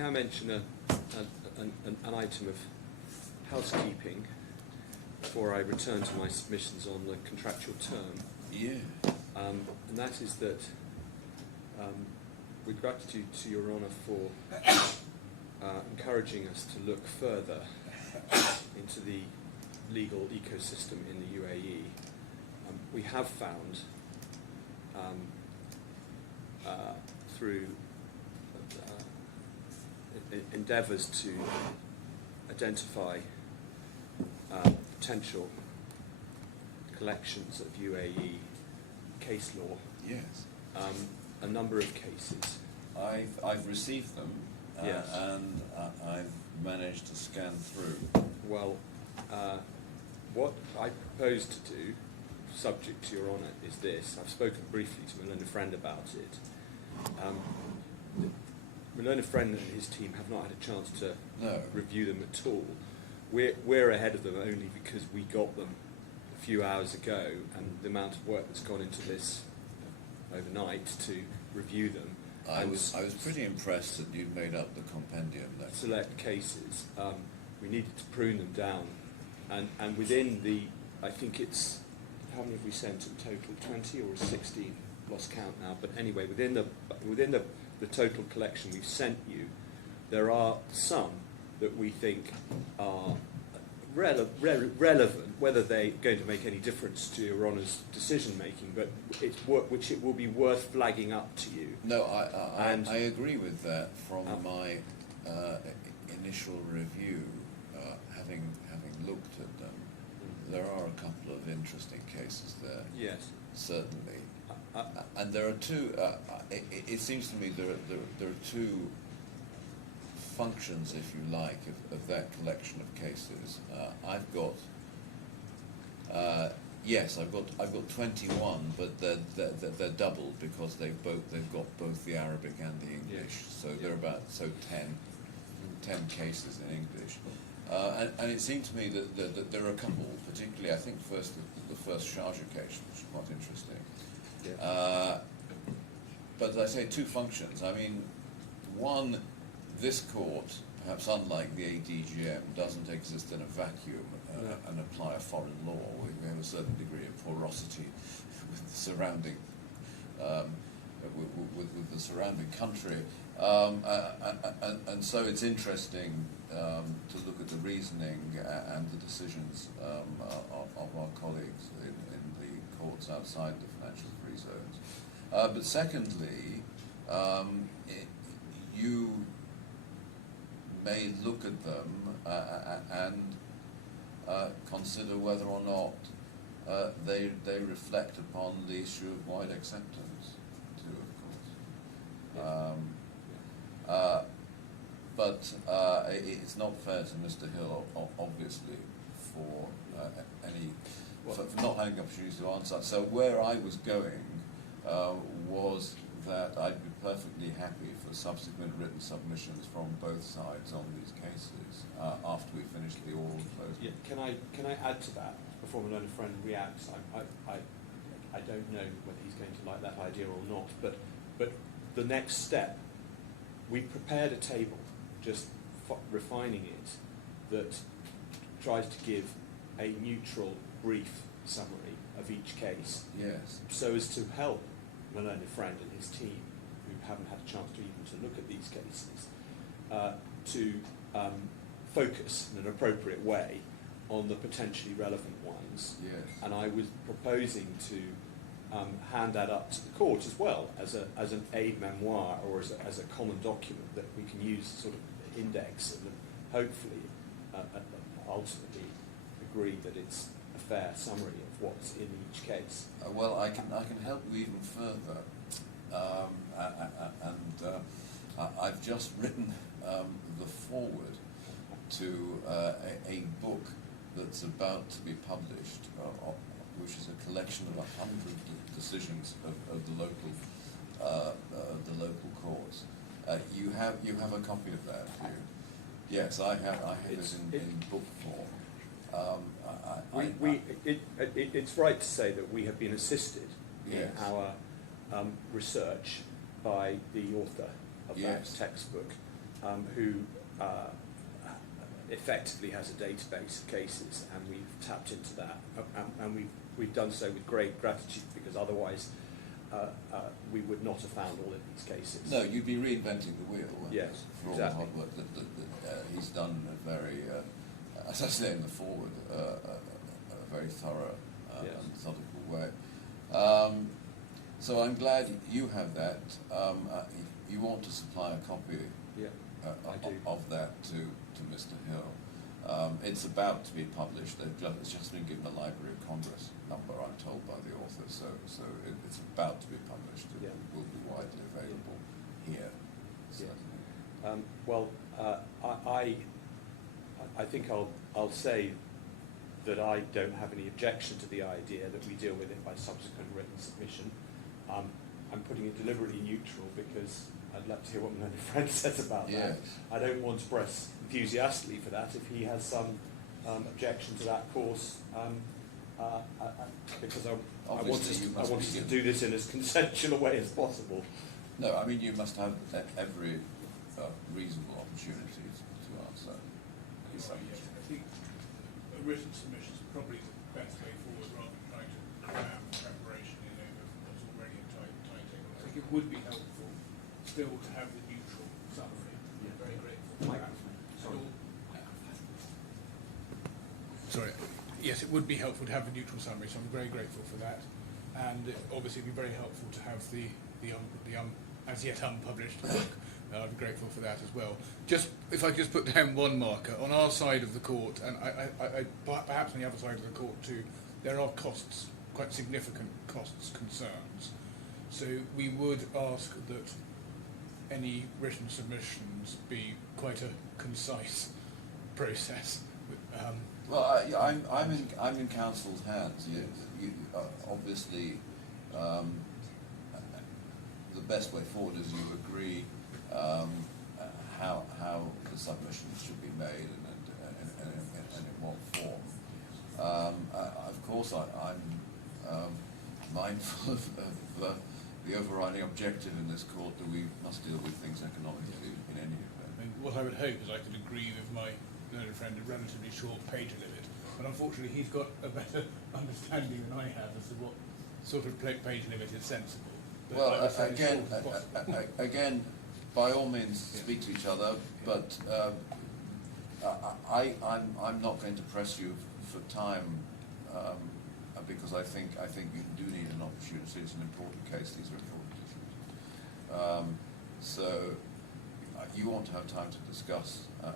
may I mention an item of housekeeping before I return to my submissions on the contractual term? Yeah. And that is that, with gratitude to Your Honour for encouraging us to look further into the legal ecosystem in the UAE, we have found through endeavours to identify potential collections of UAE case law. Yes. A number of cases. I've received them, Yes. and I've managed to scan through. Well, what I propose to do, subject to Your Honour, is this. I've spoken briefly to my learned friend about it. My learned friend and his team have not had a chance to review them at all. We're ahead of them only because we got them a few hours ago, and the amount of work that's gone into this overnight to review them. I was pretty impressed that you'd made up the compendium there. Select cases. We needed to prune them down, and within the, I think it's, how many have we sent in total? 20 or 16? Lost count now. But anyway, within the total collection we've sent you, there are some that we think are relevant, whether they're going to make any difference to Your Honour's decision making, but it's which it will be worth flagging up to you. No, I agree with that from my initial review. Having looked at them, there are a couple of interesting cases there. Yes. Certainly. And there are two. It seems to me there are two functions, if you like, of that collection of cases. I've got I've got 21, but they're doubled because they've got both the Arabic and the English. So they're about 10 cases in English. And it seemed to me that there are a couple, particularly I think the first Sharjah case, which is quite interesting. Yeah. But I say two functions. I mean, one, this court, perhaps unlike the ADGM, doesn't exist in a vacuum and apply a foreign law. We have a certain degree of porosity with the surrounding with the surrounding country, and so it's interesting to look at the reasoning and the decisions of our colleagues in the courts outside the financial free zones. But secondly, you may look at them and consider whether or not they reflect upon the issue of wide acceptance, too, of course. But it's not fair to Mr. Hill, obviously, for not having the opportunity to answer. So where I was going was that I'd be perfectly happy for subsequent written submissions from both sides on these cases after we finish the oral closing. Yeah, can I add to that before my learned friend reacts? I don't know whether he's going to like that idea or not, but the next step, we prepared a table, just refining it, that tries to give a neutral, brief summary of each case. Yes. So as to help my learned friend and his team, who haven't had a chance to look at these cases, to focus in an appropriate way on the potentially relevant ones. Yes. And I was proposing to hand that up to the court as well as an aid memoir, or as a common document that we can use sort of index and hopefully ultimately agree that it's a fair summary of what's in each case. Well, I can help you even further, I've just written the foreword to a book that's about to be published, which is a collection of 100 decisions of the local courts. You have a copy of that, do you? Yes, I have it in book form. It's right to say that we have been assisted in our research by the author of that textbook, who effectively has a database of cases, and we've tapped into that, and we've done so with great gratitude, because otherwise we would not have found all of these cases. No, you'd be reinventing the wheel. Yes, for exactly. all the hard work that he's done in a very, as I say in the forward, a very thorough Yes. and methodical way. So I'm glad you have that. You want to supply a copy Yeah, I do. of that to Mr. Hill. It's about to be published. It's just been given a Library of Congress number, I'm told, by the author. So it's about to be published. It Yeah. will be widely available here. Yeah. Well, I think I'll say that I don't have any objection to the idea that we deal with it by subsequent written submission. I'm putting it deliberately neutral because I'd like to hear what my friend says about that. I don't want to press enthusiastically for that. If he has some objection to that course, because I want us to do this in as consensual a way as possible. No, I mean you must have every reasonable opportunity to answer. Yes, I think a written submission is probably the best way forward rather than trying to cram preparation in over what's already a timetable. I think it would be helpful still to have the neutral summary. Yeah. Very grateful for that. Sorry. Yes, it would be helpful to have a neutral summary, so I'm very grateful for that. And obviously it would be very helpful to have the as yet unpublished book. I'd be grateful for that as well. Just if I could just put down one marker on our side of the court, and I perhaps on the other side of the court too, there are costs, quite significant costs concerns. So we would ask that any written submissions be quite a concise process. Well, I'm in council's hands. You obviously, the best way forward is you agree how the submissions should be made and in what form. Of course, I'm mindful of the overriding objective in this court that we must deal with things economically in any event. I mean, what I would hope is I could agree with my learned friend a relatively short page limit, but unfortunately he's got a better understanding than I have as to what sort of page limit is sensible. But Well, again, by all means speak to each other, but I'm not going to press you for time because I think you do need an opportunity. It's an important case. These are important issues. So you want to have time to discuss and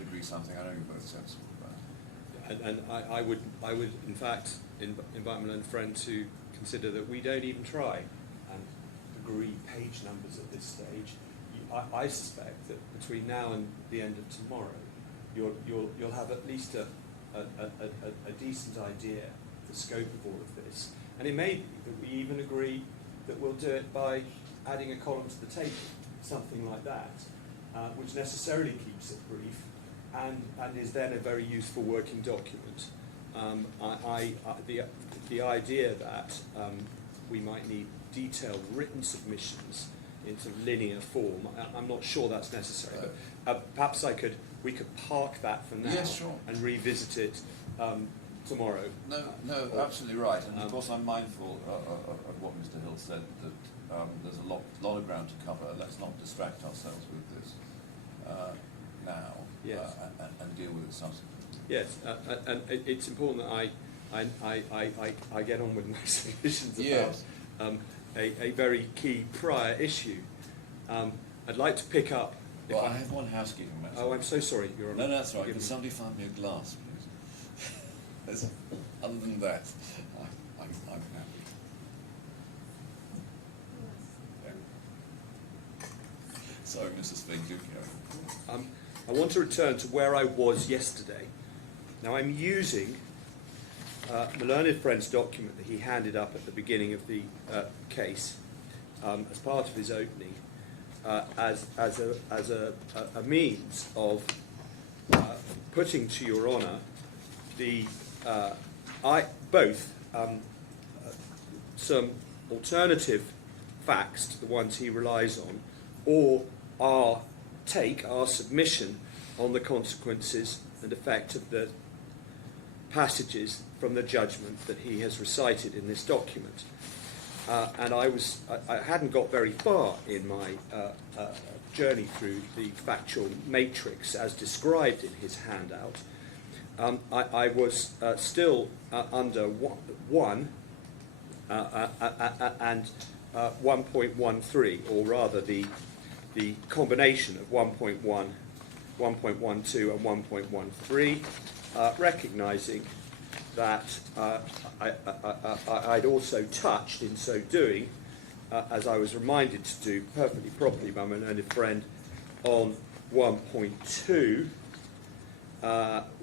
agree something. I know you're both sensible about it. And I would in fact invite my learned friend to consider that we don't even try and agree page numbers at this stage. I suspect that between now and the end of tomorrow, you'll have at least a decent idea of the scope of all of this. And it may be that we even agree that we'll do it by adding a column to the table, something like that, which necessarily keeps it brief and is then a very useful working document. The idea that we might need detailed written submissions into linear form, I'm not sure that's necessary, but perhaps we could park that for now. Yes, sure. And revisit it tomorrow. No, absolutely right. And of course I'm mindful of what Mr. Hill said, that there's a lot of ground to cover. Let's not distract ourselves with this now. Yes. And deal with it subsequently. Yes, and it's important that I get on with my submissions Yes. about a very key prior issue. I'd like to pick up. Well, I have one housekeeping matter. Oh, I'm so sorry, Your Honour. No, that's right. Forgive Can me. somebody find me a glass, please? Other than that, I'm happy. Yeah. Sorry, Mrs. Fink, do carry on. I want to return to where I was yesterday. Now I'm using my learned friend's document that he handed up at the beginning of the case as part of his opening as a means of putting to Your Honour both some alternative facts to the ones he relies on, or our take our submission on the consequences and effect of the passages from the judgment that he has recited in this document. And I hadn't got very far in my journey through the factual matrix as described in his handout. I was still under 1 and 1.13, or rather the combination of 1.1, 1.12 and 1.13, recognising that I'd also touched in so doing, as I was reminded to do perfectly properly by my learned friend, on 1.2,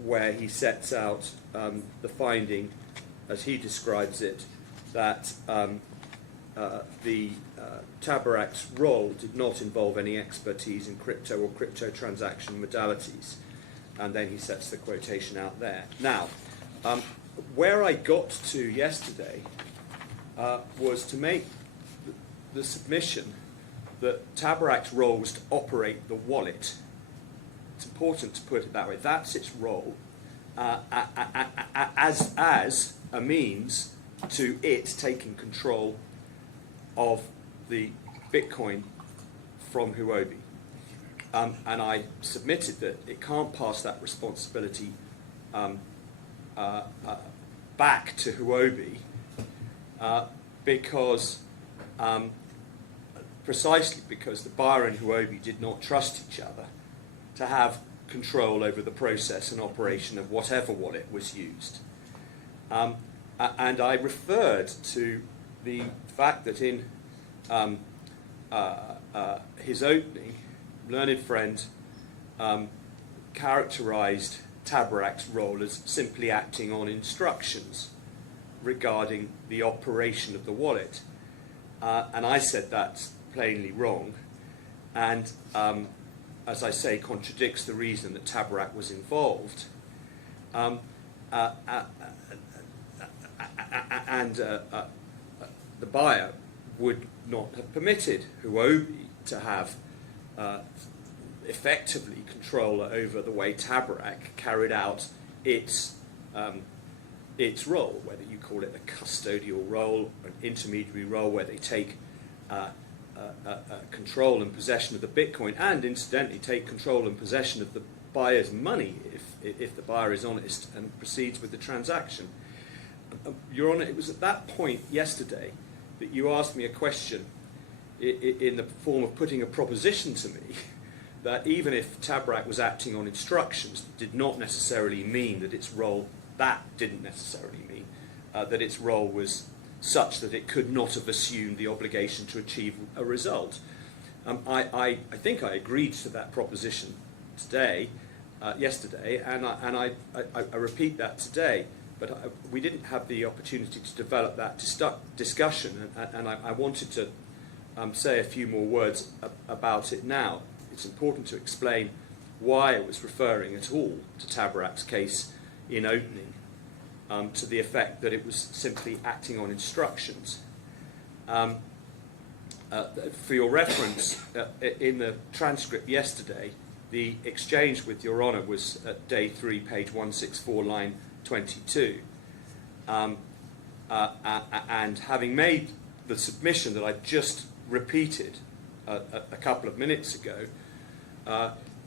where he sets out the finding, as he describes it, that the TABARAK's role did not involve any expertise in crypto or crypto transaction modalities. And then he sets the quotation out there. Now, where I got to yesterday was to make the submission that TABARAK's role was to operate the wallet. It's important to put it that way. That's its role as a means to it taking control of the Bitcoin from HUOBI. And I submitted that it can't pass that responsibility back to HUOBI because precisely because the buyer and HUOBI did not trust each other to have control over the process and operation of whatever wallet was used. And I referred to the fact that in his opening, learned friend characterised TABARAK's role as simply acting on instructions regarding the operation of the wallet. And I said that's plainly wrong, and as I say, contradicts the reason that TABARAK was involved. And the buyer would not have permitted HUOBI to have effectively control over the way TABARAK carried out its role, whether you call it a custodial role, an intermediary role, where they take control and possession of the Bitcoin, and incidentally take control and possession of the buyer's money if the buyer is honest and proceeds with the transaction. Your Honour, it was at that point yesterday that you asked me a question in the form of putting a proposition to me that even if TABARAK was acting on instructions, did not necessarily mean that its role, that its role was such that it could not have assumed the obligation to achieve a result. I think I agreed to that proposition yesterday, and I repeat that today. But we didn't have the opportunity to develop that discussion, and I wanted to say a few more words about it now. It's important to explain why I was referring at all to TABARAK's case in opening, to the effect that it was simply acting on instructions. For your reference, in the transcript yesterday, the exchange with Your Honour was at day 3, page 164, line 22. And having made the submission that I just repeated a couple of minutes ago,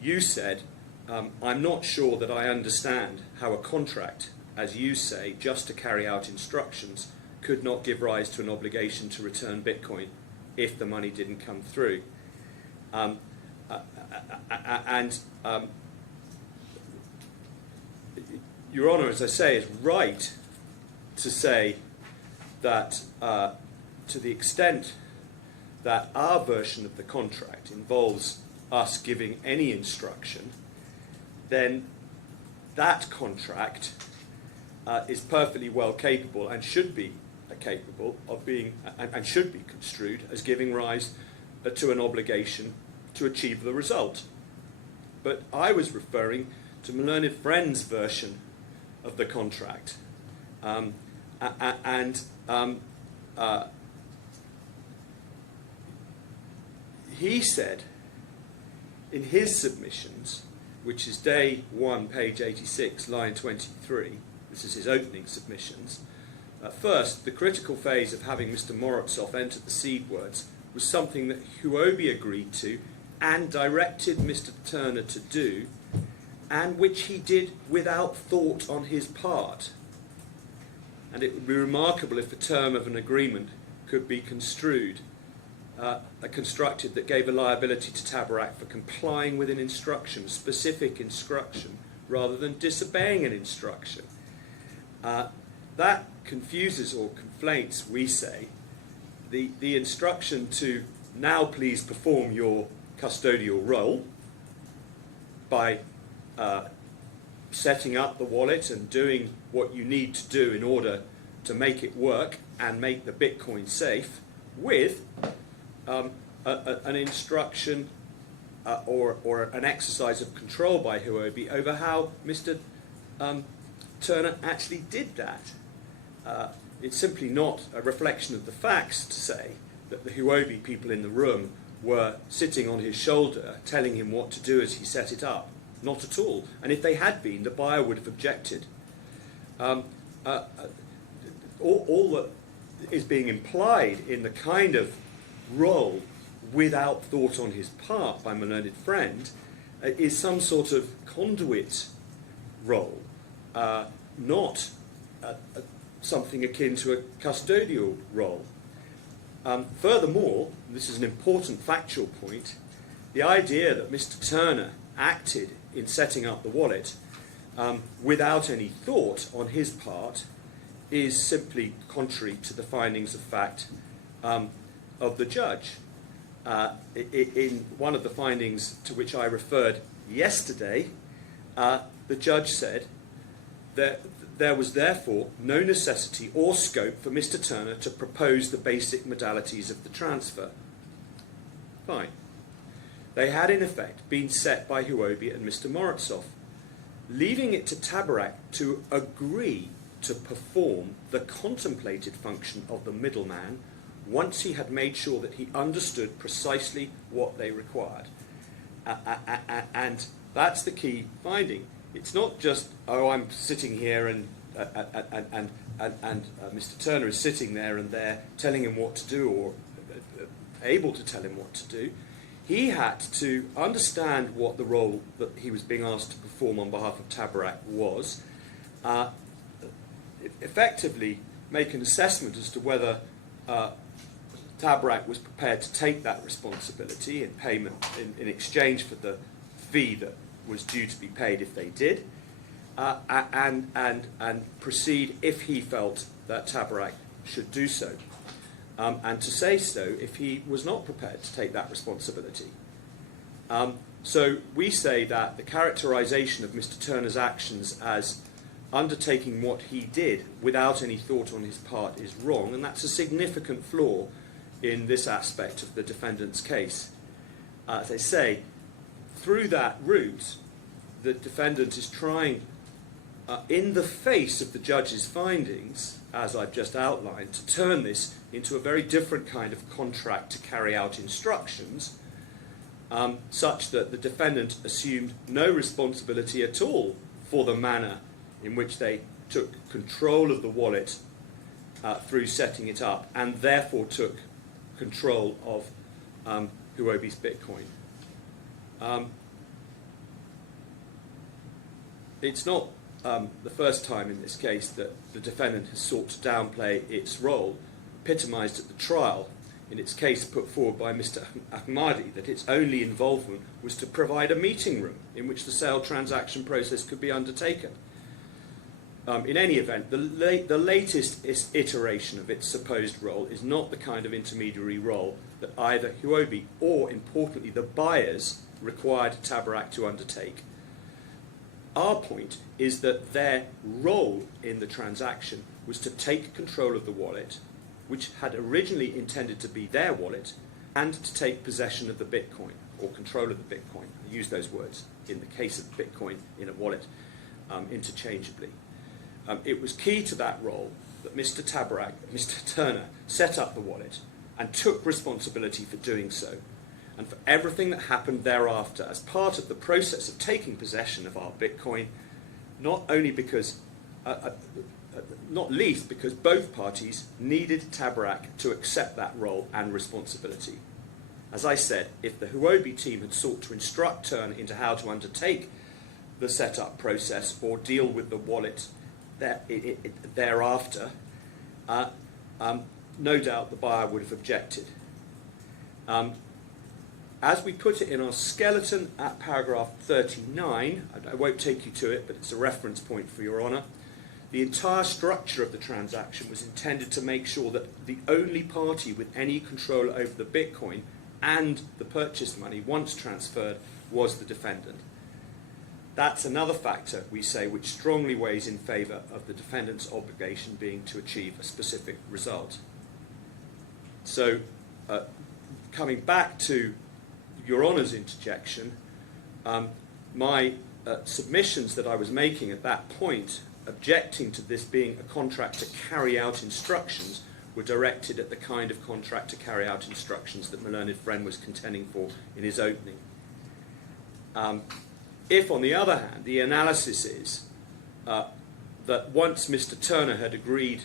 you said, I'm not sure that I understand how a contract, as you say, just to carry out instructions, could not give rise to an obligation to return Bitcoin if the money didn't come through. Your Honour, as I say, is right to say that to the extent that our version of the contract involves us giving any instruction, then that contract is perfectly well capable and should be capable of being, and should be construed as giving rise to an obligation to achieve the result. But I was referring to my learned friend's version of the contract, he said in his submissions, which is day 1, page 86, line 23, this is his opening submissions, first, the critical phase of having Mr. Morozov enter the seed words was something that HUOBI agreed to and directed Mr. Turner to do, and which he did without thought on his part. And it would be remarkable if the term of an agreement could be constructed that gave a liability to TABARAK for complying with an instruction, specific instruction, rather than disobeying an instruction. That confuses or conflates, we say, the instruction to now please perform your custodial role by setting up the wallet and doing what you need to do in order to make it work and make the Bitcoin safe, with an instruction or an exercise of control by HUOBI over how Mr. Turner actually did that. It's simply not a reflection of the facts to say that the HUOBI people in the room were sitting on his shoulder telling him what to do as he set it up. Not at all. And if they had been, the buyer would have objected. All that is being implied in the kind of role without thought on his part by my learned friend is some sort of conduit role, not something akin to a custodial role. Furthermore, this is an important factual point, the idea that Mr. Turner acted in setting up the wallet without any thought on his part is simply contrary to the findings of fact of the judge. In one of the findings to which I referred yesterday, the judge said that there was therefore no necessity or scope for Mr. Turner to propose the basic modalities of the transfer. Fine. They had in effect been set by HUOBI and Mr. Morozov, leaving it to TABARAK to agree to perform the contemplated function of the middleman once he had made sure that he understood precisely what they required. And that's the key finding. It's not just, oh, I'm sitting here and Mr. Turner is sitting there and they're telling him what to do or able to tell him what to do. He had to understand what the role that he was being asked to perform on behalf of TABARAK was, effectively make an assessment as to whether TABARAK was prepared to take that responsibility in payment in exchange for the fee that was due to be paid if they did, and proceed if he felt that TABARAK should do so, and to say so if he was not prepared to take that responsibility. So we say that the characterization of Mr. Turner's actions as undertaking what he did without any thought on his part is wrong, and that's a significant flaw in this aspect of the defendant's case. As I say, through that route, the defendant is trying, in the face of the judge's findings, as I've just outlined, to turn this into a very different kind of contract to carry out instructions, such that the defendant assumed no responsibility at all for the manner in which they took control of the wallet through setting it up, and therefore took control of HUOBI's Bitcoin. It's not the first time in this case that the defendant has sought to downplay its role, epitomised at the trial in its case put forward by Mr. Ahmadi, that its only involvement was to provide a meeting room in which the sale transaction process could be undertaken. In any event, the latest iteration of its supposed role is not the kind of intermediary role that either HUOBI or, importantly, the buyers required TABARAK to undertake. Our point is that their role in the transaction was to take control of the wallet, which had originally intended to be their wallet, and to take possession of the Bitcoin, or control of the Bitcoin. I use those words in the case of Bitcoin in a wallet interchangeably. It was key to that role that Mr. TABARAK, Mr. Turner, set up the wallet and took responsibility for doing so. and for everything that happened thereafter as part of the process of taking possession of our Bitcoin, not only because, not least because both parties needed TABARAK to accept that role and responsibility. As I said, if the HUOBI team had sought to instruct Turner into how to undertake the setup process or deal with the wallet thereafter, no doubt the buyer would have objected. As we put it in our skeleton at paragraph 39, I won't take you to it, but it's a reference point for your honour, the entire structure of the transaction was intended to make sure that the only party with any control over the Bitcoin and the purchase money once transferred was the defendant. That's another factor, we say, which strongly weighs in favour of the defendant's obligation being to achieve a specific result. So, coming back to Your Honour's interjection, my submissions that I was making at that point, objecting to this being a contract to carry out instructions, were directed at the kind of contract to carry out instructions that my learned friend was contending for in his opening. If, on the other hand, the analysis is that once Mr. Turner had agreed,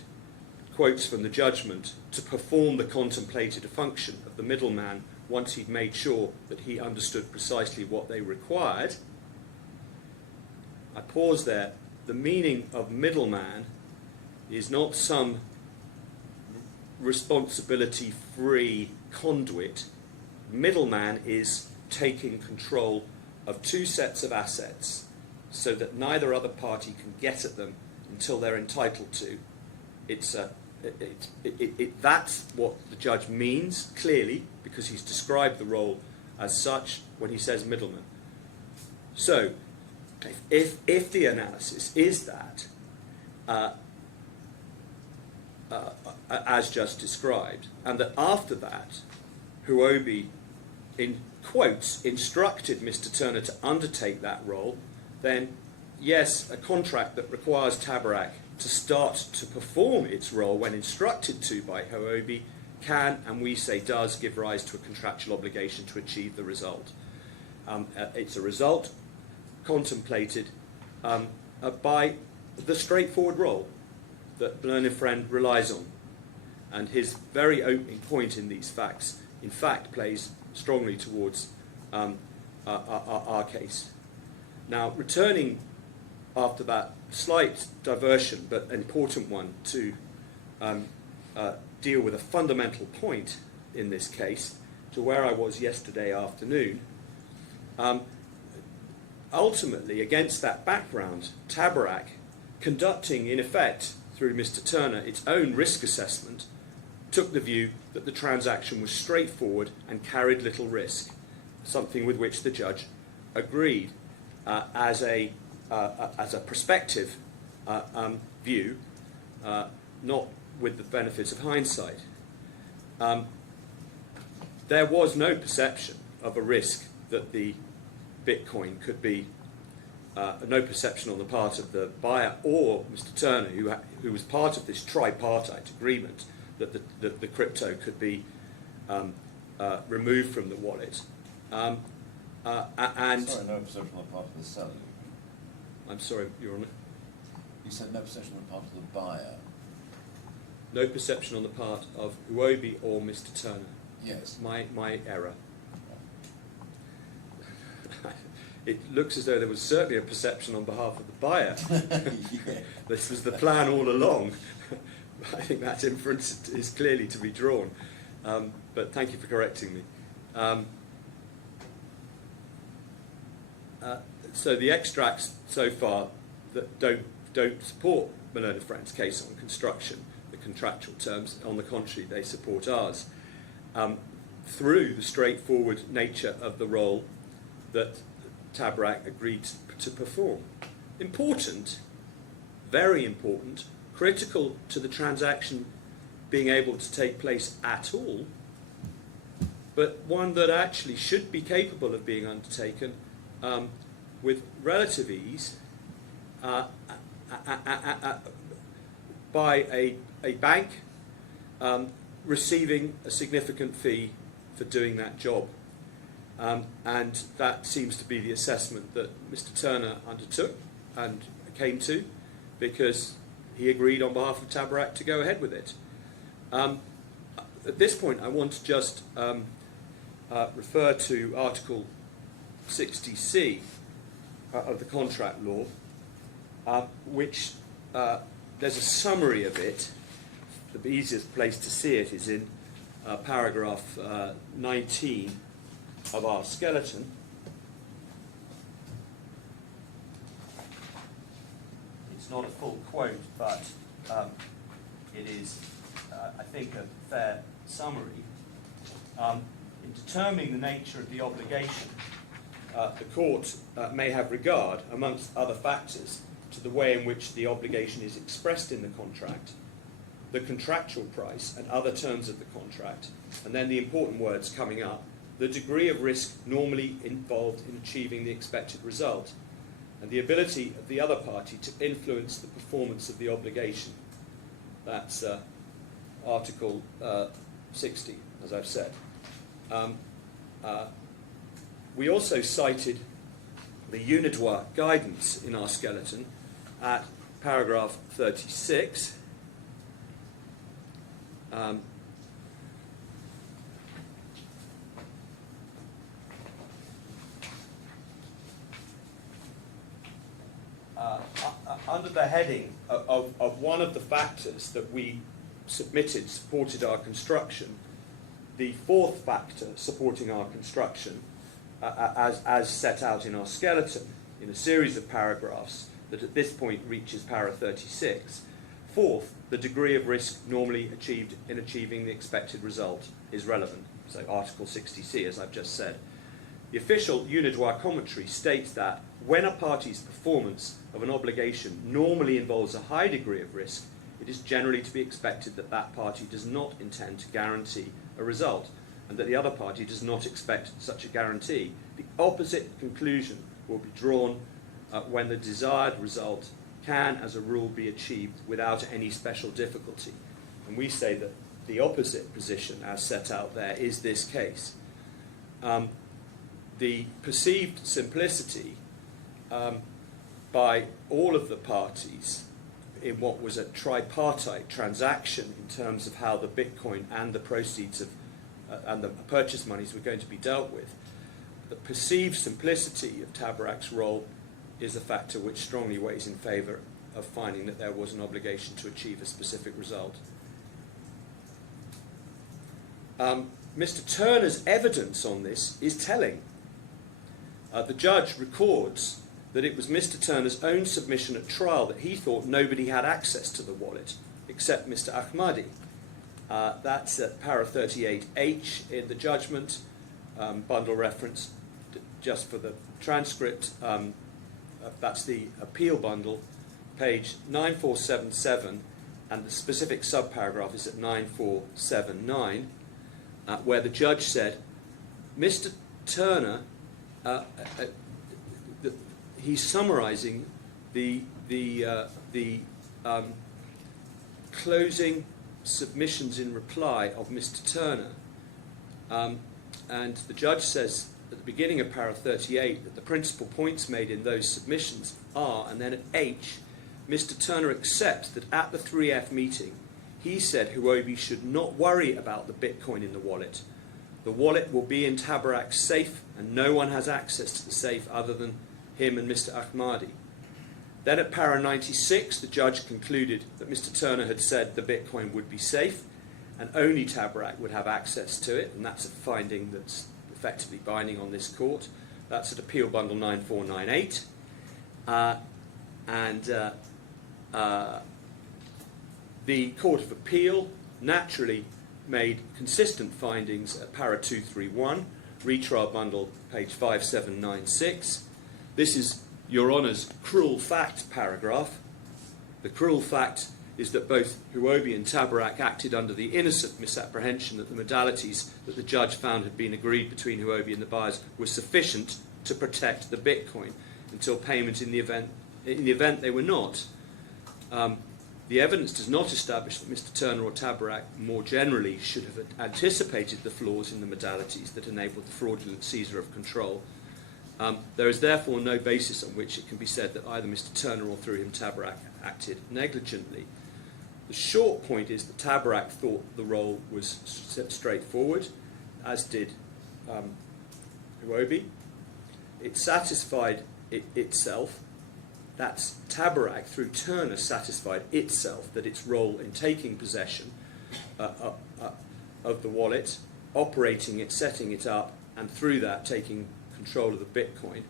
quotes from the judgment, to perform the contemplated function of the middleman once he'd made sure that he understood precisely what they required, I pause there. The meaning of middleman is not some responsibility-free conduit. Middleman is taking control of two sets of assets so that neither other party can get at them until they're entitled to. That's what the judge means, clearly, because he's described the role as such when he says middleman. So, if the analysis is that, as just described, and that after that, HUOBI, in quotes, instructed Mr. Turner to undertake that role, then yes, a contract that requires TABARAK to start to perform its role when instructed to by HUOBI can, and we say does, give rise to a contractual obligation to achieve the result. It's a result contemplated by the straightforward role that learned friend relies on. And his very opening point in these facts, in fact, plays strongly towards our case. Now, returning after that slight diversion, but an important one, to deal with a fundamental point in this case, to where I was yesterday afternoon, ultimately, against that background, TABARAK, conducting, in effect, through Mr. Turner, its own risk assessment, took the view that the transaction was straightforward and carried little risk, something with which the judge agreed as a prospective view, not with the benefits of hindsight. There was no perception of a risk that the Bitcoin could be, no perception on the part of the buyer or Mr. Turner, who was part of this tripartite agreement, that the crypto could be removed from the wallet. Sorry, no perception on the part of the seller. I'm sorry, Your Honour. You said no perception on the part of the buyer. No perception on the part of HUOBI or Mr. Turner. Yes. My error. It looks as though there was certainly a perception on behalf of the buyer. Yeah. This was the plan all along. I think that inference is clearly to be drawn. But thank you for correcting me. So the extracts so far that don't support my learned friend's case on construction, the contractual terms, on the contrary, they support ours. Through the straightforward nature of the role that TABARAK agreed to perform. Important, very important, critical to the transaction being able to take place at all, but one that actually should be capable of being undertaken with relative ease by a bank receiving a significant fee for doing that job. And that seems to be the assessment that Mr. Turner undertook and came to, because he agreed on behalf of TABARAK to go ahead with it. At this point, I want to just refer to Article 60C of the contract law, which there's a summary of it. The easiest place to see it is in paragraph 19 of our skeleton. It's not a full quote, but it is, I think, a fair summary. In determining the nature of the obligation, the court may have regard, amongst other factors, to the way in which the obligation is expressed in the contract, the contractual price and other terms of the contract, and then the important words coming up, the degree of risk normally involved in achieving the expected result, and the ability of the other party to influence the performance of the obligation. That's Article 60, as I've said. We also cited the UNIDWA guidance in our skeleton at paragraph 36. Under the heading of one of the factors that we supported our construction, the fourth factor supporting our construction, as set out in our skeleton, in a series of paragraphs that at this point reaches para 36. Fourth, the degree of risk normally achieved in achieving the expected result is relevant. So Article 60C, as I've just said. The official UNIDWA commentary states that when a party's performance of an obligation normally involves a high degree of risk, it is generally to be expected that that party does not intend to guarantee a result, and that the other party does not expect such a guarantee. The opposite conclusion will be drawn when the desired result can, as a rule, be achieved without any special difficulty. And we say that the opposite position, as set out there, is this case. The perceived simplicity by all of the parties in what was a tripartite transaction in terms of how the Bitcoin and the proceeds of and the purchase monies were going to be dealt with, the perceived simplicity of TABARAK's role is a factor which strongly weighs in favour of finding that there was an obligation to achieve a specific result. Mr. Turner's evidence on this is telling. The judge records that it was Mr. Turner's own submission at trial that he thought nobody had access to the wallet except Mr. Ahmadi. That's at para 38H in the judgment, bundle reference, just for the transcript. That's the appeal bundle, page 9477, and the specific subparagraph is at 9479, where the judge said, Mr. Turner, he's summarising the closing submissions in reply of Mr. Turner, and the judge says at the beginning of para 38 that the principal points made in those submissions are, and then at H, Mr. Turner accepts that at the 3F meeting he said HUOBI should not worry about the Bitcoin in the wallet. The wallet will be in TABARAK's safe and no one has access to the safe other than him and Mr. Ahmadi. Then at para 96 the judge concluded that Mr. Turner had said the Bitcoin would be safe and only TABARAK would have access to it, and that's a finding that's effectively binding on this court. That's at appeal bundle 9498. The Court of Appeal naturally made consistent findings at para 231, retrial bundle page 5796. This is Your Honour's cruel fact paragraph. The cruel fact is that both HUOBI and TABARAK acted under the innocent misapprehension that the modalities that the judge found had been agreed between HUOBI and the buyers were sufficient to protect the Bitcoin until payment in the event they were not. The evidence does not establish that Mr. Turner or TABARAK more generally should have anticipated the flaws in the modalities that enabled the fraudulent seizure of control. There is therefore no basis on which it can be said that either Mr. Turner or through him TABARAK acted negligently. The short point is that TABARAK thought the role was straightforward, as did HUOBI. It satisfied itself. That's TABARAK through Turner satisfied itself that its role in taking possession of the wallet, operating it, setting it up, and through that taking control of the Bitcoin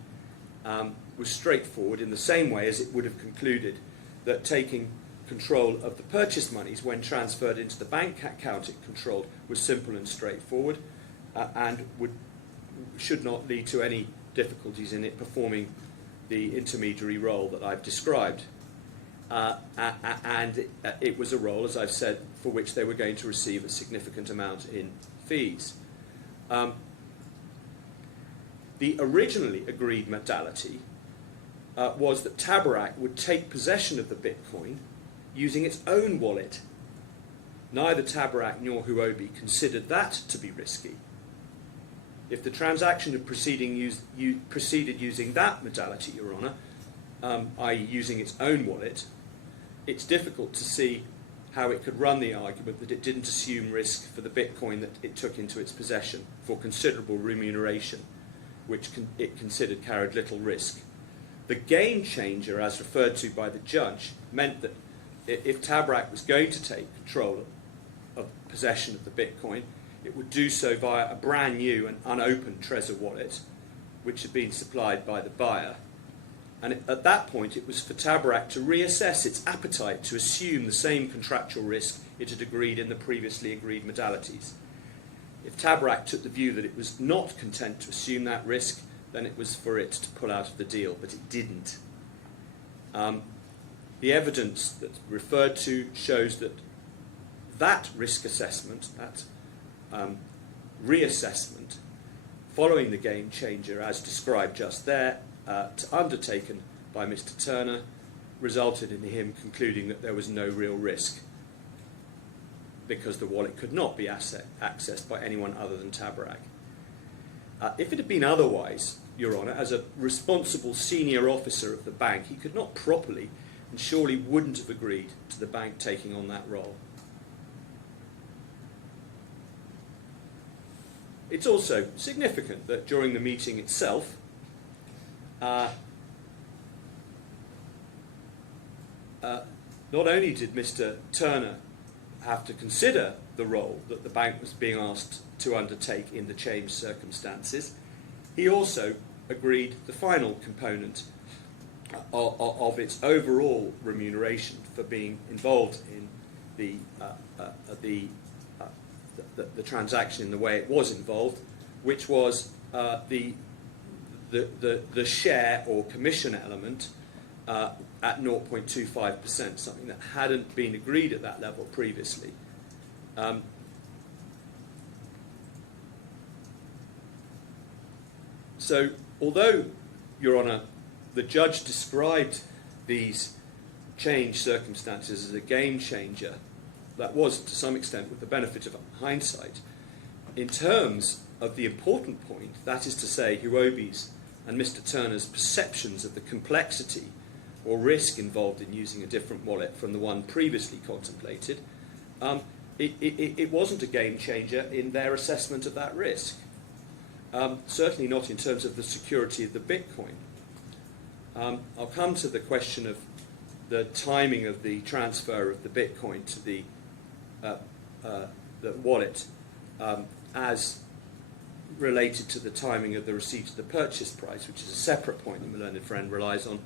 was straightforward, in the same way as it would have concluded that taking control of the purchase monies when transferred into the bank account it controlled was simple and straightforward, and should not lead to any difficulties in it performing the intermediary role that I've described. And it was a role, as I've said, for which they were going to receive a significant amount in fees. The originally agreed modality was that TABARAK would take possession of the Bitcoin using its own wallet. Neither TABARAK nor HUOBI considered that to be risky. If the transaction had proceeded using that modality, Your Honour, i.e. using its own wallet, it's difficult to see how it could run the argument that it didn't assume risk for the Bitcoin that it took into its possession for considerable remuneration, which it considered carried little risk. The game changer, as referred to by the judge, meant that if TABARAK was going to take control of possession of the Bitcoin, it would do so via a brand new and unopened Trezor wallet, which had been supplied by the buyer. And at that point, it was for TABARAK to reassess its appetite to assume the same contractual risk it had agreed in the previously agreed modalities. If TABARAK took the view that it was not content to assume that risk, then it was for it to pull out of the deal, but it didn't. The evidence that's referred to shows that that risk assessment, that reassessment, following the game changer as described just there, undertaken by Mr. Turner, resulted in him concluding that there was no real risk because the wallet could not be accessed by anyone other than TABARAK. If it had been otherwise, Your Honour, as a responsible senior officer of the bank, he could not properly and surely wouldn't have agreed to the bank taking on that role. It's also significant that during the meeting itself, not only did Mr. Turner have to consider the role that the bank was being asked to undertake in the changed circumstances, he also agreed the final component of its overall remuneration for being involved in the transaction in the way it was involved, which was the share or commission element at 0.25%, something that hadn't been agreed at that level previously. So, although, Your Honour, the judge described these changed circumstances as a game changer, that was, to some extent, with the benefit of hindsight, in terms of the important point, that is to say, HUOBI's and Mr. Turner's perceptions of the complexity or risk involved in using a different wallet from the one previously contemplated, it wasn't a game changer in their assessment of that risk. Certainly not in terms of the security of the Bitcoin. I'll come to the question of the timing of the transfer of the Bitcoin to the wallet as related to the timing of the receipt of the purchase price, which is a separate point that my learned friend relies on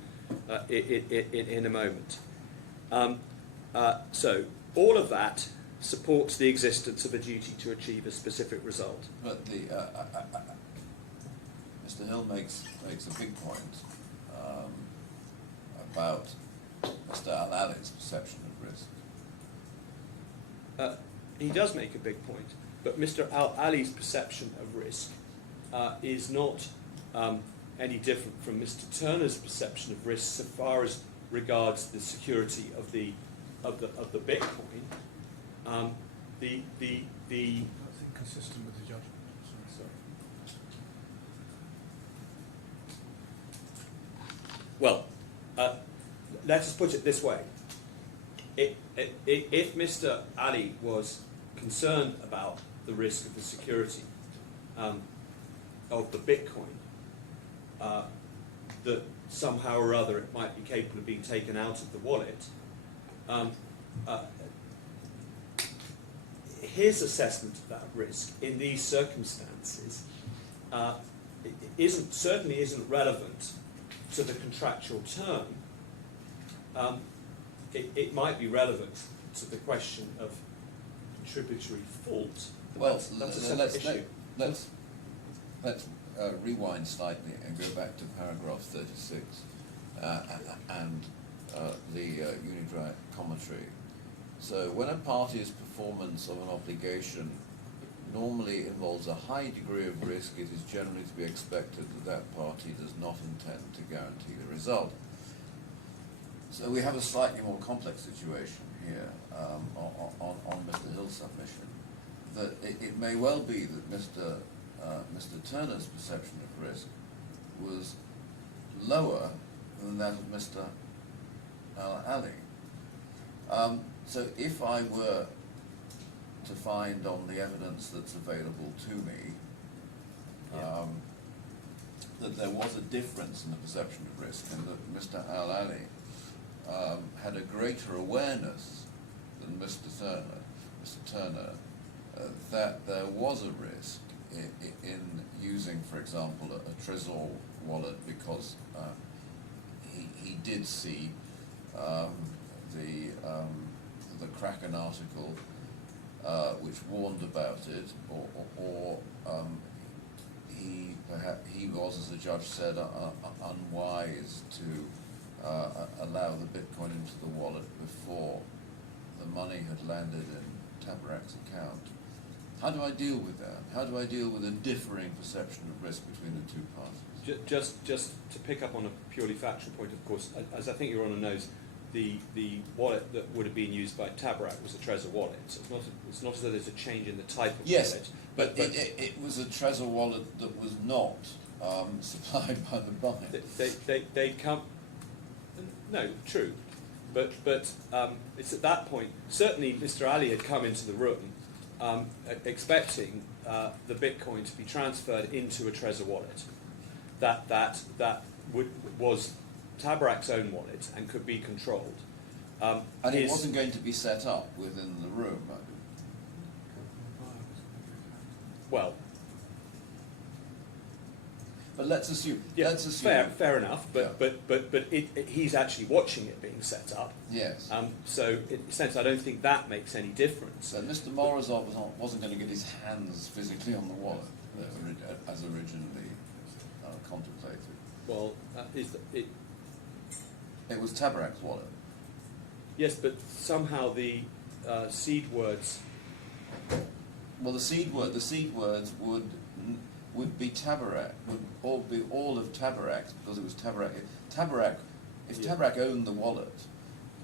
in a moment. So all of that supports the existence of a duty to achieve a specific result. But the Mr. Hill makes a big point about Mr. Al-Ali's perception of risk. He does make a big point, but Mr. Al-Ali's perception of risk is not any different from Mr. Turner's perception of risk so far as regards the security of the of the Bitcoin, the I think consistent with the judgment. sorry. Well, let us put it this way. If Mr. Ali was concerned about the risk of the security of the Bitcoin, that somehow or other it might be capable of being taken out of the wallet, his assessment of that risk in these circumstances certainly isn't relevant to the contractual term. It might be relevant to the question of contributory fault. Well, that's a separate issue. let's rewind slightly and go back to paragraph 36 and the Unidry commentary. So when a party's performance of an obligation normally involves a high degree of risk, it is generally to be expected that that party does not intend to guarantee the result. So we have a slightly more complex situation here on Mr. Hill's submission, that it may well be that Mr. Turner's perception of risk was lower than that of Mr. Ali. So if I were to find on the evidence that's available to me that there was a difference in the perception of risk and that Mr. Ali had a greater awareness than Mr. Turner, that there was a risk in using, for example, a Trésor wallet, because he did see the Kraken article which warned about it, or he was, as the judge said, unwise to allow the Bitcoin into the wallet before the money had landed in TABARAK's account. How do I deal with that? How do I deal with a differing perception of risk between the two parties? Just to pick up on a purely factual point, of course, as I think Your Honour knows, the wallet that would have been used by TABARAK was a Trésor wallet. So it's not as though there's a change in the type of wallet. But it was a Trésor wallet that was not supplied by the buyer. They come. No, true, but it's at that point. Certainly, Mr. Ali had come into the room expecting the Bitcoin to be transferred into a Trésor wallet. That was TABARAK's own wallet and could be controlled. And it wasn't going to be set up within the room. Well, but let's assume. yeah, let's assume. fair enough. But he's actually watching it being set up. Yes. So in a sense, I don't think that makes any difference. So Mr. Morozov wasn't going to get his hands physically on the wallet as originally contemplated. Well, It was TABARAK's wallet. yes, but somehow the seed words. Well, the seed words would be TABARAK, would be all of TABARAK's, because it was TABARAK. If TABARAK owned the wallet,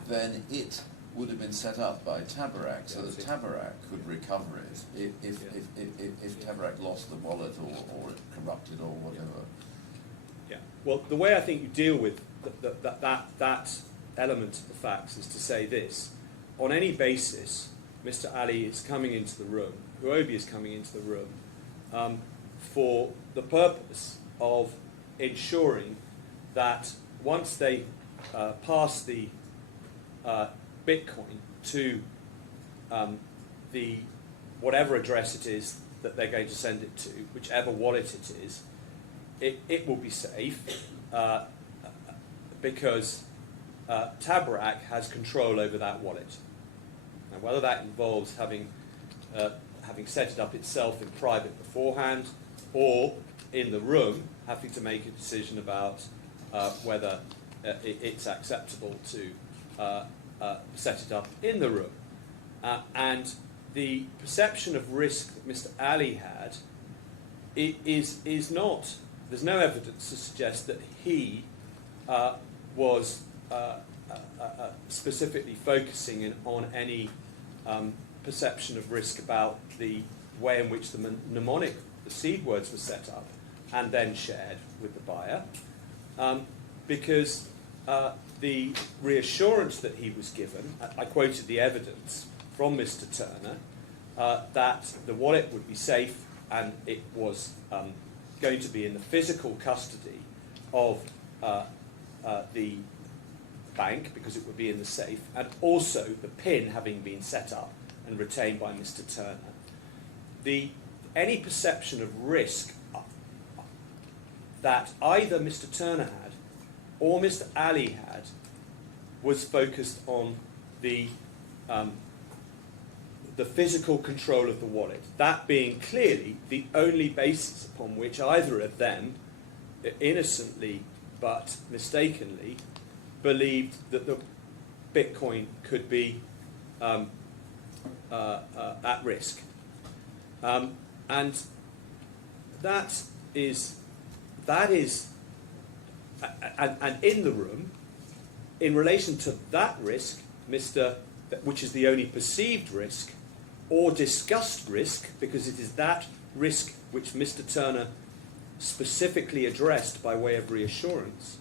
then it would have been set up by TABARAK so that TABARAK could recover it if TABARAK lost the wallet or it corrupted or whatever. Yeah. Well, the way I think you deal with that element of the facts is to say this: on any basis, Mr. Ali is coming into the room, HUOBI is coming into the room, for the purpose of ensuring that once they pass the Bitcoin to the whatever address it is that they're going to send it to, whichever wallet it is, it will be safe because TABARAK has control over that wallet. Now, whether that involves having set it up itself in private beforehand, or in the room having to make a decision about whether it's acceptable to set it up in the room. And the perception of risk that Mr. Ali had is not, there's no evidence to suggest that he was specifically focusing on any perception of risk about the way in which the mnemonic, the seed words were set up and then shared with the buyer, because the reassurance that he was given, I quoted the evidence from Mr. Turner, that the wallet would be safe and it was going to be in the physical custody of the bank because it would be in the safe, and also the PIN having been set up and retained by Mr. Turner. Any perception of risk that either Mr. Turner had or Mr. Ali had was focused on the physical control of the wallet, that being clearly the only basis upon which either of them, innocently but mistakenly, believed that the Bitcoin could be at risk. And that is, and in the room, in relation to that risk, which is the only perceived risk, or discussed risk, because it is that risk which Mr. Turner specifically addressed by way of reassurance.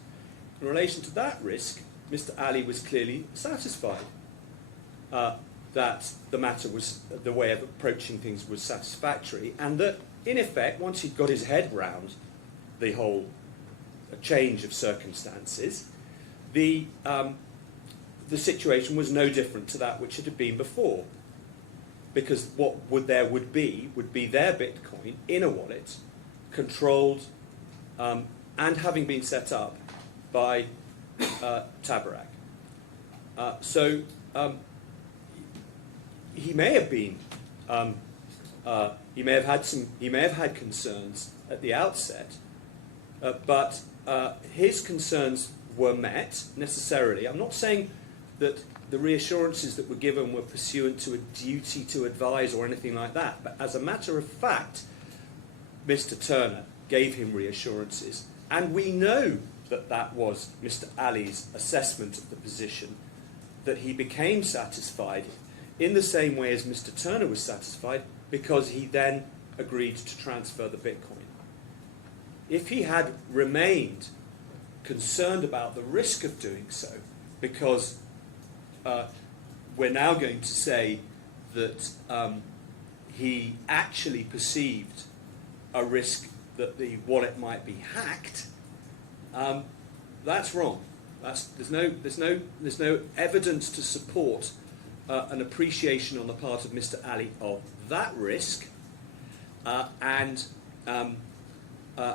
In relation to that risk, Mr. Ali was clearly satisfied that the matter was, the way of approaching things was satisfactory, and that, in effect, once he'd got his head round the whole change of circumstances, the situation was no different to that which it had been before. Because what would be their Bitcoin in a wallet, controlled and having been set up by TABARAK. So he may have been, he may have had concerns at the outset, but his concerns were met necessarily. I'm not saying that the reassurances that were given were pursuant to a duty to advise or anything like that, but as a matter of fact, Mr. Turner gave him reassurances, and we know that that was Mr. Ali's assessment of the position, that he became satisfied in the same way as Mr. Turner was satisfied, because he then agreed to transfer the Bitcoin. If he had remained concerned about the risk of doing so, because we're now going to say that he actually perceived a risk that the wallet might be hacked, that's wrong. There's no evidence to support an appreciation on the part of Mr. Ali of that risk, and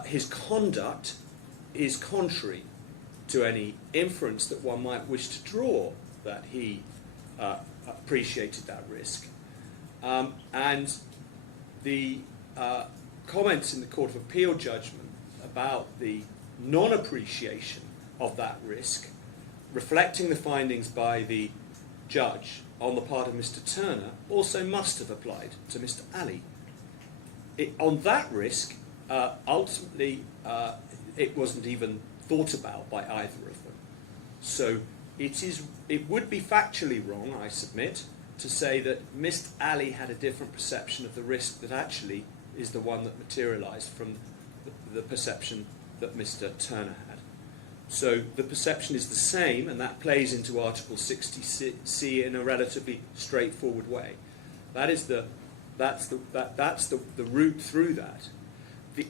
his conduct is contrary to any inference that one might wish to draw that he appreciated that risk. And the comments in the Court of Appeal judgment about the non-appreciation of that risk, reflecting the findings by the judge on the part of Mr. Turner, also must have applied to Mr. Ali. On that risk, ultimately, it wasn't even thought about by either of them. So it would be factually wrong, I submit, to say that Mr. Ali had a different perception of the risk that actually is the one that materialised from the perception that Mr. Turner had. So the perception is the same, and that plays into Article 60C in a relatively straightforward way. That's the route through that.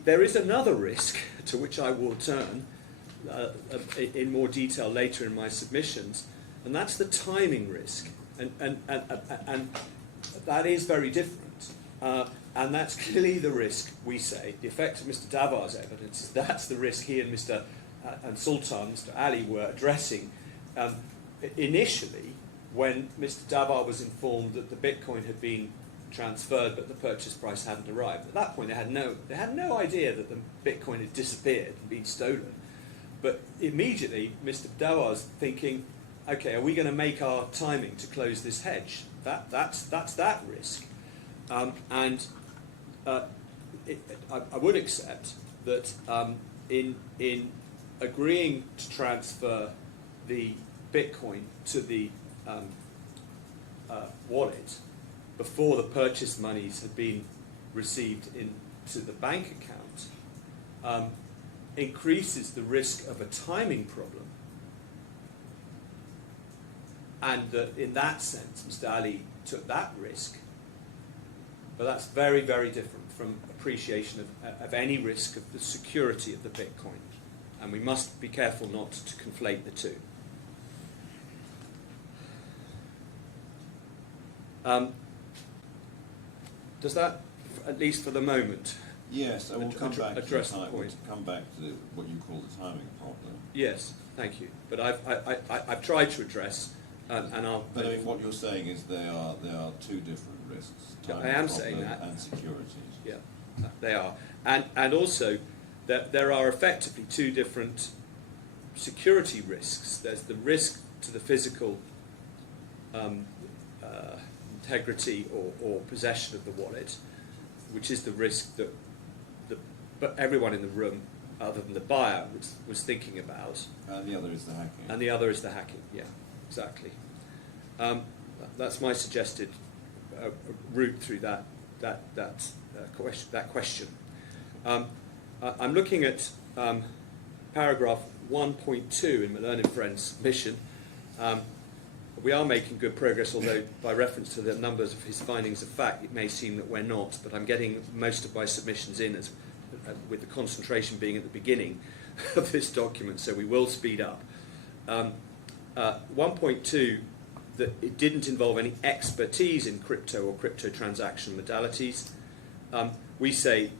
There is another risk to which I will turn in more detail later in my submissions, and that's the timing risk, and that is very different, and that's clearly the risk, we say. The effect of Mr. Davar's evidence is that's the risk he and Mr. and Sultan, Mr. Ali, were addressing initially when Mr. Davar was informed that the Bitcoin had been transferred but the purchase price hadn't arrived. At that point they had no idea that the Bitcoin had disappeared and been stolen. But immediately Mr. Davar's thinking, okay, are we going to make our timing to close this hedge? That's that risk. I would accept that in agreeing to transfer the Bitcoin to the wallet before the purchase monies had been received into the bank account increases the risk of a timing problem. And in that sense, Mr. Ali took that risk. But that's very, very different from appreciation of any risk of the security of the Bitcoin. And we must be careful not to conflate the two. Does that, at least for the moment? Yes, I will come back to address the we'll point. come back to what you call the timing problem. Yes, thank you. But I've tried to address, and I'll. But I mean, what you're saying is there are two different risks. Yeah, Timing I am problem saying that. And securities. Yeah, they are, and also that there are effectively two different security risks. There's the risk to the physical integrity or possession of the wallet, which is the risk that but everyone in the room, other than the buyer, was thinking about. And the other is the hacking. And the other is the hacking. Yeah, exactly. That's my suggested route through that question. I'm looking at paragraph 1.2 in my learned friend's submission. We are making good progress, although by reference to the numbers of his findings of fact, it may seem that we're not. But I'm getting most of my submissions in with the concentration being at the beginning of this document, so we will speed up. 1.2, that it didn't involve any expertise in crypto or crypto transaction modalities. We say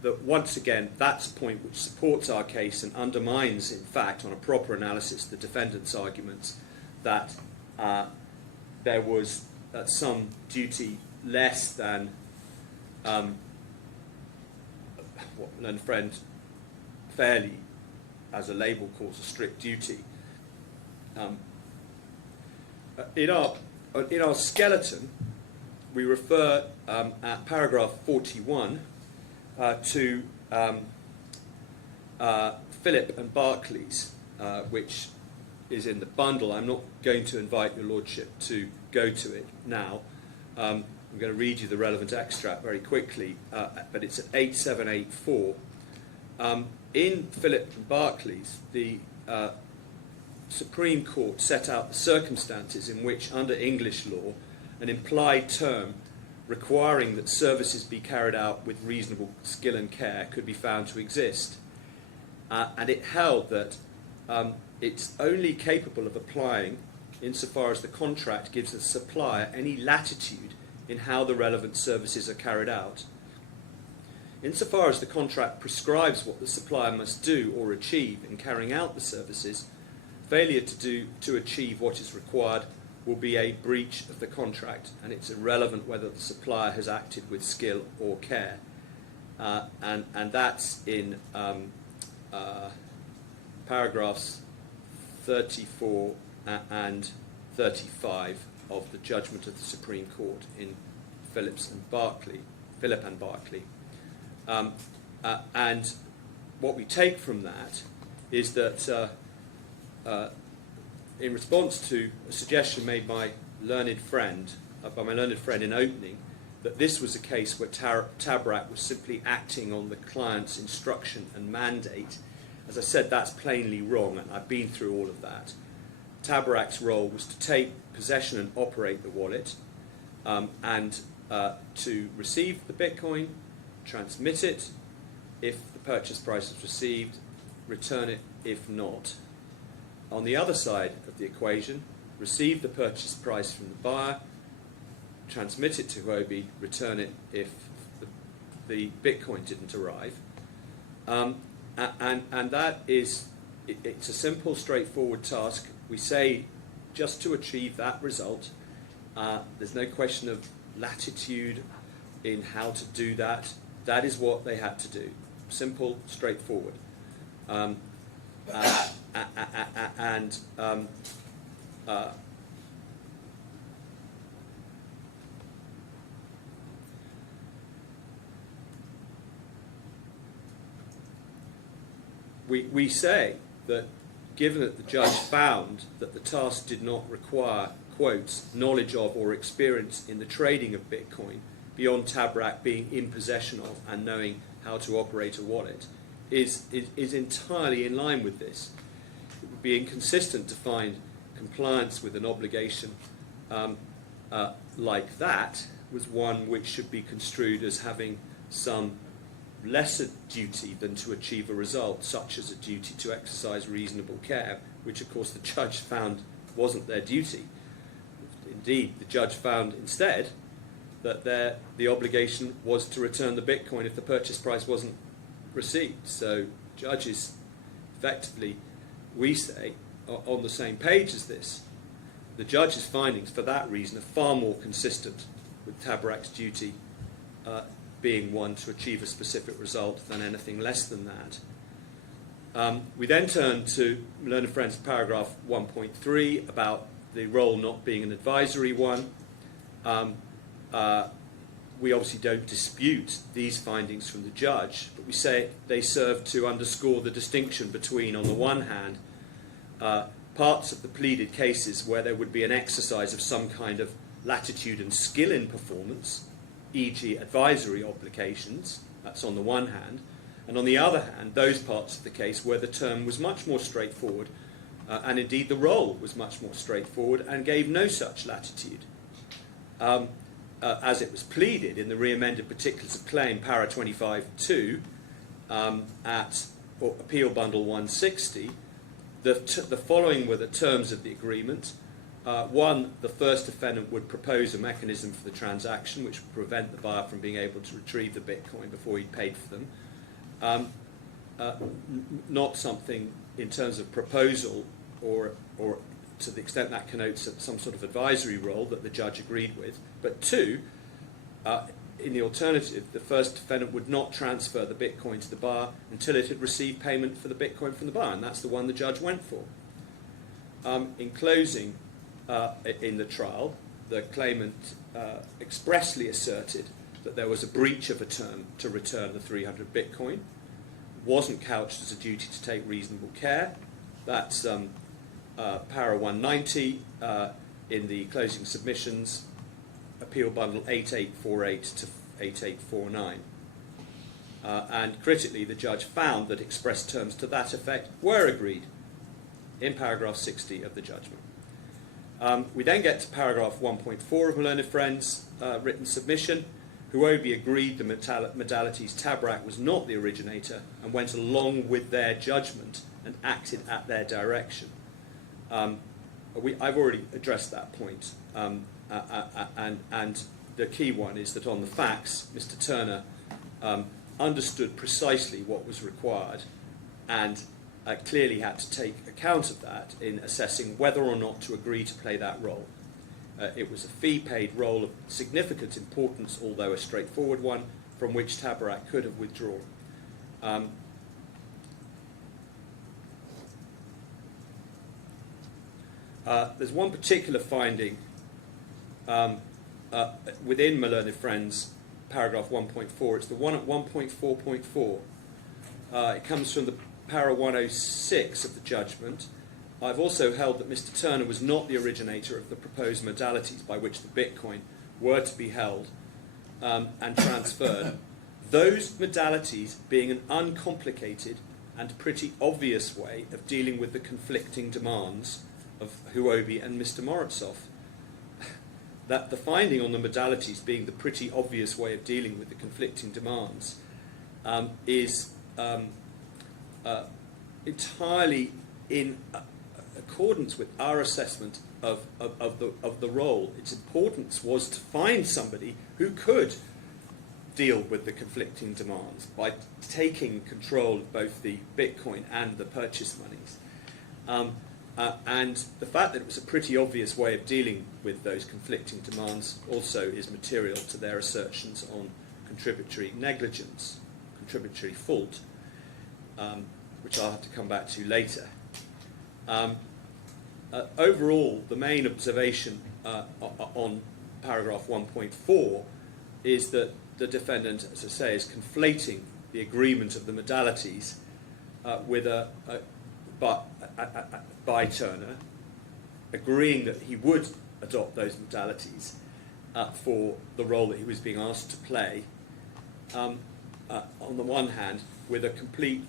that once again, that's a point which supports our case and undermines, in fact, on a proper analysis, the defendant's arguments that there was some duty less than what learned friend fairly, as a label, calls a strict duty. In our skeleton, we refer at paragraph 41 to Philip and Barclays, which is in the bundle. I'm not going to invite your lordship to go to it now. I'm going to read you the relevant extract very quickly, but it's at 8784. In Philip and Barclays, the Supreme Court set out the circumstances in which, under English law, an implied term requiring that services be carried out with reasonable skill and care could be found to exist. And it held that it's only capable of applying insofar as the contract gives the supplier any latitude in how the relevant services are carried out. Insofar as the contract prescribes what the supplier must do or achieve in carrying out the services, failure to achieve what is required will be a breach of the contract, and it's irrelevant whether the supplier has acted with skill or care. And that's in paragraphs 34 and 35 of the judgment of the Supreme Court in Philip and Barclay. And what we take from that is that in response to a suggestion made by my learned friend in opening, that this was a case where TABARAK was simply acting on the client's instruction and mandate. As I said, that's plainly wrong, and I've been through all of that. TABARAK's role was to take possession and operate the wallet, and to receive the Bitcoin, transmit it if the purchase price is received, return it if not. On the other side of the equation, receive the purchase price from the buyer, transmit it to HUOBI, return it if the Bitcoin didn't arrive. And that is, it's a simple, straightforward task. We say just to achieve that result, there's no question of latitude in how to do that. That is what they had to do. Simple, straightforward. We say that given that the judge found that the task did not require, quotes, knowledge of or experience in the trading of Bitcoin beyond TABARAK being in possession of and knowing how to operate a wallet, is entirely in line with this. It would be inconsistent to find compliance with an obligation like that was one which should be construed as having some lesser duty than to achieve a result, such as a duty to exercise reasonable care, which of course the judge found wasn't their duty. Indeed, the judge found instead that the obligation was to return the Bitcoin if the purchase price wasn't received. So judges effectively, we say, are on the same page as this. The judge's findings for that reason are far more consistent with TABARAK's duty being one to achieve a specific result than anything less than that. We then turn to Learned Friend's paragraph 1.3 about the role not being an advisory one. We obviously don't dispute these findings from the judge, but we say they serve to underscore the distinction between, on the one hand, parts of the pleaded cases where there would be an exercise of some kind of latitude and skill in performance, e.g. advisory obligations, that's on the one hand, and on the other hand, those parts of the case where the term was much more straightforward, and indeed the role was much more straightforward and gave no such latitude. As it was pleaded in the re-amended particulars of claim, para 25.2, at Appeal Bundle 160, the following were the terms of the agreement. One, the first defendant would propose a mechanism for the transaction which would prevent the buyer from being able to retrieve the Bitcoin before he'd paid for them. Not something in terms of proposal or to the extent that connotes some sort of advisory role that the judge agreed with. But two, in the alternative, the first defendant would not transfer the Bitcoin to the buyer until it had received payment for the Bitcoin from the buyer, and that's the one the judge went for. In closing, in the trial, the claimant expressly asserted that there was a breach of a term to return the 300 Bitcoin, wasn't couched as a duty to take reasonable care. That's para 190 in the closing submissions, Appeal Bundle 8848 to 8849. And critically, the judge found that express terms to that effect were agreed in paragraph 60 of the judgment. We then get to paragraph 1.4 of Learned Friend's written submission. HUOBI agreed the modalities TABARAK was not the originator and went along with their judgment and acted at their direction. I've already addressed that point, and the key one is that on the facts, Mr. Turner understood precisely what was required and clearly had to take account of that in assessing whether or not to agree to play that role. It was a fee-paid role of significant importance, although a straightforward one, from which TABARAK could have withdrawn. There's one particular finding within Learned Friend's paragraph 1.4. It's the one at 1.4.4. It comes from the para 106 of the judgment. I've also held that Mr. Turner was not the originator of the proposed modalities by which the Bitcoin were to be held and transferred. Those modalities being an uncomplicated and pretty obvious way of dealing with the conflicting demands of HUOBI and Mr. Morozov. That the finding on the modalities being the pretty obvious way of dealing with the conflicting demands is entirely in accordance with our assessment of the role. Its importance was to find somebody who could deal with the conflicting demands by taking control of both the Bitcoin and the purchase monies. And the fact that it was a pretty obvious way of dealing with those conflicting demands also is material to their assertions on contributory negligence, contributory fault, which I'll have to come back to later. Overall, the main observation on paragraph 1.4 is that the defendant, as I say, is conflating the agreement of the modalities with by Turner, agreeing that he would adopt those modalities for the role that he was being asked to play, on the one hand, with a complete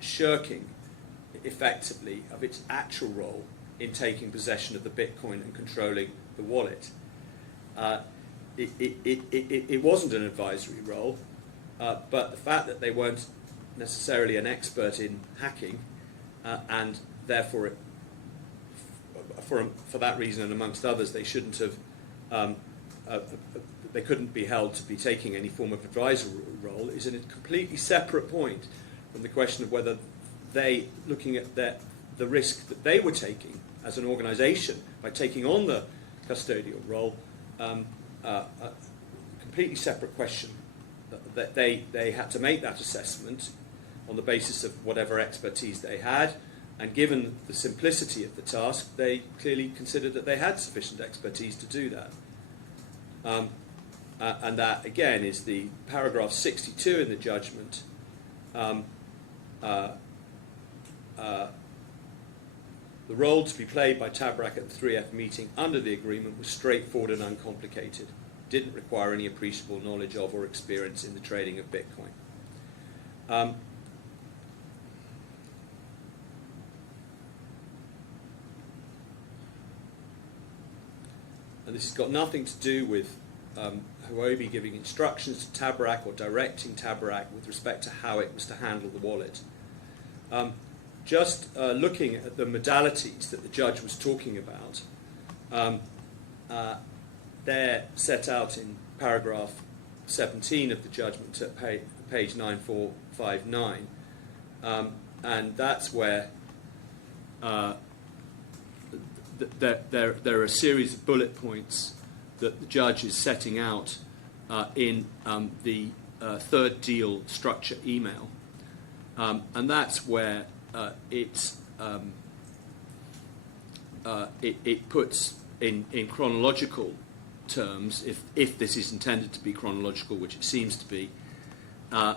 shirking, effectively, of its actual role in taking possession of the Bitcoin and controlling the wallet. It wasn't an advisory role, but the fact that they weren't necessarily an expert in hacking, and therefore, for that reason and amongst others, they shouldn't have, they couldn't be held to be taking any form of advisory role, is a completely separate point from the question of whether they, looking at the risk that they were taking as an organisation by taking on the custodial role, a completely separate question. That they had to make that assessment on the basis of whatever expertise they had, and given the simplicity of the task, they clearly considered that they had sufficient expertise to do that. And that, again, is the paragraph 62 in the judgment. The role to be played by TABARAK at the 3F meeting under the agreement was straightforward and uncomplicated. Didn't require any appreciable knowledge of or experience in the trading of Bitcoin. And this has got nothing to do with HUOBI giving instructions to TABARAK or directing TABARAK with respect to how it was to handle the wallet. Just looking at the modalities that the judge was talking about, they're set out in paragraph 17 of the judgment at page 9459, and that's where there are a series of bullet points that the judge is setting out in the third deal structure email, and that's where it puts in chronological terms, if this is intended to be chronological, which it seems to be, that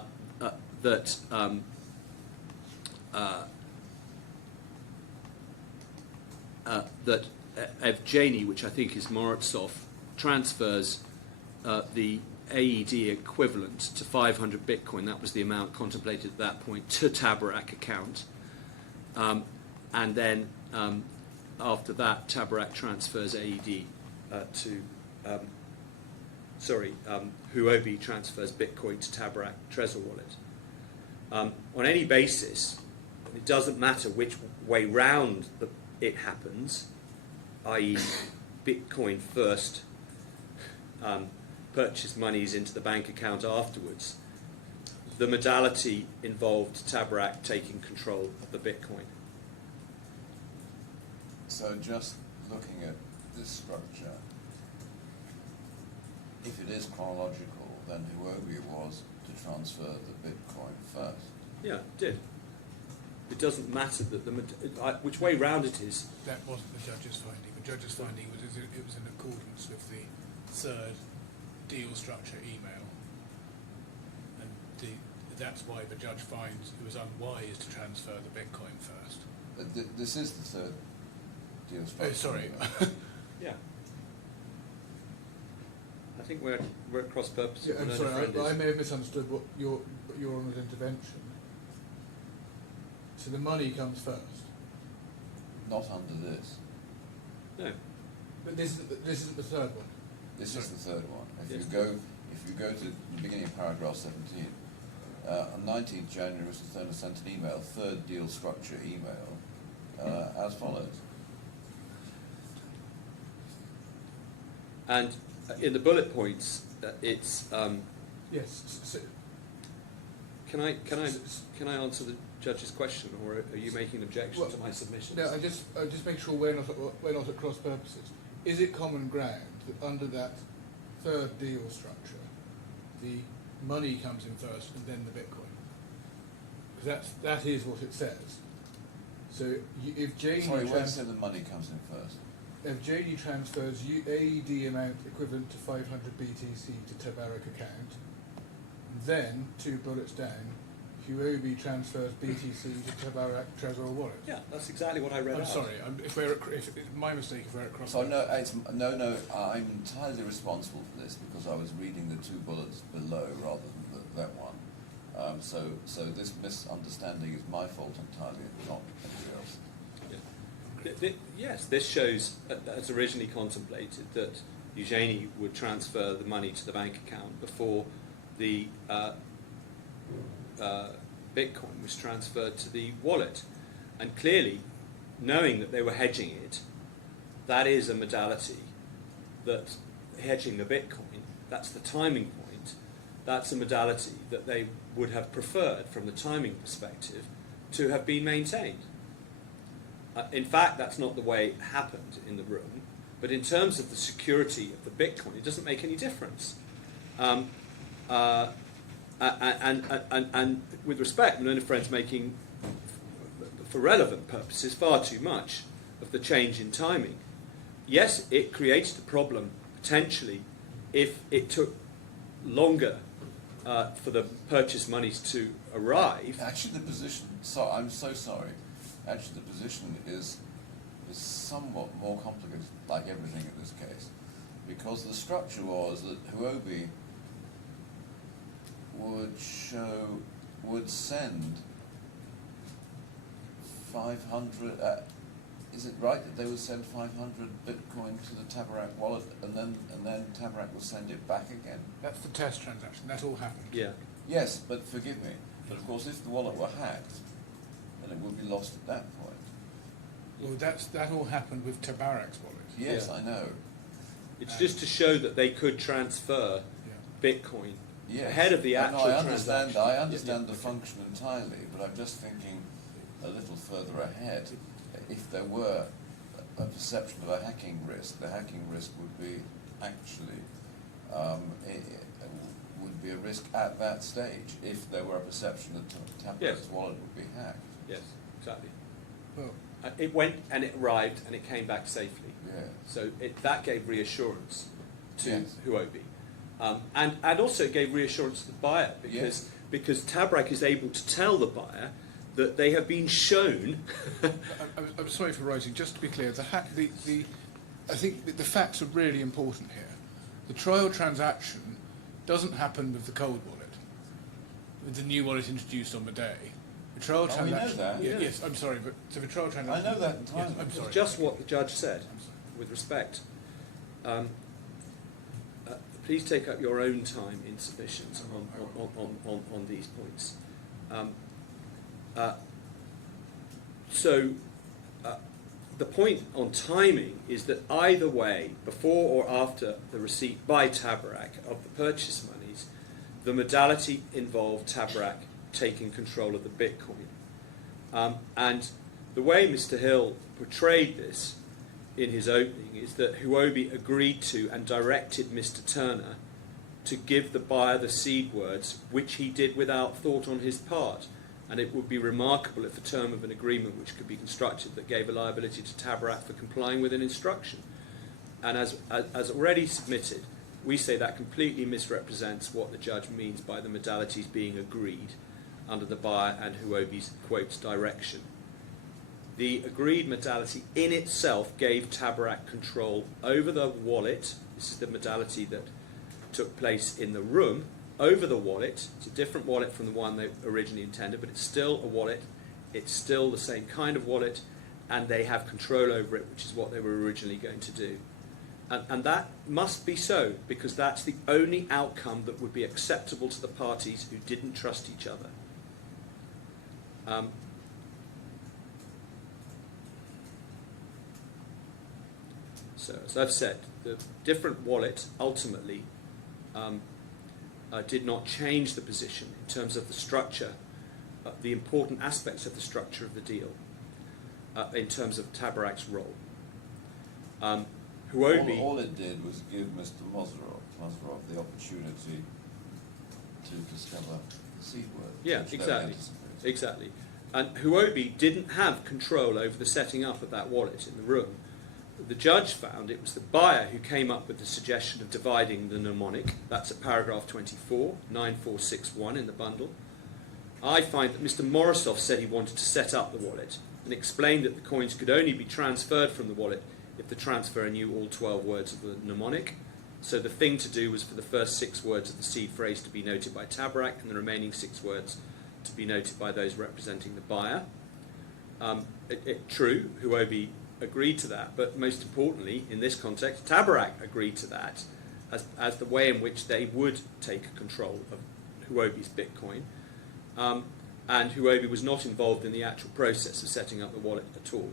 Evgeny, which I think is Morozov, transfers the AED equivalent to 500 Bitcoin. That was the amount contemplated at that point, to TABARAK account, and then after that, TABARAK transfers AED to HUOBI transfers Bitcoin to TABARAK Trezor wallet. On any basis, it doesn't matter which way round it happens, i.e. Bitcoin first, purchase monies into the bank account afterwards. The modality involved TABARAK taking control of the Bitcoin. So just looking at this structure, if it is chronological, then HUOBI was to transfer the Bitcoin first. Yeah, it did. It doesn't matter that which way round it is. That wasn't the judge's finding. The judge's finding was it was in accordance with the third deal structure email, and that's why the judge finds it was unwise to transfer the Bitcoin first. This is the third deal structure. Oh, sorry. email. Yeah. I think we're at cross purposes. Yeah, I'm sorry, I may have misunderstood what your Honour's intervention. So the money comes first. Not under this. No. But this isn't the third one. This is the third one. If Yes. you go to the beginning of paragraph 17, on 19th January, Mr. Thurner sent an email, third deal structure email, as follows. And in the bullet points, it's. Yes. So, Can I answer the judge's question, or are you making an objection Well, to my submissions? no, I just make sure we're not at cross purposes. Is it common ground that under that third deal structure, the money comes in first and then the Bitcoin? Because that is what it says. So if Janie Sorry, where said the money comes in first? if Janie transfers AED amount equivalent to 500 BTC to TABARAK account, then 2 bullets down, HUOBI transfers BTC to TABARAK Trezor wallet. Yeah, that's exactly what I read I'm out. sorry, if it's my mistake if we're at cross. So no, no, I'm entirely responsible for this because I was reading the two bullets below rather than that one. So this misunderstanding is my fault entirely, not anybody else. Yes, this shows, as originally contemplated, that Eugenie would transfer the money to the bank account before the Bitcoin was transferred to the wallet. And clearly, knowing that they were hedging it, that is a modality that hedging the Bitcoin, that's the timing point, that's a modality that they would have preferred from the timing perspective to have been maintained. In fact, that's not the way it happened in the room, but in terms of the security of the Bitcoin, it doesn't make any difference. And with respect, my friend's making, for relevant purposes, far too much of the change in timing. Yes, it created a problem, potentially, if it took longer for the purchase monies to arrive. Actually, the position. So I'm so sorry. Actually, the position is somewhat more complicated, like everything in this case, because the structure was that HUOBI would send 500. Is it right that they would send 500 Bitcoin to the TABARAK wallet, and then TABARAK will send it back again? That's the test transaction. That all happened. Yeah. Yes, but forgive me. But of course, if the wallet were hacked, then it would be lost at that point. Well, that all happened with TABARAK's wallet. Yes, Yeah. I know. It's just to show that they could transfer Yeah. Bitcoin Yes. ahead of the No, actual I understand. transaction. I understand Yeah, the function entirely, but I'm just thinking a little further ahead. If there were a perception of a hacking risk, the hacking risk would be actually would be a risk at that stage. If there were a perception that TABARAK's Yes. wallet would be hacked. Yes, exactly. Well, It went and it arrived and it came back safely. Yeah. So that gave reassurance to Yes. HUOBI. And also it gave reassurance to the buyer because TABARAK is able to tell the buyer that they have been shown. I'm sorry for writing. Just to be clear, I think the facts are really important here. The trial transaction doesn't happen with the cold wallet, with the new wallet introduced on the day. The trial Oh, we know transaction. that. Yeah, Yeah. yes, I'm sorry, but so the trial transaction. I know that entirely. Yes, I'm sorry. It's just what the judge said, I'm sorry. with respect. Please take up your own time in submissions on these points. The point on timing is that either way, before or after the receipt by TABARAK of the purchase monies, the modality involved TABARAK taking control of the Bitcoin. And the way Mr. Hill portrayed this in his opening is that HUOBI agreed to and directed Mr. Turner to give the buyer the seed words, which he did without thought on his part. And it would be remarkable if the term of an agreement which could be constructed that gave a liability to TABARAK for complying with an instruction. And as already submitted, we say that completely misrepresents what the judge means by the modalities being agreed under the buyer and HUOBI's, quote, direction. The agreed modality in itself gave TABARAK control over the wallet. This is the modality that took place in the room, over the wallet. It's a different wallet from the one they originally intended, but it's still a wallet. It's still the same kind of wallet, and they have control over it, which is what they were originally going to do. And that must be so, because that's the only outcome that would be acceptable to the parties who didn't trust each other. So, as I've said, the different wallet ultimately did not change the position in terms of the structure, the important aspects of the structure of the deal, in terms of TABARAK's role. HUOBI. All it did was give Mr. Mazarov the opportunity to discover the seed word. Yeah, which they exactly. anticipated. Exactly. And HUOBI didn't have control over the setting up of that wallet in the room. The judge found it was the buyer who came up with the suggestion of dividing the mnemonic. That's at paragraph 24, 9461 in the bundle. I find that Mr. Morozov said he wanted to set up the wallet and explained that the coins could only be transferred from the wallet if the transfer knew all 12 words of the mnemonic. So the thing to do was for the first 6 words of the seed phrase to be noted by TABARAK and the remaining 6 words to be noted by those representing the buyer. True, HUOBI agreed to that, but most importantly, in this context, TABARAK agreed to that as the way in which they would take control of HUOBI's Bitcoin. And HUOBI was not involved in the actual process of setting up the wallet at all.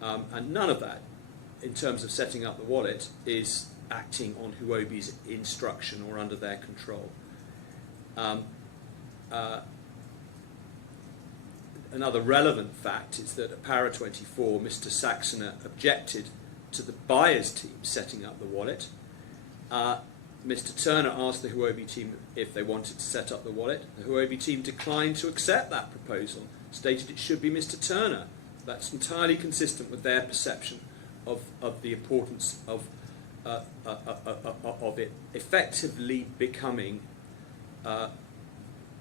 And none of that, in terms of setting up the wallet, is acting on HUOBI's instruction or under their control. Another relevant fact is that at Para 24, Mr. Saxoner objected to the buyer's team setting up the wallet. Mr. Turner asked the HUOBI team if they wanted to set up the wallet. The HUOBI team declined to accept that proposal, stated it should be Mr. Turner. That's entirely consistent with their perception of the importance of it effectively becoming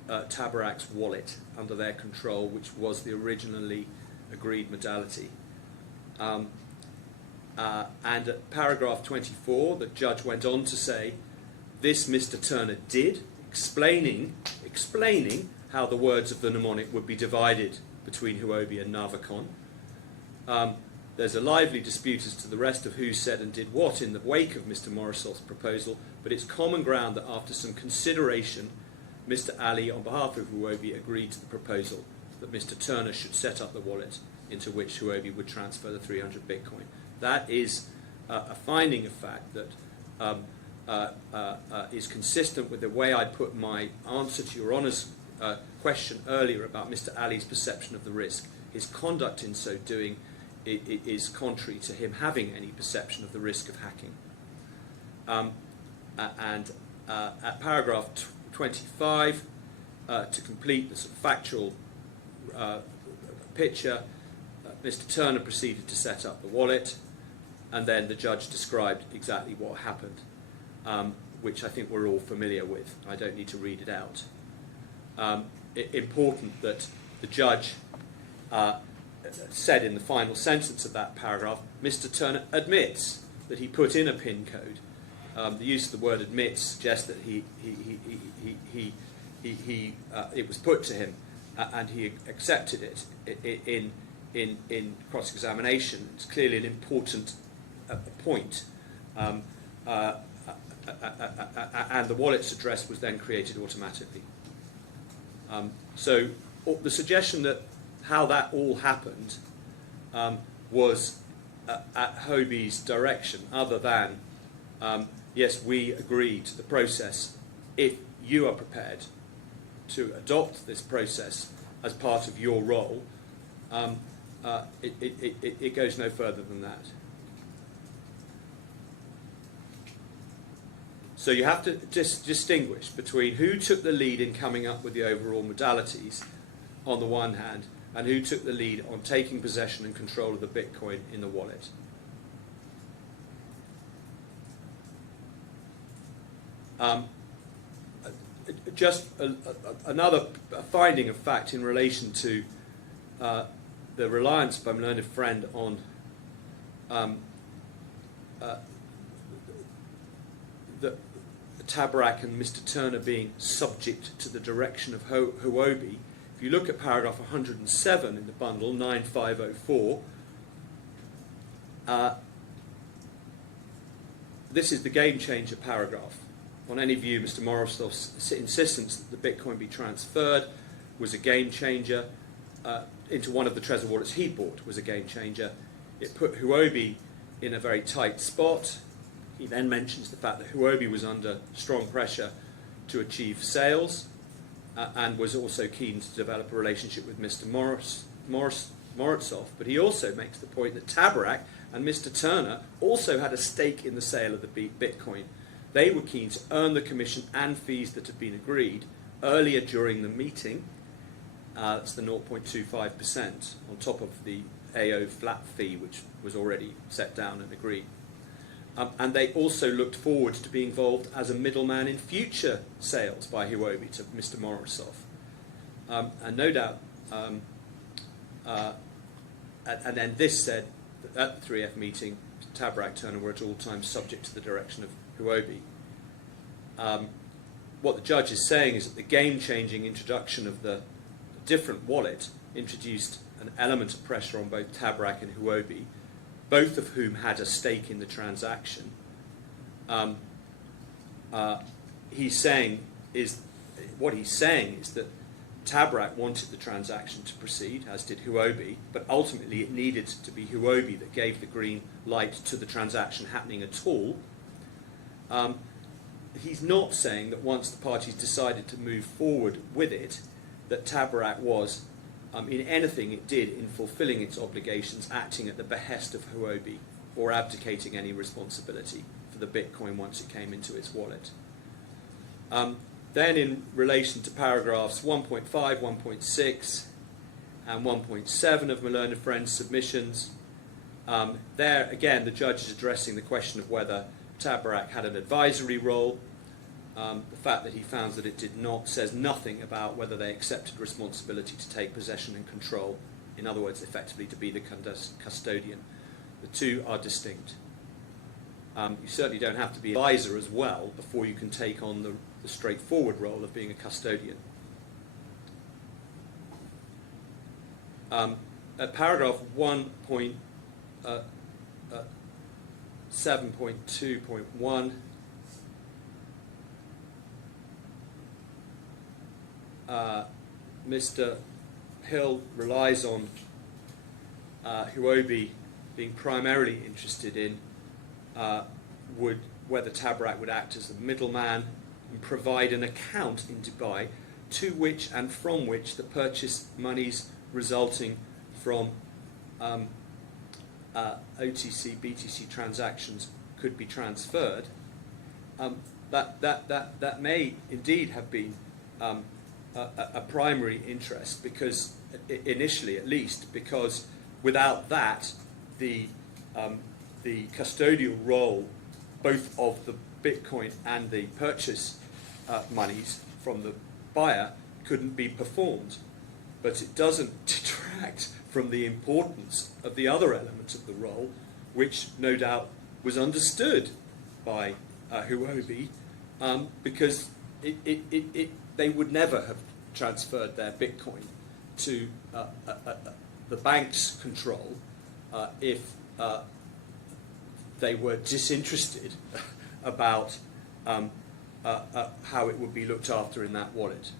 TABARAK's wallet under their control, which was the originally agreed modality. And at paragraph 24, the judge went on to say, this Mr. Turner did, explaining how the words of the mnemonic would be divided between HUOBI and Navacon. There's a lively dispute as to the rest of who said and did what in the wake of Mr. Morozov's proposal, but it's common ground that after some consideration, Mr. Ali, on behalf of HUOBI, agreed to the proposal that Mr. Turner should set up the wallet into which HUOBI would transfer the 300 Bitcoin. That is a finding of fact that is consistent with the way I put my answer to Your Honour's question earlier about Mr. Ali's perception of the risk. His conduct in so doing is contrary to him having any perception of the risk of hacking. At paragraph 25, to complete the sort of factual picture, Mr. Turner proceeded to set up the wallet, and then the judge described exactly what happened, which I think we're all familiar with. I don't need to read it out. Important that the judge said in the final sentence of that paragraph, Mr. Turner admits that he put in a PIN code. The use of the word admits suggests that it was put to him and he accepted it in cross-examination. It's clearly an important point. And the wallet's address was then created automatically. So the suggestion that how that all happened was at HUOBI's direction, other than, yes, we agree to the process if you are prepared to adopt this process as part of your role, it goes no further than that. So you have to distinguish between who took the lead in coming up with the overall modalities on the one hand, and who took the lead on taking possession and control of the Bitcoin in the wallet. Just another finding of fact in relation to the reliance by my learned friend on the TABARAK and Mr. Turner being subject to the direction of HUOBI. If you look at paragraph 107 in the bundle, 9504, this is the game changer paragraph. On any view, Mr. Morozov's insistence that the Bitcoin be transferred was a game changer. Into one of the Trezor wallets he bought was a game changer. It put HUOBI in a very tight spot. He then mentions the fact that HUOBI was under strong pressure to achieve sales and was also keen to develop a relationship with Mr. Morozov. But he also makes the point that TABARAK and Mr. Turner also had a stake in the sale of the Bitcoin. They were keen to earn the commission and fees that had been agreed earlier during the meeting. That's the 0.25% on top of the AO flat fee, which was already set down and agreed. And they also looked forward to being involved as a middleman in future sales by HUOBI to Mr. Morozov. and no doubt, and then this said that at the 3F meeting, TABARAK Turner were at all times subject to the direction of HUOBI. What the judge is saying is that the game-changing introduction of the different wallet introduced an element of pressure on both TABARAK and HUOBI, both of whom had a stake in the transaction. What he's saying is that TABARAK wanted the transaction to proceed, as did HUOBI, but ultimately it needed to be HUOBI that gave the green light to the transaction happening at all. He's not saying that once the parties decided to move forward with it, that TABARAK was, in anything it did in fulfilling its obligations, acting at the behest of HUOBI or abdicating any responsibility for the Bitcoin once it came into its wallet. Then in relation to paragraphs 1.5, 1.6 and 1.7 of my learned friend's submissions, there again the judge is addressing the question of whether TABARAK had an advisory role. The fact that he found that it did not says nothing about whether they accepted responsibility to take possession and control, in other words, effectively to be the custodian. The two are distinct. You certainly don't have to be an advisor as well before you can take on the straightforward role of being a custodian. At paragraph 1.7.2.1, Mr. Hill relies on HUOBI being primarily interested in whether TABARAK would act as a middleman and provide an account in Dubai to which and from which the purchase monies resulting from OTC, BTC transactions could be transferred. That may indeed have been a primary interest, because initially at least, because without that the custodial role both of the Bitcoin and the purchase monies from the buyer couldn't be performed. But it doesn't detract from the importance of the other elements of the role, which no doubt was understood by HUOBI, because they would never have transferred their Bitcoin to the bank's control if they were disinterested about how it would be looked after in that wallet.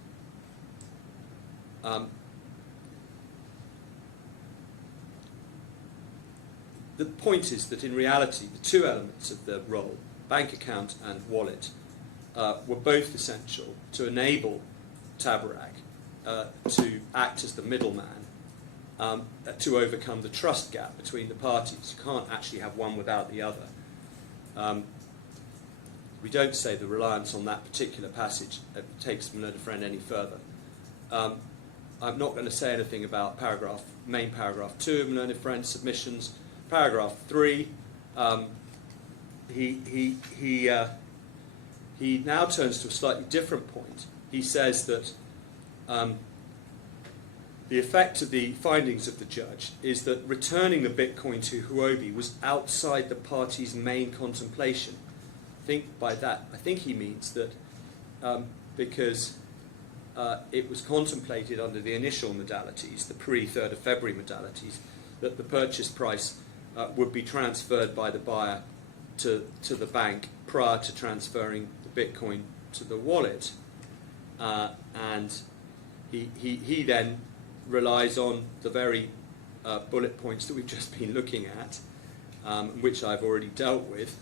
The point is that in reality the two elements of the role, bank account and wallet, were both essential to enable TABARAK to act as the middleman to overcome the trust gap between the parties. You can't actually have one without the other. We don't say the reliance on that particular passage takes my learned friend any further. I'm not going to say anything about main paragraph 2 of my learned friend's submissions. Paragraph 3, he now turns to a slightly different point. He says that the effect of the findings of the judge is that returning the Bitcoin to HUOBI was outside the party's main contemplation. By that, I think he means that because it was contemplated under the initial modalities, the pre-3rd of February modalities, that the purchase price would be transferred by the buyer to the bank prior to transferring the Bitcoin to the wallet. And he then relies on the very bullet points that we've just been looking at, which I've already dealt with.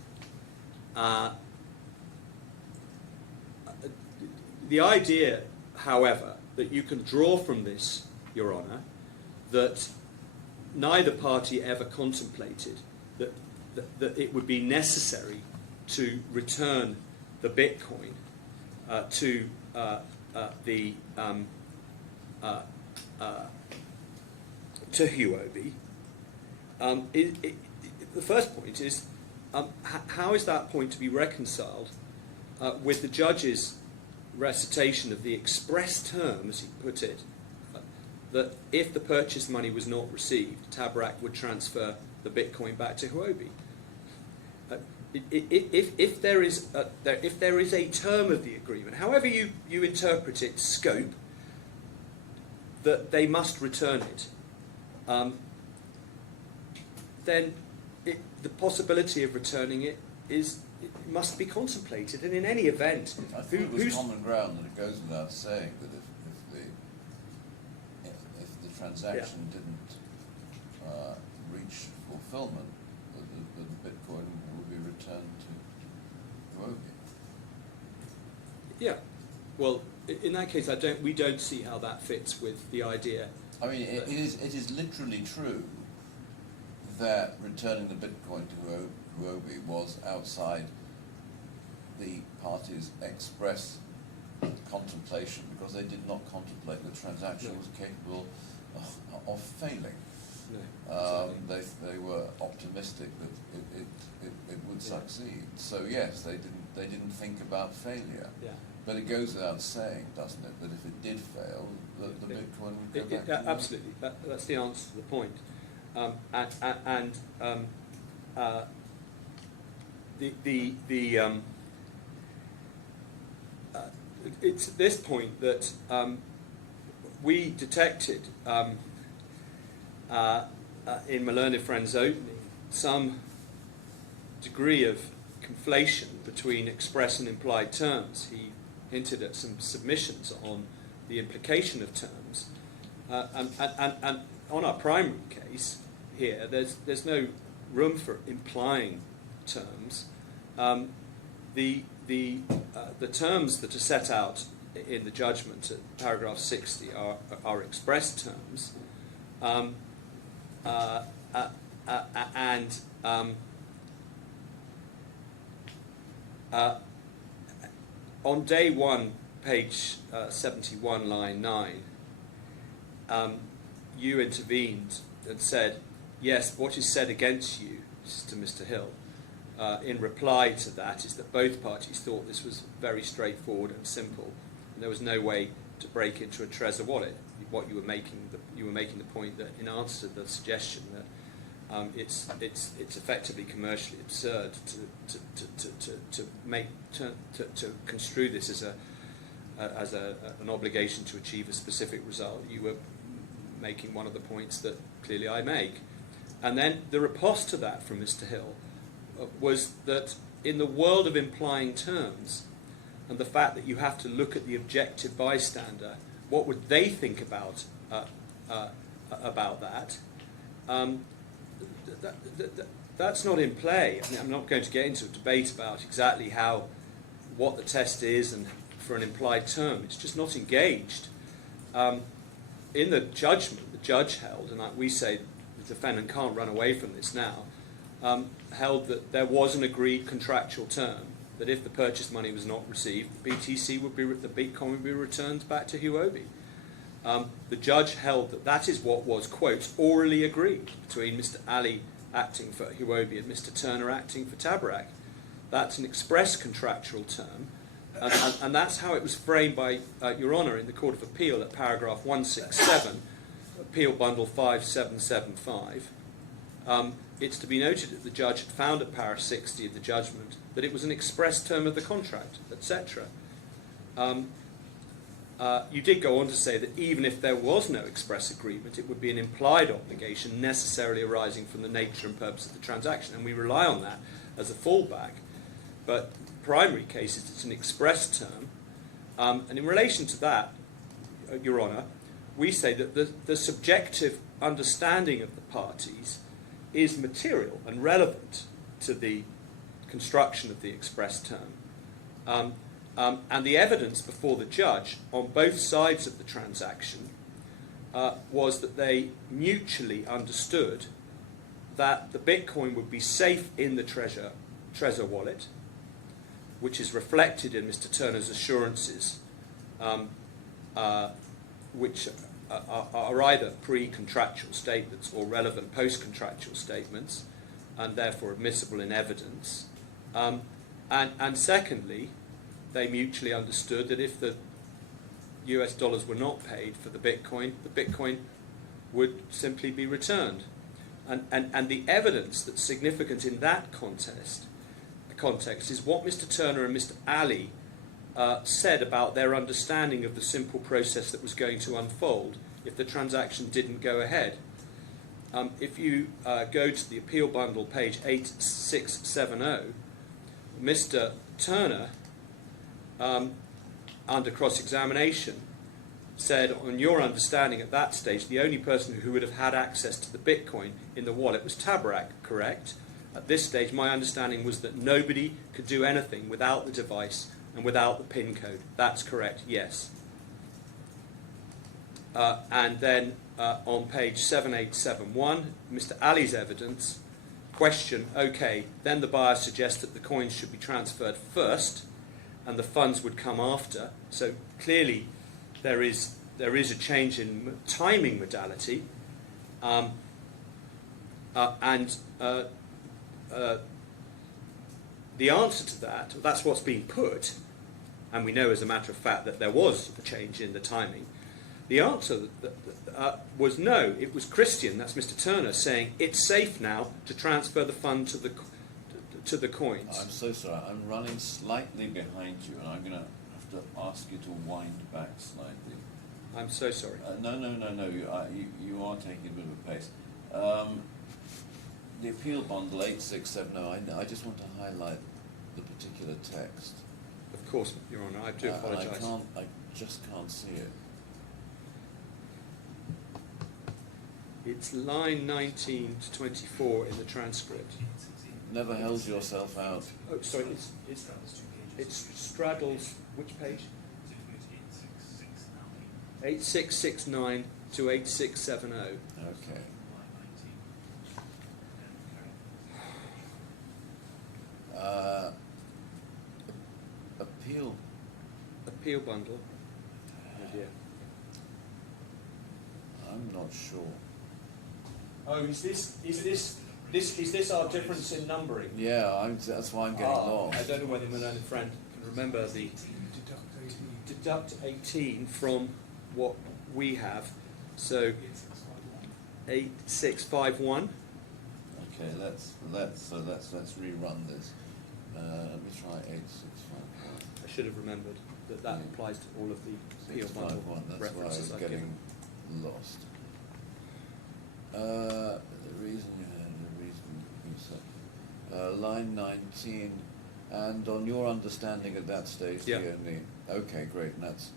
The idea, however, that you can draw from this, Your Honour, that neither party ever contemplated that it would be necessary to return the Bitcoin to HUOBI. The first point is, how is that point to be reconciled with the judge's recitation of the express term, as he put it, that if the purchase money was not received, TABARAK would transfer the Bitcoin back to HUOBI. If there is a term of the agreement, however you interpret its scope, that they must return it, then the possibility of returning it must be contemplated. And in any event, I think it was common ground that it goes without saying that if the transaction didn't reach fulfillment, that the Bitcoin will be returned to HUOBI. Yeah. Well, in that case, we don't see how that fits with the idea. I mean, it is literally true that returning the Bitcoin to HUOBI was outside the parties' express contemplation, because they did not contemplate the transaction was capable of failing. No, they were optimistic that it would succeed. So yes, they didn't think about failure. Yeah. But it goes without saying, doesn't it, that if it did fail, that the Bitcoin would go back to HUOBI. Absolutely. That's the answer to the point. It's at this point that we detected in my learned friend's opening some degree of conflation between express and implied terms. He hinted at some submissions on the implication of terms, and on our primary case here, there's no room for implying terms. The terms that are set out in the judgment at paragraph 60 are express terms, on day one, page 71, line 9, you intervened and said, yes, what is said against you, this is to Mr. Hill, in reply to that is that both parties thought this was very straightforward and simple, and there was no way to break into a Trezor wallet. What you were making the point that in answer to the suggestion that it's effectively commercially absurd to construe this as an obligation to achieve a specific result. You were making one of the points that clearly I make, and then the riposte to that from Mr. Hill was that in the world of implying terms, and the fact that you have to look at the objective bystander, what would they think about that? That's not in play. I mean, I'm not going to get into a debate about exactly what the test is and for an implied term. It's just not engaged. In the judgment, the judge held, and like we say, the defendant can't run away from this now, held that there was an agreed contractual term, that if the purchase money was not received, the Bitcoin would be returned back to HUOBI. The judge held that is what was, quote, orally agreed between Mr. Ali acting for HUOBI and Mr. Turner acting for TABARAK. That's an express contractual term, and that's how it was framed by Your Honour in the Court of Appeal at paragraph 167, Appeal Bundle 5775. It's to be noted that the judge had found at paragraph 60 of the judgment that it was an express term of the contract, etc. You did go on to say that even if there was no express agreement, it would be an implied obligation necessarily arising from the nature and purpose of the transaction, and we rely on that as a fallback. But primary cases, it's an express term, and in relation to that, Your Honour, we say that the subjective understanding of the parties is material and relevant to the construction of the express term. And the evidence before the judge on both sides of the transaction was that they mutually understood that the Bitcoin would be safe in the Trezor wallet, which is reflected in Mr. Turner's assurances, which are either pre-contractual statements or relevant post-contractual statements, and therefore admissible in evidence. And secondly, they mutually understood that if the US dollars were not paid for the Bitcoin would simply be returned. And the evidence that's significant in that context is what Mr. Turner and Mr. Ali said about their understanding of the simple process that was going to unfold if the transaction didn't go ahead. If you go to the appeal bundle, page 8670, Mr. Turner, under cross-examination, said, on your understanding at that stage, the only person who would have had access to the Bitcoin in the wallet was TABARAK, correct? At this stage, my understanding was that nobody could do anything without the device and without the PIN code. That's correct, yes. And then on page 7871, Mr. Ali's evidence, question, okay, then the buyer suggests that the coins should be transferred first and the funds would come after. So clearly there is a change in timing modality, and the answer to that, that's what's being put, and we know as a matter of fact that there was a change in the timing. The answer was no. It was Christian, that's Mr. Turner, saying it's safe now to transfer the fund to the coins. I'm so sorry, I'm running slightly behind you, and I'm going to have to ask you to wind back slightly. I'm so sorry. No, you are taking a bit of a pace. The appeal bundle 8670, I just want to highlight the particular text. Of course, Your Honour, I do apologise. I just can't see it. It's line 19 to 24 in the transcript. Never held yourself out. Oh, sorry, it straddles which page? 8669 to 8670. Okay. Appeal bundle. Oh dear. I'm not sure. Oh, is this our difference in numbering? Yeah, that's why I'm getting lost. I don't know whether my learned friend can remember the deduct 18 from what we have. So 8651. Okay, let's rerun this. Let me try 8651. I should have remembered that applies to all of the appeal bundle 651. That's why I references was I've getting given. lost. The reason you said line 19, and on your understanding at that stage, Yeah. the only. Okay, great. And that's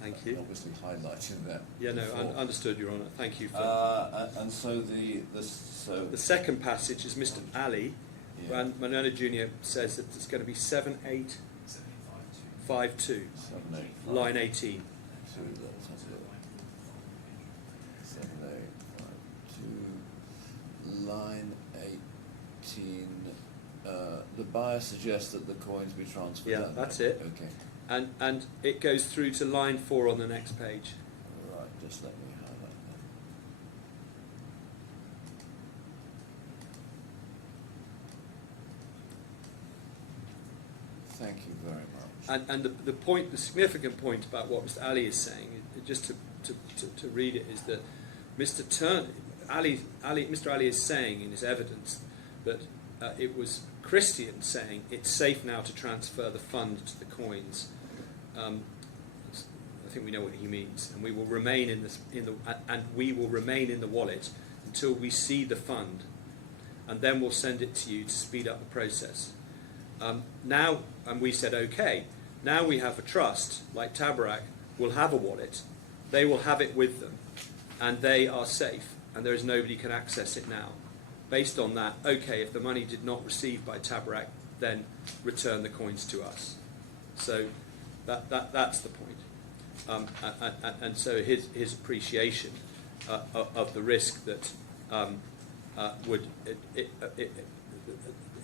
Thank you. obviously highlighting that. Yeah, no, before. understood, Your Honour. Thank you for And so the the second passage is Mr. Ali. Yeah. And Manona Jr. says that it's going to be 7852, 7852. line 18. So let's have a look. 7852, line 18. The buyer suggests that the coins be transferred. Yeah, that's it. Okay. And it goes through to line 4 on the next page. All right, just let me highlight that. Thank you very much. And the significant point about what Mr. Ali is saying, just to read it, is that Mr. Ali is saying in his evidence that it was Christian saying it's safe now to transfer the fund to the coins. I think we know what he means, and we will remain in the wallet until we see the fund, and then we'll send it to you to speed up the process. Now, and we said, okay, now we have a trust, like TABARAK will have a wallet, they will have it with them, and they are safe, and there is nobody can access it now. Based on that, okay, if the money did not receive by TABARAK, then return the coins to us. So that's the point. And so his appreciation of the risk that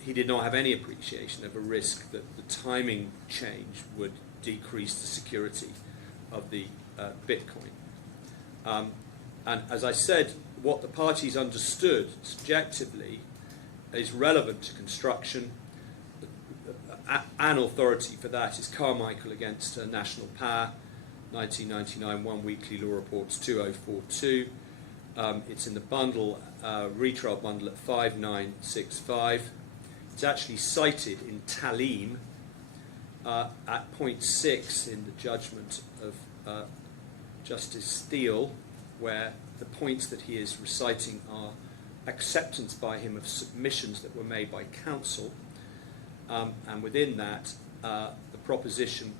he did not have any appreciation of a risk that the timing change would decrease the security of the Bitcoin. And as I said, what the parties understood subjectively is relevant to construction. An authority for that is Carmichael against National Power. 1999, One Weekly Law Reports 2042. It's in the bundle, retrial bundle at 5965. It's actually cited in Talim at point 6 in the judgment of Justice Steele, where the points that he is reciting are acceptance by him of submissions that were made by counsel, and within that, the proposition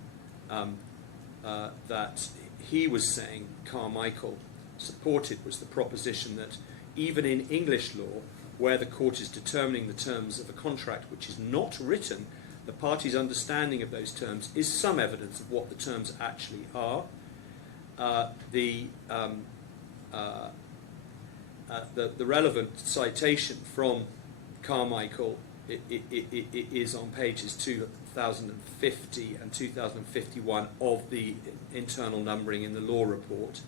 that he was saying Carmichael supported was the proposition that even in English law, where the court is determining the terms of a contract which is not written, the party's understanding of those terms is some evidence of what the terms actually are. The relevant citation from Carmichael is on pages 2050 and 2051 of the internal numbering in the law report.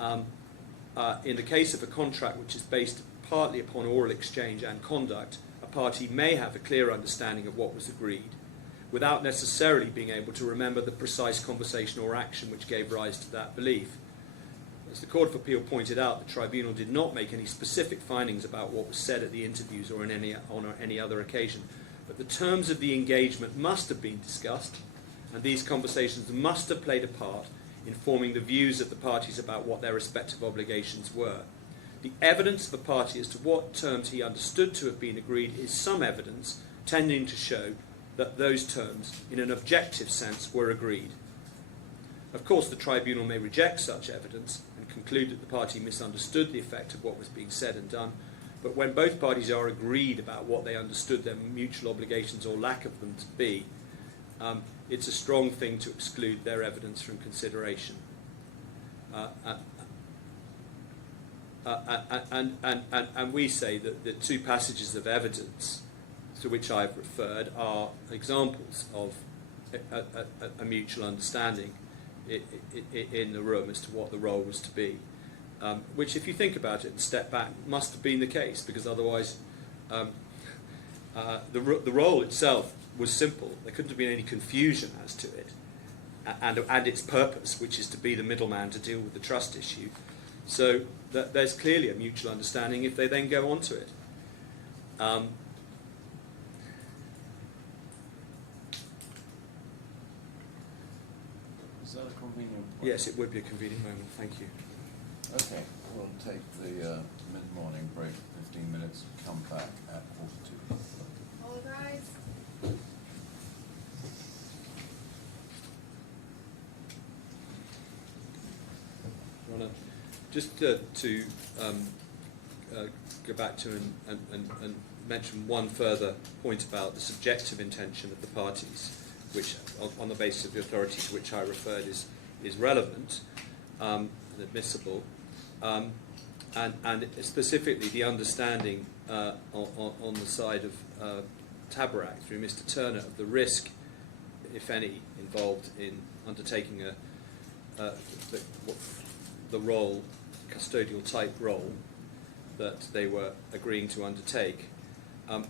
In the case of a contract which is based partly upon oral exchange and conduct, a party may have a clear understanding of what was agreed, without necessarily being able to remember the precise conversation or action which gave rise to that belief. As the Court of Appeal pointed out, the tribunal did not make any specific findings about what was said at the interviews or on any other occasion, but the terms of the engagement must have been discussed, and these conversations must have played a part in forming the views of the parties about what their respective obligations were. The evidence of a party as to what terms he understood to have been agreed is some evidence tending to show that those terms, in an objective sense, were agreed. Of course, the tribunal may reject such evidence and conclude that the party misunderstood the effect of what was being said and done, but when both parties are agreed about what they understood their mutual obligations or lack of them to be, it's a strong thing to exclude their evidence from consideration. And we say that the two passages of evidence to which I've referred are examples of a mutual understanding in the room as to what the role was to be, which, if you think about it and step back, must have been the case, because otherwise the role itself was simple. There couldn't have been any confusion as to it and its purpose, which is to be the middleman to deal with the trust issue. So there's clearly a mutual understanding if they then go on to it. Is that a convenient point? Yes, it would be a convenient moment. Thank you. Okay, we'll take the mid-morning break, 15 minutes, come back at 1:45. All rise. Just to go back to and mention one further point about the subjective intention of the parties, which, on the basis of the authority to which I referred, is relevant and admissible, and specifically the understanding on the side of TABARAK through Mr. Turner of the risk, if any, involved in undertaking the role, custodial type role that they were agreeing to undertake.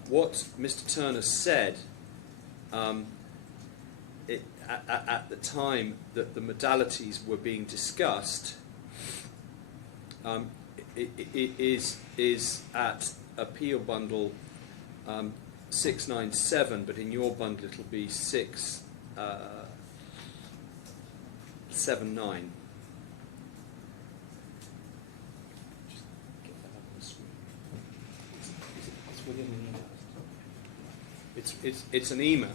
What Mr. Turner said at the time that the modalities were being discussed is at Appeal Bundle 697, but in your bundle it'll be 679. It's an email,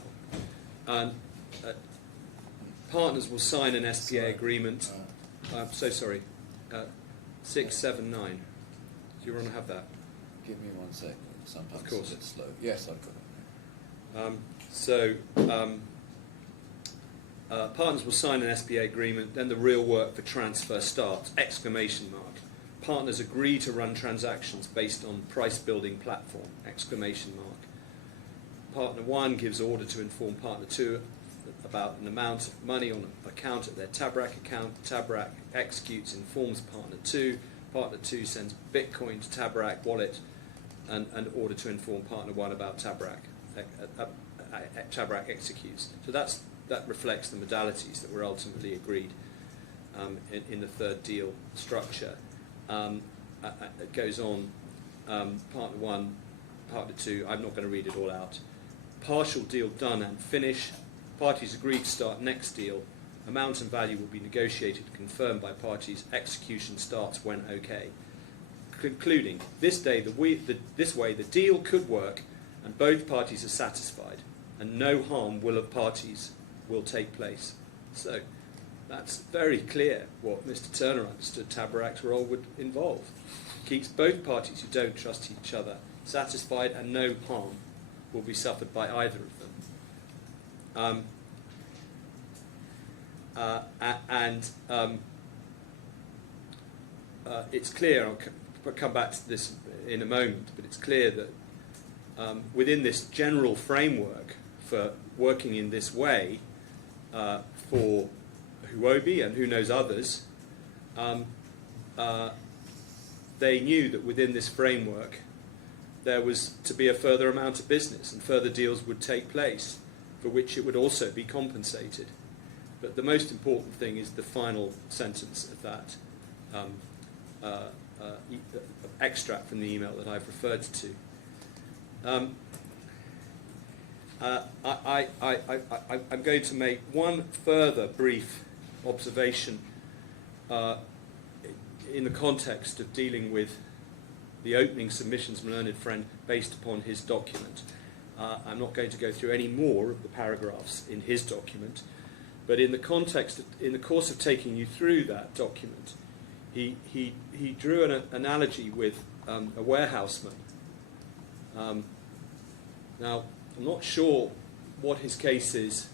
and partners will sign an SPA agreement. I'm so sorry. 679. Do you want to have that? Give me 1 second. Sometimes Of course. it's a bit slow. Yes, I've got it. Partners will sign an SPA agreement, then the real work for transfer starts, exclamation mark. Partners agree to run transactions based on price building platform, exclamation mark. Partner 1 gives order to inform Partner 2 about an amount of money on account at their TABARAK account. TABARAK executes, informs Partner 2. Partner 2 sends Bitcoin to TABARAK wallet and order to inform Partner 1 about TABARAK. TABARAK executes. So that reflects the modalities that were ultimately agreed. in the third deal structure. It goes on, part 1, part 2, I'm not going to read it all out. Partial deal done and finish. Parties agree to start next deal. Amount and value will be negotiated and confirmed by parties. Execution starts when okay. Concluding, this way the deal could work and both parties are satisfied and no harm of parties will take place. So that's very clear what Mr. Turner understood TABARAK's role would involve. Keeps both parties who don't trust each other satisfied and no harm will be suffered by either of them. It's clear, I'll come back to this in a moment, but it's clear that within this general framework for working in this way for HUOBI and who knows others, they knew that within this framework there was to be a further amount of business and further deals would take place for which it would also be compensated. But the most important thing is the final sentence of that extract from the email that I've referred to. I'm going to make one further brief observation in the context of dealing with the opening submissions from learned friend based upon his document. I'm not going to go through any more of the paragraphs in his document, but in the course of taking you through that document, he drew an analogy with a warehouseman. Now, I'm not sure what his case is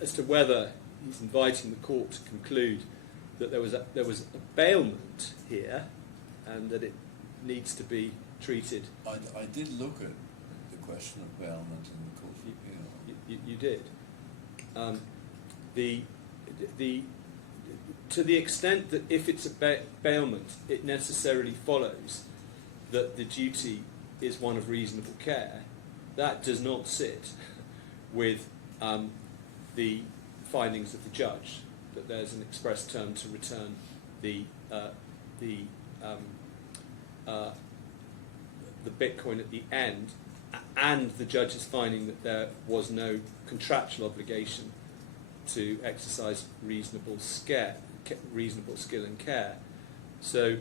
as to whether he's inviting the court to conclude that there was a bailment here and that it needs to be treated. I did look at the question of bailment in the Court of Appeal. You did. To the extent that if it's a bailment, it necessarily follows that the duty is one of reasonable care, that does not sit with the findings of the judge, that there's an express term to return the Bitcoin at the end, and the judge is finding that there was no contractual obligation to exercise reasonable skill and care. So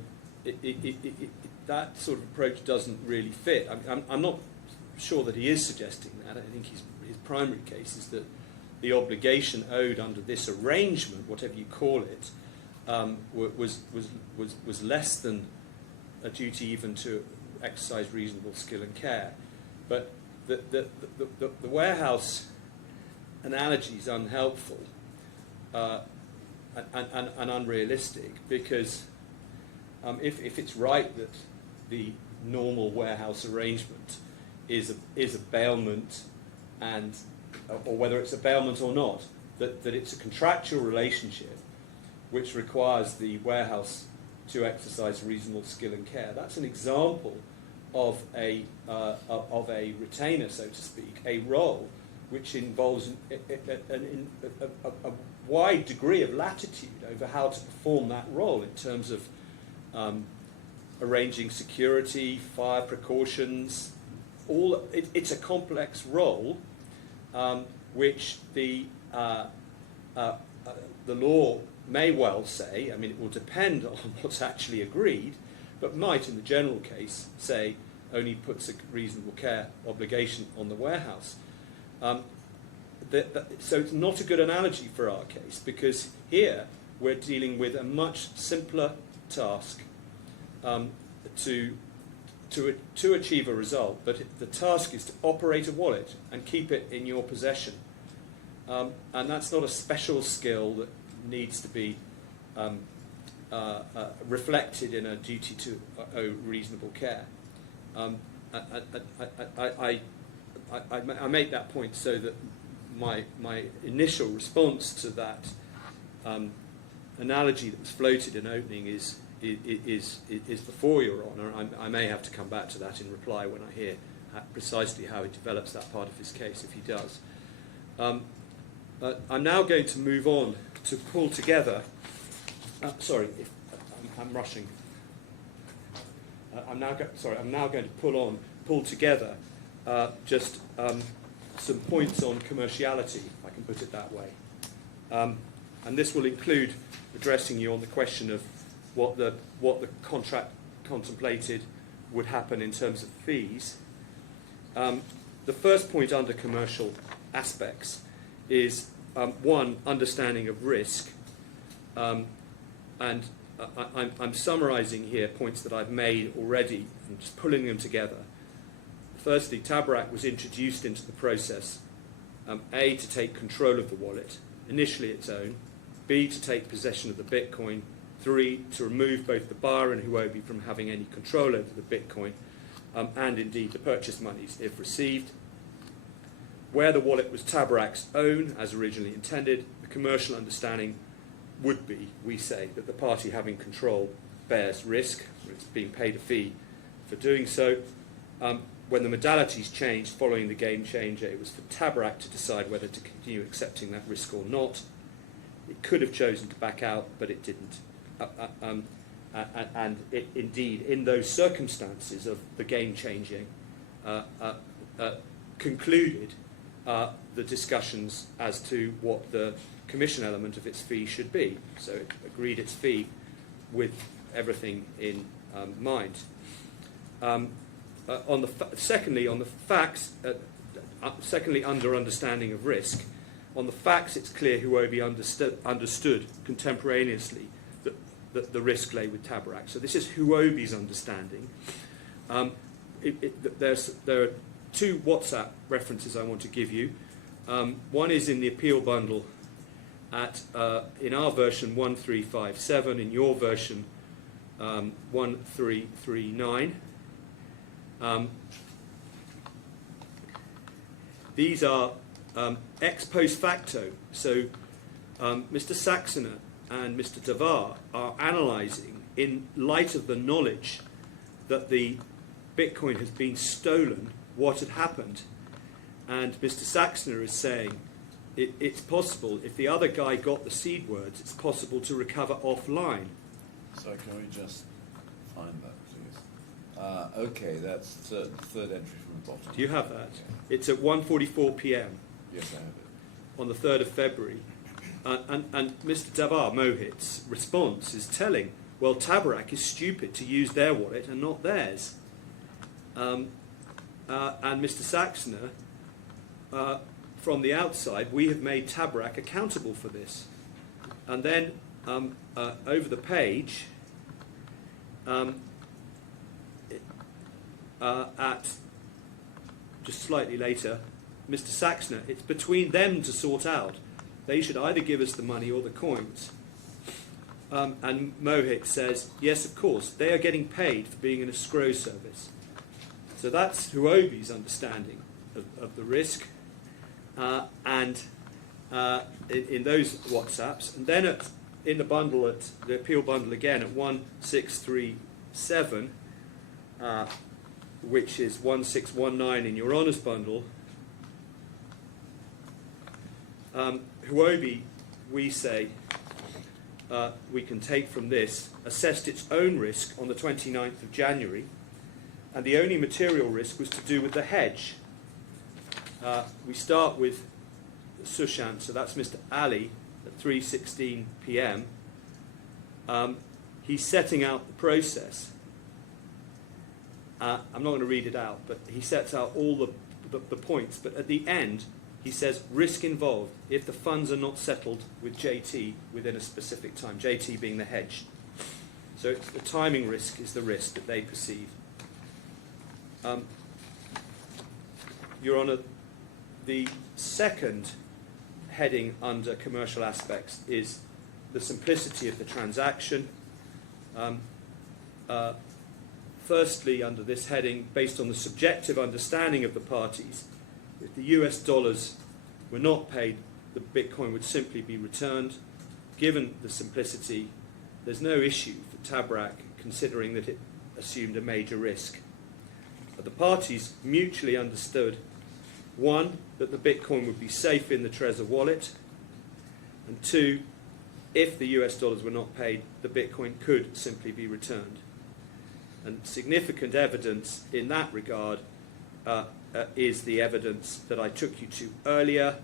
that sort of approach doesn't really fit. I'm not sure that he is suggesting that. I think his primary case is that the obligation owed under this arrangement, whatever you call it, was less than a duty even to exercise reasonable skill and care. But the warehouse analogy is unhelpful and unrealistic, because if it's right that the normal warehouse arrangement is a bailment, and or whether it's a bailment or not, that it's a contractual relationship which requires the warehouse to exercise reasonable skill and care, that's an example of a retainer, so to speak, a role which involves a wide degree of latitude over how to perform that role in terms of arranging security, fire precautions. It's a complex role which the law may well say, I mean, it will depend on what's actually agreed, but might, in the general case, say only puts a reasonable care obligation on the warehouse. So it's not a good analogy for our case, because here we're dealing with a much simpler task to achieve a result, but the task is to operate a wallet and keep it in your possession. And that's not a special skill that needs to be reflected in a duty to owe reasonable care. I make that point so that my initial response to that analogy that was floated in opening is before Your Honour. I may have to come back to that in reply when I hear precisely how he develops that part of his case, if he does. I'm now going to move on to pull together. I'm rushing. I'm now going to pull together just some points on commerciality, if I can put it that way. And this will include addressing you on the question of what the contract contemplated would happen in terms of fees. The first point under commercial aspects is one, understanding of risk. And I'm summarising here points that I've made already and just pulling them together. Firstly, TABARAK was introduced into the process, A, to take control of the wallet, initially its own, B, to take possession of the Bitcoin, 3, to remove both the buyer and HUOBI from having any control over the Bitcoin, and indeed the purchase monies, if received. Where the wallet was TABARAK's own, as originally intended, the commercial understanding would be, we say, that the party having control bears risk, it's being paid a fee for doing so. When the modalities changed following the game changer, it was for TABARAK to decide whether to continue accepting that risk or not. It could have chosen to back out, but it didn't. And it, indeed, in those circumstances of the game changing, concluded the discussions as to what the commission element of its fee should be. So it agreed its fee with everything in mind. Secondly, on the facts, secondly, under understanding of risk, on the facts, it's clear HUOBI understood contemporaneously that the risk lay with TABARAK. So this is HUOBI's understanding. There are two WhatsApp references I want to give you. One is in the appeal bundle at, in our version, 1357, in your version, 1339. These are ex post facto, so Mr. Saxoner and Mr. Davar are analysing, in light of the knowledge that the Bitcoin has been stolen, what had happened. And Mr. Saxoner is saying it's possible, if the other guy got the seed words, it's possible to recover offline. So can we just find that, please? Okay, that's third entry from the bottom. Do you have that? Yeah. It's at 1:44 p.m. Yes, I have it. on the 3rd of February. And Mr. Davar Mohit's response is telling, well, TABARAK is stupid to use their wallet and not theirs. And Mr. Saxoner, from the outside, we have made TABARAK accountable for this. And then over the page, at just slightly later, Mr. Saxoner, it's between them to sort out. They should either give us the money or the coins. And Mohit says, yes, of course, they are getting paid for being an escrow service. So that's HUOBI's understanding of the risk. And in those WhatsApps. And then in the bundle, at the appeal bundle again, at 1637, which is 1619 in your honours bundle, HUOBI, we say, we can take from this, assessed its own risk on the 29th of January, and the only material risk was to do with the hedge. We start with Sushant, so that's Mr. Ali, at 3:16 p.m. He's setting out the process. I'm not going to read it out, but he sets out all the points. But at the end, he says, risk involved if the funds are not settled with JT within a specific time, JT being the hedge. So the timing risk is the risk that they perceive. Your Honour, the second heading under commercial aspects is the simplicity of the transaction. Firstly, under this heading, based on the subjective understanding of the parties, if the US dollars were not paid, the Bitcoin would simply be returned. Given the simplicity, there's no issue for TABARAK, considering that it assumed a major risk. But the parties mutually understood, one, that the Bitcoin would be safe in the Trezor wallet, And 2, if the US dollars were not paid, the Bitcoin could simply be returned. And significant evidence in that regard is the evidence that I took you to earlier,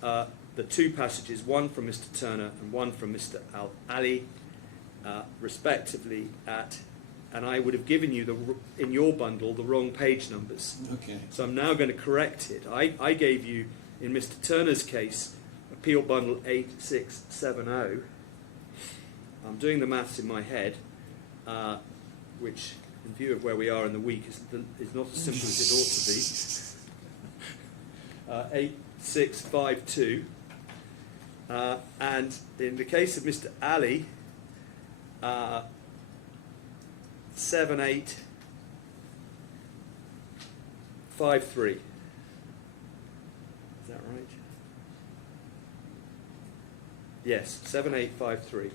the 2 passages, one from Mr. Turner and one from Mr. Al-Ali, respectively and I would have given you in your bundle the wrong page numbers. Okay. So I'm now going to correct it. I gave you, in Mr. Turner's case, Appeal Bundle 8670. I'm doing the maths in my head, which, in view of where we are in the week, is not as simple as it ought to be. 8652. And in the case of Mr. Ali, 7853. Is that right? Yes, 7853.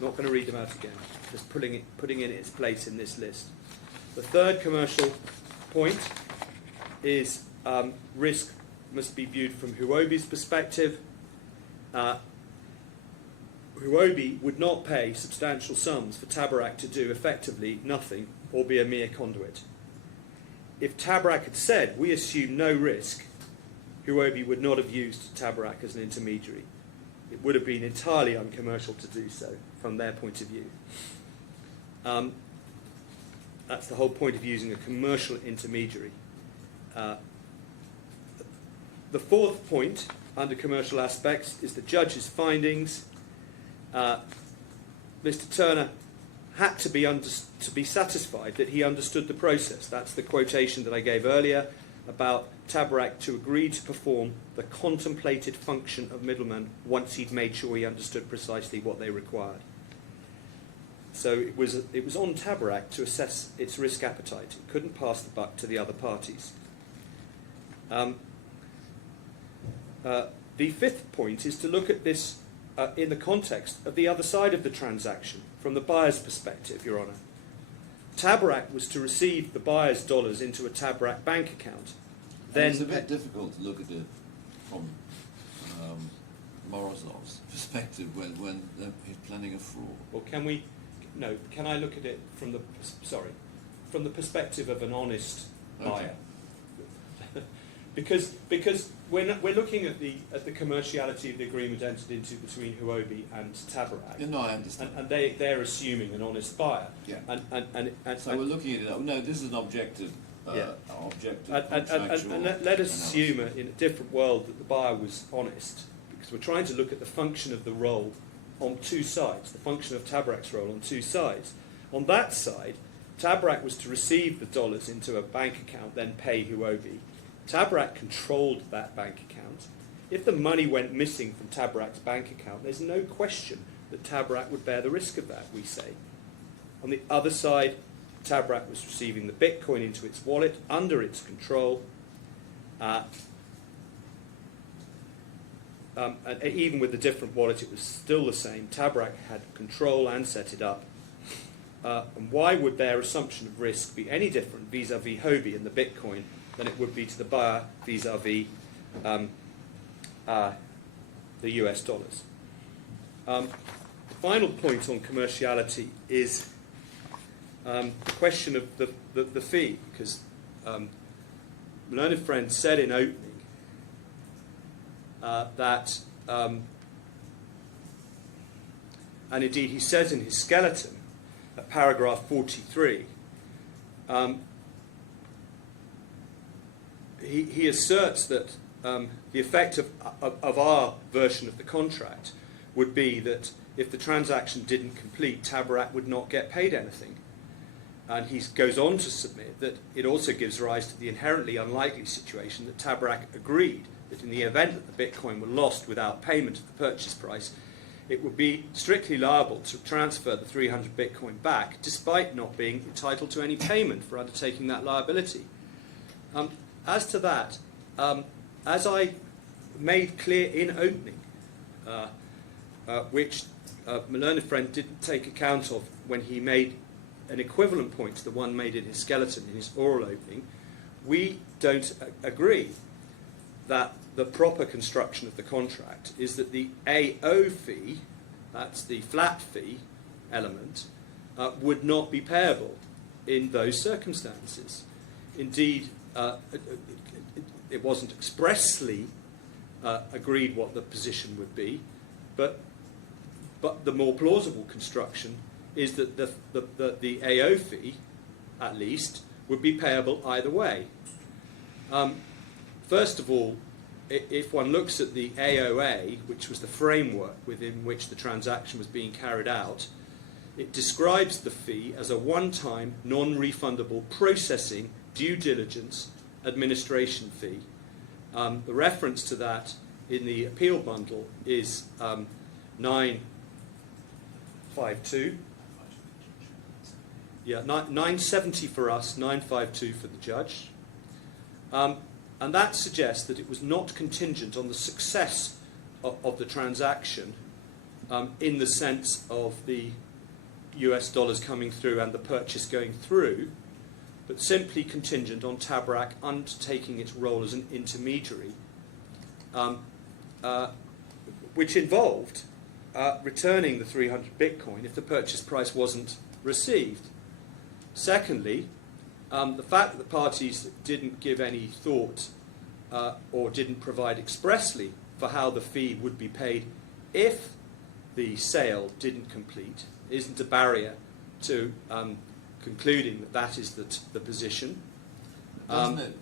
Not going to read them out again. Just putting in its place in this list. The third commercial point is risk must be viewed from HUOBI's perspective. HUOBI would not pay substantial sums for TABARAK to do effectively nothing or be a mere conduit. If TABARAK had said, we assume no risk, HUOBI would not have used TABARAK as an intermediary. It would have been entirely uncommercial to do so from their point of view. That's the whole point of using a commercial intermediary. The fourth point under commercial aspects is the judge's findings. Mr. Turner had to be satisfied that he understood the process. That's the quotation that I gave earlier about TABARAK to agree to perform the contemplated function of middleman once he'd made sure he understood precisely what they required. So it was on TABARAK to assess its risk appetite. It couldn't pass the buck to the other parties. The fifth point is to look at this in the context of the other side of the transaction, from the buyer's perspective, Your Honour. TABARAK was to receive the buyer's dollars into a TABARAK bank account. Then it's a bit difficult to look at it from Morozov's perspective when he's planning a fraud. Well, can I look at it from the perspective of an honest buyer? Because we're looking at the commerciality of the agreement entered into between HUOBI and TABARAK. Yeah, no, I understand. And they're assuming an honest buyer. Yeah. And So we're looking at it. No, this is an objective. Objective. And let us assume in a different world that the buyer was honest, because we're trying to look at the function of the role on 2 sides, the function of TABARAK's role on 2 sides. On that side, TABARAK was to receive the dollars into a bank account, then pay HUOBI. TABARAK controlled that bank account. If the money went missing from TABARAK's bank account, there's no question that TABARAK would bear the risk of that, we say. On the other side, TABARAK was receiving the Bitcoin into its wallet under its control. And even with the different wallet, it was still the same. TABARAK had control and set it up. And why would their assumption of risk be any different vis-à-vis HUOBI and the Bitcoin than it would be to the buyer vis-à-vis the US dollars? The final point on commerciality is the question of the fee, because learned friend said in opening that, and indeed he says in his skeleton at paragraph 43, he asserts that the effect of our version of the contract would be that if the transaction didn't complete, TABARAK would not get paid anything. And he goes on to submit that it also gives rise to the inherently unlikely situation that TABARAK agreed that in the event that the Bitcoin were lost without payment of the purchase price, it would be strictly liable to transfer the 300 Bitcoin back, despite not being entitled to any payment for undertaking that liability. As to that, as I made clear in opening, which my learned friend didn't take account of when he made an equivalent point to the one made in his skeleton in his oral opening, we don't agree that the proper construction of the contract is that the AO fee, that's the flat fee element, would not be payable in those circumstances. Indeed, it wasn't expressly agreed what the position would be, but the more plausible construction is that the AO fee, at least, would be payable either way. First of all, if one looks at the AOA, which was the framework within which the transaction was being carried out, it describes the fee as a one-time, non-refundable processing, due diligence, administration fee. The reference to that in the appeal bundle is 952. Yeah, 970 for us, 952 for the judge. And that suggests that it was not contingent on the success of the transaction in the sense of the US dollars coming through and the purchase going through, but simply contingent on TABARAK undertaking its role as an intermediary, which involved returning the 300 Bitcoin if the purchase price wasn't received. Secondly, the fact that the parties didn't give any thought or didn't provide expressly for how the fee would be paid if the sale didn't complete isn't a barrier to concluding that that is the position. Doesn't it?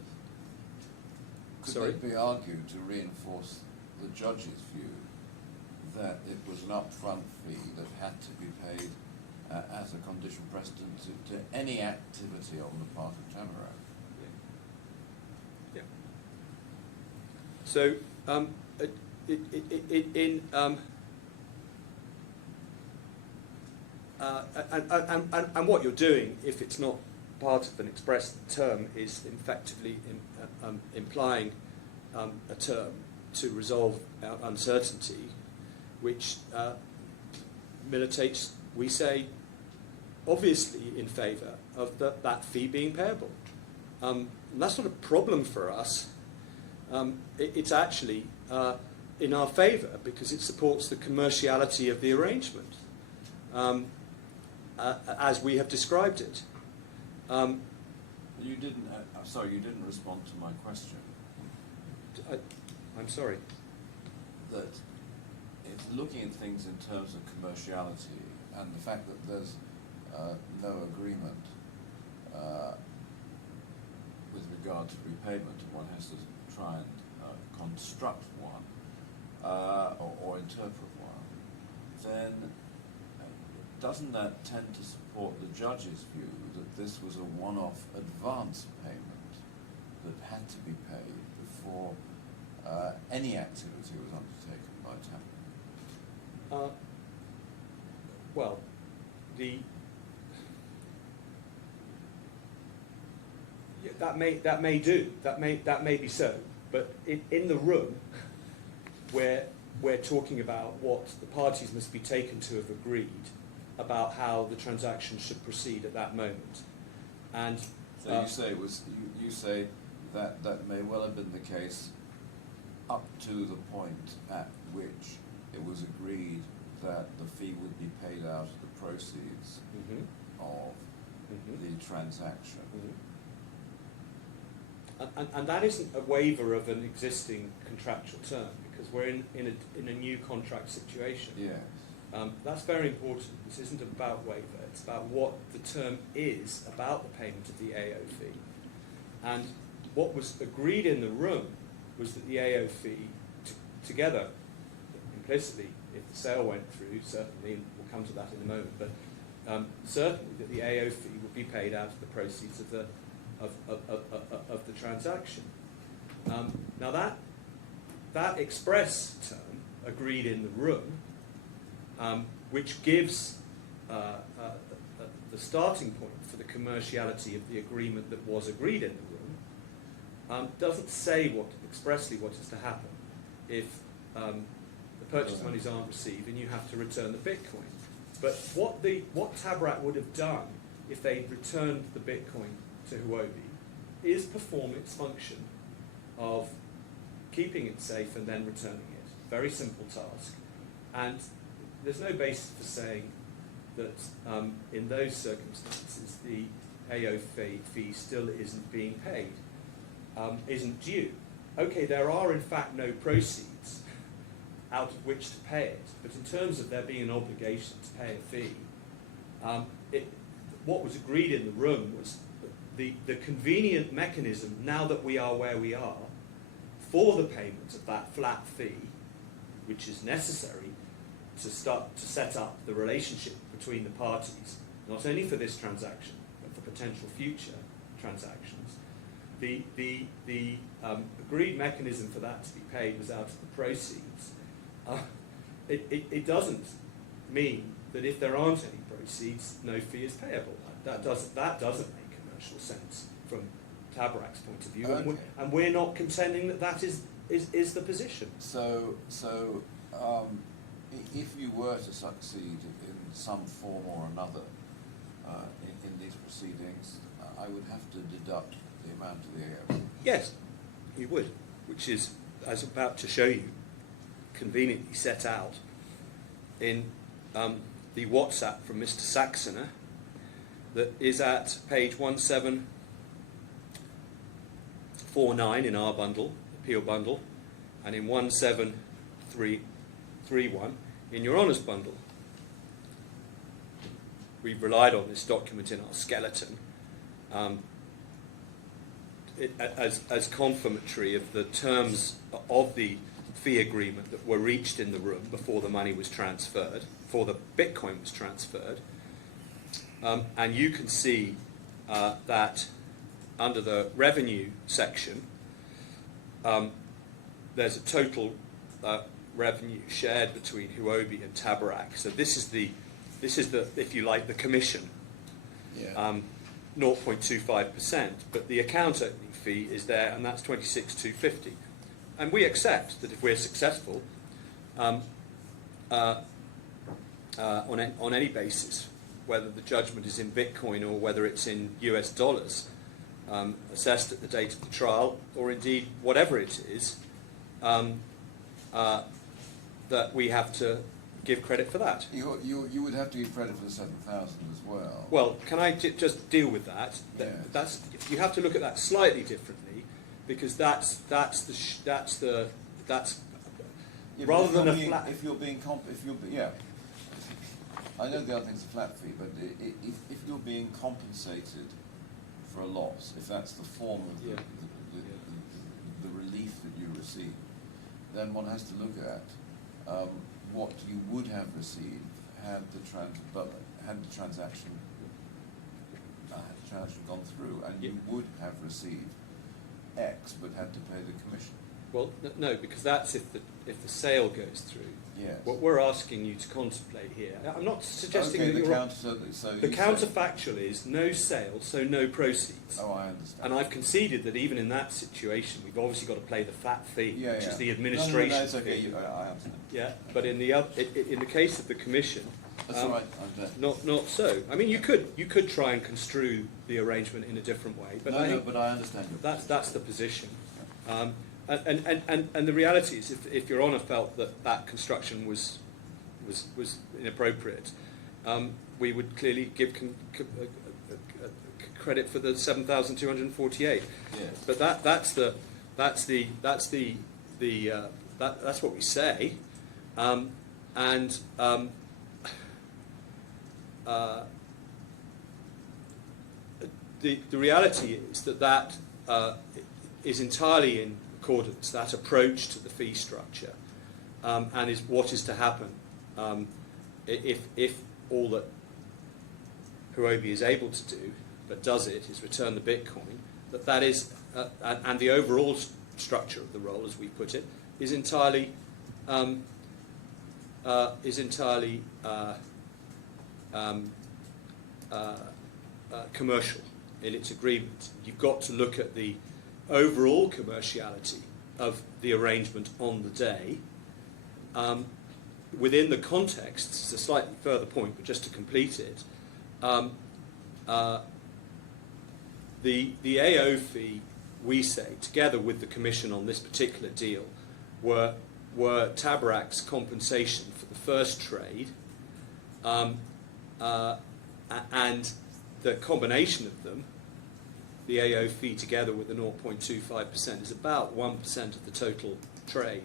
Could Sorry? it be argued to reinforce the judge's view that it was an upfront fee that had to be paid as a condition precedent to any activity on the part of TABARAK? Yeah. So, and what you're doing, if it's not part of an express term, is effectively implying a term to resolve our uncertainty, which militates, we say, obviously in favour of that fee being payable. And that's not a problem for us. It's actually in our favour because it supports the commerciality of the arrangement, as we have described it. You didn't. Sorry, you didn't respond to my question. I'm sorry. That it's looking at things in terms of commerciality and the fact that there's no agreement with regard to repayment, and one has to try and construct one or interpret one, then doesn't that tend to support the judge's view that this was a one-off advance payment that had to be paid before any activity was undertaken by TABARAK? Well, that may be so, but in the room where we're talking about what the parties must be taken to have agreed about how the transaction should proceed at that moment, and so you say you say that may well have been the case up to the point at which it was agreed that the fee would be paid out of the proceeds of the transaction. And that isn't a waiver of an existing contractual term, because we're in a new contract situation. Yes. That's very important. This isn't about waiver. It's about what the term is about the payment of the AO fee. And what was agreed in the room was that the AO fee, together, implicitly, if the sale went through, certainly, and we'll come to that in a moment, but certainly that the AO fee would be paid out of the proceeds of the transaction. Now that express term agreed in the room, which gives the starting point for the commerciality of the agreement that was agreed in the room, doesn't say expressly what is to happen if the purchase monies aren't received and you have to return the Bitcoin. But what TABARAK would have done if they returned the Bitcoin to HUOBI is perform its function of keeping it safe and then returning it. Very simple task. And there's no basis for saying that in those circumstances the AO fee still isn't being paid, isn't due. Okay, there are in fact no proceeds out of which to pay it, but in terms of there being an obligation to pay a fee, what was agreed in the room was the convenient mechanism, now that we are where we are, for the payment of that flat fee, which is necessary to start to set up the relationship between the parties, not only for this transaction, but for potential future transactions. The agreed mechanism for that to be paid was out of the proceeds. It doesn't mean that if there aren't any proceeds, no fee is payable. That doesn't make commercial sense from TABARAK's point of view, Okay. and we're not contending that that is the position. So, if you were to succeed in some form or another in these proceedings, I would have to deduct the amount of the AO. Yes, you would, which is, as I'm about to show you, conveniently set out in the WhatsApp from Mr. Saxoner that is at page 1749 in our bundle, appeal bundle, and in 17331 in your honours bundle. We've relied on this document in our skeleton as confirmatory of the terms of the fee agreement that were reached in the room before the money was transferred, before the Bitcoin was transferred. And you can see that under the revenue section, there's a total revenue shared between HUOBI and TABARAK. So this is the, if you like, the commission, Yeah. 0.25%. But the account opening fee is there, and that's 26,250. And we accept that if we're successful on any basis, whether the judgment is in Bitcoin or whether it's in US dollars, assessed at the date of the trial, or indeed whatever it is, that we have to give credit for that. You would have to give credit for the 7,000 as well. Well, can I just deal with that? Yes. That's, you have to look at that slightly differently, because that's Yeah, but rather than a flat. if you're being yeah, I know the other thing's a flat fee, but if you're being compensated for a loss, if that's the form of the relief that you receive, then one has to look at what you would have received had the transaction gone through, and you would have received X, but had to pay the commission. Well, no, because that's if the sale goes through. Yes. What we're asking you to contemplate here, I'm not suggesting Okay, that the you're counter, so the you say- counterfactual is no sale, so no proceeds. Oh, I understand. And I've conceded that even in that situation, we've obviously got to pay the flat fee, Yeah, which yeah. is the administration No, it's okay. fee. I understand. Yeah, but in the in the case of the commission, That's all right. I'm there. not so. I mean, you could try and construe the arrangement in a different way, but I think but I understand your that's the position. And the reality is, if Your Honour felt that construction was inappropriate, we would clearly give credit for the 7,248. Yes. But that's what we say, the reality is that is entirely in accordance, that approach to the fee structure, and is what is to happen if all that HUOBI is able to do, but does it, is return the Bitcoin. That is, and the overall structure of the role, as we put it, is entirely commercial in its agreement. You've got to look at the overall commerciality of the arrangement on the day. Within the context, it's a slightly further point, but just to complete it, the AO fee we say, together with the Commission on this particular deal, were TABARAK's compensation for the first trade, and the combination of them, the AO fee together with the 0.25%, is about 1% of the total trade.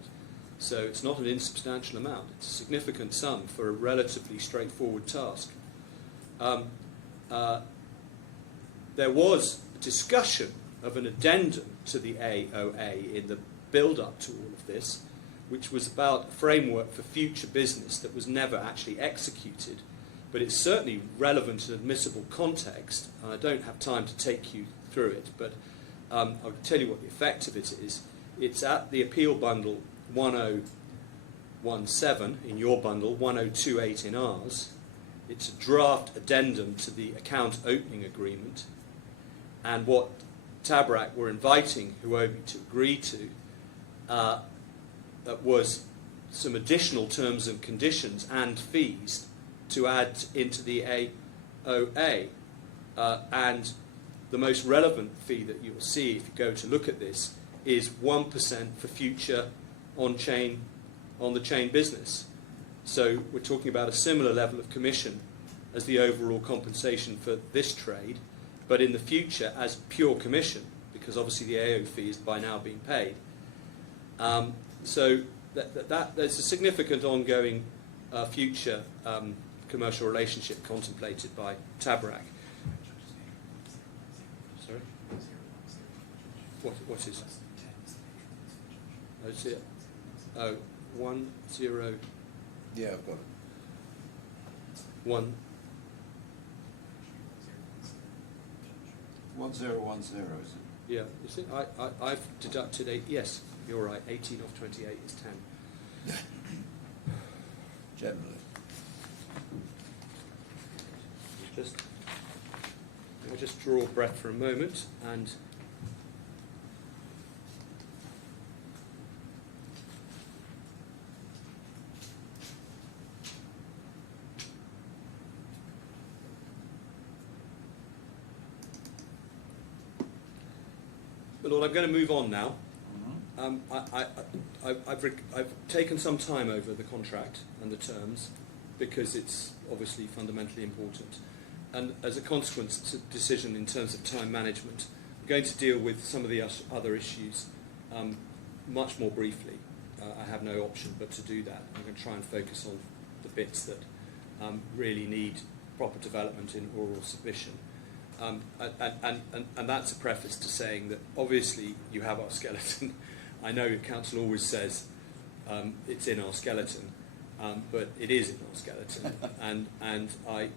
So it's not an insubstantial amount. It's a significant sum for a relatively straightforward task. There was discussion of an addendum to the AOA in the build-up to all of this, which was about a framework for future business that was never actually executed, but it's certainly relevant and admissible context. I don't have time to take you through it, but I'll tell you what the effect of it is. It's at the appeal bundle 1017 in your bundle, 1028 in ours. It's a draft addendum to the account opening agreement, and what TABARAK were inviting HUOBI to agree to was some additional terms and conditions and fees to add into the AOA. And the most relevant fee that you'll see if you go to look at this is 1% for future on the chain business. So we're talking about a similar level of commission as the overall compensation for this trade, but in the future as pure commission, because obviously the AO fee is by now being paid. So there's a significant ongoing future commercial relationship contemplated by TABARAK. Sorry? What is it? Oh, is it? Oh, 10. Yeah, I've got it. 1010, is it? Yeah, is it? I've deducted 8. Yes, you're right. 18 off 28 is 10. Generally. I'll just draw breath for a moment and. But Lord, I'm going to move on now. I've taken some time over the contract and the terms because it's obviously fundamentally important. And as a consequence, it's a decision in terms of time management. I'm going to deal with some of the other issues much more briefly. I have no option but to do that. I'm going to try and focus on the bits that really need proper development in oral submission. And that's a preface to saying that obviously you have our skeleton. I know Council always says it's in our skeleton, but it is in our skeleton, and I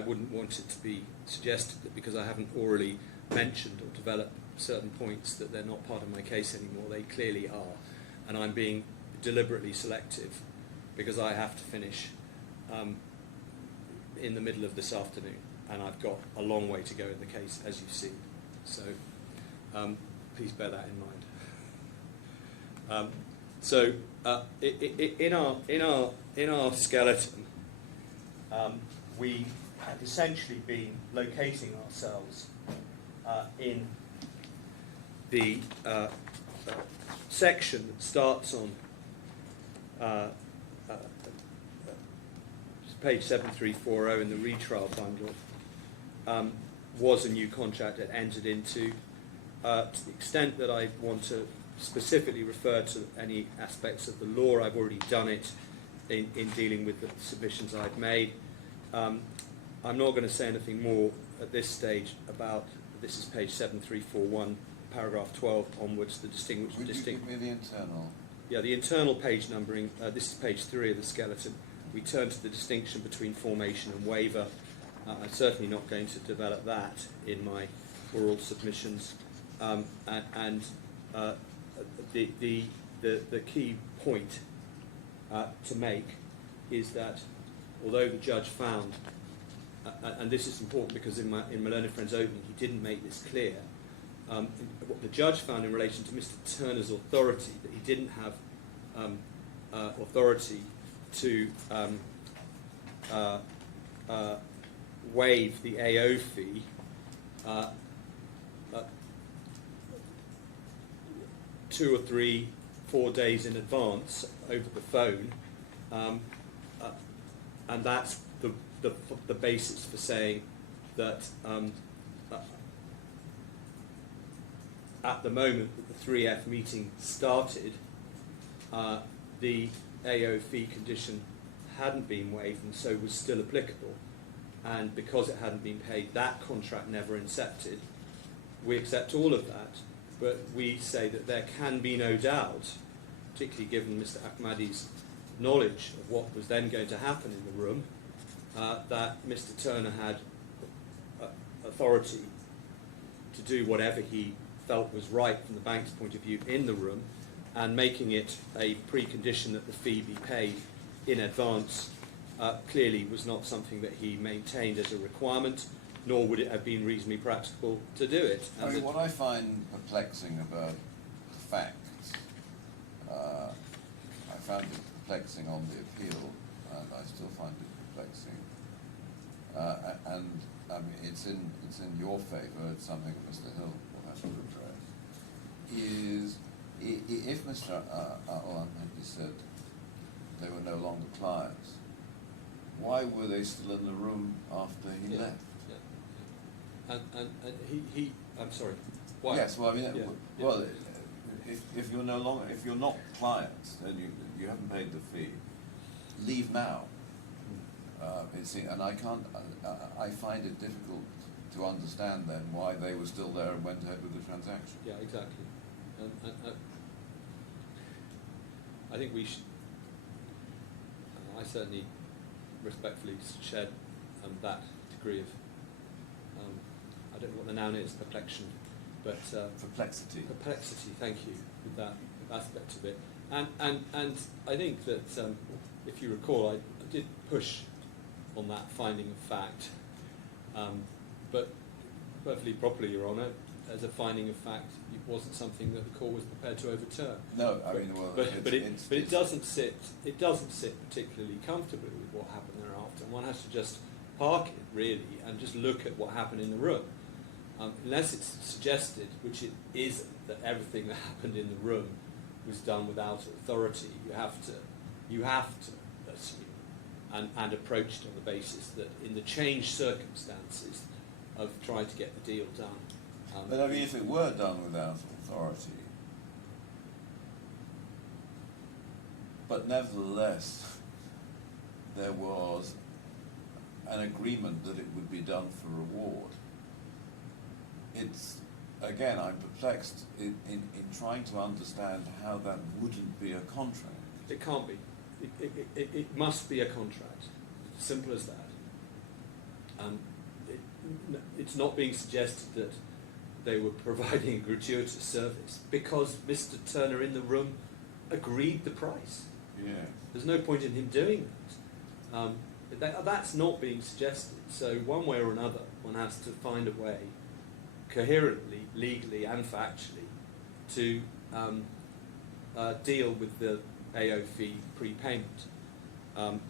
wouldn't want it to be suggested that because I haven't orally mentioned or developed certain points that they're not part of my case anymore. They clearly are, and I'm being deliberately selective because I have to finish in the middle of this afternoon. And I've got a long way to go in the case, as you've seen. So please bear that in mind. In our skeleton, we have essentially been locating ourselves in the section that starts on page 7340 in the retrial bundle. Was a new contract that entered into. To the extent that I want to specifically refer to any aspects of the law, I've already done it in dealing with the submissions I've made. I'm not going to say anything more at this stage about, this is page 7341, paragraph 12 onwards, the distinguished... Would you give me the internal? Yeah, the internal page numbering, this is page 3 of the skeleton. We turn to the distinction between formation and waiver. I'm certainly not going to develop that in my oral submissions. The key point to make is that although the judge found, and this is important because in my learned friend's opening he didn't make this clear, what the judge found in relation to Mr. Turner's authority, that he didn't have authority to waive the AO fee, 2 or 3, 4 days in advance over the phone, and that's the basis for saying that at the moment that the 3F meeting started, the AO fee condition hadn't been waived and so was still applicable, and because it hadn't been paid, that contract never incepted. We accept all of that, but we say that there can be no doubt, particularly given Mr. Ahmadi's knowledge of what was then going to happen in the room, that Mr. Turner had authority to do whatever he felt was right from the bank's point of view in the room, and making it a precondition that the fee be paid in advance clearly was not something that he maintained as a requirement, nor would it have been reasonably practical to do it. I mean, what I find perplexing about facts, I found it perplexing on the appeal, and I still find it perplexing. And I mean, it's in your favour. It's something that Mr. Hill will have to address. Is if Mr. Ahmadi said they were no longer clients, why were they still in the room after he left? Yeah. And he I'm sorry. Why? Yes. Well, I mean, Yeah. well, if you're no longer, if you're not clients, then you haven't paid the fee. Leave now. And I can't. I find it difficult to understand then why they were still there and went ahead with the transaction. Yeah, exactly. I think we should. I certainly respectfully shared that degree of. I don't know what the noun is, perplexion, but Perplexity. Perplexity. Thank you, with that aspect of it. And I think that if you recall, I did push on that finding of fact, but perfectly properly, Your Honour, as a finding of fact, it wasn't something that the court was prepared to overturn. No, I mean, well, it doesn't sit particularly comfortably with what happened thereafter. And one has to just park it really and just look at what happened in the room, unless it's suggested, which it isn't, that everything that happened in the room was done without authority. You have to assume and approached on the basis that in the changed circumstances of trying to get the deal done. But I mean, if it were done without authority, but nevertheless there was an agreement that it would be done for reward, it's, again, I'm perplexed in trying to understand how that wouldn't be a contract. It can't be. It must be a contract. Simple as that. It's not being suggested that they were providing a gratuitous service because Mr. Turner in the room agreed the price. Yeah. There's no point in him doing that. That's not being suggested. So one way or another, one has to find a way, coherently, legally and factually, to deal with the AO fee prepayment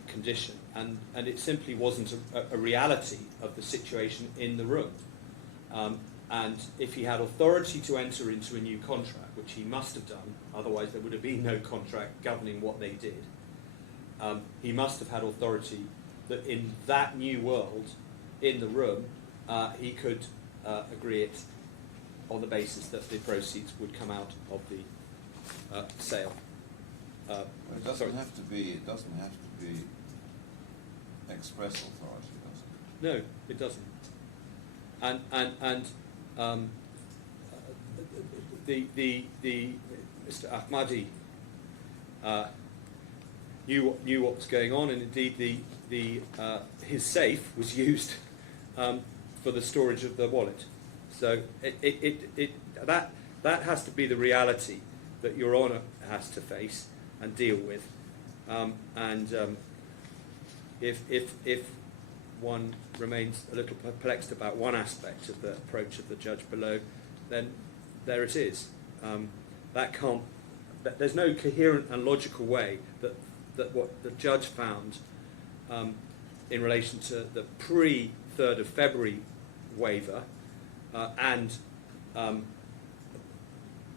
condition, and it simply wasn't a reality of the situation in the room. And if he had authority to enter into a new contract, which he must have done, otherwise there would have been no contract governing what they did, he must have had authority that in that new world, in the room, he could agree it on the basis that the proceeds would come out of the sale. It doesn't have to be. It doesn't have to be express authority, does it? No, it doesn't. And the Mr. Ahmadi knew what was going on, and indeed his safe was used for the storage of the wallet. So that has to be the reality that Your Honour has to face and deal with. If one remains a little perplexed about one aspect of the approach of the judge below, then there it is. There's no coherent and logical way that what the judge found in relation to the pre-3rd of February waiver and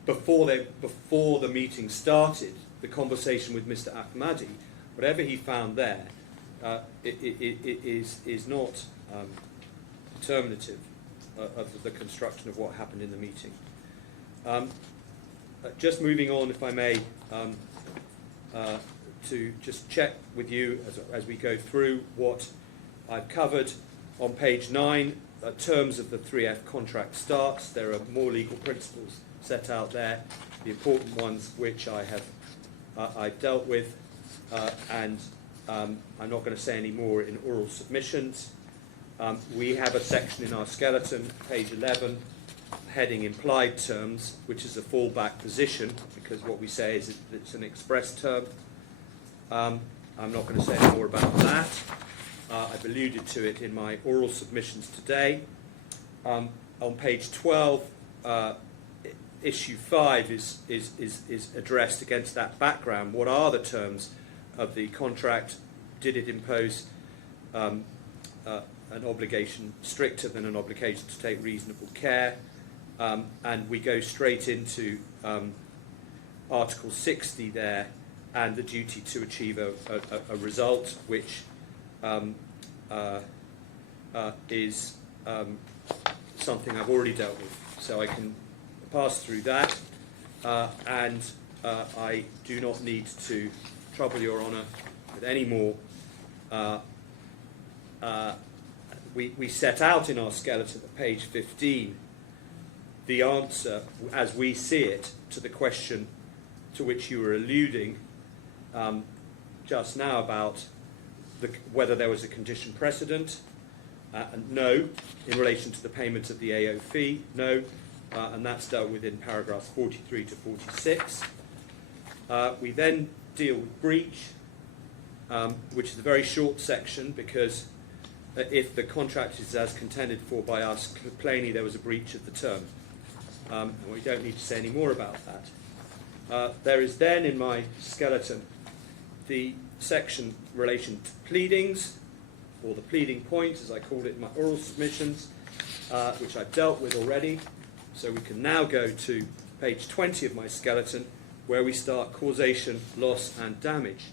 before the meeting started, the conversation with Mr. Ahmadi, whatever he found there, is not determinative of the construction of what happened in the meeting. Just moving on, if I may, to just check with you as we go through what I've covered. On page 9, terms of the 3F contract starts. There are more legal principles set out there, the important ones which I've dealt with, and I'm not going to say any more in oral submissions. We have a section in our skeleton, page 11, heading implied terms, which is a fallback position, because what we say is it's an express term. I'm not going to say any more about that. I've alluded to it in my oral submissions today. On page 12, issue 5 is addressed against that background. What are the terms of the contract? Did it impose an obligation stricter than an obligation to take reasonable care? And we go straight into Article 60 there, and the duty to achieve a result, which is something I've already dealt with. So I can pass through that, and I do not need to trouble Your Honour with any more. We set out in our skeleton at page 15 the answer, as we see it, to the question to which you were alluding just now about whether there was a condition precedent. And no, in relation to the payment of the AO fee, no, and that's dealt with in paragraphs 43 to 46. We then deal with breach, which is a very short section, because if the contract is as contended for by us, plainly there was a breach of the term. And we don't need to say any more about that. There is then in my skeleton the section in relation to pleadings, or the pleading point, as I called it in my oral submissions, which I've dealt with already. So we can now go to page 20 of my skeleton, where we start causation, loss, and damage.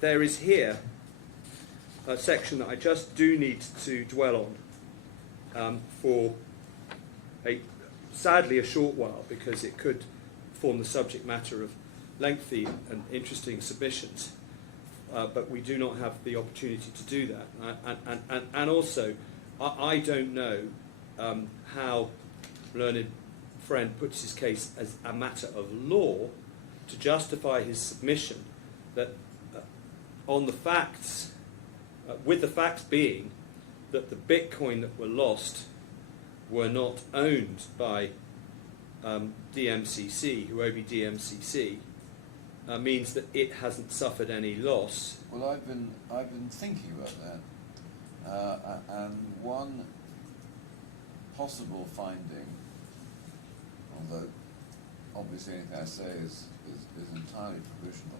There is here a section that I just do need to dwell on for sadly a short while, because it could form the subject matter of lengthy and interesting submissions, but we do not have the opportunity to do that. And also, I don't know how learned friend puts his case as a matter of law to justify his submission that on the facts, with the facts being that the Bitcoin that were lost were not owned by DMCC, HUOBI DMCC, means that it hasn't suffered any loss. Well, I've been thinking about that, and one possible finding, although obviously anything I say is entirely provisional,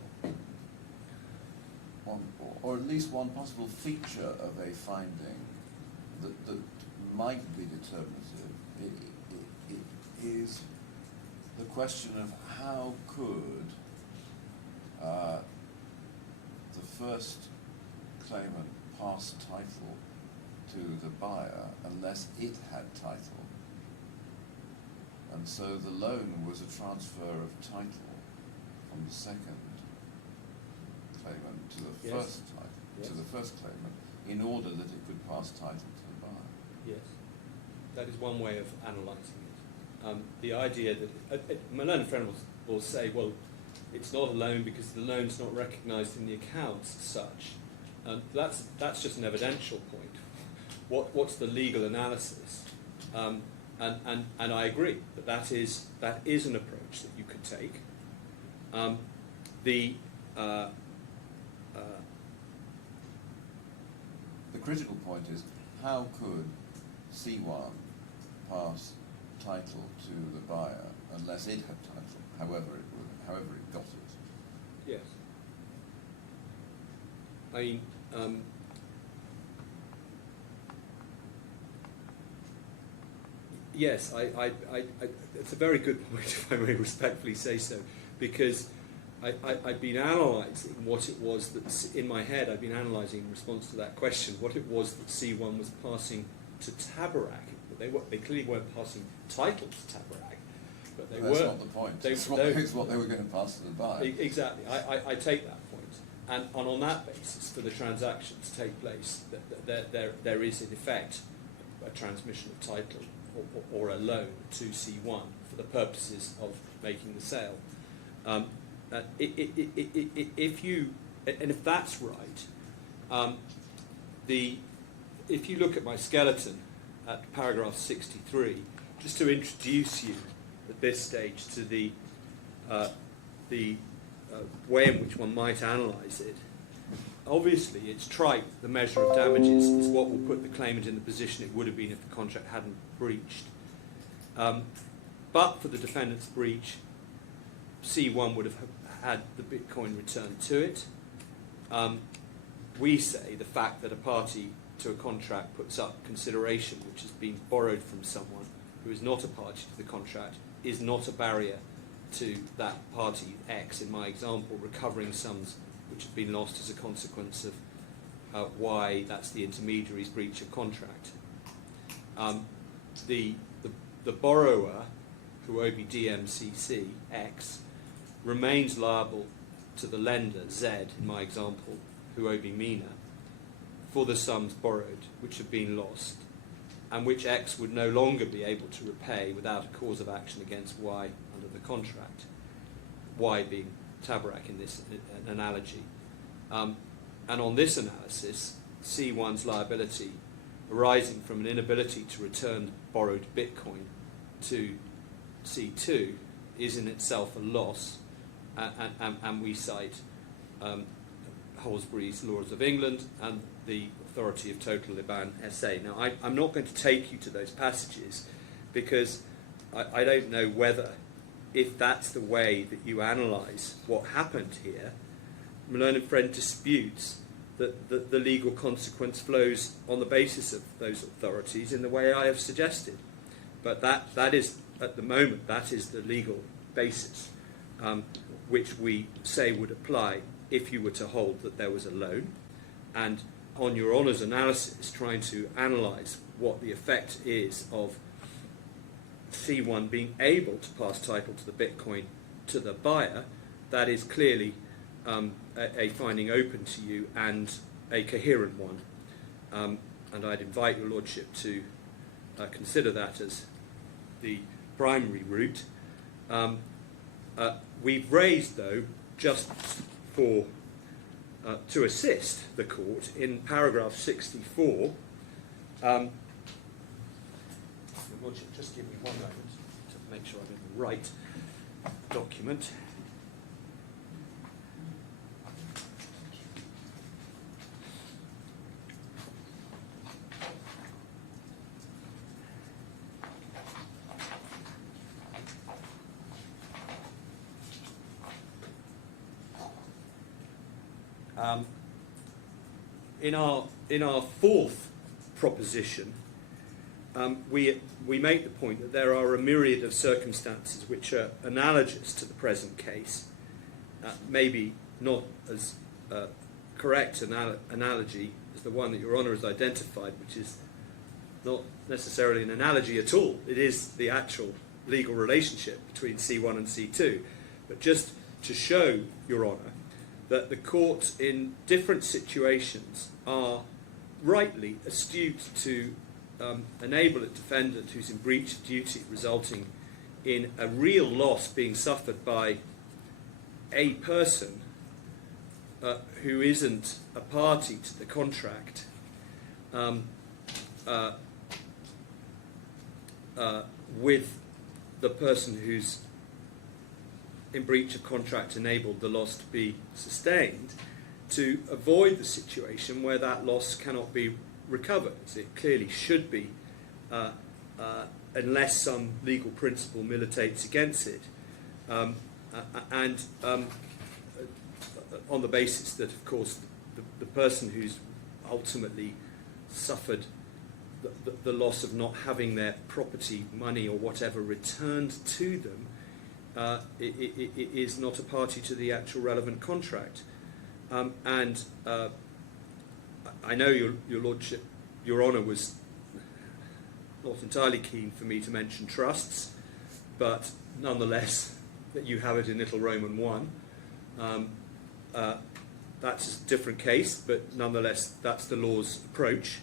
or at least one possible feature of a finding that might be determinative, is the question of how could the first claimant pass title to the buyer unless it had title. And so the loan was a transfer of title from the second claimant to the Yes. first title, Yes. to the first claimant, in order that it could pass title to the buyer. Yes, that is one way of analysing it. The idea that my learned friend will say, well, it's not a loan because the loan's not recognised in the accounts as such. And that's just an evidential point. What's the legal analysis? And I agree that is an approach that you could take. The critical point is, how could C1 pass title to the buyer unless it had title, however it got it? Yes. I mean, yes, it's a very good point, if I may respectfully say so, because I've been analysing what it was that, in my head, I've been analysing in response to that question, what it was that C1 was passing to TABARAK. They clearly weren't passing title to TABARAK, but they were. That's not the point. It's what they were going to pass to the buyer. Exactly. I take that point. And on that basis, for the transaction to take place, there is, in effect, a transmission of title or a loan to C1 for the purposes of making the sale. If that's right, if you look at my skeleton at paragraph 63, just to introduce you at this stage to the way in which one might analyse it. Obviously, it's trite. The measure of damages is what will put the claimant in the position it would have been if the contract hadn't breached. But for the defendant's breach, C1 would have had the Bitcoin returned to it. We say the fact that a party to a contract puts up consideration which has been borrowed from someone who is not a party to the contract is not a barrier to that party X, in my example, recovering sums which have been lost as a consequence of Y, that's the intermediary's breach of contract. The borrower, HUOBI DMCC X, remains liable to the lender Z, in my example, HUOBI MENA, for the sums borrowed which have been lost, and which X would no longer be able to repay without a cause of action against Y under the contract, Y being TABARAK in this analogy. And on this analysis, C1's liability arising from an inability to return borrowed Bitcoin to C2 is in itself a loss, and we cite Holsbury's Laws of England and the Authority of Total Liban SA. Now, I'm not going to take you to those passages because I don't know whether, if that's the way that you analyse what happened here, my learned friend disputes that the legal consequence flows on the basis of those authorities in the way I have suggested. But that is, at the moment, that is the legal basis which we say would apply if you were to hold that there was a loan. And on your honours analysis, trying to analyse what the effect is of C1 being able to pass title to the Bitcoin to the buyer, that is clearly a finding open to you and a coherent one. And I'd invite your Lordship to consider that as the primary route. We've raised, though, just for to assist the court in paragraph 64. Your Lordship, just give me one moment to make sure I'm in the right document. In our fourth proposition, we make the point that there are a myriad of circumstances which are analogous to the present case, maybe not as correct an analogy as the one that Your Honour has identified, which is not necessarily an analogy at all. It is the actual legal relationship between C1 and C2. But just to show, Your Honour, that the courts in different situations are rightly astute to enable a defendant who's in breach of duty resulting in a real loss being suffered by a person who isn't a party to the contract with the person who's in breach of contract enabled the loss to be sustained, to avoid the situation where that loss cannot be recovered, as it clearly should be, unless some legal principle militates against it, and on the basis that, of course, the person who's ultimately suffered the loss of not having their property, money or whatever returned to them is not a party to the actual relevant contract. And I know your Lordship, Your Honour was not entirely keen for me to mention trusts, but nonetheless, that you have it in Little Roman 1. That's a different case, but nonetheless, that's the law's approach.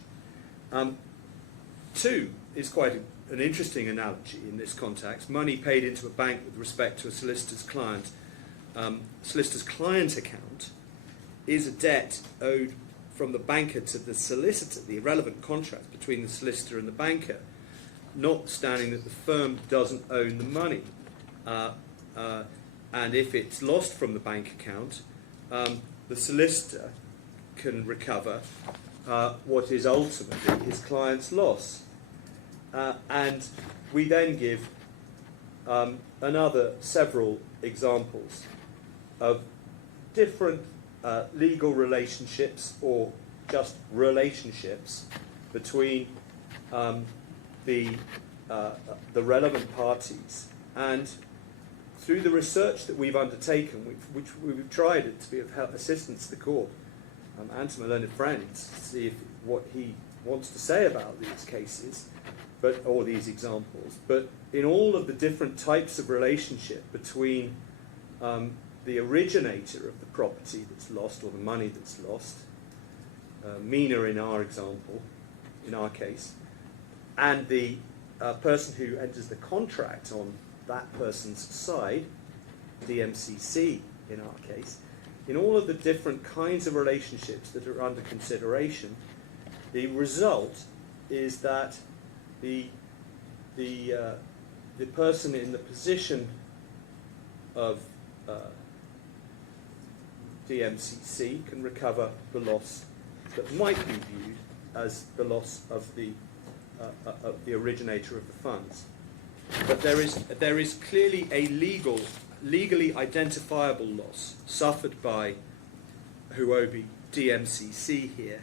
2 is quite an interesting analogy in this context. Money paid into a bank with respect to a solicitor's client. Solicitor's client account is a debt owed from the banker to the solicitor, the irrelevant contract between the solicitor and the banker, notwithstanding that the firm doesn't own the money. And if it's lost from the bank account, the solicitor can recover what is ultimately his client's loss. And we then give another several examples of different legal relationships or just relationships between the relevant parties. And through the research that we've undertaken, which we've tried it to be of assistance to the court and to my learned friends to see what he wants to say about these cases, or these examples. But in all of the different types of relationship between the originator of the property that's lost or the money that's lost, MENA in our example, in our case, and the person who enters the contract on that person's side, DMCC in our case, in all of the different kinds of relationships that are under consideration, the result is that the person in the position of DMCC can recover the loss that might be viewed as the loss of the originator of the funds. But there is clearly a legally identifiable loss suffered by HUOBI DMCC here,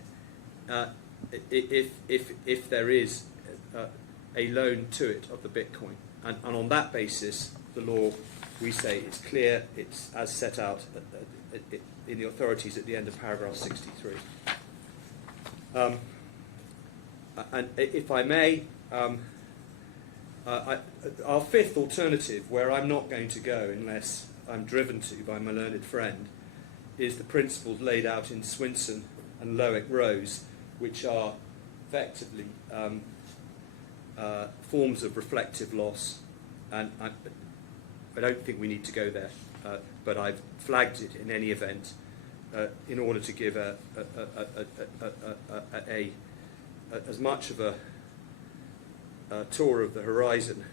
if there is a loan to it of the Bitcoin. And on that basis, the law, we say, is clear. It's as set out in the authorities at the end of paragraph 63. And if I may, our fifth alternative, where I'm not going to go unless I'm driven to by my learned friend, is the principles laid out in Swinson and Lowick-Rose, which are effectively forms of reflective loss. And I don't think we need to go there, but I've flagged it in any event in order to give as much of a tour of the horizon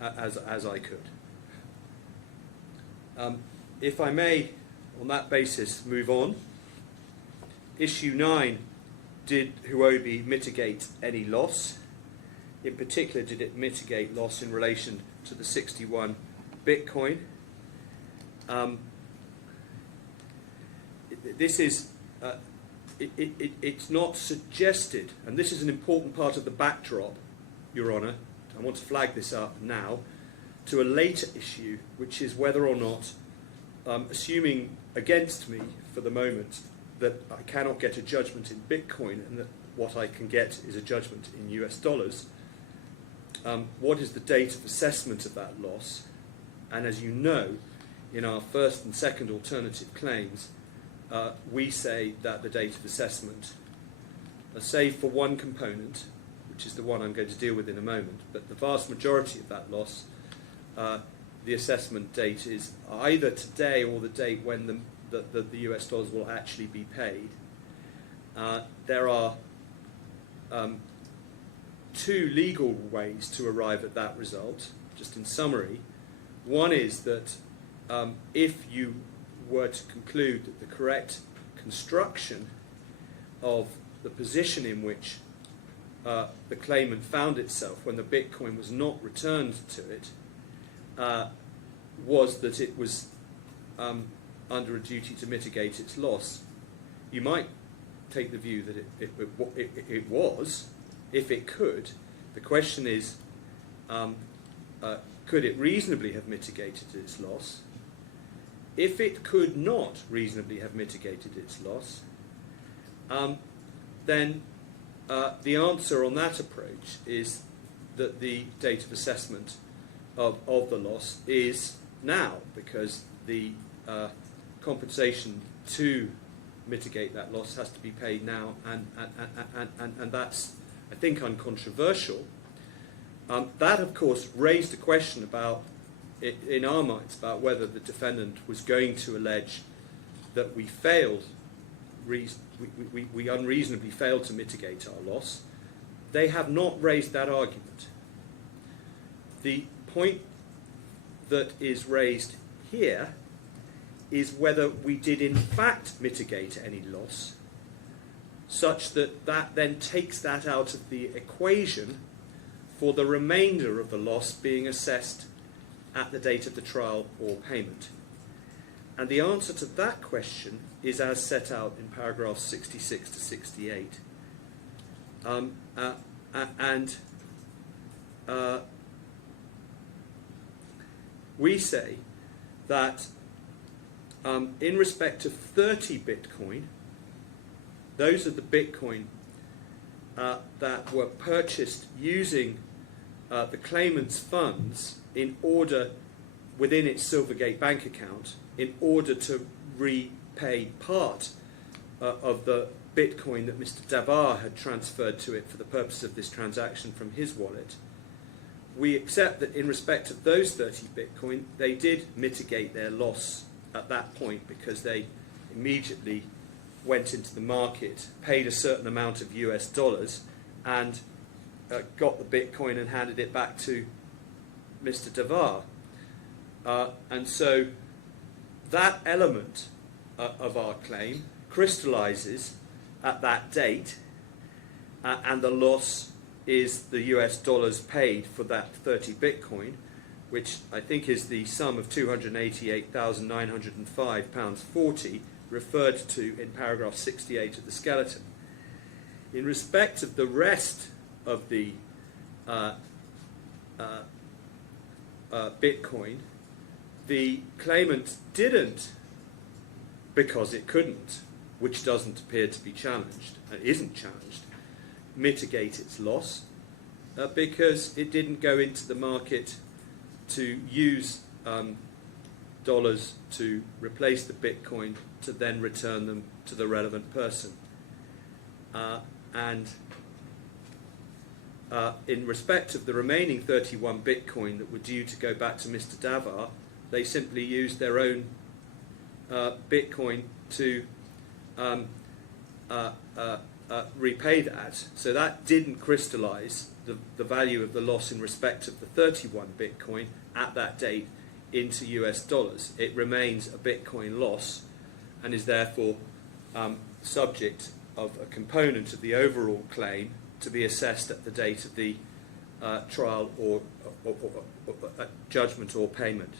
as I could. If I may, on that basis, move on. Issue 9, did HUOBI mitigate any loss? In particular, did it mitigate loss in relation to the 61 Bitcoin? This is, it's not suggested, and this is an important part of the backdrop, Your Honour, I want to flag this up now, to a later issue, which is whether or not, assuming against me for the moment that I cannot get a judgment in Bitcoin and that what I can get is a judgment in US dollars, what is the date of assessment of that loss? And as you know, in our first and second alternative claims, we say that the date of assessment, save for one component, which is the one I'm going to deal with in a moment, but the vast majority of that loss, the assessment date is either today or the date when the US dollars will actually be paid. There are two legal ways to arrive at that result, just in summary. One is that if you were to conclude that the correct construction of the position in which the claimant found itself when the Bitcoin was not returned to it was that it was under a duty to mitigate its loss, you might take the view that it was, if it could. The question is, could it reasonably have mitigated its loss? If it could not reasonably have mitigated its loss, then the answer on that approach is that the date of assessment of the loss is now, because the compensation to mitigate that loss has to be paid now, and that's, I think, uncontroversial. That, of course, raised a question about, in our minds, about whether the defendant was going to allege that we failed, we unreasonably failed to mitigate our loss. They have not raised that argument. The point that is raised here is whether we did in fact mitigate any loss, such that that then takes that out of the equation for the remainder of the loss being assessed at the date of the trial or payment. And the answer to that question is as set out in paragraphs 66 to 68. We say that in respect of 30 Bitcoin, those are the Bitcoin that were purchased using the claimant's funds in order, within its Silvergate bank account, in order to repay part of the Bitcoin that Mr. Davar had transferred to it for the purpose of this transaction from his wallet. We accept that in respect of those 30 Bitcoin, they did mitigate their loss at that point, because they immediately went into the market, paid a certain amount of US dollars, and got the Bitcoin and handed it back to Mr. Davar. And so that element of our claim crystallizes at that date, and the loss is the US dollars paid for that 30 Bitcoin, which I think is the sum of £288,905.40, referred to in paragraph 68 of the skeleton. In respect of the rest of the Bitcoin, the claimant didn't, because it couldn't, which doesn't appear to be challenged, isn't challenged, mitigate its loss, because it didn't go into the market to use dollars to replace the Bitcoin to then return them to the relevant person. In respect of the remaining 31 Bitcoin that were due to go back to Mr. Davar, they simply used their own Bitcoin to repay that. So that didn't crystallize the value of the loss in respect of the 31 Bitcoin at that date into US dollars. It remains a Bitcoin loss and is therefore subject of a component of the overall claim to be assessed at the date of the trial or judgment or payment.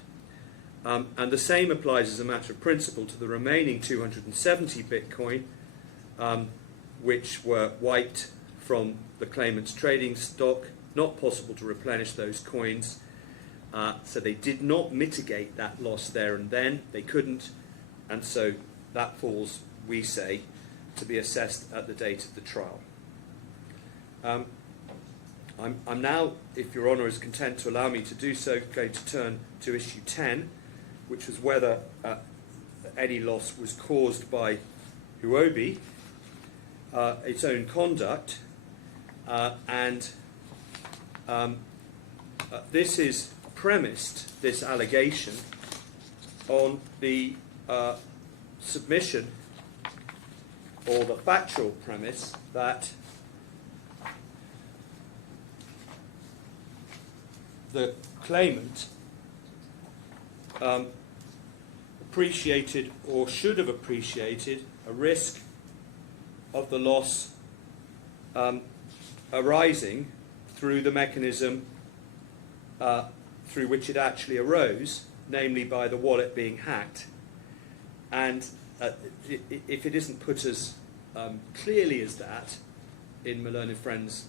And the same applies as a matter of principle to the remaining 270 Bitcoin, which were wiped from the claimant's trading stock, not possible to replenish those coins. So they did not mitigate that loss there and then. They couldn't, and so that falls, we say, to be assessed at the date of the trial. I'm now, if Your Honour is content to allow me to do so, going to turn to issue 10, which was whether any loss was caused by HUOBI, its own conduct, this is premised, this allegation, on the submission or the factual premise that the claimant appreciated or should have appreciated a risk of the loss arising through the mechanism through which it actually arose, namely by the wallet being hacked. And if it isn't put as clearly as that in my learned friends'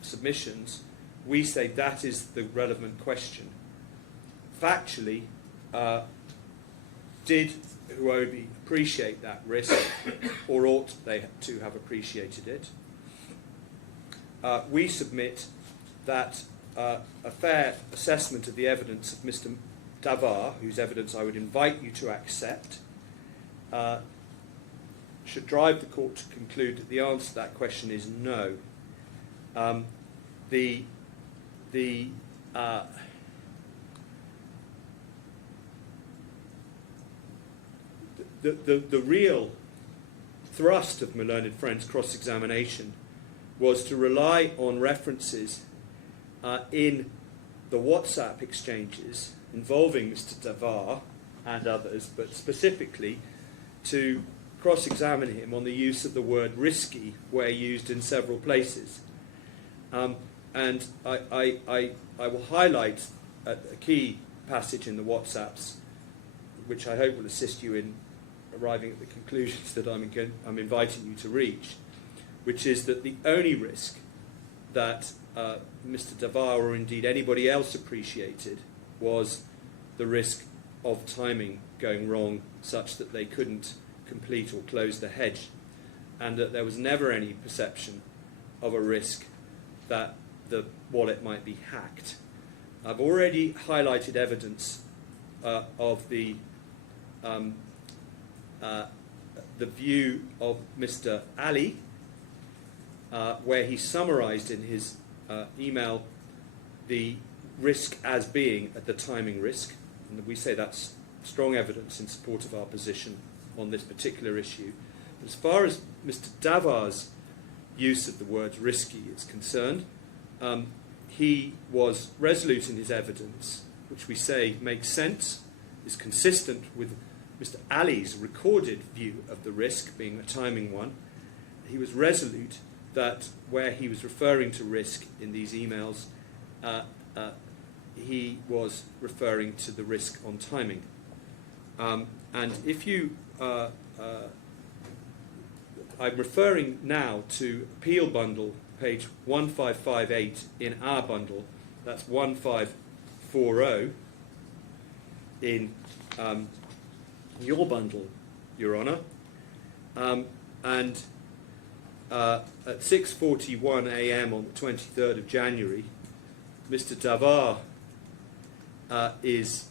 submissions, we say that is the relevant question. Factually, did HUOBI appreciate that risk, or ought they to have appreciated it? We submit that a fair assessment of the evidence of Mr. Davar, whose evidence I would invite you to accept, should drive the court to conclude that the answer to that question is no. The real thrust of my learned friend's cross-examination was to rely on references in the WhatsApp exchanges involving Mr. Davar and others, but specifically to cross-examine him on the use of the word risky where used in several places. And I will highlight a key passage in the WhatsApps, which I hope will assist you in arriving at the conclusions that I'm inviting you to reach, which is that the only risk that Mr. Davar or indeed anybody else appreciated was the risk of timing going wrong such that they couldn't complete or close the hedge, and that there was never any perception of a risk that the wallet might be hacked. I've already highlighted evidence of the view of Mr. Ali, where he summarised in his email the risk as being at the timing risk, and we say that's strong evidence in support of our position on this particular issue. As far as Mr. Davar's use of the word risky is concerned, he was resolute in his evidence, which we say makes sense, is consistent with Mr. Ali's recorded view of the risk being a timing one. He was resolute that where he was referring to risk in these emails, he was referring to the risk on timing. And if you, I'm referring now to Appeal Bundle, page 1558 in our bundle, that's 1540 in your bundle, Your Honour. And at 6:41 a.m. on the 23rd of January, Mr. Davar is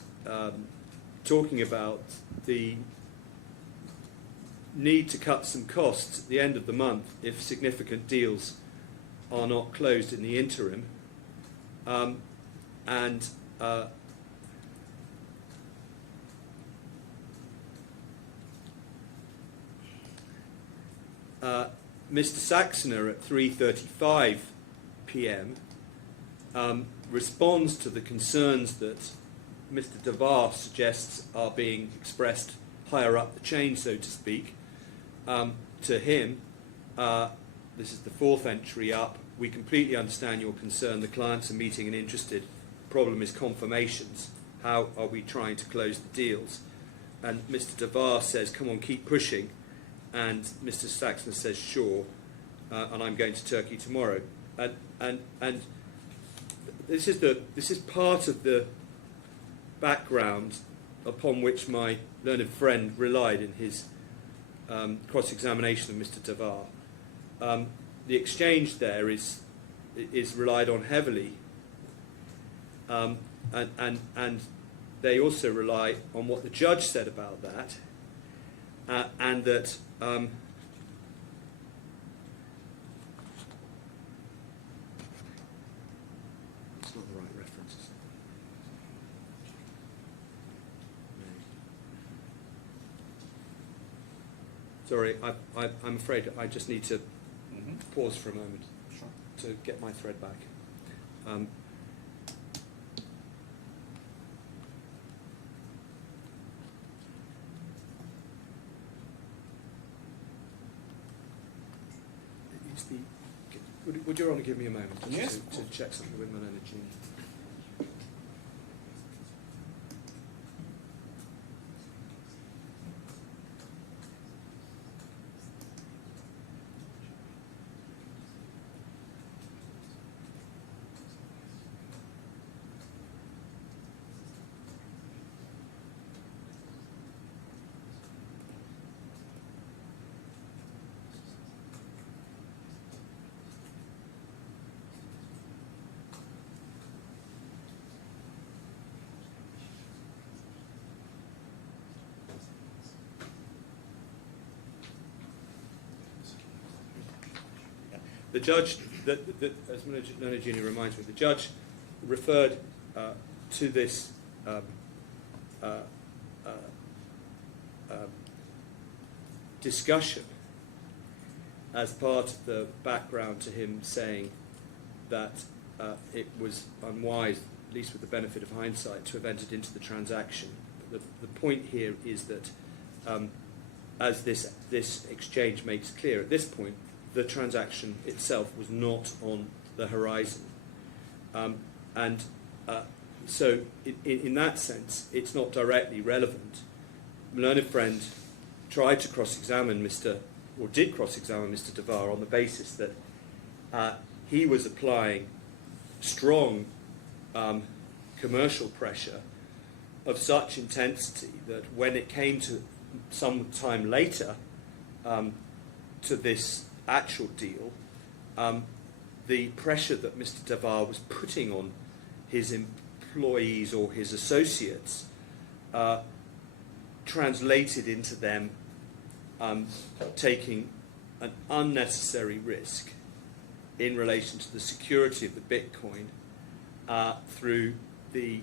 talking about the need to cut some costs at the end of the month if significant deals are not closed in the interim. Mr. Saxoner at 3:35 p.m. Responds to the concerns that Mr. Davar suggests are being expressed higher up the chain, so to speak. To him, this is the fourth entry up, we completely understand your concern, the clients are meeting and interested, the problem is confirmations, how are we trying to close the deals? And Mr. Davar says, come on, keep pushing, and Mr. Saxoner says, sure, and I'm going to Turkey tomorrow. And this is part of the background upon which my learned friend relied in his cross-examination of Mr. Davar. The exchange there is relied on heavily, and they also rely on what the judge said about that, and that it's not the right references. Sorry, I'm afraid I just need to pause for a moment to get my thread back. Would Your Honour give me a moment Yes. to check something with my energy? the judge, as Leonard Junior reminds me, the judge referred to this discussion as part of the background to him saying that it was unwise, at least with the benefit of hindsight, to have entered into the transaction. The point here is that, as this exchange makes clear, at this point, the transaction itself was not on the horizon. So in that sense, it's not directly relevant. My learned friend tried to cross-examine did cross-examine Mr. Devar on the basis that he was applying strong commercial pressure of such intensity that when it came to some time later to this actual deal, the pressure that Mr. Devar was putting on his employees or his associates translated into them taking an unnecessary risk in relation to the security of the Bitcoin through the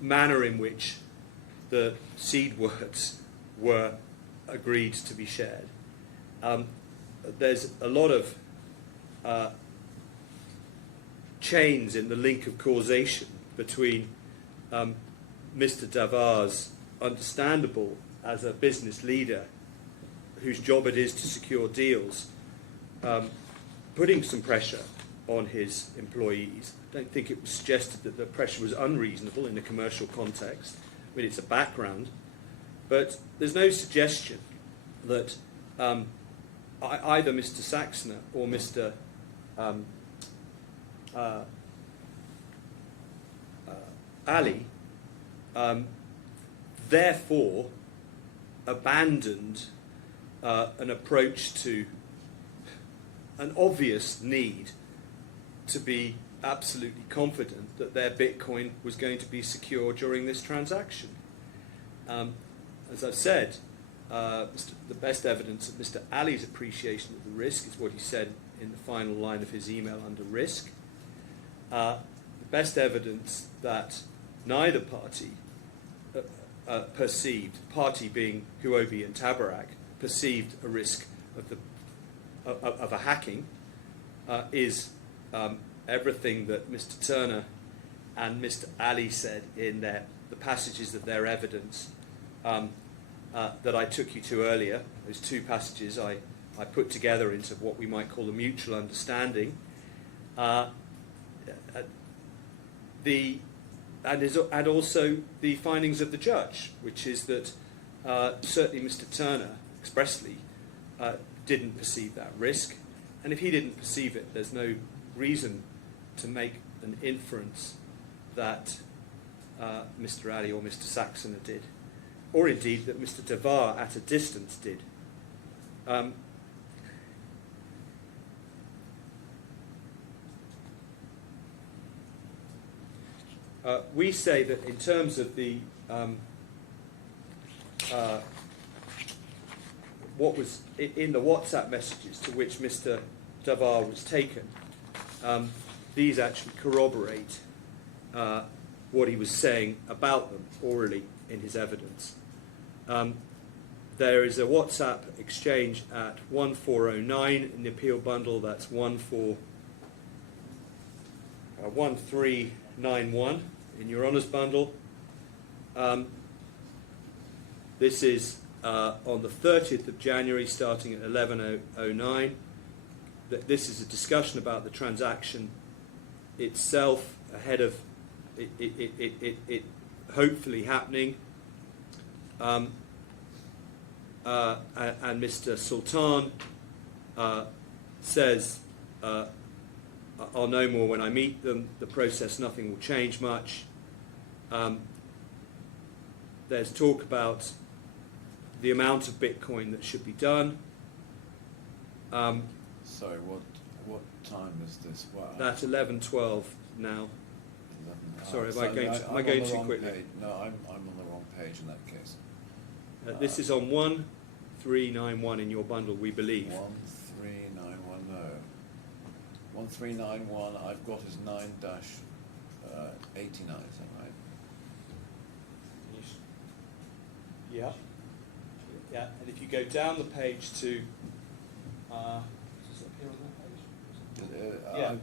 manner in which the seed words were agreed to be shared. There's a lot of chains in the link of causation between Mr. Devar's understandable as a business leader whose job it is to secure deals, putting some pressure on his employees. I don't think it was suggested that the pressure was unreasonable in a commercial context. I mean, it's a background. But there's no suggestion that either Mr. Saxner or Mr. Ali therefore abandoned an approach to an obvious need to be absolutely confident that their Bitcoin was going to be secure during this transaction. As I've said, the best evidence of Mr. Ali's appreciation of the risk is what he said in the final line of his email under risk. The best evidence that neither party perceived, party being HUOBI and TABARAK, perceived a risk of a hacking is everything that Mr. Turner and Mr. Ali said in the passages of their evidence that I took you to earlier. Those two passages I put together into what we might call a mutual understanding. And also the findings of the judge, which is that certainly Mr. Turner expressly didn't perceive that risk, and if he didn't perceive it, there's no reason to make an inference that Mr. Ali or Mr. Saxoner did, or indeed that Mr. Devar at a distance did. We say that in terms of the what was in the WhatsApp messages to which Mr. Devar was taken, these actually corroborate what he was saying about them orally in his evidence. There is a WhatsApp exchange at 1409 in the appeal bundle. That's 1391 in your honours bundle. This is on the 30th of January, starting at 11:09. This is a discussion about the transaction itself ahead of it hopefully happening. And Mr. Sultan says, I'll know more when I meet them. The process, nothing will change much. There's talk about the amount of Bitcoin that should be done. Sorry, what time is this? Well, That's 11:12 now. 11. Sorry, So am I going I'm too on the quickly? page. No, I'm on the wrong page in that case. This is on 1391. 1391 in your bundle, we believe. 1391, no. 1391 I've got is 9-89, is that right? Yeah. Yeah, and if you go down the page to, is this up here on that page? Yeah.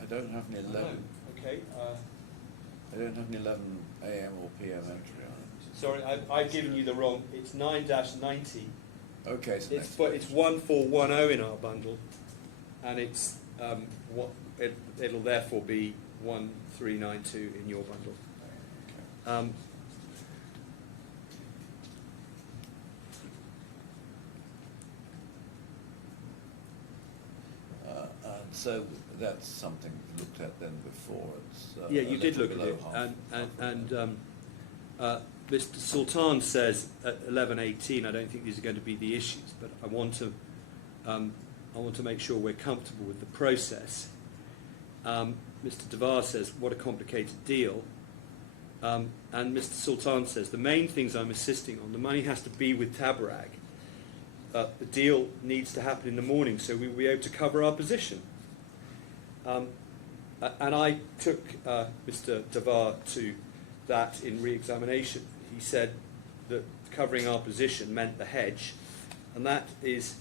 I don't have an 11. Okay. I don't have an 11 AM or PM entry on it. Sorry, I've given you the wrong. It's 9-90. Okay, so It's 1410 in our bundle, and it's it'll therefore be 1392 in your bundle. So that's something we looked at then before. It's, Yeah, you did look at below it, half. Mr. Sultan says at 11:18. I don't think these are going to be the issues, but I want to make sure we're comfortable with the process. Mr. Devar says, what a complicated deal. And Mr. Sultan says, the main things I'm insisting on, the money has to be with TABARAK. The deal needs to happen in the morning so we will be able to cover our position. And I took Mr. Devar to that in re-examination. He said that covering our position meant the hedge, and that is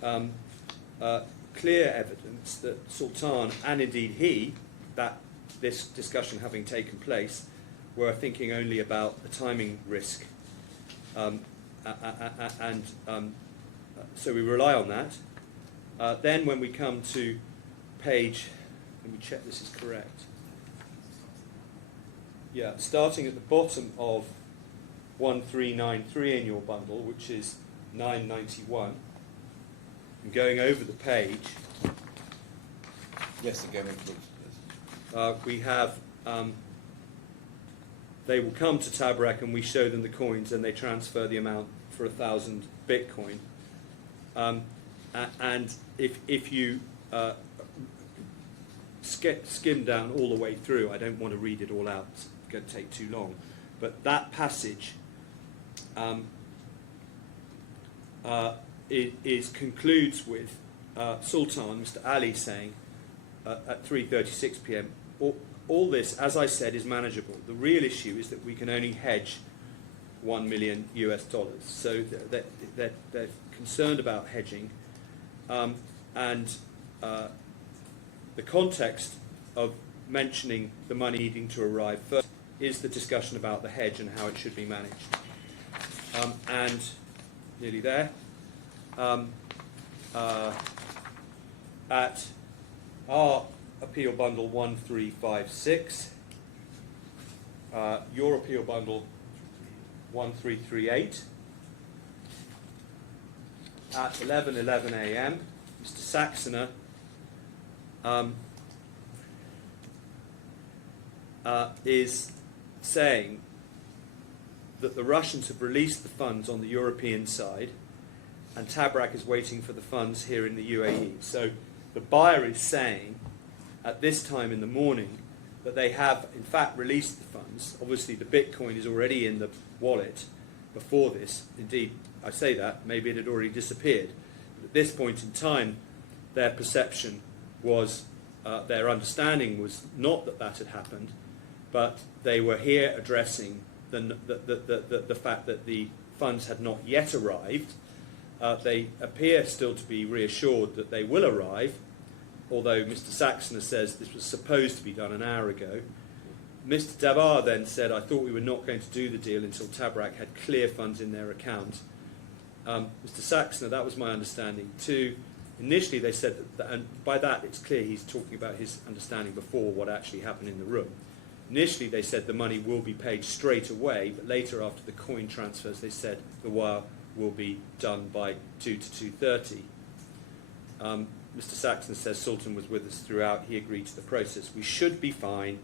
clear evidence that Sultan, and indeed he, that this discussion having taken place, were thinking only about the timing risk. So we rely on that. Then when we come to page, let me check this is correct. Yeah, starting at the bottom of 1393 in your bundle, which is 991, and going over the page, Yes, again, it looks. we have they will come to TABARAK and we show them the coins and they transfer the amount for 1,000 Bitcoin. And if you skim down all the way through, I don't want to read it all out, it's going to take too long, but that passage concludes with Sultan, Mr. Ali, saying at 3:36 p.m. All this, as I said, is manageable. The real issue is that we can only hedge $1 million US. So they're concerned about hedging, and the context of mentioning the money needing to arrive first is the discussion about the hedge and how it should be managed. And nearly there. At our appeal bundle 1356, your appeal bundle 1338, at 11:11 a.m., Mr. Saxoner is saying that the Russians have released the funds on the European side and TABARAK is waiting for the funds here in the UAE. So the buyer is saying at this time in the morning that they have in fact released the funds. Obviously the Bitcoin is already in the wallet before this. Indeed, I say that, maybe it had already disappeared. But at this point in time, their perception was, their understanding was not that that had happened, but they were here addressing the fact that the funds had not yet arrived. They appear still to be reassured that they will arrive, although Mr. Saxoner says this was supposed to be done an hour ago. Mr. Davar then said, I thought we were not going to do the deal until TABARAK had clear funds in their account. Mr. Saxoner, that was my understanding too. Initially they said that, and by that it's clear he's talking about his understanding before what actually happened in the room. Initially they said the money will be paid straight away, but later after the coin transfers they said the wire will be done by 2 to 2:30. Mr. Saxoner says Sultan was with us throughout, he agreed to the process. We should be fine,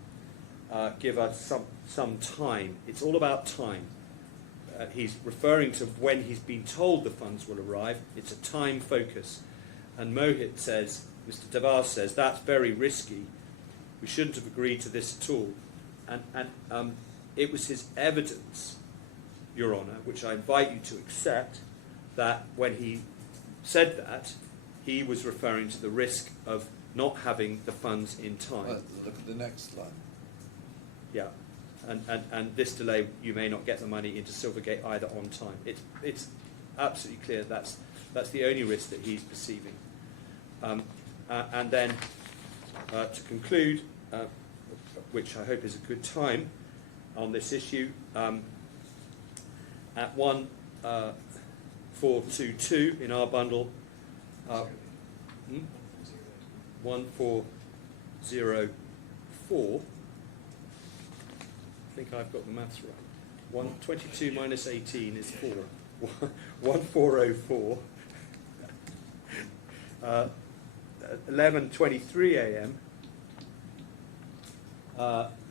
give us some time. It's all about time. He's referring to when he's been told the funds will arrive. It's a time focus. And Mohit says, Mr. Davar says, that's very risky. We shouldn't have agreed to this at all. And it was his evidence Your Honour, which I invite you to accept, that when he said that, he was referring to the risk of not having the funds in time. Look at the next slide. Yeah, and this delay, you may not get the money into Silvergate either on time. It's absolutely clear that's the only risk that he's perceiving. And then to conclude, which I hope is a good time on this issue, at 1422 in our bundle, 1404. I think I've got the maths right. 122 minus 18 is 4. 1404. 11:23 a.m.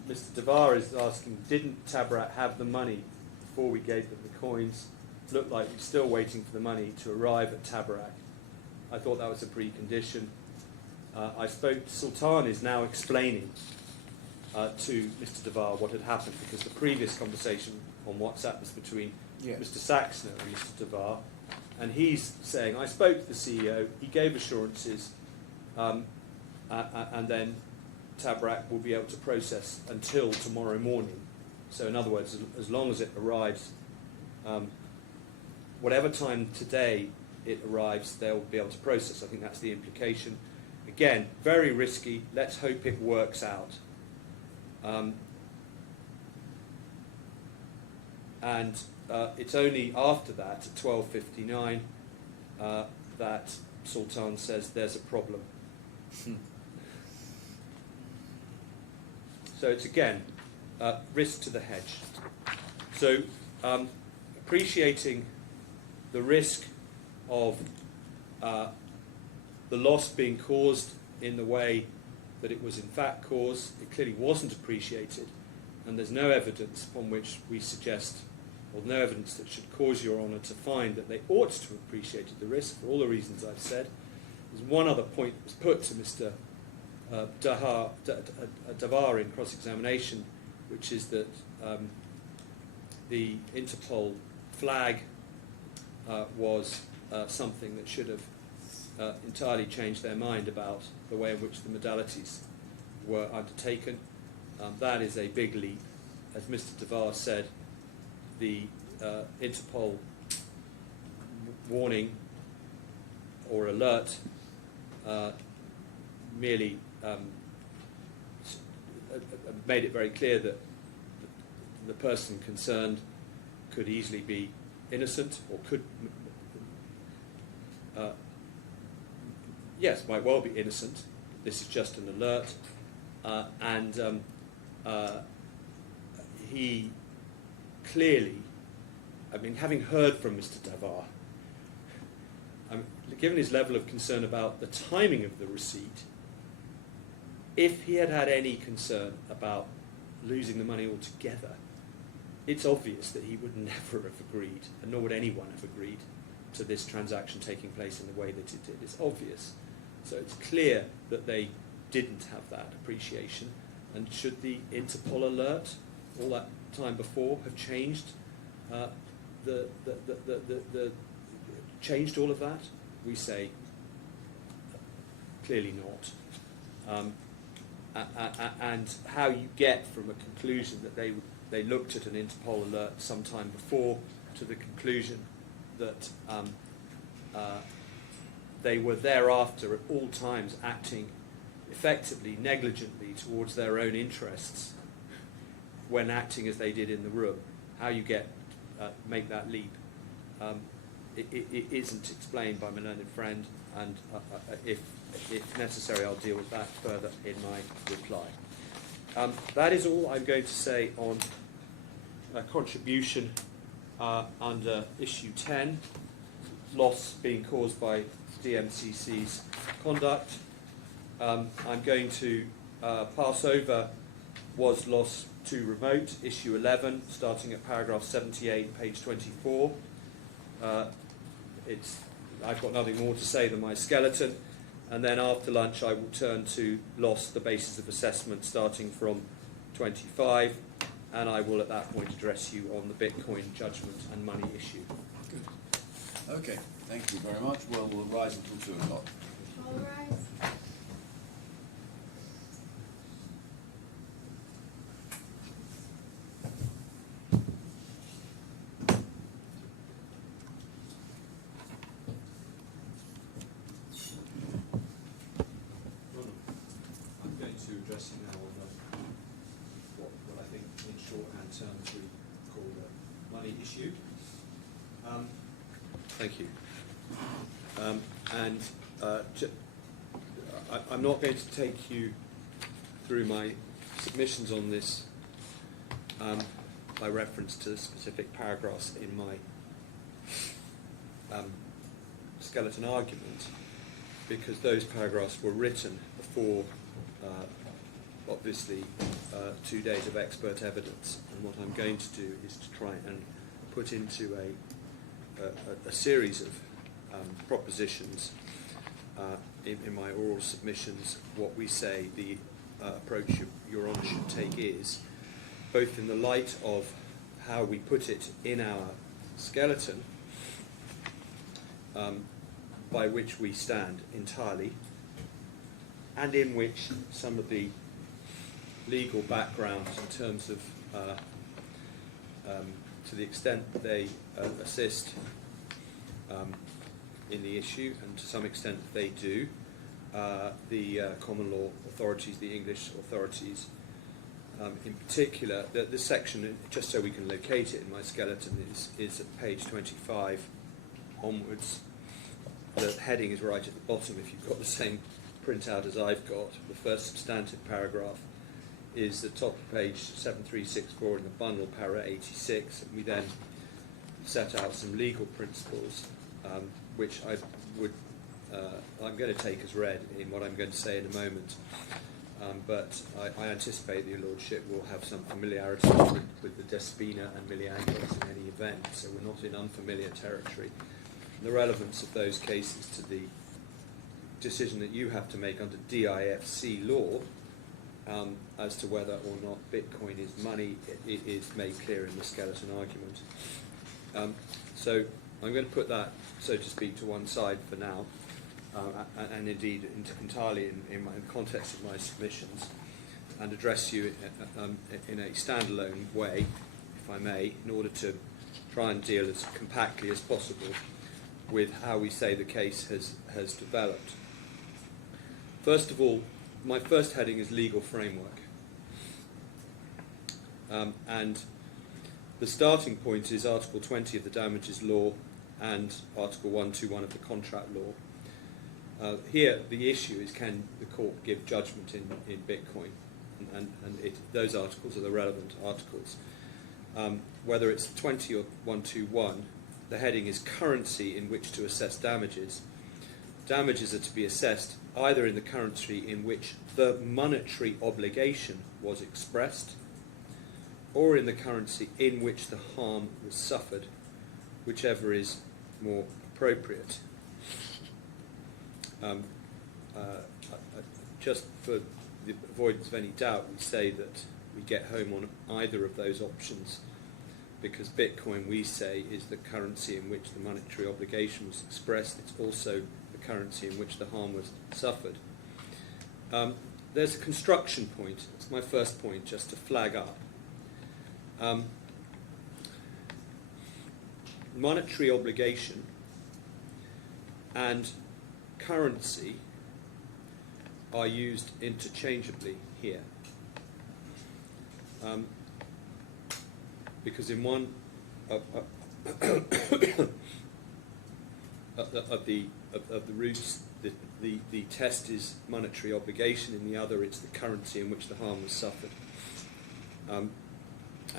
Mr. Devar is asking, didn't TABARAK have the money before we gave them the coins? Looked like we're still waiting for the money to arrive at TABARAK. I thought that was a precondition. I spoke, Sultan is now explaining to Mr. Devar what had happened, because the previous conversation on WhatsApp was between Mr. Saxner and Mr. Devar, and he's saying, I spoke to the CEO, he gave assurances, and then TABARAK will be able to process until tomorrow morning. So in other words, as long as it arrives, whatever time today it arrives, they'll be able to process. I think that's the implication. Again, very risky. Let's hope it works out. And it's only after that, at 12:59, that Sultan says there's a problem. So it's again risk to the hedge. So appreciating the risk of the loss being caused in the way that it was in fact caused, it clearly wasn't appreciated, and there's no evidence upon which we suggest, or no evidence that should cause Your Honour to find that they ought to have appreciated the risk for all the reasons I've said. There's one other point that was put to Mr. Devar in cross-examination, which is that the Interpol flag was something that should have entirely changed their mind about the way in which the modalities were undertaken. That is a big leap. As Mr. Devar said, the Interpol warning or alert merely made it very clear that the person concerned could easily be innocent, or could, yes, might well be innocent. This is just an alert, and he clearly, I mean, having heard from Mr. Devar, given his level of concern about the timing of the receipt, if he had had any concern about losing the money altogether, it's obvious that he would never have agreed, and nor would anyone have agreed, to this transaction taking place in the way that it did. It's obvious. So it's clear that they didn't have that appreciation, and should the Interpol alert all that time before have changed changed all of that? We say clearly not. And how you get from a conclusion that they looked at an Interpol alert sometime before to the conclusion that they were thereafter at all times acting effectively negligently towards their own interests when acting as they did in the room, how you make that leap, it isn't explained by my learned friend, and if necessary I'll deal with that further in my reply. That is all I'm going to say on contribution under issue 10, loss being caused by DMCC's conduct. I'm going to pass over was loss to remote, issue 11, starting at paragraph 78, page 24. I've got nothing more to say than my skeleton, and then after lunch I will turn to loss, the basis of assessment, starting from 25, and I will at that point address you on the Bitcoin judgment and money issue. Good. Okay, thank you very much. Well, we'll rise until 2 o'clock. All rise. I'm going to address you now on what I think in shorthand terms we call the money issue. Thank you. I'm not going to take you through my submissions on this by reference to specific paragraphs in my skeleton argument, because those paragraphs were written before, obviously, 2 days of expert evidence. And what I'm going to do is to try and put into a series of propositions in my oral submissions what we say the approach Your Honour should take is, both in the light of how we put it in our skeleton, by which we stand entirely, and in which some of the legal backgrounds in terms of, to the extent that they assist in the issue, and to some extent they do, the common law authorities, the English authorities, in particular, this section, just so we can locate it in my skeleton, is at page 25 onwards. The heading is right at the bottom if you've got the same printout as I've got. The first substantive paragraph is the top of page 7364 in the bundle, para 86, and we then set out some legal principles, which I'm going to take as read in what I'm going to say in a moment. But I anticipate that your Lordship will have some familiarity with the Despina and Miliangos in any event, so we're not in unfamiliar territory. And the relevance of those cases to the decision that you have to make under DIFC law as to whether or not Bitcoin is money, it is made clear in the skeleton argument. So I'm going to put that, so to speak, to one side for now, and indeed entirely in the context of my submissions, and address you in a standalone way, if I may, in order to try and deal as compactly as possible with how we say the case has developed. First of all, my first heading is legal framework. And the starting point is Article 20 of the Damages Law and Article 121 of the Contract Law. Here, the issue is, can the court give judgment in Bitcoin? And those articles are the relevant articles. Whether it's 20 or 121, the heading is currency in which to assess damages. Damages are to be assessed either in the currency in which the monetary obligation was expressed, or in the currency in which the harm was suffered, whichever is more appropriate. Just for the avoidance of any doubt, we say that we get home on either of those options, because Bitcoin, we say, is the currency in which the monetary obligation was expressed. It's also the currency in which the harm was suffered. There's a construction point. It's my first point, just to flag up. Monetary obligation and currency are used interchangeably here. Because in one of the roots, the test is monetary obligation, in the other it's the currency in which the harm was suffered. And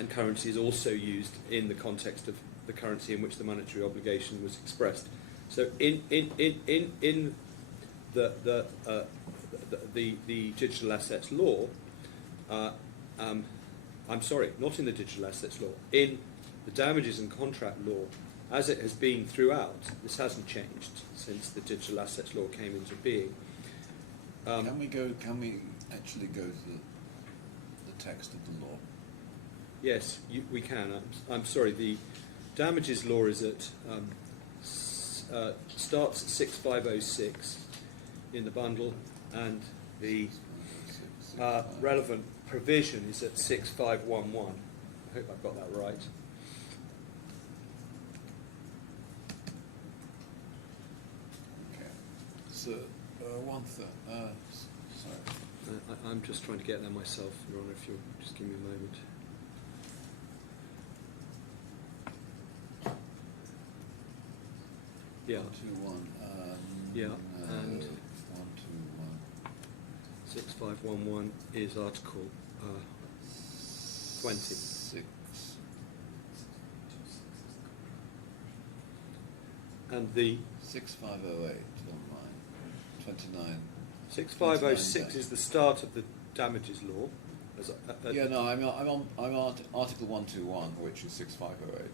currency is also used in the context of the currency in which the monetary obligation was expressed. So in the digital assets law, I'm sorry, not in the digital assets law, in the damages and contract law, as it has been throughout, this hasn't changed since the digital assets law came into being. Can we actually go to the text of the law? Yes, we can. I'm sorry, the damages law is at, starts at 6506 in the bundle, and the relevant provision is at 6511. I hope I've got that right. Okay. So, sorry. I'm just trying to get there myself, Your Honour, if you'll just give me a moment. Yeah, 121. Yeah, No, and 121. 6511 is Article 20. 6. And the 6508 on mine. 29. 6506 is the start of the damages law. Yeah, no, I'm on Article 121, which is 6508.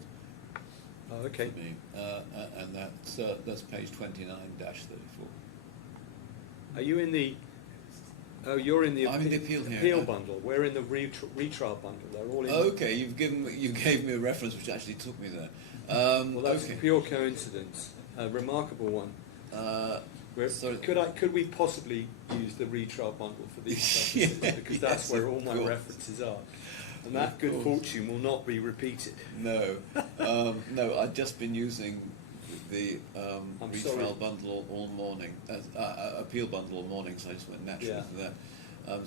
Oh, okay. For me. And that's page 29-34. Are you in the? Oh, you're in the. I'm in the appeal here. Appeal bundle. We're in the retrial bundle. They're all in. Okay, you gave me a reference which actually took me there. Well, that's okay. a pure coincidence. A remarkable one. Sorry. Could we possibly use the retrial bundle for these purposes? Yeah, because that's yes, where of all my course. references are, and that Of good course. fortune will not be repeated. No, no, I've just been using the I'm retrial sorry. bundle all morning, appeal bundle all morning, so I just went naturally Yeah. for that.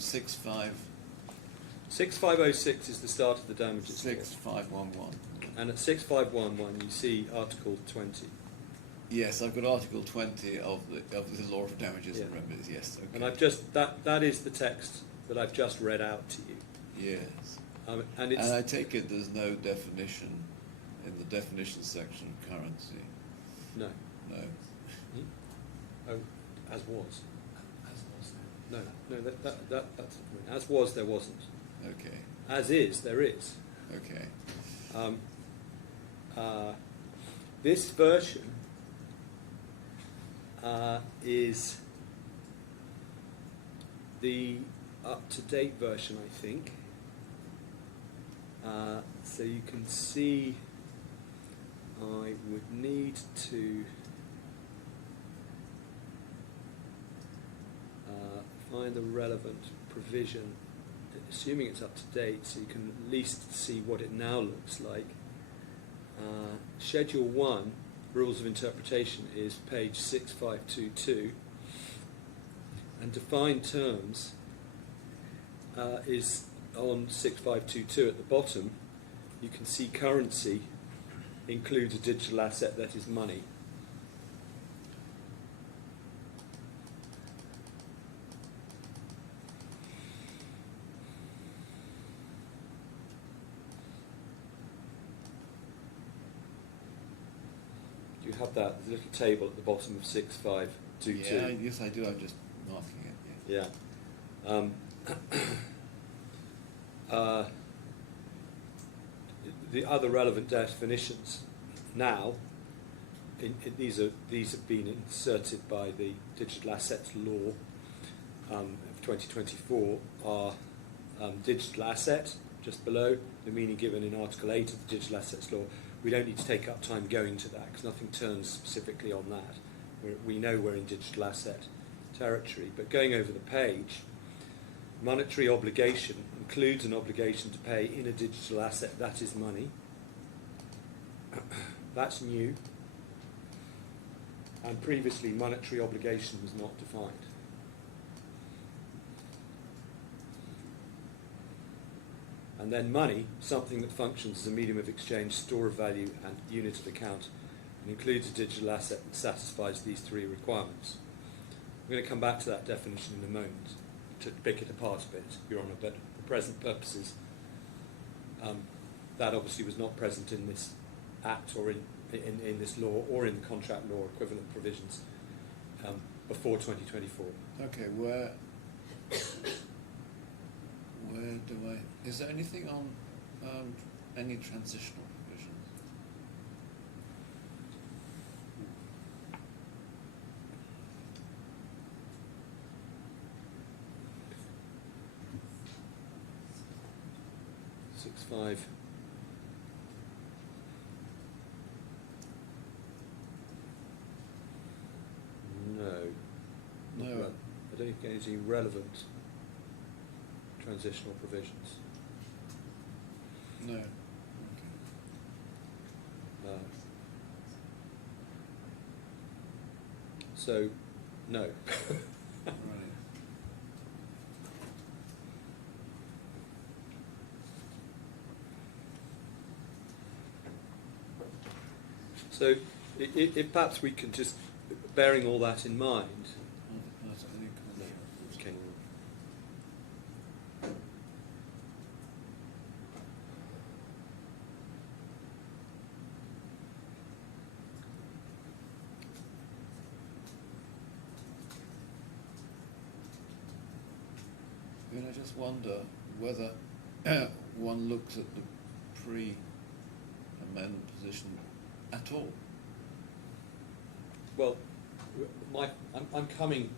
6506 is the start of the damages law. 6511. And at 6511 you see Article 20. Yes, I've got Article 20 of the Law of Damages and Yeah. Remedies. Yes, okay. And I've just that is the text that I've just read out to you. Yes. And it's And I take it there's no definition in the definition section of currency. no. No. Oh, as was. No, that's the point. As was, there wasn't. Okay. As is, there is. Okay. This version is the up-to-date version, I think. So you can see I would need to find the relevant provision, assuming it's up to date, so you can at least see what it now looks like. Schedule 1, Rules of Interpretation, is page 6522, and defined terms is on 6522 at the bottom. You can see currency includes a digital asset that is money. You have that, there's a little table at the bottom of 6522. Yeah, yes, I do. I'm just marking it. Yeah. Yeah. The other relevant definitions now, these have been inserted by the Digital Assets Law of 2024, are digital asset, just below, the meaning given in Article 8 of the Digital Assets Law. We don't need to take up time going to that because nothing turns specifically on that. We know we're in digital asset territory, but going over the page, monetary obligation includes an obligation to pay in a digital asset that is money. That's new. And previously, monetary obligation was not defined. And then money, something that functions as a medium of exchange, store of value, and unit of account, and includes a digital asset that satisfies these three requirements. I'm going to come back to that definition in a moment to pick it apart a bit, Your Honour, but for present purposes, that obviously was not present in this Act or in this law or in the contract law equivalent provisions before 2024. Okay, where do I... Is there anything on any transitional provisions? 6.5. No. No. I don't think there's any relevant transitional provisions. No. No. So, no. Right. So, if perhaps we can just, bearing all that in mind, okay. I mean, I just wonder whether one looks at the pre-amendment position at all. Well, I'm coming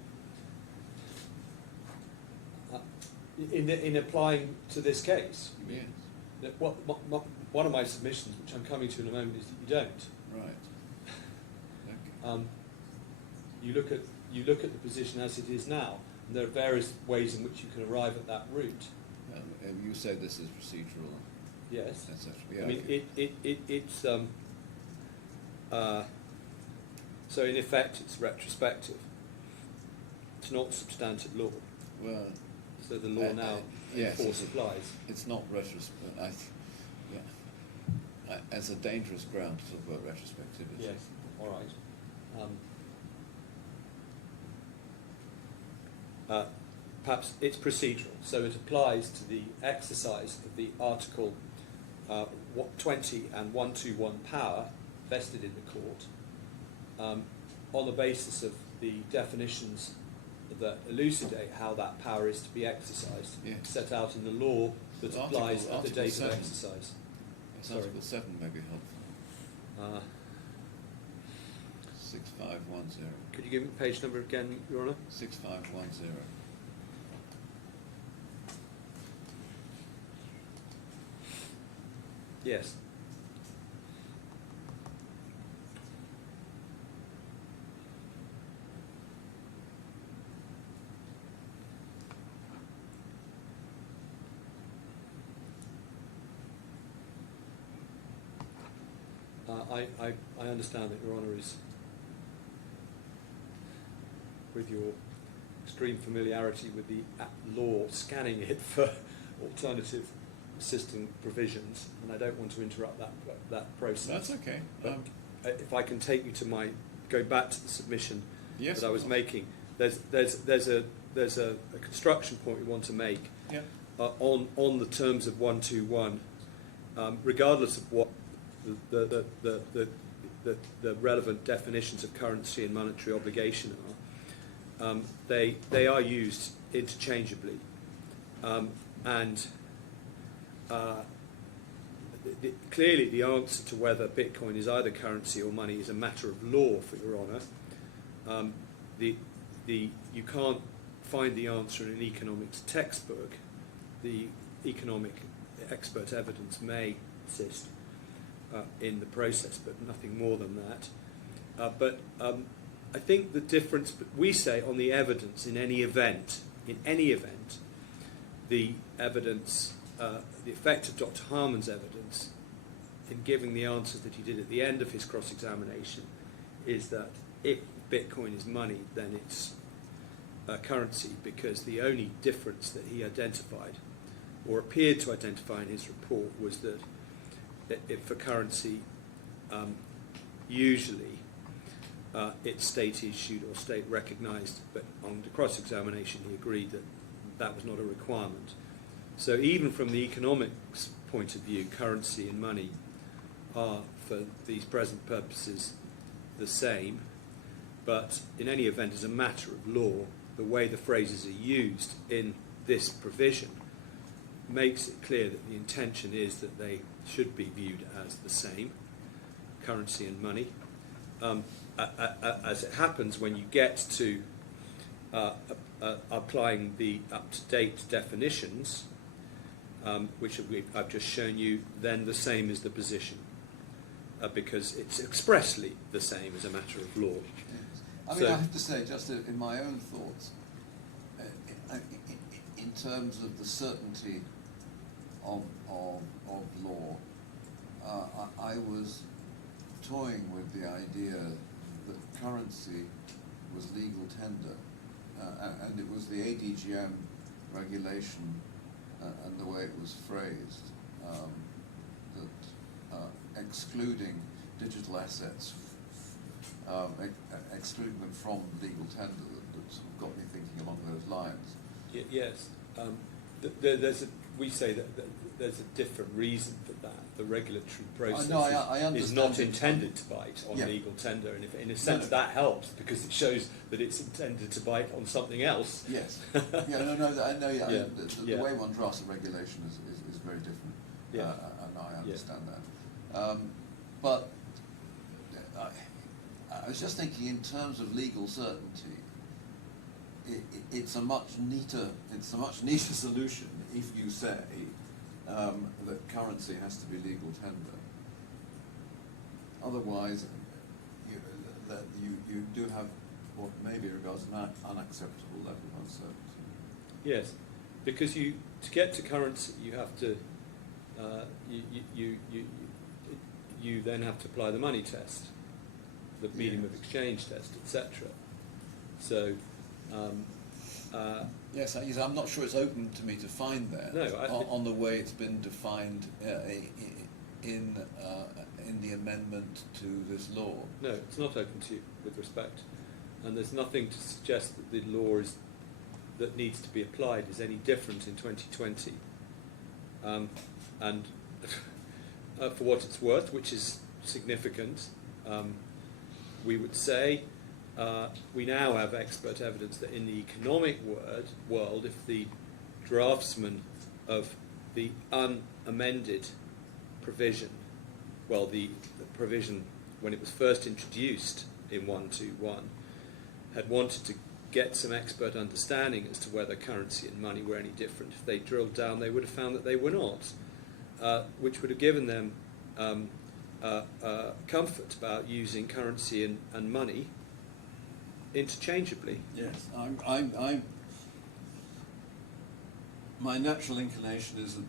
in applying to this case. Yes. That one of my submissions, which I'm coming to in a moment, is that you don't. Right. Okay. You look at the position as it is now, and there are various ways in which you can arrive at that route. You say this is procedural, Yes. etc. Yeah, I mean, okay. it's so in effect it's retrospective. It's not substantive law. Well, So the law now in yes, force applies. it's not retrospective. Yeah, it's a dangerous ground to talk about retrospectivity. Yes. All right. Perhaps it's procedural, so it applies to the exercise of the Article 20 and 121 power vested in the court on the basis of the definitions that elucidate how that power is to be exercised, Yes. set out in the law that Article- applies at the Article date 7. of exercise. It's Sorry. Article 7 may be helpful. 6510. Could you give me the page number again, Your Honour? 6510. Yes. I understand that Your Honour is, with your extreme familiarity with the law, scanning it for alternative assisting provisions, and I don't want to interrupt that process. That's okay. But if I can take you to go back to the submission Yes, that I of was course. making, there's a construction point we want to make Yeah. on the terms of 121, regardless of what the relevant definitions of currency and monetary obligation are. They are used interchangeably, and clearly the answer to whether Bitcoin is either currency or money is a matter of law, for Your Honour. You can't find the answer in an economics textbook. The economic expert evidence may assist in the process, but nothing more than that. But I think the difference, we say on the evidence in any event, the evidence, the effect of Dr. Harmon's evidence in giving the answers that he did at the end of his cross-examination is that if Bitcoin is money, then it's currency, because the only difference that he identified, or appeared to identify in his report, was that if for currency, usually it's state issued or state recognised, but on the cross-examination he agreed that that was not a requirement. So even from the economics point of view, currency and money are, for these present purposes, the same, but in any event, as a matter of law, the way the phrases are used in this provision makes it clear that the intention is that they should be viewed as the same, currency and money. As it happens, when you get to applying the up-to-date definitions, which I've just shown you, then the same as the position, because it's expressly the same as a matter of law. Yes. I mean, So- I have to say, just in my own thoughts, in terms of the certainty of law, I was toying with the idea that currency was legal tender, and it was the ADGM regulation and the way it was phrased that excluding digital assets, excluding them from legal tender, that sort of got me thinking along those lines. Yes, we say that there's a different reason for that. The regulatory process No, I is understand not it. intended to bite on Yeah. legal tender, and if, in a sense No. that helps because it shows that it's intended to bite on something else. Yes. Yeah, I know. Yeah, Yeah. The way one drafts a regulation is very different. Yeah. And I understand that. But I was just thinking, in terms of legal certainty, it's a much neater solution if you say that currency has to be legal tender. Otherwise, you do have what may be regarded as an unacceptable level of uncertainty. Yes, because to get to currency, you have to you then have to apply the money test, the medium of Yes. exchange test, etc. So. Yes, I'm not sure it's open to me to find that No, on the way it's been defined in the amendment to this law. No, it's not open to you with respect, and there's nothing to suggest that the law that needs to be applied is any different in 2020. And for what it's worth, which is significant, we would say we now have expert evidence that in the economic world, if the draftsman of the unamended provision, well, the provision when it was first introduced in 121, had wanted to get some expert understanding as to whether currency and money were any different, if they drilled down, they would have found that they were not, which would have given them comfort about using currency and money interchangeably. Yes, my natural inclination is that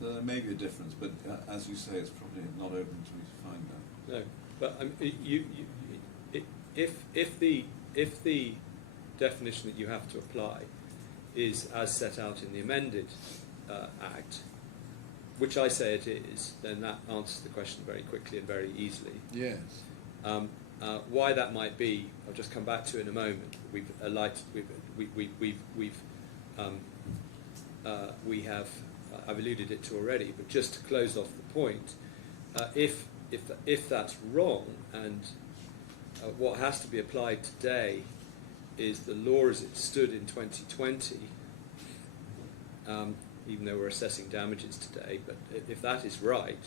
there may be a difference, but as you say, it's probably not open to me to find that. No, but if the definition that you have to apply is as set out in the amended Act, which I say it is, then that answers the question very quickly and very easily. Yes. Why that might be, I'll just come back to in a moment. I've alluded it to already, but just to close off the point, if that's wrong, and what has to be applied today is the law as it stood in 2020, even though we're assessing damages today, but if that is right,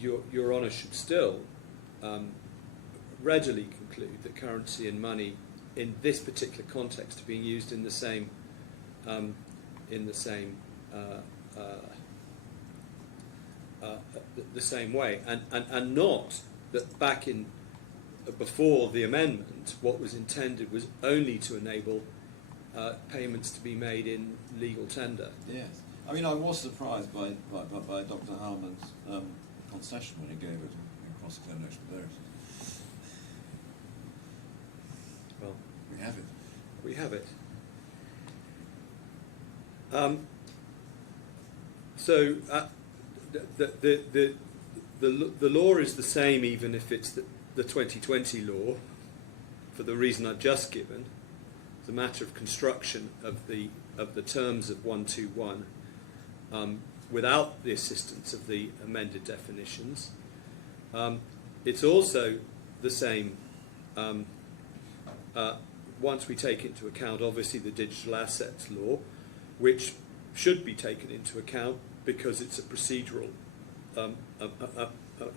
Your Honour should still readily conclude that currency and money in this particular context are being used in the same the same way, and not that back in before the amendment, what was intended was only to enable payments to be made in legal tender. Yes, I mean, I was surprised by Dr. Harman's concession when he gave it in cross-examination. There it is. Well, We have it. we have it. So the law is the same even if it's the 2020 law, for the reason I've just given. It's a matter of construction of the terms of 121 without the assistance of the amended definitions. It's also the same once we take into account, obviously, the digital assets law, which should be taken into account because it's a procedural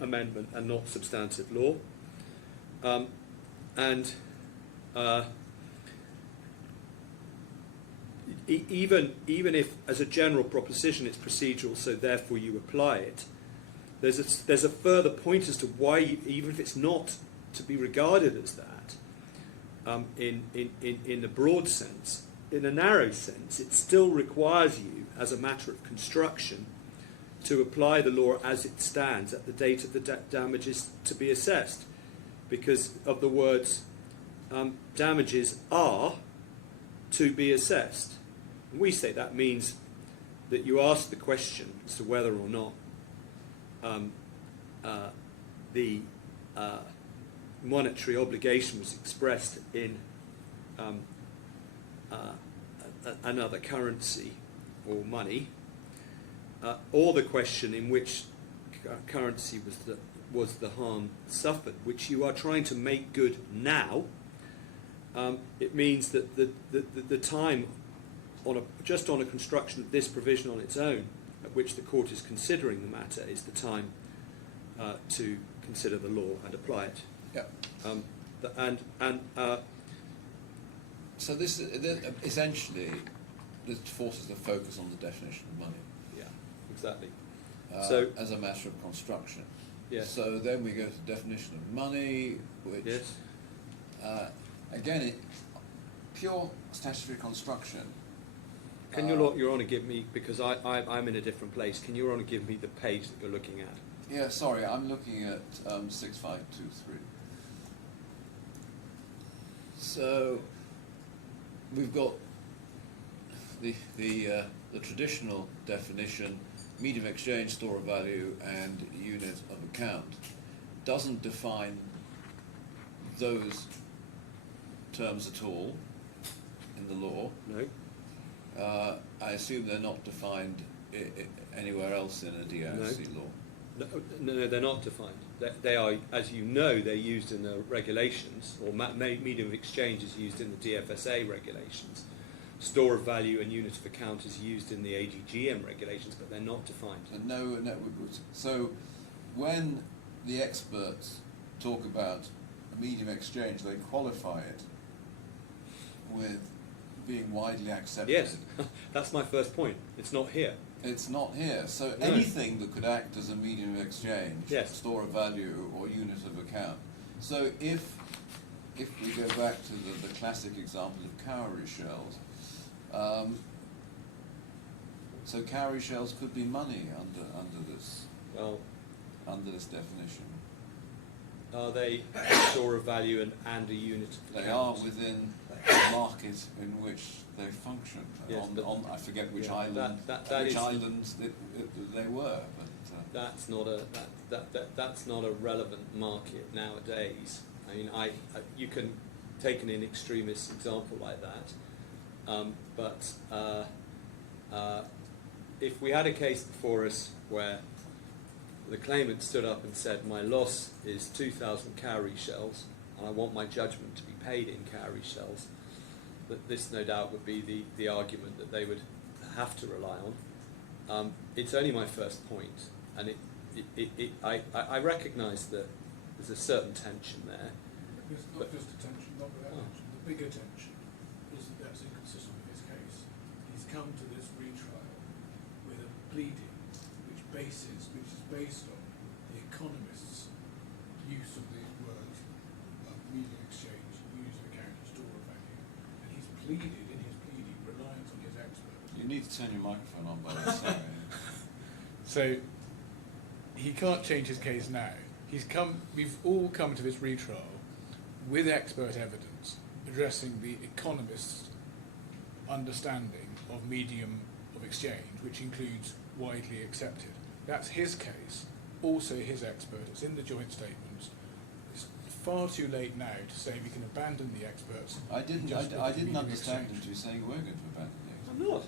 amendment and not substantive law. even if, as a general proposition, it's procedural, so therefore you apply it, there's a further point as to why, even if it's not to be regarded as that, in the broad sense, in a narrow sense, it still requires you, as a matter of construction, to apply the law as it stands at the date of the damages to be assessed, because of the words damages are to be assessed. And we say that means that you ask the question as to whether or not the monetary obligation was expressed in another currency or money, or the question in which currency was the harm suffered, which you are trying to make good now. It means that the time just on a construction of this provision on its own, at which the court is considering the matter, is the time to consider the law and apply it. Yep. So this essentially this forces the focus on the definition of money. Yeah, exactly. So as a matter of construction. Yes. So then we go to the definition of money, which yes. Again, pure statutory construction. Can Your Honour give me, because I'm in a different place, can Your Honour give me the page that you're looking at? Yeah, sorry, I'm looking at 6523. So we've got the traditional definition: medium of exchange, store of value, and unit of account. Doesn't define those terms at all in the law. No. I assume they're not defined anywhere else in a DMCC law. No, they're not defined. They are, as you know, they're used in the regulations, or medium of exchange is used in the DFSA regulations. Store of value and unit of account is used in the AGGM regulations, but they're not defined. No. So when the experts talk about a medium exchange, they qualify it with being widely accepted. Yes, that's my first point. It's not here. It's not here. So No. anything that could act as a medium of exchange, Yes. store of value or unit of account. So if we go back to the classic example of cowrie shells, so cowrie shells could be money Well, under this definition. are they store of value and a unit of account? They are within the market in which they function. Yes, but- I forget which yeah, island, that which is- islands they were, but That's not that's not a relevant market nowadays. I mean, you can take an in extremis example like that, but if we had a case before us where the claimant stood up and said, "My loss is 2,000 cowrie shells, and I want my judgment to be paid in cowrie shells," that this no doubt would be the argument that they would have to rely on. It's only my first point, and I recognise that there's a certain tension there. It's not just a tension, not without tension. The bigger tension is that that's inconsistent with his case. He's come to this retrial with a pleading which is based on the economist's use of these words, medium exchange, user account, store of value, and he's pleaded in his pleading reliance on his expert. you need to turn your microphone on by the side. So he can't change his case now. We've all come to this retrial with expert evidence addressing the economist's understanding of medium of exchange, which includes widely accepted. That's his case, also his expert. It's in the joint statements. It's far too late now to say we can abandon the experts. I didn't Just look at understand medium him to saying we're going to abandon it. I'm not.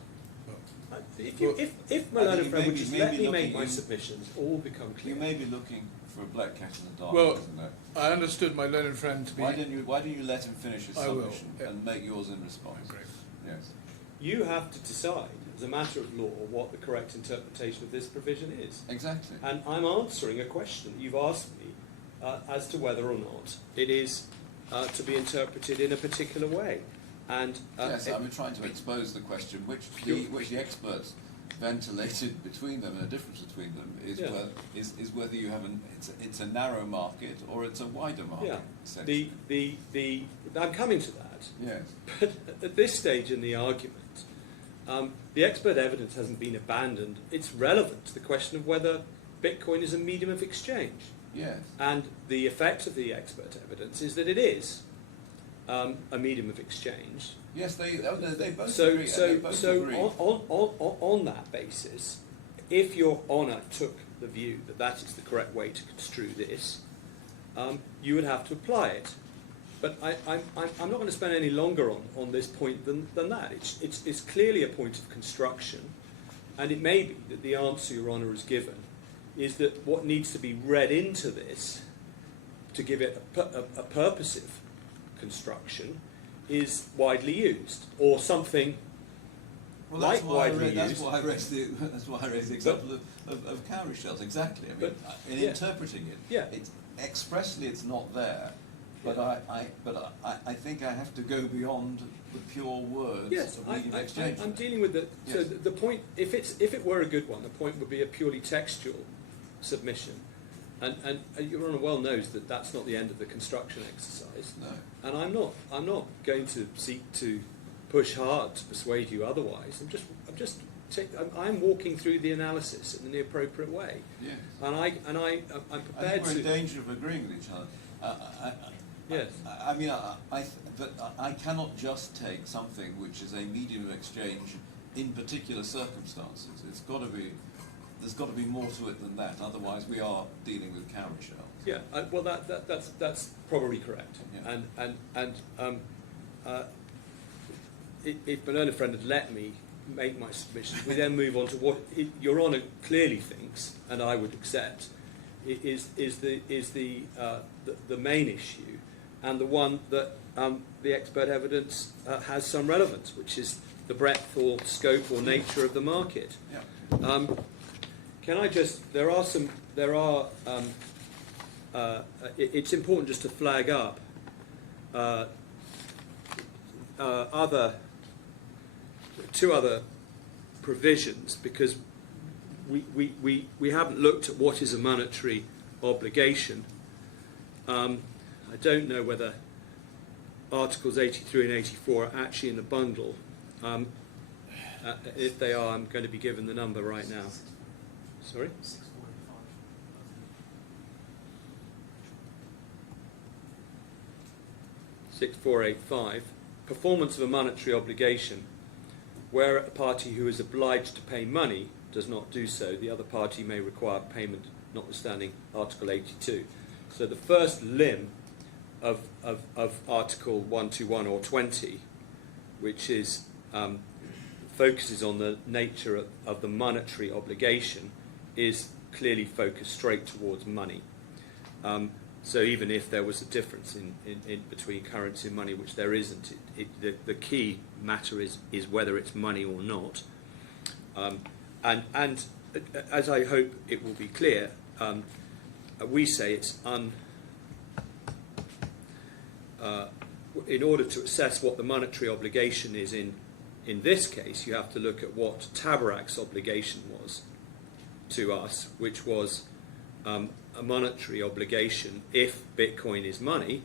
Well, If my I learned think friend you would may just be let me looking- make my you- submissions, all become clear. You may be looking for a black cat in the dark, Well, isn't it? I understood my learned friend to be... Why don't you let him finish his I will, submission yeah. and make yours in response? Great. Yes. You have to decide, as a matter of law, what the correct interpretation of this provision is. Exactly. And I'm answering a question that you've asked me as to whether or not it is to be interpreted in a particular way. And Yes, I was trying to expose the question which the experts ventilated between them, and the difference between them is, Yeah. is whether you have it's a narrow market or it's a wider market. yeah, essentially. I'm coming to that. Yes. But at this stage in the argument, the expert evidence hasn't been abandoned. It's relevant to the question of whether Bitcoin is a medium of exchange. Yes. And the effect of the expert evidence is that it is a medium of exchange. Yes, they both So, agree. so, they both so agree. on that basis, if Your Honour took the view that that is the correct way to construe this, you would have to apply it. But I'm not going to spend any longer on this point than that. It's clearly a point of construction, and it may be that the answer Your Honour has given is that what needs to be read into this to give it a purposive construction is widely used, or something Well, like widely used. That's why I raised the example of cowrie shells. Exactly. I mean, But, in yeah. interpreting it, Yeah. expressly it's not there. But I think I have to go beyond the pure words Yes, of medium exchange. I'm dealing with the. So Yes. the point, if it were a good one, the point would be a purely textual submission, and Your Honour well knows that that's not the end of the construction exercise. No. And I'm not going to seek to push hard to persuade you otherwise. I'm walking through the analysis in the appropriate way, Yes. and I'm I prepared think we're in to. danger of agreeing with each other. Yes. I mean, I cannot just take something which is a medium of exchange in particular circumstances. There's got to be more to it than that. Otherwise, we are dealing with cowrie shells. Yeah, well, that's probably correct. Yeah. If my learned friend had let me make my submission, we then move on to what Your Honour clearly thinks, and I would accept, is the main issue, and the one that the expert evidence has some relevance, which is the breadth or scope or nature of the market. Yeah. Can I just? It's important just to flag up two other provisions, because we haven't looked at what is a monetary obligation. I don't know whether Articles 83 and 84 are actually in the bundle. If they are, I'm going to be given the number right now. Sorry? 6485. Performance of a monetary obligation. Where a party who is obliged to pay money does not do so, the other party may require payment notwithstanding Article 82. So the first limb of Article 121 or 20, which is focuses on the nature of the monetary obligation, is clearly focused straight towards money. So even if there was a difference in between currency and money, which there isn't, the key matter is whether it's money or not. And as I hope it will be clear, we say it's in order to assess what the monetary obligation is in this case, you have to look at what TABARAK's obligation was to us, which was a monetary obligation, if Bitcoin is money,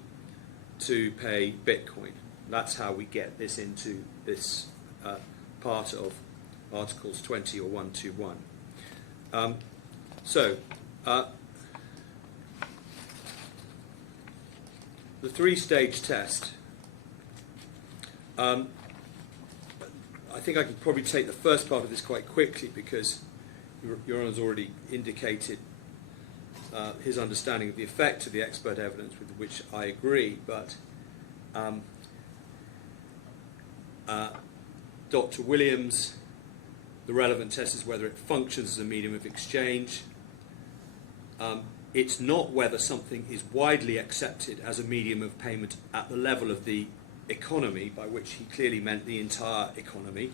to pay Bitcoin. That's how we get this into this part of Articles 20 or 121. The three-stage test. I think I can probably take the first part of this quite quickly, because Your Honour's already indicated his understanding of the effect of the expert evidence, with which I agree, but Dr. Williams, the relevant test is whether it functions as a medium of exchange. It's not whether something is widely accepted as a medium of payment at the level of the economy, by which he clearly meant the entire economy.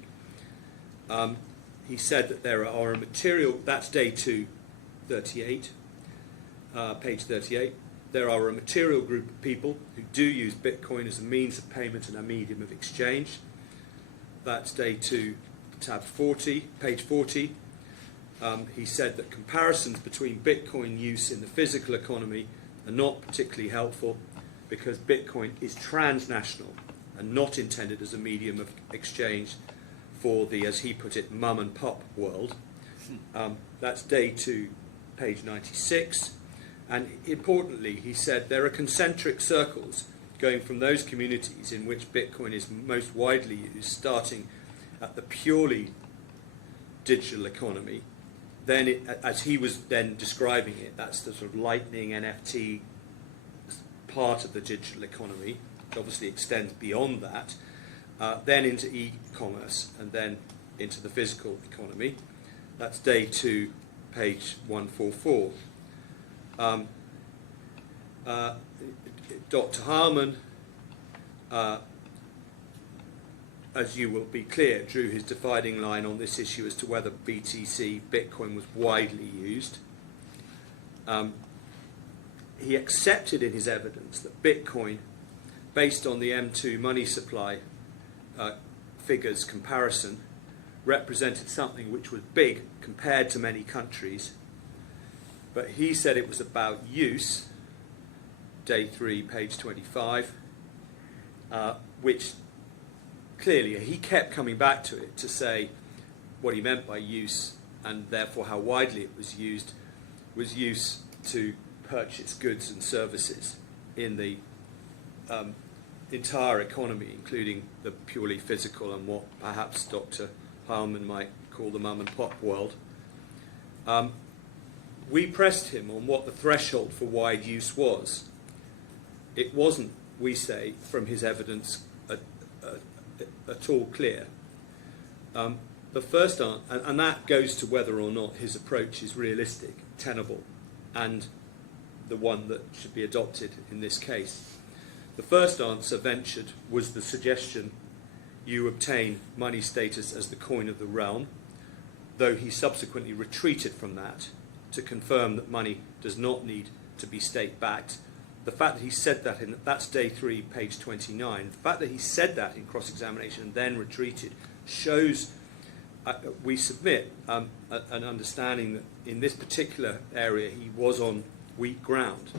He said that there are a material, that's day 238, page 38. there are a material group of people who do use Bitcoin as a means of payment and a medium of exchange. That's day 2, tab 40, page 40. He said that comparisons between Bitcoin use in the physical economy are not particularly helpful because Bitcoin is transnational and not intended as a medium of exchange for the, as he put it, mum and pop world. That's day 2, page 96. And importantly, he said there are concentric circles going from those communities in which Bitcoin is most widely used, starting at the purely digital economy. Then, as he was then describing it, that's the sort of lightning NFT part of the digital economy, which obviously extends beyond that, then into e-commerce, and then into the physical economy. That's day 2, page 144. Dr. Harman, as you will be clear, drew his dividing line on this issue as to whether BTC, Bitcoin, was widely used. He accepted in his evidence that Bitcoin, based on the M2 money supply figures comparison, represented something which was big compared to many countries. But he said it was about use, day 3, page 25, which clearly he kept coming back to it to say what he meant by use, and therefore how widely it was use to purchase goods and services in the entire economy, including the purely physical and what perhaps Dr. Harman might call the mum and pop world. We pressed him on what the threshold for wide use was. It wasn't, we say, from his evidence at all clear. The first answer, and that goes to whether or not his approach is realistic, tenable, and the one that should be adopted in this case. The first answer ventured was the suggestion you obtain money status as the coin of the realm, though he subsequently retreated from that to confirm that money does not need to be state-backed. The fact that he said that, that's day 3, page 29, the fact that he said that in cross-examination and then retreated shows, we submit, an understanding that in this particular area he was on weak ground.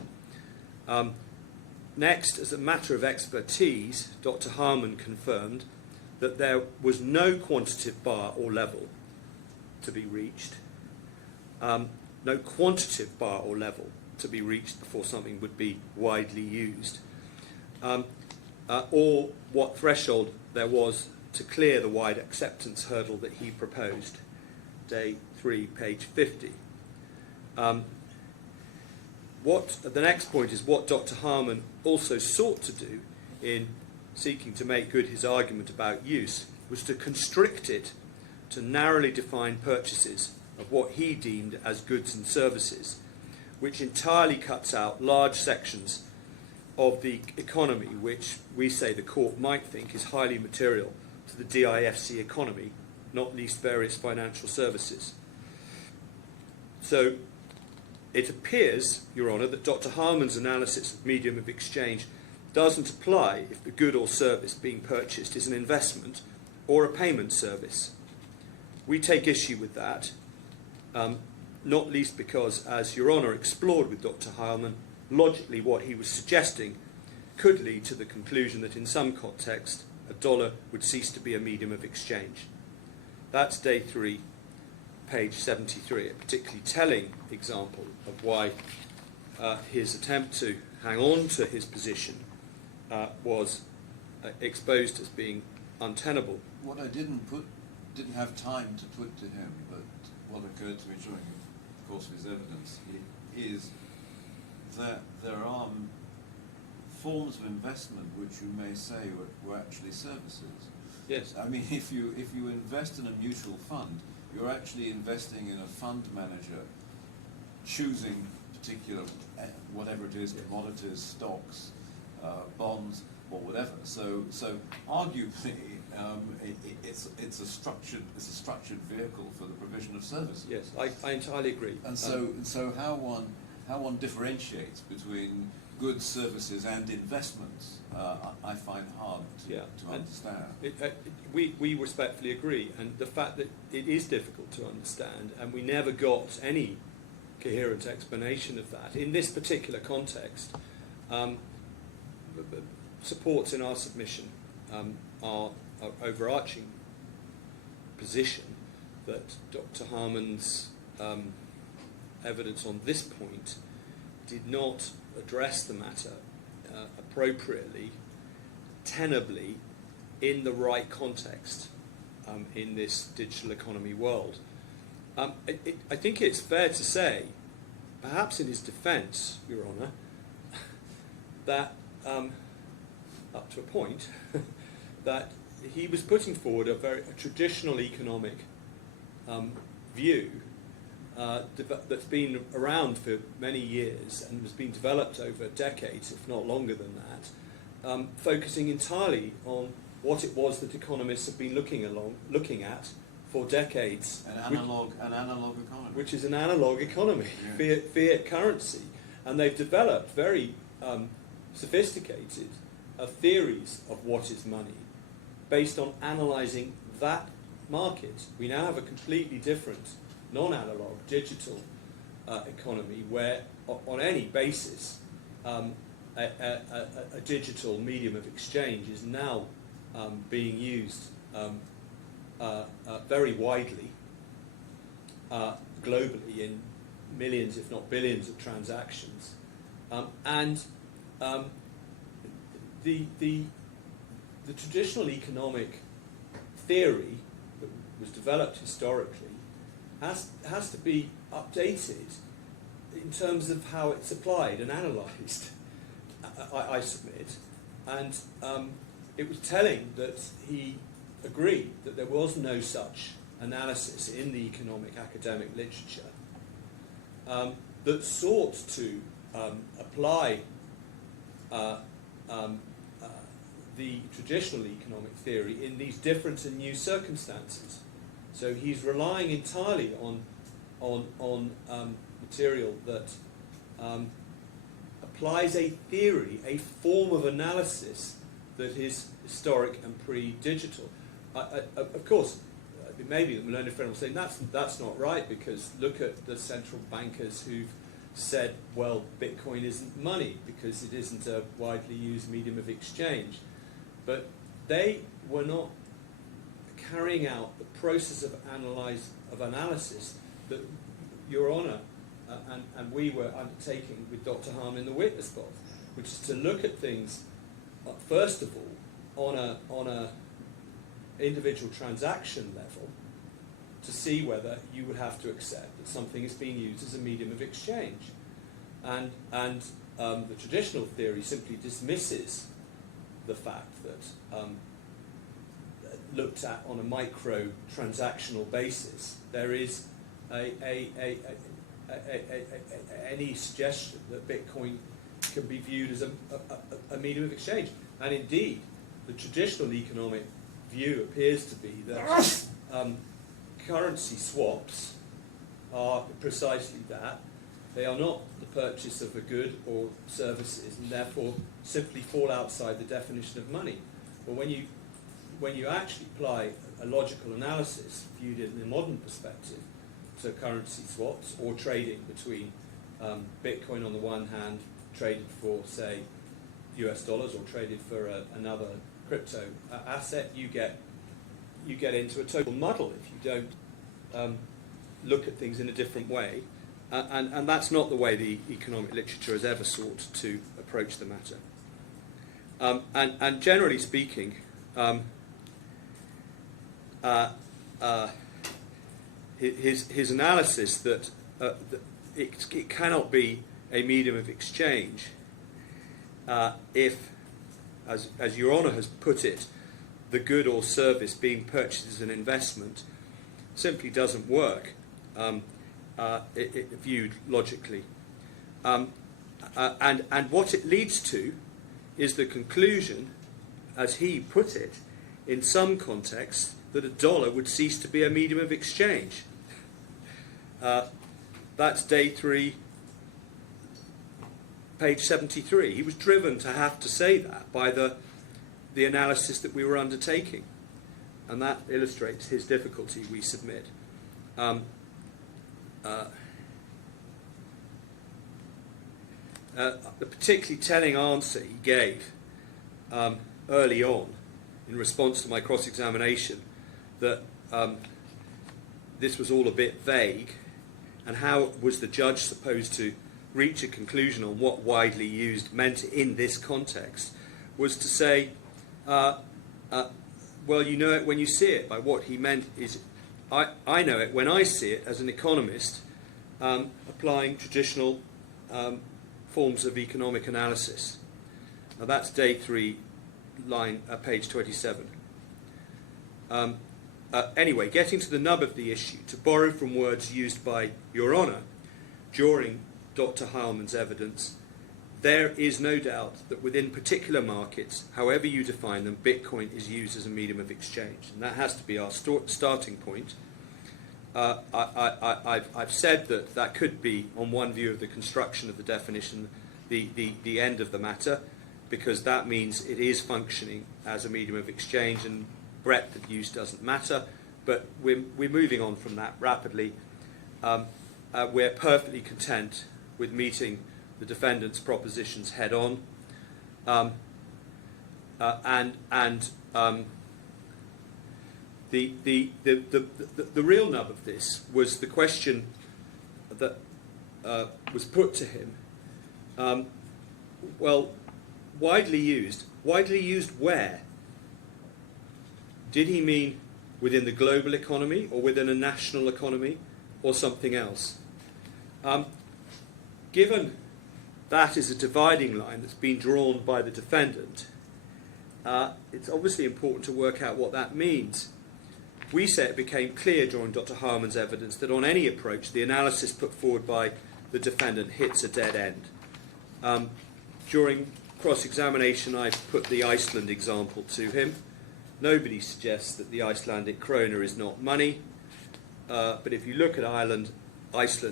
Next, as a matter of expertise, Dr. Harman confirmed that there was no quantitative bar or level to be reached, no quantitative bar or level to be reached before something would be widely used, or what threshold there was to clear the wide acceptance hurdle that he proposed, day 3, page 50. The next point is what Dr. Harman also sought to do in seeking to make good his argument about use was to constrict it to narrowly defined purchases of what he deemed as goods and services, which entirely cuts out large sections of the economy which we say the court might think is highly material to the DIFC economy, not least various financial services. So it appears, Your Honour, that Dr. Harman's analysis of medium of exchange doesn't apply if the good or service being purchased is an investment or a payment service. We take issue with that, not least because, as Your Honour explored with Dr. Harman, logically what he was suggesting could lead to the conclusion that in some context a dollar would cease to be a medium of exchange. That's day 3, page 73, a particularly telling example of why his attempt to hang on to his position was exposed as being untenable. What I didn't have time to put to him, but what occurred to me during the course of his evidence is that there are forms of investment which you may say were actually services. Yes. I mean, if you invest in a mutual fund, you're actually investing in a fund manager choosing particular, whatever it is, commodities, stocks, bonds, or whatever. So arguably, it's a structured vehicle for the provision of services. Yes, I entirely agree. And so how one how one differentiates between goods, services, and investments, I find hard to And understand. we respectfully agree, and the fact that it is difficult to understand, and we never got any coherent explanation of that in this particular context, supports in our submission our overarching position that Dr. Harman's evidence on this point did not address the matter appropriately, tenably, in the right context in this digital economy world. I think it's fair to say, perhaps in his defence, Your Honour, that up to a point, that he was putting forward a traditional economic view that's been around for many years and has been developed over decades, if not longer than that, focusing entirely on what it was that economists have been looking at for decades. An analog economy. Which is an analog economy, Yeah. fiat currency. And they've developed very sophisticated theories of what is money based on analysing that market. We now have a completely different, non-analog, digital economy where, on any basis, a digital medium of exchange is now being used very widely, globally, in millions, if not billions, of transactions. The traditional economic theory that was developed historically has to be updated in terms of how it's applied and analysed, I submit. And it was telling that he agreed that there was no such analysis in the economic academic literature that sought to apply the traditional economic theory in these different and new circumstances. So he's relying entirely on material that applies a theory, a form of analysis that is historic and pre-digital. Of course, it may be that my learned friend will say that's not right, because look at the central bankers who've said, well, Bitcoin isn't money because it isn't a widely used medium of exchange. But they were not carrying out the process of analysis that Your Honour and we were undertaking with Dr. Harman in the witness box, which is to look at things, first of all, on a individual transaction level, to see whether you would have to accept that something is being used as a medium of exchange. And the traditional theory simply dismisses the fact that, looked at on a micro transactional basis, there is any suggestion that Bitcoin can be viewed as a medium of exchange. And indeed, the traditional economic view appears to be that currency swaps are precisely that. They are not the purchase of a good or services, and therefore simply fall outside the definition of money. But when you actually apply a logical analysis, viewed in the modern perspective, to currency swaps or trading between Bitcoin on the one hand, traded for, say, US dollars, or traded for another crypto asset, you get into a total muddle if you don't look at things in a different way. And that's not the way the economic literature has ever sought to approach the matter. And generally speaking, his analysis that it cannot be a medium of exchange if, as Your Honour has put it, the good or service being purchased as an investment simply doesn't work, viewed logically. And what it leads to is the conclusion, as he put it, in some contexts, that a dollar would cease to be a medium of exchange. That's day 3, page 73. He was driven to have to say that by the analysis that we were undertaking. And that illustrates his difficulty, we submit. The particularly telling answer he gave early on in response to my cross-examination that this was all a bit vague, and how was the judge supposed to reach a conclusion on what widely used meant in this context, was to say, well, you know it when you see it. By what he meant is, I know it when I see it as an economist applying traditional forms of economic analysis. Now that's day 3, page 27. Anyway, getting to the nub of the issue, to borrow from words used by Your Honour during Dr. Heilmann's evidence, there is no doubt that within particular markets, however you define them, Bitcoin is used as a medium of exchange. And that has to be our starting point. I've said that that could be, on one view of the construction of the definition, the end of the matter, because that means it is functioning as a medium of exchange and breadth of use doesn't matter. But we're moving on from that rapidly. We're perfectly content with meeting the defendant's propositions head on, the real nub of this was the question that was put to him. Well, widely used where? Did he mean within the global economy, or within a national economy, or something else? Given that is a dividing line that's been drawn by the defendant, it's obviously important to work out what that means. We say it became clear during Dr. Heilmann's evidence that on any approach, the analysis put forward by the defendant hits a dead end. During cross-examination, I put the Iceland example to him. Nobody suggests that the Icelandic krona is not money, but if you look at Iceland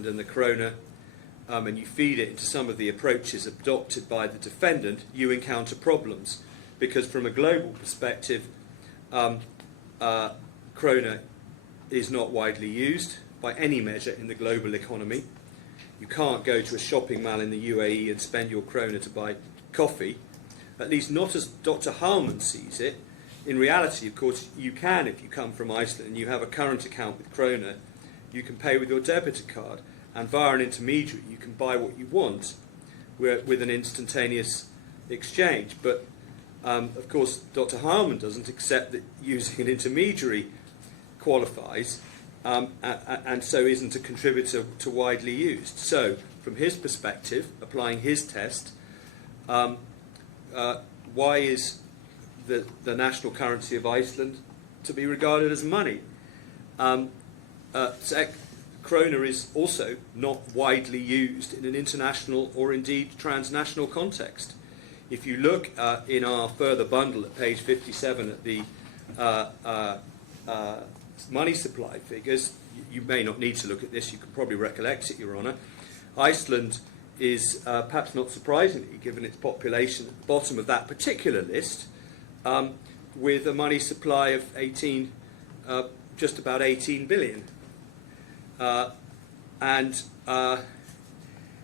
and the krona, and you feed it into some of the approaches adopted by the defendant, you encounter problems. Because from a global perspective, krona is not widely used by any measure in the global economy. You can't go to a shopping mall in the UAE and spend your krona to buy coffee, at least not as Dr. Heilmann sees it. In reality, of course, you can if you come from Iceland and you have a current account with krona. You can pay with your debit card, and via an intermediary you can buy what you want with an instantaneous exchange. But of course, Dr. Heilmann doesn't accept that using an intermediary qualifies, and so isn't a contributor to widely used. So, from his perspective, applying his test, why is the national currency of Iceland to be regarded as money? Krona is also not widely used in an international or indeed transnational context. If you look in our further bundle at page 57 at the money supply figures, you may not need to look at this, you can probably recollect it, Your Honour. Iceland is, perhaps not surprisingly, given its population, at the bottom of that particular list, with a money supply of just about 18 billion.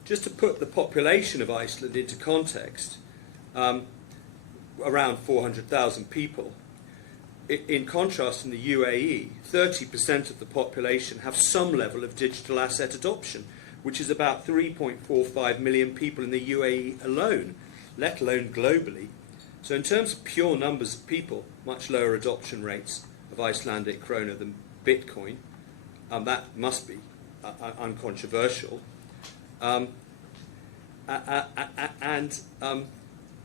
Just to put the population of Iceland into context, around 400,000 people. In contrast, in the UAE, 30% of the population have some level of digital asset adoption, which is about 3.45 million people in the UAE alone, let alone globally. So in terms of pure numbers of people, much lower adoption rates of Icelandic krona than Bitcoin. That must be uncontroversial. The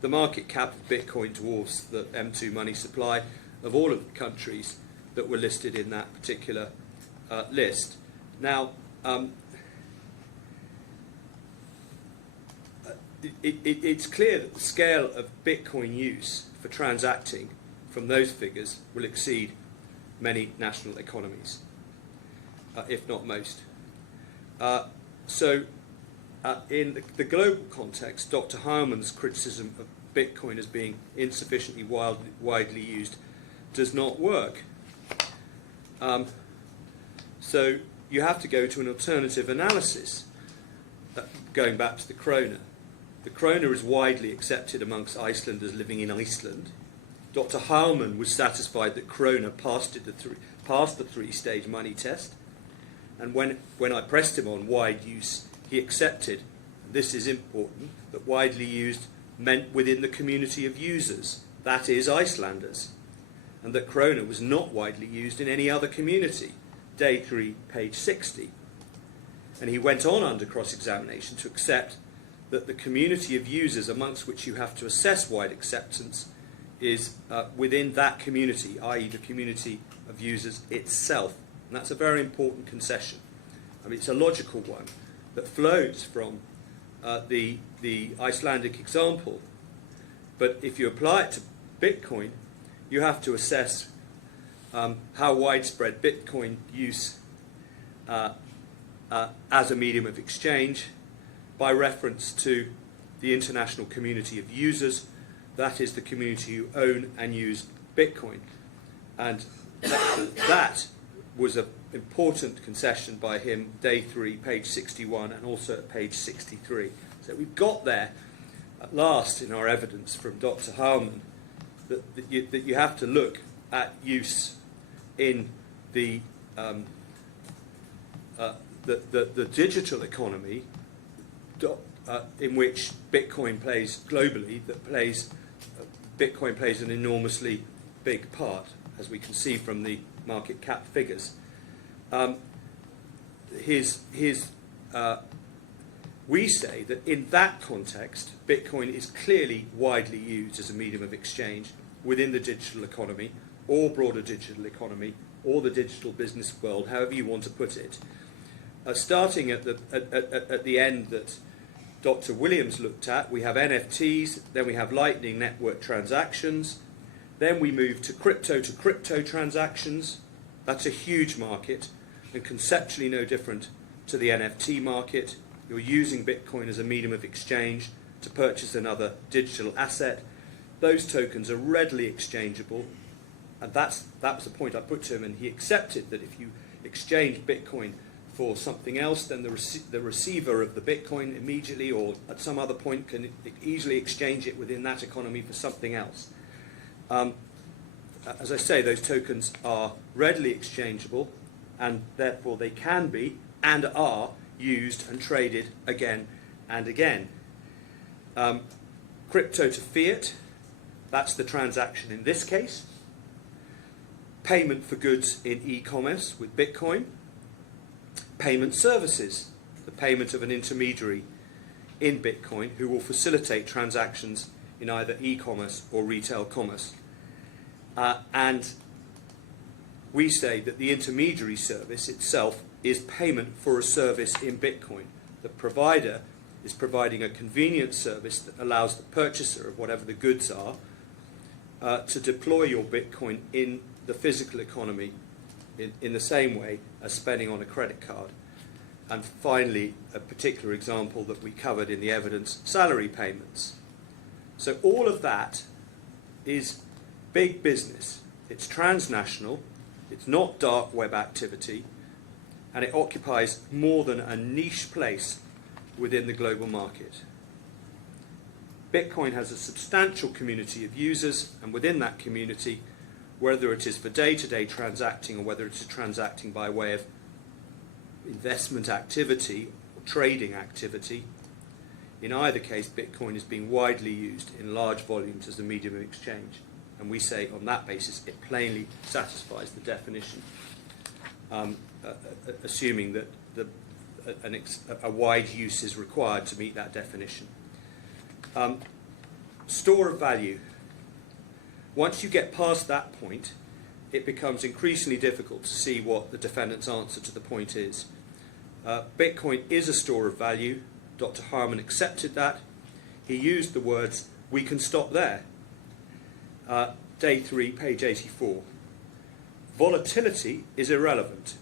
market cap of Bitcoin dwarfs the M2 money supply of all of the countries that were listed in that particular list. Now, it's clear that the scale of Bitcoin use for transacting from those figures will exceed many national economies, if not most. So in the global context, Dr. Harman's criticism of Bitcoin as being insufficiently widely used does not work. So you have to go to an alternative analysis, going back to the krona. The krona is widely accepted amongst Icelanders living in Iceland. Dr. Harman was satisfied that krona passed the three-stage money test, and when I pressed him on wide use, he accepted, and this is important, that widely used meant within the community of users, that is Icelanders, and that krona was not widely used in any other community. Day 3, page 60. And he went on under cross-examination to accept that the community of users amongst which you have to assess wide acceptance is within that community, i.e. the community of users itself. And that's a very important concession. I mean, it's a logical one that flows from the Icelandic example. But if you apply it to Bitcoin, you have to assess how widespread Bitcoin use as a medium of exchange by reference to the international community of users, that is the community who own and use Bitcoin. And that was an important concession by him, day 3, page 61, and also at page 63. So we've got there at last in our evidence from Dr. Harman that you have to look at use in the digital economy in which Bitcoin plays globally, Bitcoin plays an enormously big part, as we can see from the market cap figures. We say that in that context, Bitcoin is clearly widely used as a medium of exchange within the digital economy, or broader digital economy, or the digital business world, however you want to put it. Starting at the end that Dr. Williams looked at, we have NFTs, then we have Lightning Network transactions, then we move to crypto transactions. That's a huge market, and conceptually no different to the NFT market. You're using Bitcoin as a medium of exchange to purchase another digital asset. Those tokens are readily exchangeable, and that was the point I put to him, and he accepted that if you exchange Bitcoin for something else, then the receiver of the Bitcoin immediately or at some other point can easily exchange it within that economy for something else. As I say, those tokens are readily exchangeable, and therefore they can be and are used and traded again and again. Crypto to fiat, that's the transaction in this case. Payment for goods in e-commerce with Bitcoin. Payment services, the payment of an intermediary in Bitcoin who will facilitate transactions in either e-commerce or retail commerce. And we say that the intermediary service itself is payment for a service in Bitcoin. The provider is providing a convenient service that allows the purchaser of whatever the goods are to deploy your Bitcoin in the physical economy in the same way as spending on a credit card. And finally, a particular example that we covered in the evidence, salary payments. So all of that is big business. It's transnational, it's not dark web activity, and it occupies more than a niche place within the global market. Bitcoin has a substantial community of users, and within that community, whether it is for day-to-day transacting or whether it is transacting by way of investment activity or trading activity, in either case, Bitcoin is being widely used in large volumes as a medium of exchange. And we say on that basis it plainly satisfies the definition, assuming that a wide use is required to meet that definition. Store of value. Once you get past that point, it becomes increasingly difficult to see what the defendant's answer to the point is. Bitcoin is a store of value. Dr. Harman accepted that. He used the words, "we can stop there." Day 3, page 84. Volatility is irrelevant.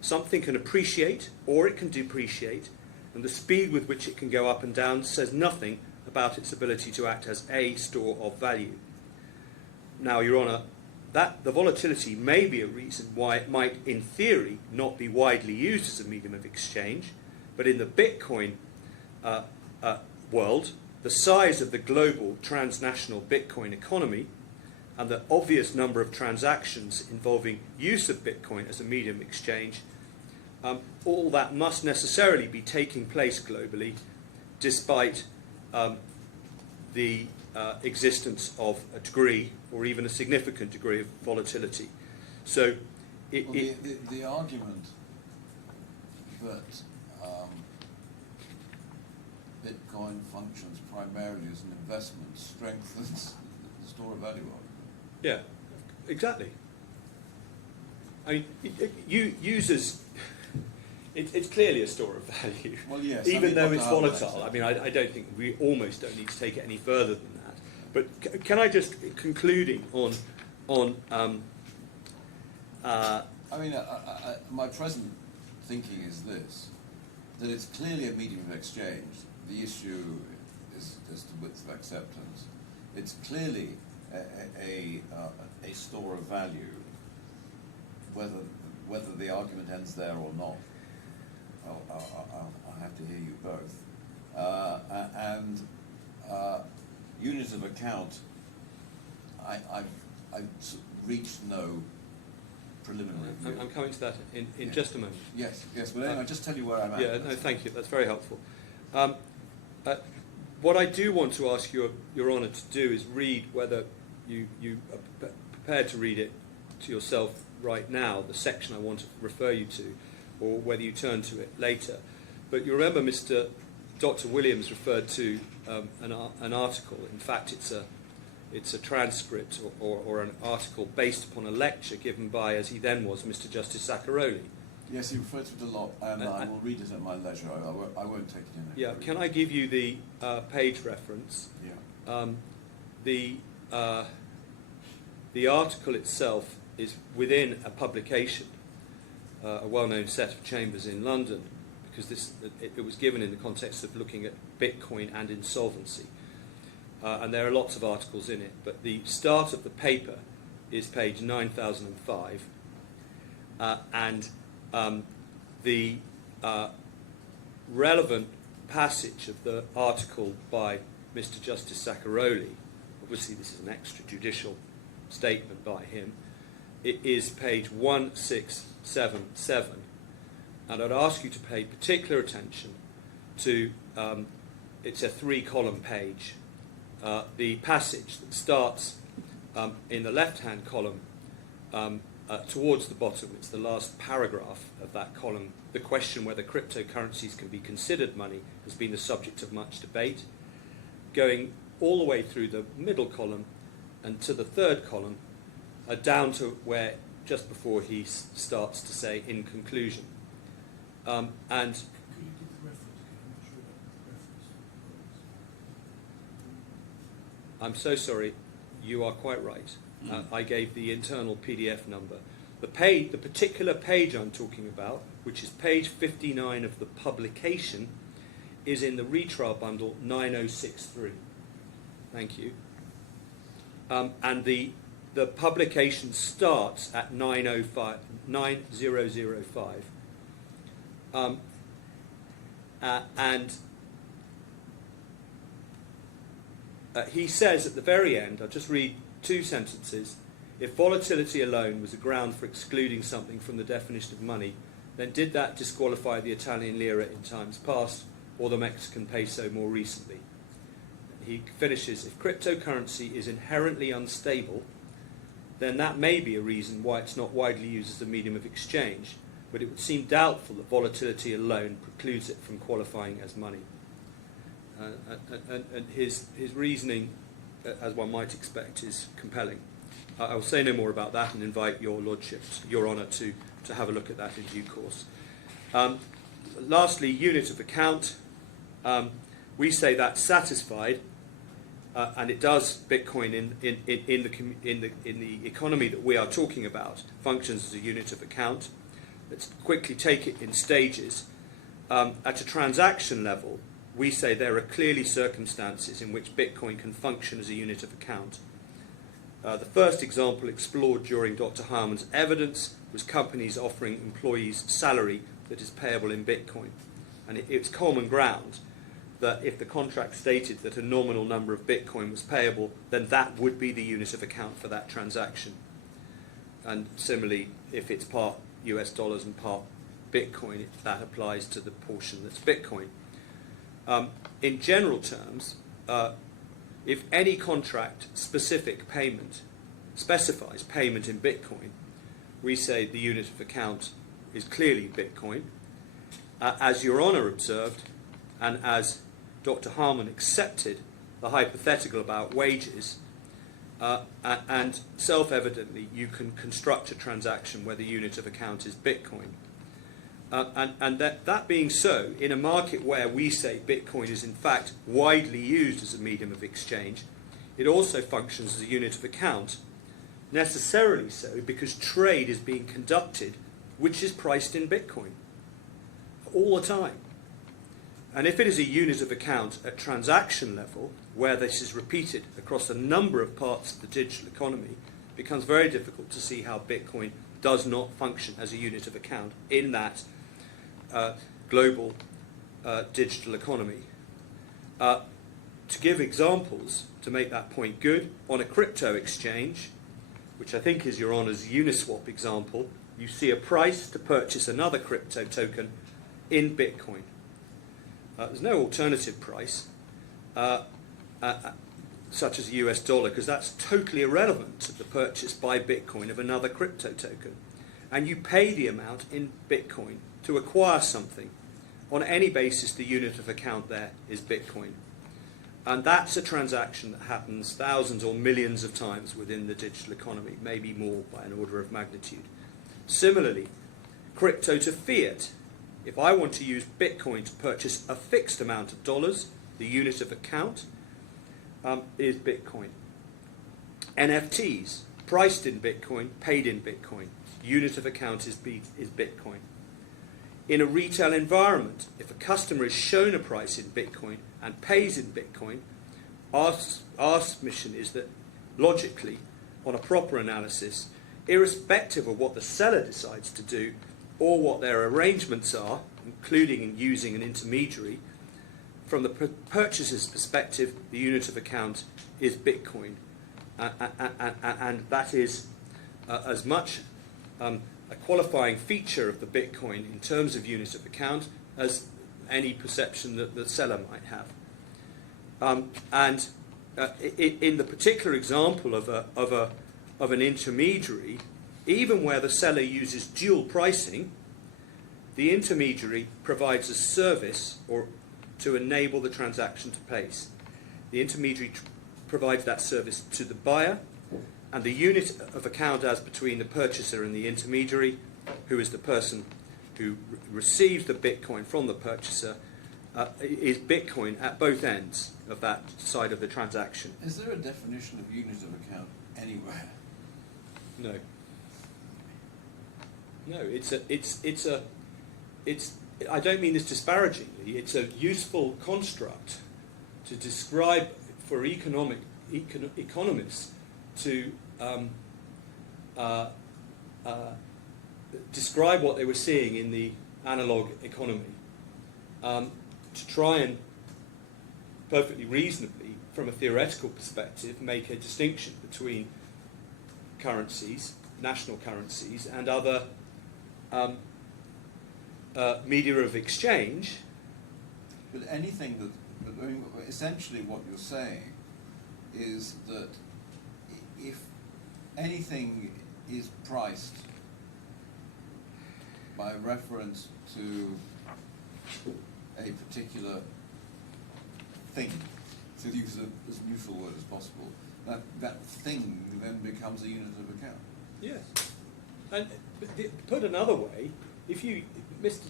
Something can appreciate or it can depreciate, and the speed with which it can go up and down says nothing about its ability to act as a store of value. Now, Your Honour, that the volatility may be a reason why it might, in theory, not be widely used as a medium of exchange, but in the Bitcoin world, the size of the global transnational Bitcoin economy and the obvious number of transactions involving use of Bitcoin as a medium of exchange, all that must necessarily be taking place globally, despite the existence of a degree or even a significant degree of volatility. So the argument that Bitcoin functions primarily as an investment strengthens the store of value argument. yeah, exactly. I mean, users, it's clearly a store of value. Well, yes, even though it's what volatile. I mean, I don't think we almost don't need to take it any further than that. But can I just, concluding on my present thinking is this, that it's clearly a medium of exchange. The issue is the width of acceptance. It's clearly a store of value, whether the argument ends there or not. I'll have to hear you both. Unit of account, I've reached no preliminary view. I'm coming to that in just a moment. Yes, but anyway, just tell you where I'm at. Yeah, no, thank you. That's very helpful. What I do want to ask Your Honour to do is read, whether you are prepared to read it to yourself right now, the section I want to refer you to, or whether you turn to it later. But you remember Dr. Williams referred to an article. In fact, it's a transcript or an article based upon a lecture given by, as he then was, Mr. Justice Zaccaroli. Yes, he referred to it a lot, and I will read it at my leisure. I won't take it in. Yeah, can I give you the page reference? Yeah. The article itself is within a publication, a well-known set of chambers in London, because it was given in the context of looking at Bitcoin and insolvency. And there are lots of articles in it, but the start of the paper is page 9005, and the relevant passage of the article by Mr. Justice Zaccaroli, obviously this is an extrajudicial statement by him, it is page 1677, and I'd ask you to pay particular attention to, it's a 3-column page, the passage that starts in the left-hand column towards the bottom. It's the last paragraph of that column. The question whether cryptocurrencies can be considered money has been the subject of much debate. Going all the way through the middle column and to the 3rd column, down to where, just before he starts to say, in conclusion. And Could you give the reference again? I'm not sure about the reference. I'm so sorry, you are quite right. I gave the internal PDF number. The particular page I'm talking about, which is page 59 of the publication, is in the retrial bundle 9063. Thank you. And the publication starts at 9005. He says at the very end, I'll just read 2 sentences, if volatility alone was a ground for excluding something from the definition of money, then did that disqualify the Italian lira in times past or the Mexican peso more recently? He finishes, if cryptocurrency is inherently unstable, then that may be a reason why it's not widely used as a medium of exchange, but it would seem doubtful that volatility alone precludes it from qualifying as money. And his reasoning, as one might expect, is compelling. I will say no more about that and invite your lordship, your honour, to have a look at that in due course. Lastly, unit of account. We say that's satisfied, and it does. Bitcoin in the economy that we are talking about functions as a unit of account. Let's quickly take it in stages. at a transaction level, we say there are clearly circumstances in which Bitcoin can function as a unit of account. The first example explored during Dr. Harmon's evidence was companies offering employees salary that is payable in Bitcoin. And it's common ground that if the contract stated that a nominal number of Bitcoin was payable, then that would be the unit of account for that transaction. And similarly, if it's part US dollars and part Bitcoin, that applies to the portion that's Bitcoin. In general terms, if any contract specific payment specifies payment in Bitcoin, we say the unit of account is clearly Bitcoin. As Your Honour observed, and as Dr. Harmon accepted the hypothetical about wages, and self-evidently you can construct a transaction where the unit of account is Bitcoin. And that being so, in a market where we say Bitcoin is in fact widely used as a medium of exchange, it also functions as a unit of account, necessarily so because trade is being conducted which is priced in Bitcoin all the time. And if it is a unit of account at transaction level, where this is repeated across a number of parts of the digital economy, it becomes very difficult to see how Bitcoin does not function as a unit of account in that global digital economy. To give examples, to make that point good, on a crypto exchange, which I think is Your Honour's Uniswap example, you see a price to purchase another crypto token in Bitcoin. There's no alternative price, such as a US dollar, because that's totally irrelevant to the purchase by Bitcoin of another crypto token. And you pay the amount in Bitcoin to acquire something. On any basis, the unit of account there is Bitcoin. And that's a transaction that happens thousands or millions of times within the digital economy, maybe more by an order of magnitude. Similarly, crypto to fiat. If I want to use Bitcoin to purchase a fixed amount of dollars, the unit of account is Bitcoin. NFTs, priced in Bitcoin, paid in Bitcoin. Unit of account is Bitcoin. In a retail environment, if a customer is shown a price in Bitcoin and pays in Bitcoin, our mission is that logically, on a proper analysis, irrespective of what the seller decides to do or what their arrangements are, including in using an intermediary, from the purchaser's perspective, the unit of account is Bitcoin. And that is as much a qualifying feature of the Bitcoin in terms of unit of account as any perception that the seller might have. In the particular example of an intermediary, even where the seller uses dual pricing, the intermediary provides a service to enable the transaction to place. The intermediary provides that service to the buyer, and the unit of account as between the purchaser and the intermediary, who is the person who receives the Bitcoin from the purchaser, is Bitcoin at both ends of that side of the transaction. Is there a definition of unit of account anywhere? No. No, I don't mean this disparagingly, it's a useful construct to describe for economists to describe what they were seeing in the analog economy, to try and perfectly reasonably, from a theoretical perspective, make a distinction between currencies, national currencies, and other media of exchange. But anything that, I mean, essentially what you're saying is that if anything is priced by reference to a particular thing, to use as neutral word as possible, that thing then becomes a unit of account. Yes. And put another way,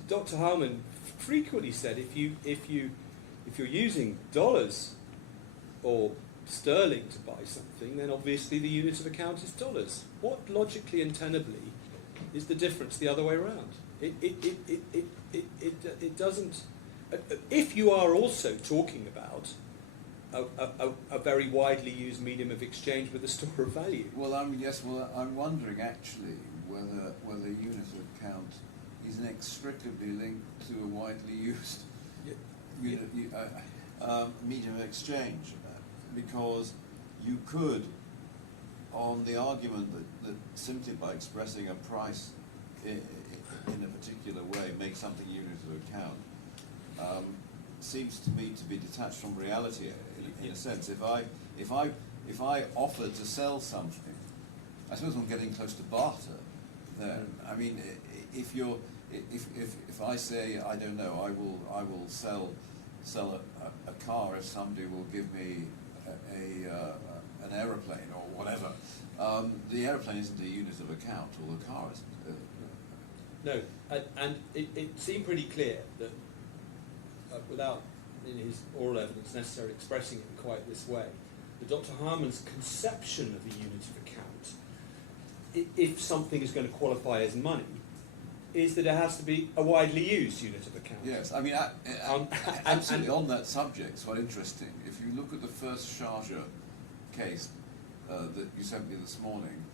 Dr. Harmon frequently said if you're using dollars or sterling to buy something, then obviously the unit of account is dollars. What logically and tenably is the difference the other way around? It doesn't. If you are also talking about a very widely used medium of exchange with a store of value. Well, I'm wondering actually whether unit of account is inextricably linked to a widely used medium of exchange, because you could, on the argument that simply by expressing a price in a particular way make something unit of account, seems to me to be detached from reality in a sense. If I offer to sell something, I suppose I'm getting close to barter then. I mean, if I say, I don't know, I will sell a car if somebody will give me an aeroplane or whatever, the aeroplane isn't a unit of account, or the car isn't. No, and it seemed pretty clear that without in his oral evidence necessarily expressing it in quite this way, that Dr. Harman's conception of a unit of account, if something is going to qualify as money, is that it has to be a widely used unit of account. Yes, I mean, absolutely on that subject, it's quite interesting. If you look at the first Sharjah case that you sent me this morning,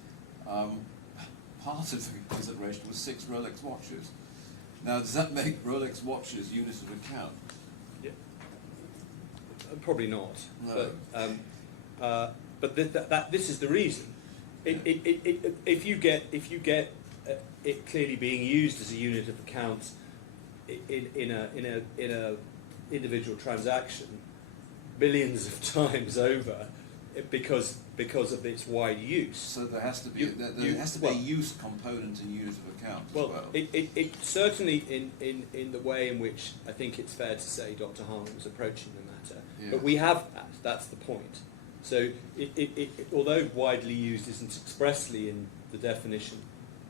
part of the consideration was 6 Rolex watches. Now, does that make Rolex watches units of account? Yeah. Probably not. No. But this is the reason. If you get it clearly being used as a unit of account in a individual transaction billions of times over, because of its wide use. So there has to be a use component in unit of account as well. It certainly in the way in which I think it's fair to say Dr. Harman was approaching the matter. Yeah. But we have that. That's the point. So although widely used isn't expressly in the definition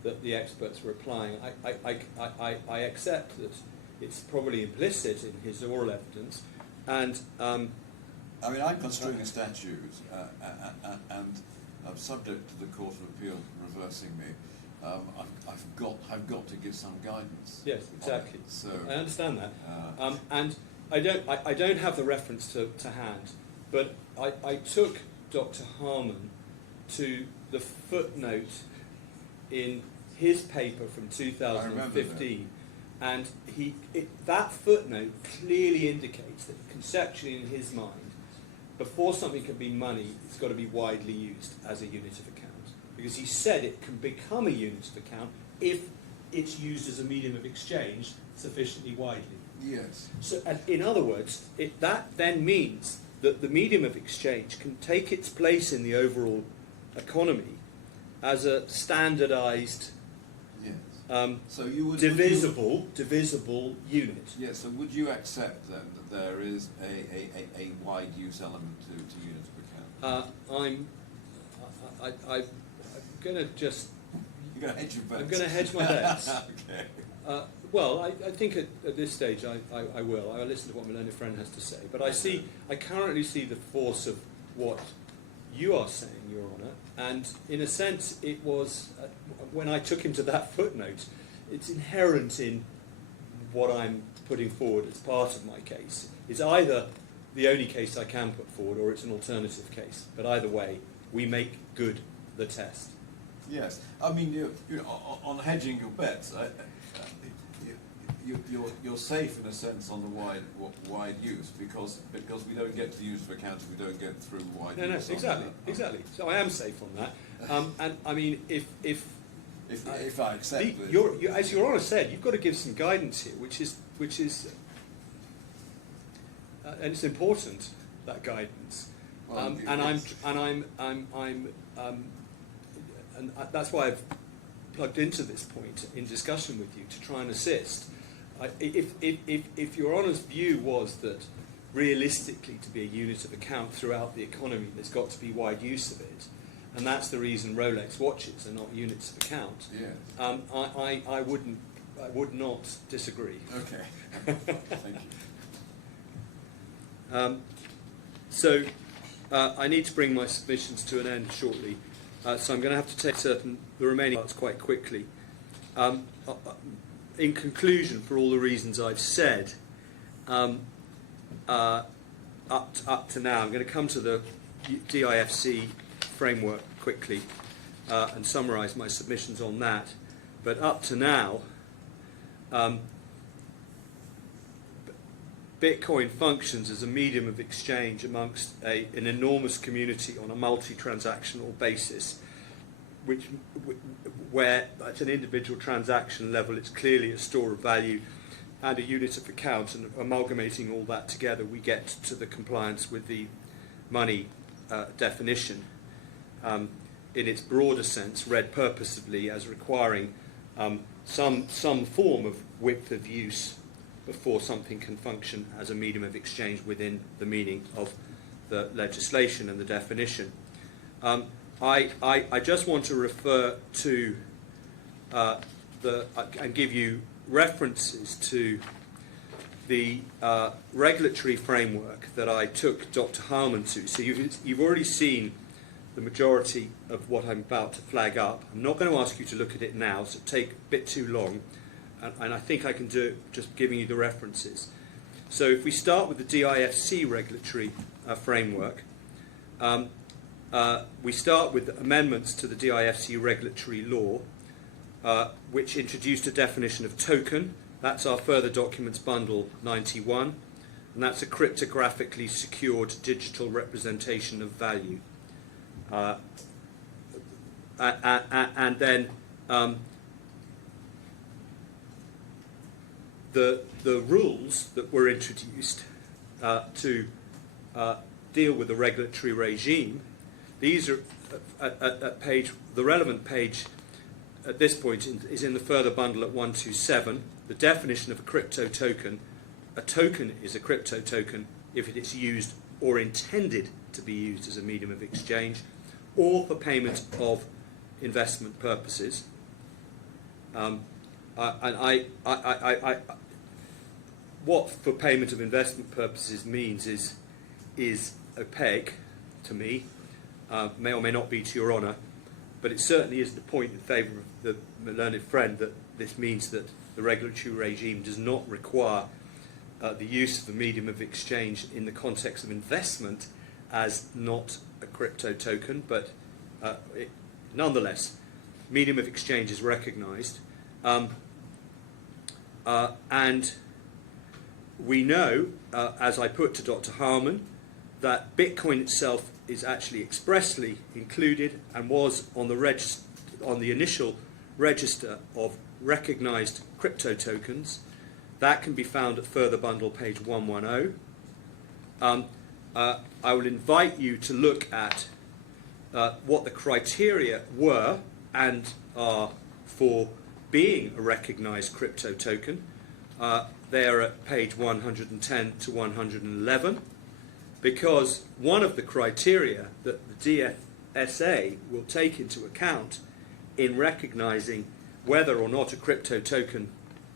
that the experts were applying, I accept that it's probably implicit in his oral evidence, and. I mean, I'm construing a statute, and I'm subject to the Court of Appeal reversing me. I've got to give some guidance. Yes, exactly. So I understand that, and I don't have the reference to hand, but I took Dr. Harman to the footnote in his paper from 2015, and that footnote clearly indicates that conceptually in his mind, before something can be money, it's got to be widely used as a unit of account. Because he said it can become a unit of account if it's used as a medium of exchange sufficiently widely. yes. So, and in other words, that then means that the medium of exchange can take its place in the overall economy as a standardized, Yes. So you would divisible unit. Yes. So would you accept then that there is a wide use element to unit of account? I'm going to just. You're going to hedge your bets. I'm going to hedge my bets. Okay. Well, I think at this stage I will. I will listen to what my learned friend has to say. But I currently see the force of what you are saying, Your Honour, and in a sense it was, when I took him to that footnote, it's inherent in what I'm putting forward as part of my case. It's either the only case I can put forward or it's an alternative case. But either way, we make good the test. Yes. I mean, you know, on hedging your bets, you're safe in a sense on the wide use because we don't get to the use of account if we don't get through wide No, use. exactly. So I am safe on that. And I mean, if I accept that, you, as Your Honour said, you've got to give some guidance here, which is, and it's important, that guidance. Well, And that's why I've plugged into this point in discussion with you to try and assist. If Your Honour's view was that realistically to be a unit of account throughout the economy, there's got to be wide use of it, and that's the reason Rolex watches are not units of account. yes. I would not disagree. Okay. Thank you. So I need to bring my submissions to an end shortly, so I'm going to have to take the remaining parts quite quickly. in conclusion, for all the reasons I've said, up to now, I'm going to come to the DIFC framework quickly and summarise my submissions on that. But up to now, Bitcoin functions as a medium of exchange amongst an enormous community on a multi-transactional basis, where at an individual transaction level it's clearly a store of value and a unit of account, and amalgamating all that together we get to the compliance with the money definition in its broader sense, read purposively as requiring some form of width of use before something can function as a medium of exchange within the meaning of the legislation and the definition. I just want to refer to and give you references to the regulatory framework that I took Dr. Harman to. So you've already seen the majority of what I'm about to flag up. I'm not going to ask you to look at it now, so it'll take a bit too long, and I think I can do it just giving you the references. So if we start with the DIFC regulatory framework, we start with amendments to the DIFC regulatory law, which introduced a definition of token. That's our Further Documents Bundle 91, and that's a cryptographically secured digital representation of value. And then the rules that were introduced to deal with the regulatory regime, these are at page, the relevant page at this point is in the Further Bundle at 127. The definition of a crypto token: a token is a crypto token if it is used or intended to be used as a medium of exchange or for payment of investment purposes. What for payment of investment purposes means is opaque to me, may or may not be to your honour, but it certainly is the point in favour of the learned friend that this means that the regulatory regime does not require the use of a medium of exchange in the context of investment as not a crypto token, but nonetheless, medium of exchange is recognised. And we know, as I put to Dr. Harman, that Bitcoin itself is actually expressly included and was on the initial register of recognised crypto tokens. That can be found at Further Bundle page 110. I will invite you to look at what the criteria were and are for being a recognised crypto token. They are at page 110 to 111, because one of the criteria that the DFSA will take into account in recognising whether or not a crypto token,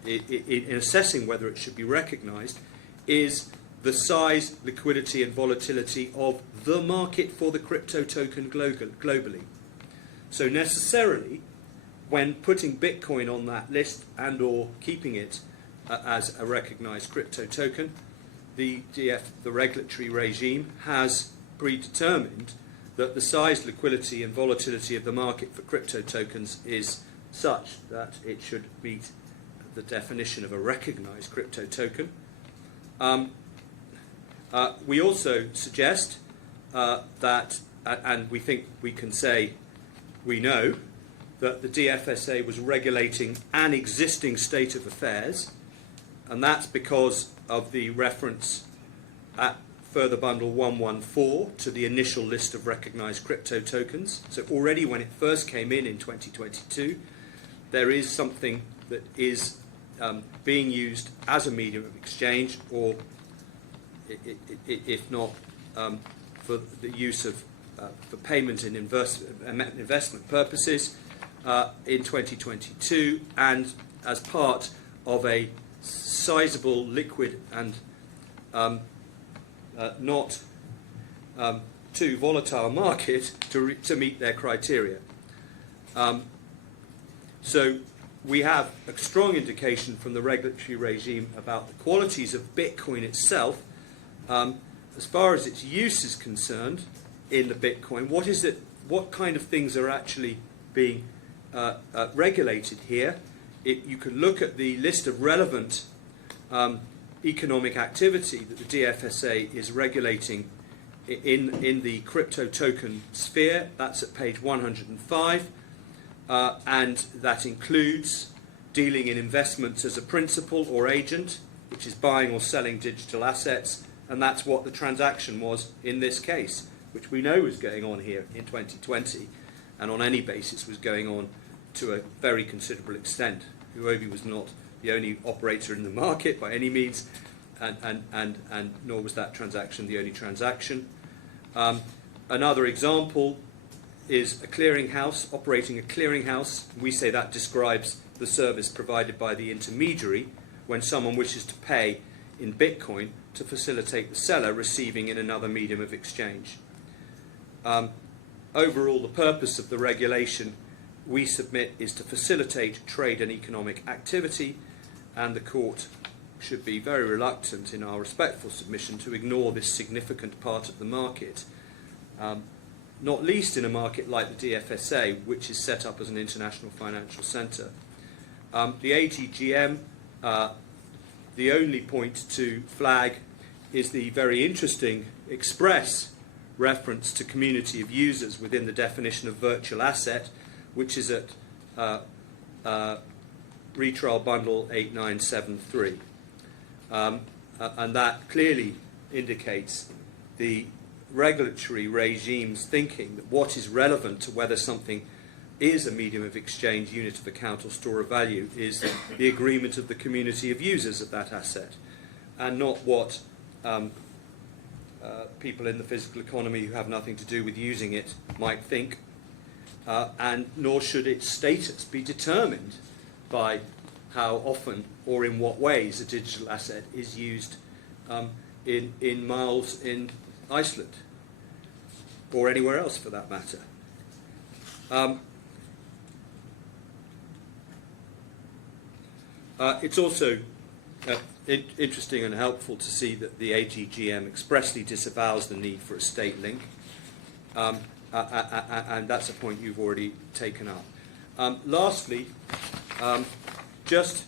in assessing whether it should be recognised, is the size, liquidity and volatility of the market for the crypto token globally. So necessarily, when putting Bitcoin on that list and or keeping it as a recognised crypto token, the regulatory regime has predetermined that the size, liquidity and volatility of the market for crypto tokens is such that it should meet the definition of a recognised crypto token. We also suggest that, and we think we can say we know, that the DFSA was regulating an existing state of affairs, and that's because of the reference at Further Bundle 114 to the initial list of recognised crypto tokens. So already when it first came in 2022, there is something that is being used as a medium of exchange, or if not for the use of for payment in investment purposes in 2022, and as part of a sizable liquid and not too volatile market to meet their criteria. So we have a strong indication from the regulatory regime about the qualities of Bitcoin itself. As far as its use is concerned in the Bitcoin, what kind of things are actually being regulated here? You can look at the list of relevant economic activity that the DFSA is regulating in the crypto token sphere. That's at page 105, and that includes dealing in investments as a principal or agent, which is buying or selling digital assets, and that's what the transaction was in this case, which we know was going on here in 2020, and on any basis was going on to a very considerable extent. HUOBI was not the only operator in the market by any means, and nor was that transaction the only transaction. Another example is a clearinghouse, operating a clearinghouse. We say that describes the service provided by the intermediary when someone wishes to pay in Bitcoin to facilitate the seller receiving in another medium of exchange. Overall, the purpose of the regulation we submit is to facilitate trade and economic activity, and the court should be very reluctant in our respectful submission to ignore this significant part of the market, not least in a market like the DFSA, which is set up as an international financial centre. The AGGM, the only point to flag is the very interesting express reference to community of users within the definition of virtual asset, which is at retrial bundle 8973. And that clearly indicates the regulatory regime's thinking that what is relevant to whether something is a medium of exchange, unit of account or store of value is the agreement of the community of users of that asset, and not what people in the physical economy who have nothing to do with using it might think, and nor should its status be determined by how often or in what ways a digital asset is used in miles in Iceland or anywhere else for that matter. It's also interesting and helpful to see that the AGGM expressly disavows the need for a state link, and that's a point you've already taken up. Lastly, just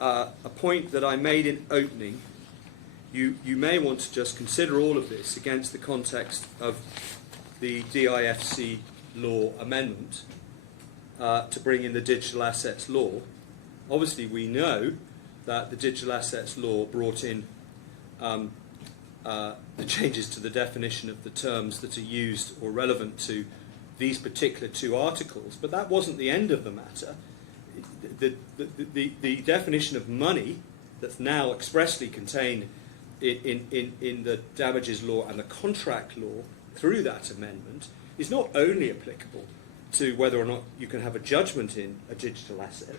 a point that I made in opening, you may want to just consider all of this against the context of the DIFC law amendment to bring in the digital assets law. Obviously, we know that the digital assets law brought in the changes to the definition of the terms that are used or relevant to these particular two articles, but that wasn't the end of the matter. The definition of money that's now expressly contained in the damages law and the contract law through that amendment is not only applicable to whether or not you can have a judgment in a digital asset,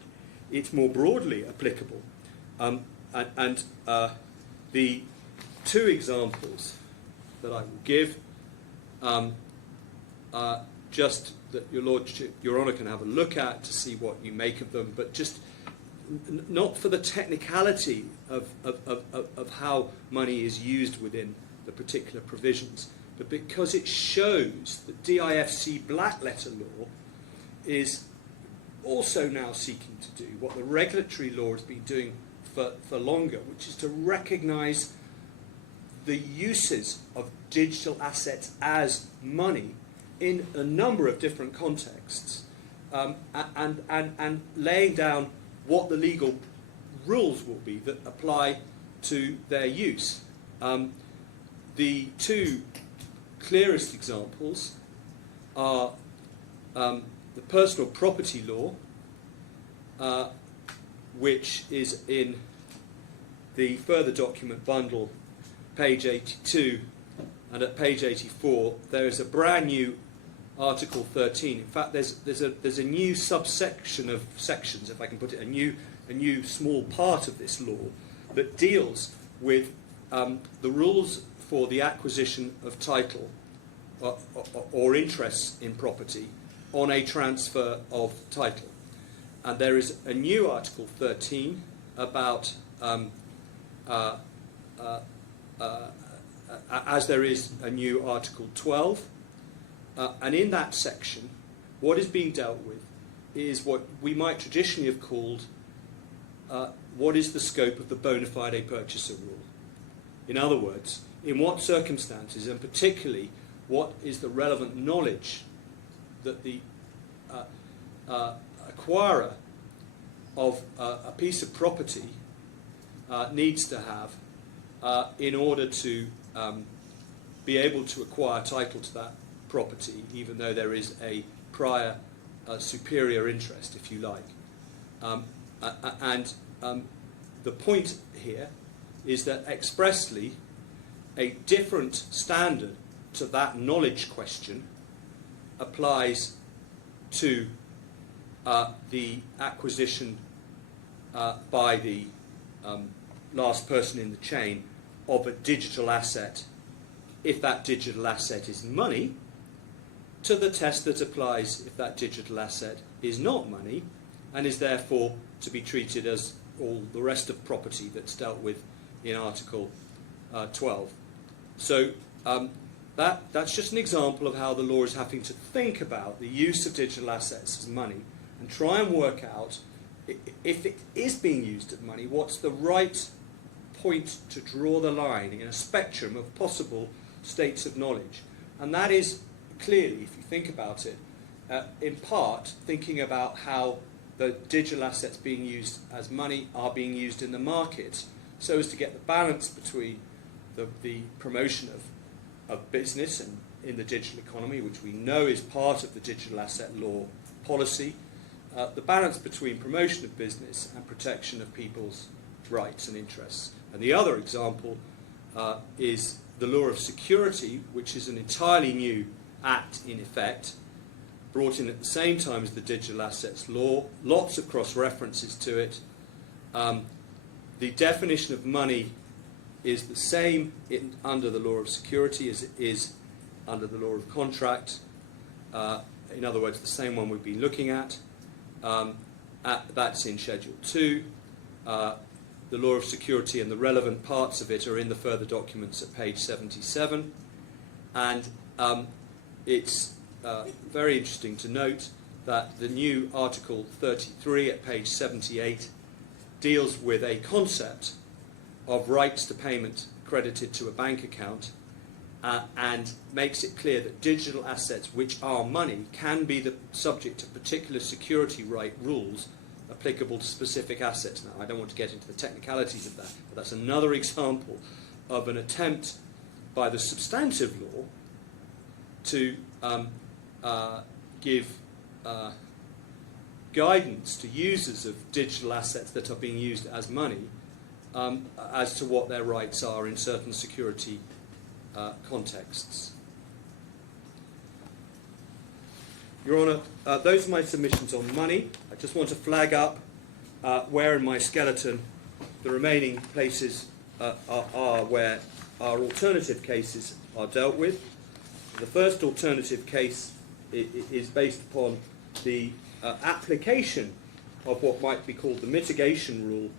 it's more broadly applicable. The two examples that I will give, just that your Lordship, Your Honour can have a look at to see what you make of them, but just not for the technicality of how money is used within the particular provisions, but because it shows that DIFC black letter law is also now seeking to do what the regulatory law has been doing for longer, which is to recognise the uses of digital assets as money in a number of different contexts, and laying down what the legal rules will be that apply to their use. The two clearest examples are the personal property law, which is in the further document bundle, page 82, and at page 84 there is a brand new Article 13. In fact, there's a new subsection of sections, if I can put it, a new small part of this law that deals with the rules for the acquisition of title or interests in property on a transfer of title. and there is a new Article 13 about, as there is a new Article 12, and in that section, what is being dealt with is what we might traditionally have called what is the scope of the bona fide purchaser rule. In other words, in what circumstances, and particularly what is the relevant knowledge that the acquirer of a piece of property needs to have in order to be able to acquire title to that property, even though there is a prior superior interest, if you like. The point here is that expressly a different standard to that knowledge question applies to the acquisition by the last person in the chain of a digital asset, if that digital asset is money, to the test that applies if that digital asset is not money and is therefore to be treated as all the rest of property that's dealt with in Article 12. So that's just an example of how the law is having to think about the use of digital assets as money and try and work out, if it is being used as money, what's the right point to draw the line in a spectrum of possible states of knowledge. And that is clearly, if you think about it, in part thinking about how the digital assets being used as money are being used in the market, so as to get the balance between the promotion of business and in the digital economy, which we know is part of the digital asset law policy, the balance between promotion of business and protection of people's rights and interests. And the other example is the law of security, which is an entirely new act in effect, brought in at the same time as the digital assets law, lots of cross-references to it. The definition of money is the same under the law of security as it is under the law of contract. In other words, the same one we've been looking at. That's in Schedule 2. The law of security and the relevant parts of it are in the further documents at page 77. And it's very interesting to note that the new Article 33 at page 78 deals with a concept of rights to payment credited to a bank account and makes it clear that digital assets which are money can be the subject of particular security right rules applicable to specific assets. Now, I don't want to get into the technicalities of that, but that's another example of an attempt by the substantive law to give guidance to users of digital assets that are being used as money as to what their rights are in certain security contexts. Your Honour, those are my submissions on money. I just want to flag up where in my skeleton the remaining places are where our alternative cases are dealt with. The first alternative case is based upon the application of what might be called the mitigation rule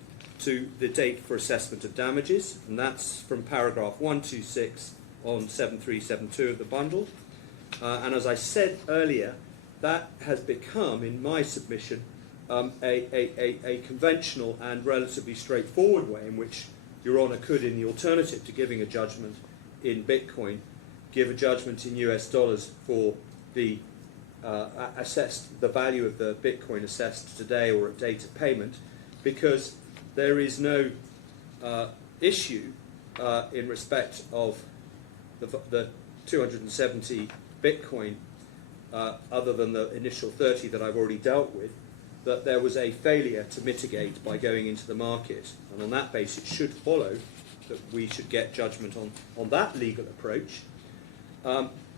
to the date for assessment of damages, and that's from paragraph 126 on 7372 of the bundle. And as I said earlier, that has become, in my submission, a conventional and relatively straightforward way in which Your Honour could, in the alternative to giving a judgment in Bitcoin, give a judgment in US dollars for the the value of the Bitcoin assessed today or at date of payment, because there is no issue in respect of the 270 Bitcoin, other than the initial 30 that I've already dealt with, that there was a failure to mitigate by going into the market. And on that basis, it should follow that we should get judgment on that legal approach.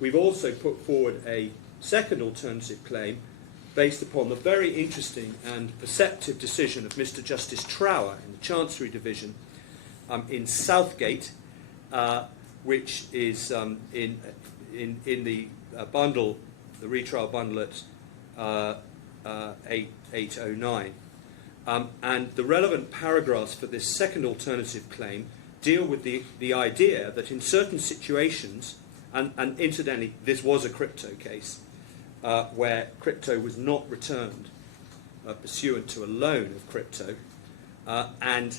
We've also put forward a second alternative claim based upon the very interesting and perceptive decision of Mr. Justice Trower in the Chancery Division in Southgate, which is in the bundle, the retrial bundle at 809. And the relevant paragraphs for this second alternative claim deal with the idea that in certain situations, and incidentally, this was a crypto case, where crypto was not returned pursuant to a loan of crypto, and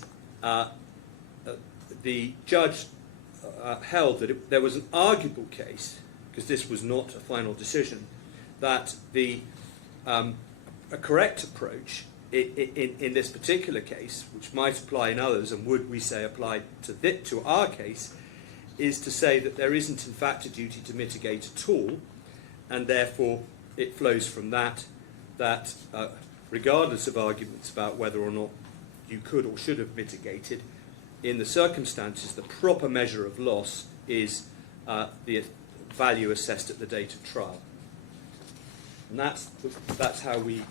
the judge held that there was an arguable case, because this was not a final decision, that a correct approach in this particular case, which might apply in others and would, we say, apply to our case, is to say that there isn't in fact a duty to mitigate at all, and therefore it flows from that regardless of arguments about whether or not you could or should have mitigated, in the circumstances the proper measure of loss is the value assessed at the date of trial. And that's how we,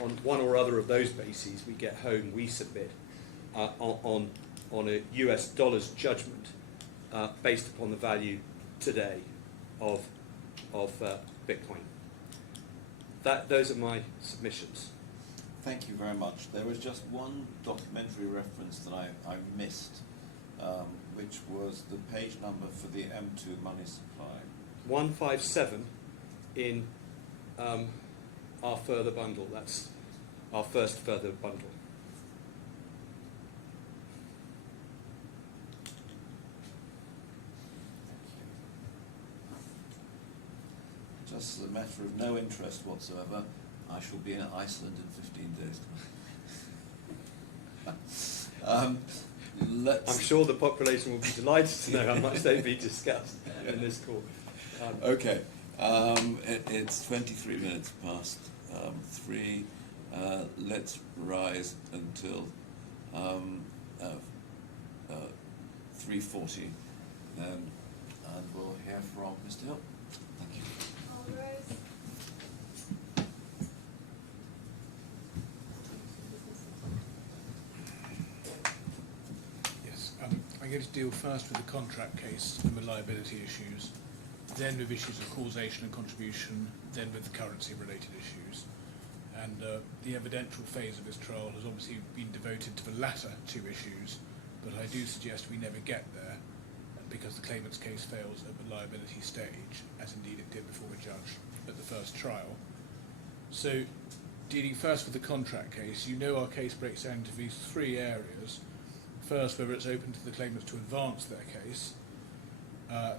on one or other of those bases, we get home, we submit on a US dollars judgment based upon the value today of Bitcoin. Those are my submissions. Thank you very much. There was just one documentary reference that I missed, which was the page number for the M2 money supply. 157 in our further bundle. That's our first further bundle. Just as a matter of no interest whatsoever, I shall be in Iceland in 15 days' time. I'm sure the population will be delighted to know how much they've been discussed in this court. Okay, it's 23 minutes past 3. Let's rise until 3:40, and we'll hear from Mr. Hill. Thank you. Yes, I'm going to deal first with the contract case and the liability issues, then with issues of causation and contribution, then with the currency-related issues. And the evidential phase of this trial has obviously been devoted to the latter two issues, but I do suggest we never get there because the claimant's case fails at the liability stage, as indeed it did before the judge at the first trial. So, dealing first with the contract case, you know our case breaks down into these three areas. First, whether it's open to the claimants to advance their case.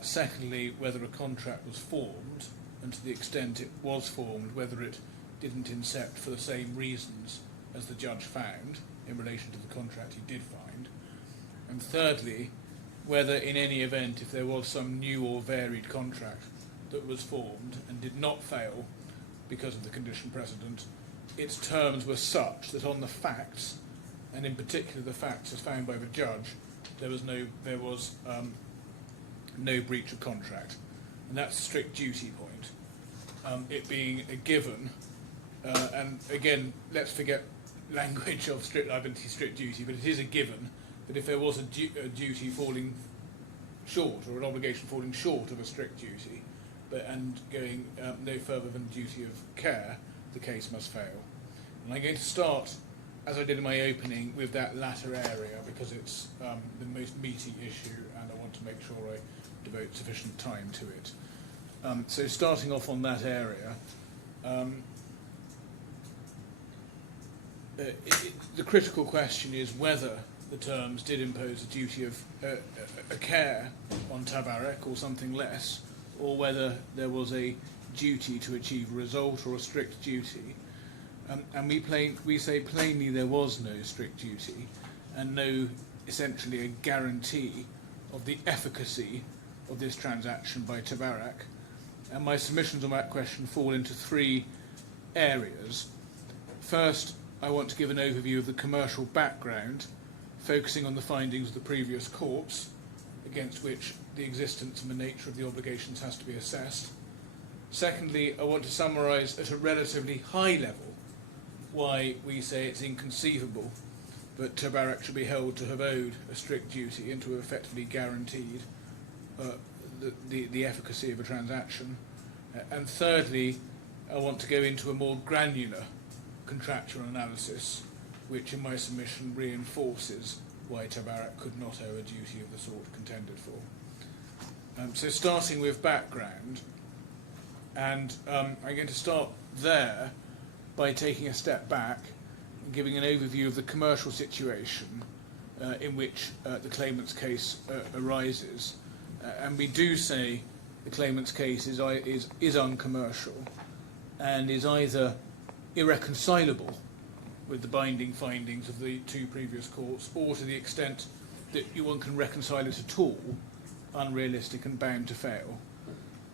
Secondly, whether a contract was formed, and to the extent it was formed, whether it didn't incept for the same reasons as the judge found in relation to the contract he did find. And thirdly, whether in any event, if there was some new or varied contract that was formed and did not fail because of the condition precedent, its terms were such that on the facts, and in particular the facts as found by the judge, there was no breach of contract. And that's a strict duty point. It being a given, and again, let's forget language of strict liability, strict duty, but it is a given that if there was a duty falling short, or an obligation falling short of a strict duty, and going no further than duty of care, the case must fail. And I'm going to start, as I did in my opening, with that latter area because it's the most meaty issue and I want to make sure I devote sufficient time to it. So starting off on that area, the critical question is whether the terms did impose a duty of a care on TABARAK or something less, or whether there was a duty to achieve a result or a strict duty. And we say plainly there was no strict duty and no, essentially, a guarantee of the efficacy of this transaction by TABARAK. And my submissions on that question fall into three areas. First, I want to give an overview of the commercial background, focusing on the findings of the previous courts, against which the existence and the nature of the obligations has to be assessed. Secondly, I want to summarise at a relatively high level why we say it's inconceivable that TABARAK should be held to have owed a strict duty and to have effectively guaranteed the efficacy of a transaction. And thirdly, I want to go into a more granular contractual analysis, which in my submission reinforces why TABARAK could not owe a duty of the sort contended for. So starting with background, and I'm going to start there by taking a step back and giving an overview of the commercial situation in which the claimant's case arises. And we do say the claimant's case is uncommercial and is either irreconcilable with the binding findings of the two previous courts, or to the extent that one can reconcile it at all, unrealistic and bound to fail.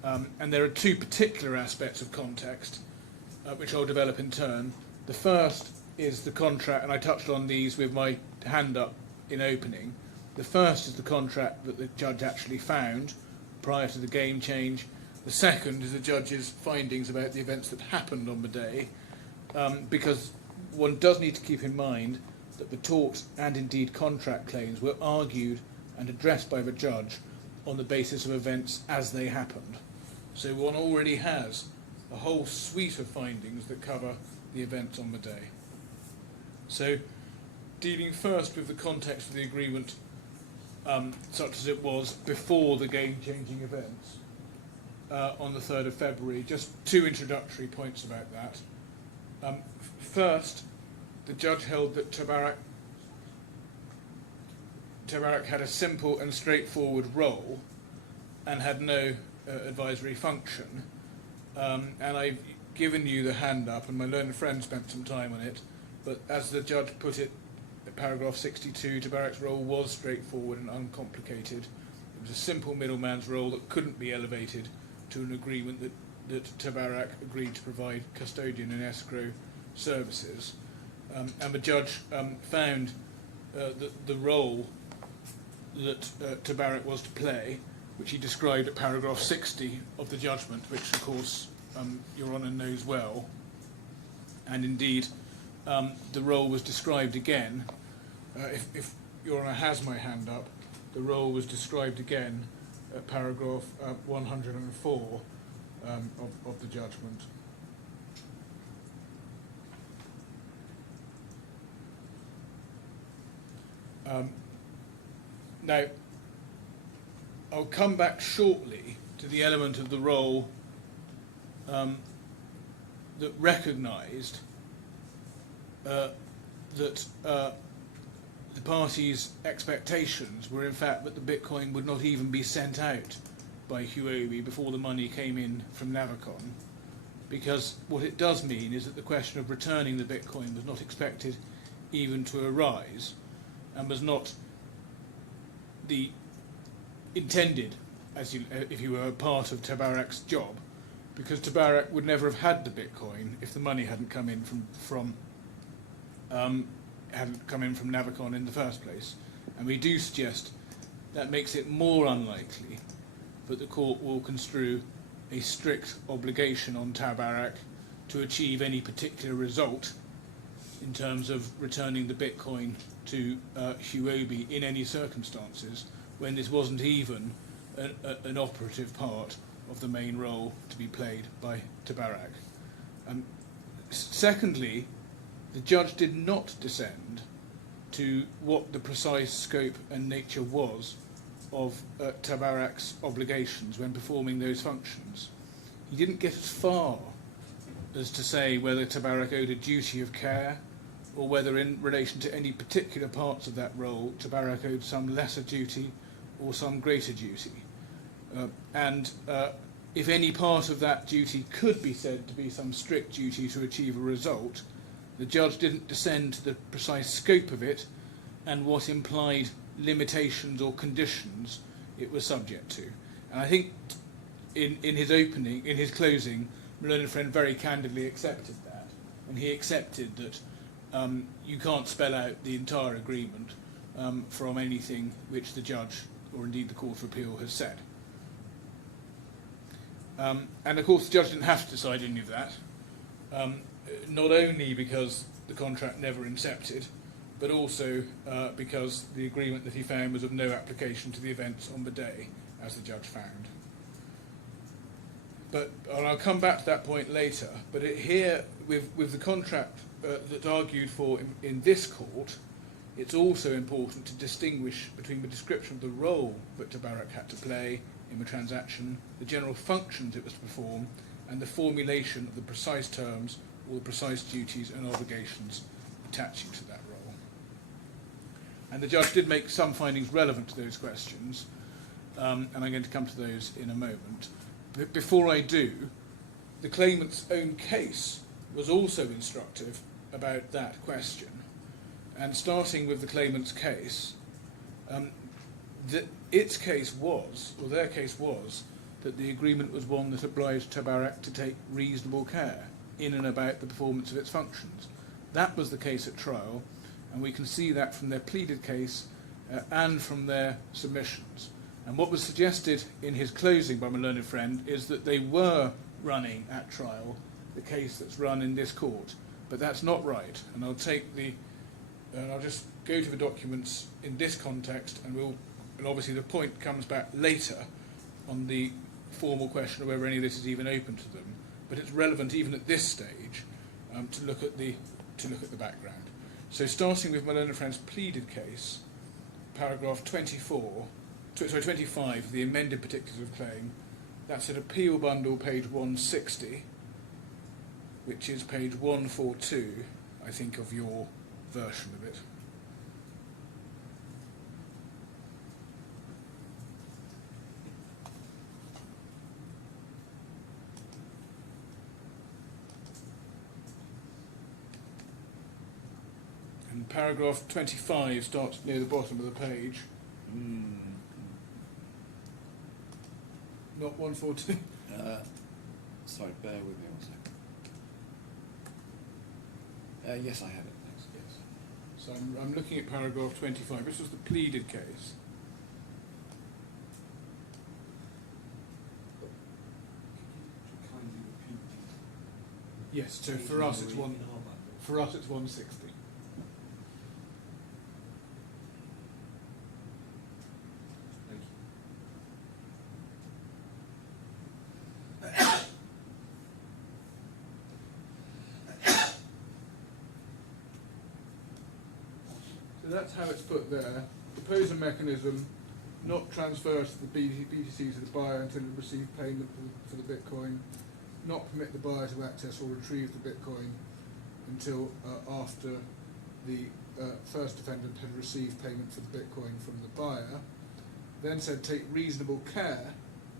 And there are two particular aspects of context which I'll develop in turn. The first is the contract, and I touched on these with my hand up in opening. The first is the contract that the judge actually found prior to the game change. The second is the judge's findings about the events that happened on the day, because one does need to keep in mind that the tort and indeed contract claims were argued and addressed by the judge on the basis of events as they happened. So one already has a whole suite of findings that cover the events on the day. So dealing first with the context of the agreement such as it was before the game-changing events on the 3rd of February, just two introductory points about that. First, the judge held that TABARAK had a simple and straightforward role and had no advisory function. And I've given you the hand up, and my learned friend spent some time on it, but as the judge put it, paragraph 62, TABARAK's role was straightforward and uncomplicated. It was a simple middleman's role that couldn't be elevated to an agreement that TABARAK agreed to provide custodian and escrow services. And the judge found that the role that TABARAK was to play, which he described at paragraph 60 of the judgment, which of course Your Honour knows well, and indeed the role was described again. If Your Honour has my hand up, the role was described again at paragraph 104 of the judgment. Now, I'll come back shortly to the element of the role that recognised that the parties' expectations were in fact that the Bitcoin would not even be sent out by HUOBI before the money came in from Navicon, because what it does mean is that the question of returning the Bitcoin was not expected even to arise, and was not the intended, if you were a part of TABARAK's job, because TABARAK would never have had the Bitcoin if the money hadn't come in from Navicon in the first place. And we do suggest that makes it more unlikely that the court will construe a strict obligation on TABARAK to achieve any particular result in terms of returning the Bitcoin to HUOBI in any circumstances, when this wasn't even an operative part of the main role to be played by TABARAK. Secondly, the judge did not descend to what the precise scope and nature was of TABARAK's obligations when performing those functions. He didn't get as far as to say whether TABARAK owed a duty of care, or whether in relation to any particular parts of that role TABARAK owed some lesser duty or some greater duty. And if any part of that duty could be said to be some strict duty to achieve a result, the judge didn't descend to the precise scope of it and what implied limitations or conditions it was subject to. And I think in his closing, my learned friend very candidly accepted that, and he accepted that you can't spell out the entire agreement from anything which the judge, or indeed the Court of Appeal, has said. And of course the judge didn't have to decide any of that, not only because the contract never incepted, but also because the agreement that he found was of no application to the events on the day, as the judge found. But and I'll come back to that point later. But here, with the contract that's argued for in this court, it's also important to distinguish between the description of the role that TABARAK had to play in the transaction, the general functions it was to perform, and the formulation of the precise terms or the precise duties and obligations attaching to that role. And the judge did make some findings relevant to those questions, and I'm going to come to those in a moment. But before I do, the claimant's own case was also instructive about that question. And starting with the claimant's case, its case was, or their case was, that the agreement was one that obliged TABARAK to take reasonable care in and about the performance of its functions. That was the case at trial, and we can see that from their pleaded case and from their submissions. And what was suggested in his closing by my learned friend is that they were running at trial the case that's run in this court, but that's not right. And I'll just go to the documents in this context, and obviously the point comes back later on the formal question of whether any of this is even open to them. But it's relevant even at this stage to look at the background. So starting with my learned friend's pleaded case, paragraph 25, the amended particulars of claim, that's at Appeal Bundle page 160, which is page 142, I think, of your version of it. And paragraph 25 starts near the bottom of the page. Not 142. Sorry, bear with me 1 second. Yes, I have it. Thanks. Yes. So I'm looking at paragraph 25. This was the pleaded case. Yes. So for us it's 160. So that's how it's put there. Propose a mechanism not transfer to the BTC to the buyer until it receives payment for the Bitcoin, not permit the buyer to access or retrieve the Bitcoin until after the first defendant had received payment for the Bitcoin from the buyer. Then said take reasonable care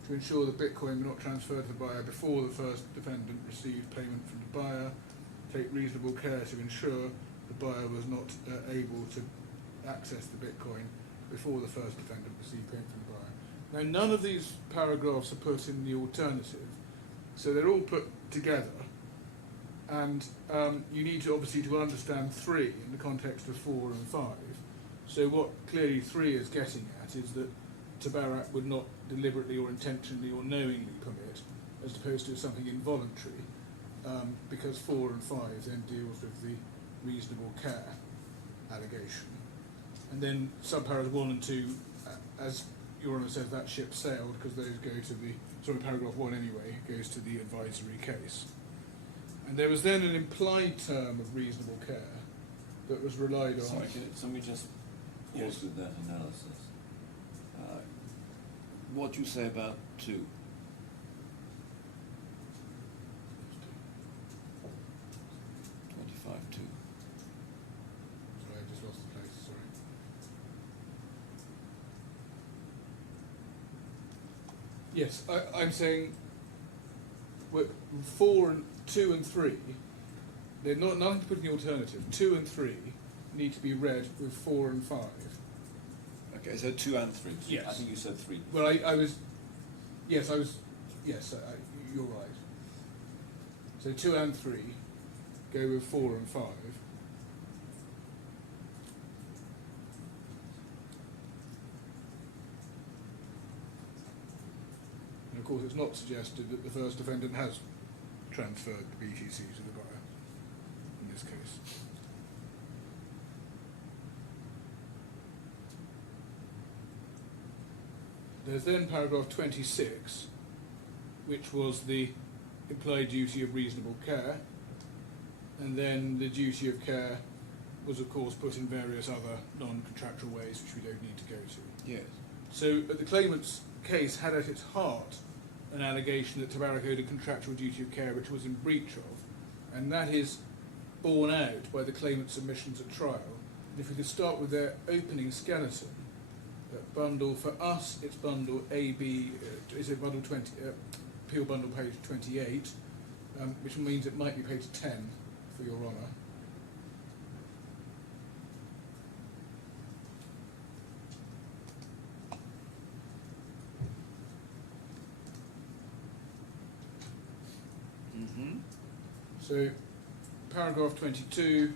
to ensure the Bitcoin were not transferred to the buyer before the first defendant received payment from the buyer. Take reasonable care to ensure the buyer was not able to access the Bitcoin before the first defendant received payment from the buyer. Now, none of these paragraphs are put in the alternative, so they're all put together, and you need to obviously to understand 3 in the context of 4 and 5. So what clearly 3 is getting at is that TABARAK would not deliberately or intentionally or knowingly permit, as opposed to something involuntary, because 4 and 5 then deals with the reasonable care allegation. And then subparagraphs 1 and 2, as Your Honour says, that ship sailed, because those go to the, paragraph 1 anyway, goes to the advisory case. And there was then an implied term of reasonable care that was relied on. Sorry, can we just pause with that analysis? What do you say about 2? 25-2. Sorry, I just lost the place, sorry. Yes, I'm saying 2 and 3, they're not nothing to put in the alternative. 2 and 3 need to be read with 4 and 5. Okay, so 2 and 3. Yes. I think you said 3. Well, yes, you're right. So 2 and 3 go with 4 and 5. And of course, it's not suggested that the first defendant has transferred the BTC to the buyer in this case. There's then paragraph 26, which was the implied duty of reasonable care, and then the duty of care was of course put in various other non-contractual ways which we don't need to go to. Yes. So the claimant's case had at its heart an allegation that TABARAK owed a contractual duty of care which was in breach of, and that is borne out by the claimant's submissions at trial. And if we could start with their opening skeleton, bundle, for us it's bundle AB, is it bundle 20, appeal bundle page 28, which means it might be page 10 for your honour. Mm-hmm. So, paragraph 22,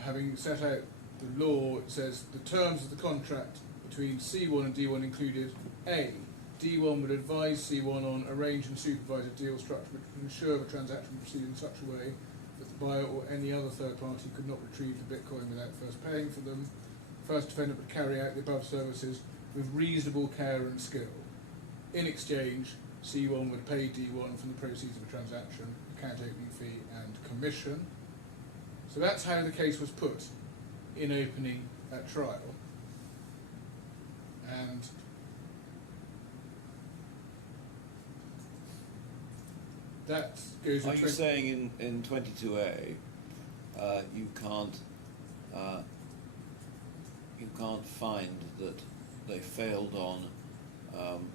having set out the law, it says the terms of the contract between C1 and D1 included A. D1 would advise C1 on arrange and supervise a deal structure which would ensure the transaction would proceed in such a way that the buyer or any other third party could not retrieve the Bitcoin without first paying for them. The first defendant would carry out the above services with reasonable care and skill. In exchange, C1 would pay D1 from the proceeds of the transaction, account opening fee and commission. So that's how the case was put in opening at trial. And that goes Are in you saying in 22A you can't find that they failed on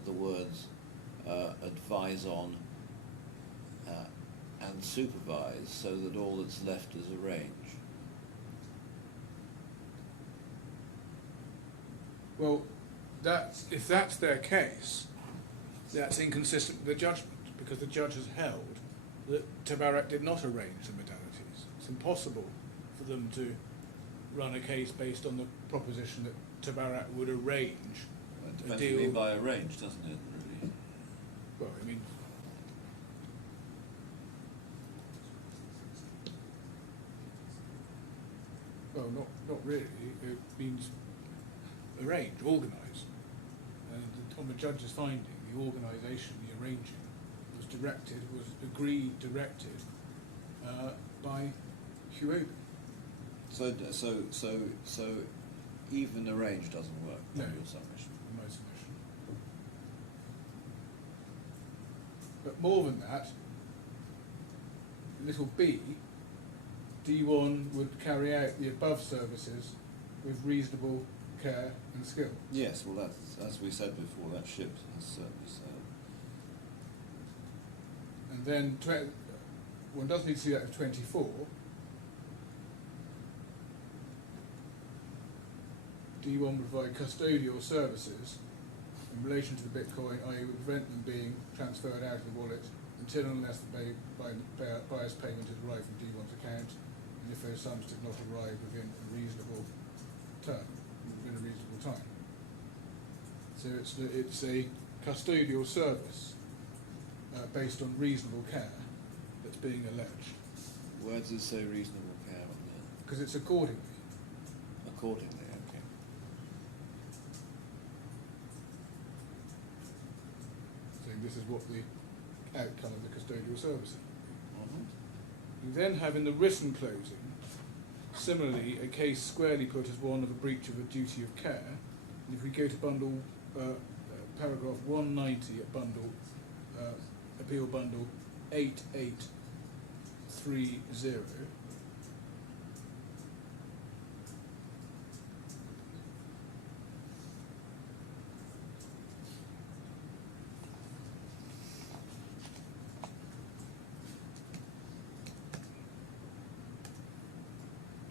the words advise on and supervise, so that all that's left is arrange? Well, if that's their case, that's inconsistent with the judgment, because the judge has held that TABARAK did not arrange the modalities. It's impossible for them to run a case based on the proposition that TABARAK would arrange It a depends what deal. you mean by arrange, doesn't it, really? Well, I mean, well, not really. It means arrange, organise. And on the judge's finding, the organisation, the arranging, was agreed, directed by HUOBI. So even arrange doesn't work. No. On your submission. In my submission. But more than that, little b, D1 would carry out the above services with reasonable care and skill. Yes, well, that's, as we said before, that ship has certainly sailed. And then one does need to see that of 24. D1 would provide custodial services in relation to the Bitcoin, i.e. would prevent them being transferred out of the wallet until and unless the buyer's payment had arrived from D1's account, and if those sums did not arrive within a reasonable term, within a reasonable time. So it's a custodial service based on reasonable care that's being alleged. Where does it say reasonable care on there? Because it's accordingly. Accordingly, okay. Saying this is what the outcome of the custodial service is. Mm-hmm. You then have in the written closing, similarly, a case squarely put as one of a breach of a duty of care. And if we go to bundle, paragraph 190 at bundle, appeal bundle 8830,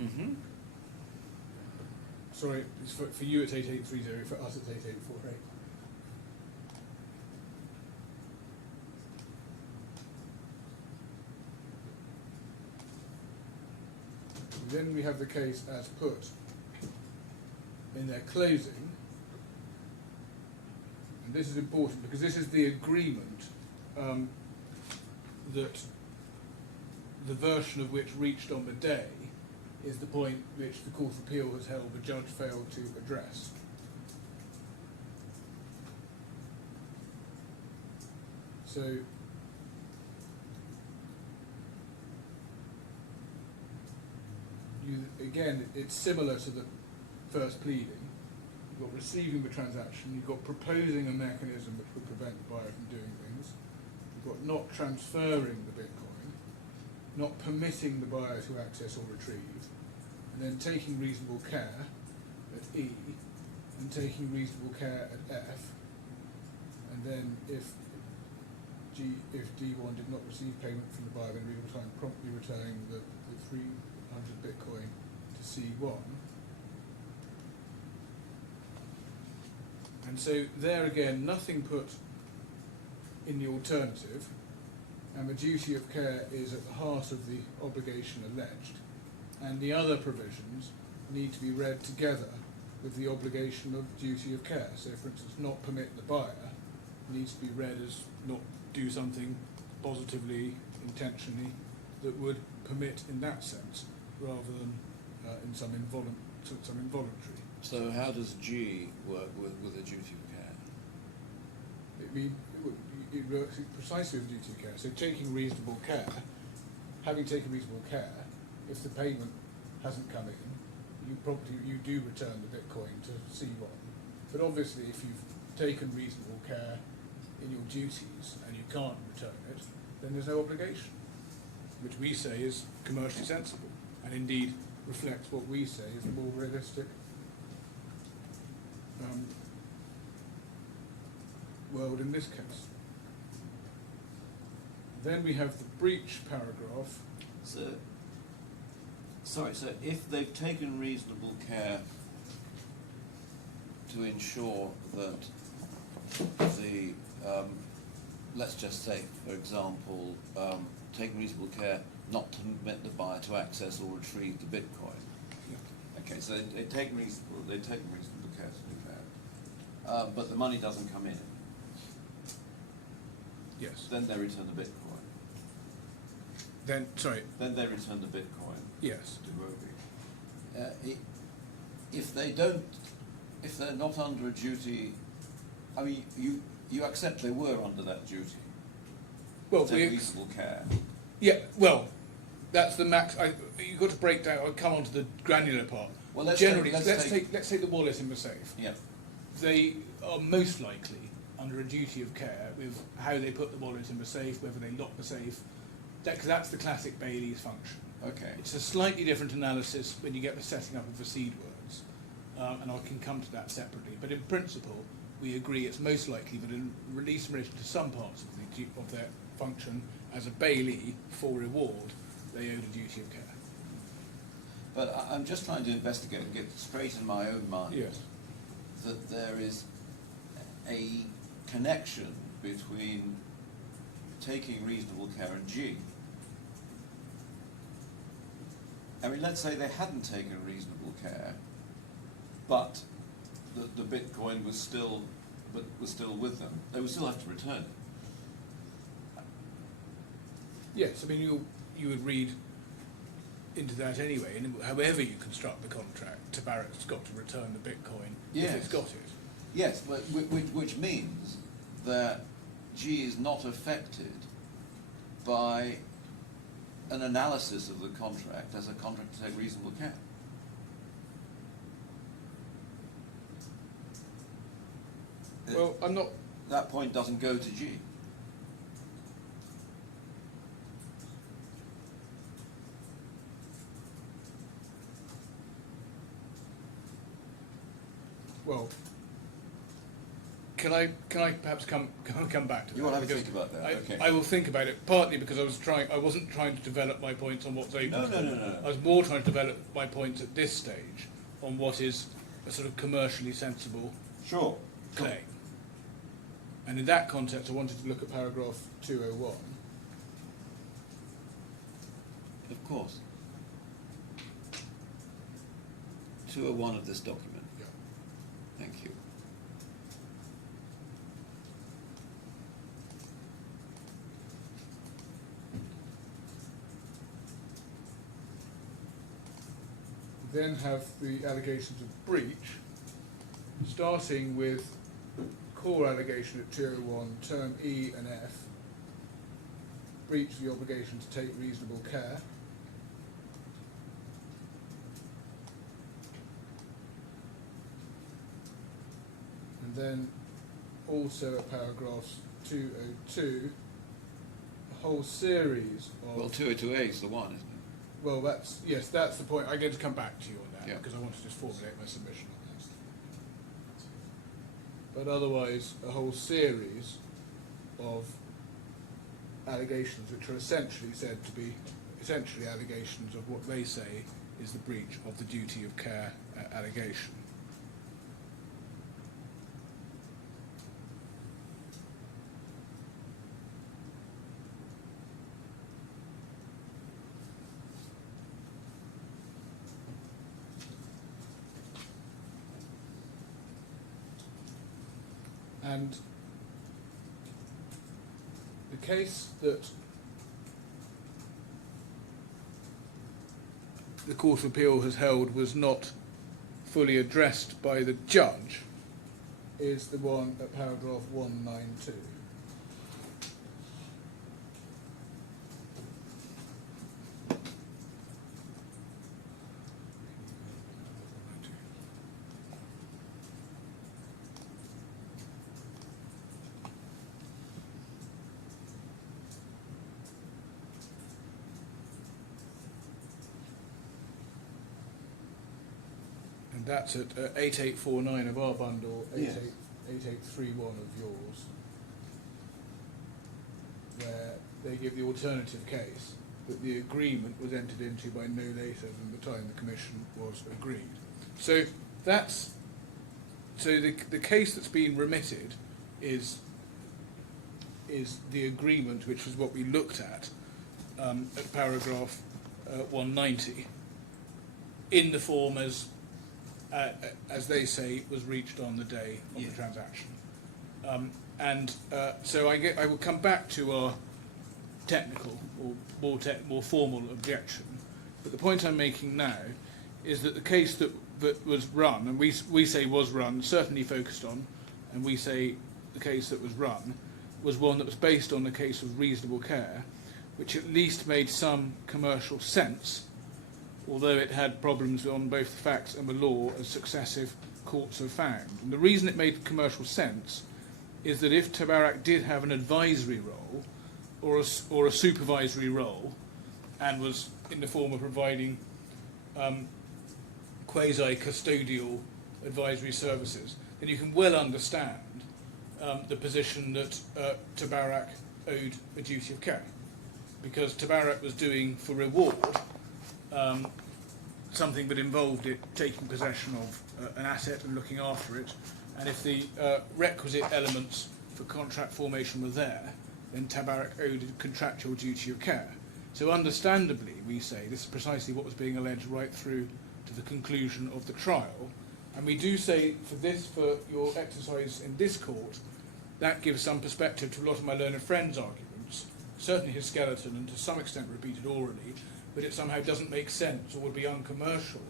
Mm-hmm. sorry, it's for you it's 8830, for us it's 8848. Then we have the case as put in their closing, and this is important because this is the agreement that the version of which reached on the day is the point which the Court of Appeal has held the judge failed to address. So again, it's similar to the first pleading. You've got receiving the transaction, you've got proposing a mechanism which would prevent the buyer from doing things, you've got not transferring the Bitcoin, not permitting the buyer to access or retrieve, and then taking reasonable care at E, and taking reasonable care at F, and then if D1 did not receive payment from the buyer in real time, promptly returning the 300 Bitcoin to C1. And so there again, nothing put in the alternative, and the duty of care is at the heart of the obligation alleged, and the other provisions need to be read together with the obligation of duty of care. So for instance, not permit the buyer needs to be read as not do something positively, intentionally, that would permit in that sense, rather than in some involuntary. So how does G work with the duty of care? It works precisely with duty of care. So taking reasonable care, having taken reasonable care, if the payment hasn't come in, you do return the Bitcoin to C1. But obviously, if you've taken reasonable care in your duties and you can't return it, then there's no obligation, which we say is commercially sensible, and indeed reflects what we say is the more realistic world in this case. Then we have the breach paragraph. So if they've taken reasonable care to ensure that the, let's just say, for example, taking reasonable care not to permit the buyer to access or retrieve the Bitcoin. Okay, so they take reasonable care to do that, but the money doesn't come in. Yes. Then they return the Bitcoin. Then Then they return the Bitcoin yes. to HUOBI. If they're not under a duty, I mean, you accept they were under that duty. Well, Take reasonable care. yeah. Well, that's the max. You've got to break down. I'll come on to the granular part. Well, let's take the wallet in the safe. Yeah. They are most likely under a duty of care with how they put the wallet in the safe, whether they lock the safe. Because that's the classic Bailey's function. Okay. It's a slightly different analysis when you get the setting up of the seed words, and I can come to that separately. But in principle, we agree it's most likely that in release in relation to some parts of their function as a Bailey for reward, they owe the duty of care. But I'm just trying to investigate and get straight in my own mind that there is a connection between taking reasonable care and G. I mean, let's say they hadn't taken reasonable care, but the Bitcoin was still with them. They would still have to return it. Yes, I mean you would read into that anyway, and however you construct the contract, TABARAK's got to return the Bitcoin if it's got it. Yes, but which means that G is not affected by an analysis of the contract as a contract to take reasonable care. Well, I'm not. That point doesn't go to G. Well, can I perhaps come back to that? You want to have a Because think about that, okay. I will think about it, partly because I wasn't trying to develop my points on what's open. No. I was more trying to develop my points at this stage on what is a sort of commercially sensible Sure. claim. And in that context, I wanted to look at paragraph 201. Of course. 201 of this document. Yeah. Thank you. Then have the allegations of breach, starting with core allegation at 201, term E and F, breach the obligation to take reasonable care. And then also at paragraphs 202, a whole series of... Well, 202A is the one, isn't it? Well, that's, yes, that's the point. I'm going to come back to you on that Yeah. because I want to just formulate my submission on that. But otherwise, a whole series of allegations which are essentially said to be essentially allegations of what they say is the breach of the duty of care allegation. And the case that the Court of Appeal has held was not fully addressed by the judge is the one at paragraph 192. And that's at 8849 of our bundle, Yes. 8831 of yours, where they give the alternative case that the agreement was entered into by no later than the time the commission was agreed. So that's the case that's been remitted is the agreement, which is what we looked at paragraph 190, in the form as they say, was reached on the day of the transaction. So I will come back to our technical or more formal objection. But the point I'm making now is that the case that was run, and we say was run, certainly focused on, and we say the case that was run, was one that was based on the case of reasonable care, which at least made some commercial sense, although it had problems on both the facts and the law, as successive courts have found. And the reason it made commercial sense is that if TABARAK did have an advisory role or a supervisory role, and was in the form of providing quasi-custodial advisory services, then you can well understand the position that TABARAK owed a duty of care, because TABARAK was doing for reward something that involved it taking possession of an asset and looking after it, and if the requisite elements for contract formation were there, then TABARAK owed a contractual duty of care. So understandably, we say, this is precisely what was being alleged right through to the conclusion of the trial, and we do say for your exercise in this court, that gives some perspective to a lot of my learned friends' arguments, certainly his skeleton and to some extent repeated orally, but it somehow doesn't make sense or would be uncommercial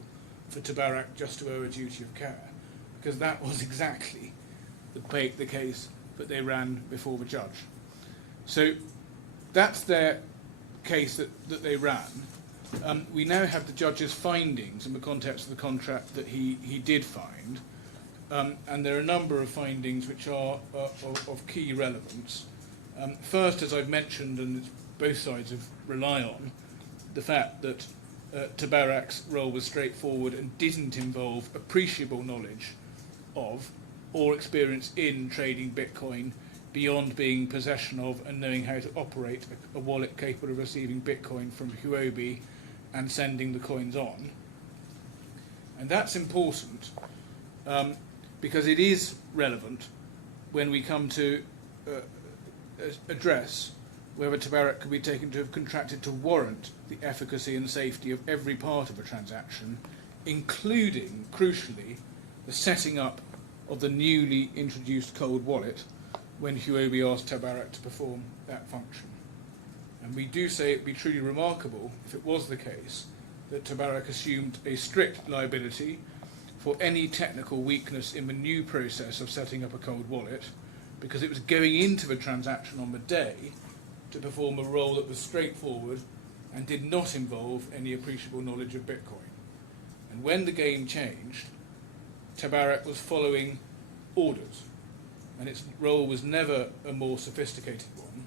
for TABARAK just to owe a duty of care, because that was exactly the case that they ran before the judge. So that's their case that they ran. We now have the judge's findings in the context of the contract that he did find, and there are a number of findings which are of key relevance. First, as I've mentioned, and both sides rely on, the fact that TABARAK's role was straightforward and didn't involve appreciable knowledge of or experience in trading Bitcoin beyond being in possession of and knowing how to operate a wallet capable of receiving Bitcoin from HUOBI and sending the coins on. And that's important because it is relevant when we come to address whether TABARAK could be taken to have contracted to warrant the efficacy and safety of every part of a transaction, including, crucially, the setting up of the newly introduced cold wallet when HUOBI asked TABARAK to perform that function. And we do say it would be truly remarkable if it was the case that TABARAK assumed a strict liability for any technical weakness in the new process of setting up a cold wallet, because it was going into the transaction on the day to perform a role that was straightforward and did not involve any appreciable knowledge of Bitcoin. And when the game changed, TABARAK was following orders, and its role was never a more sophisticated one,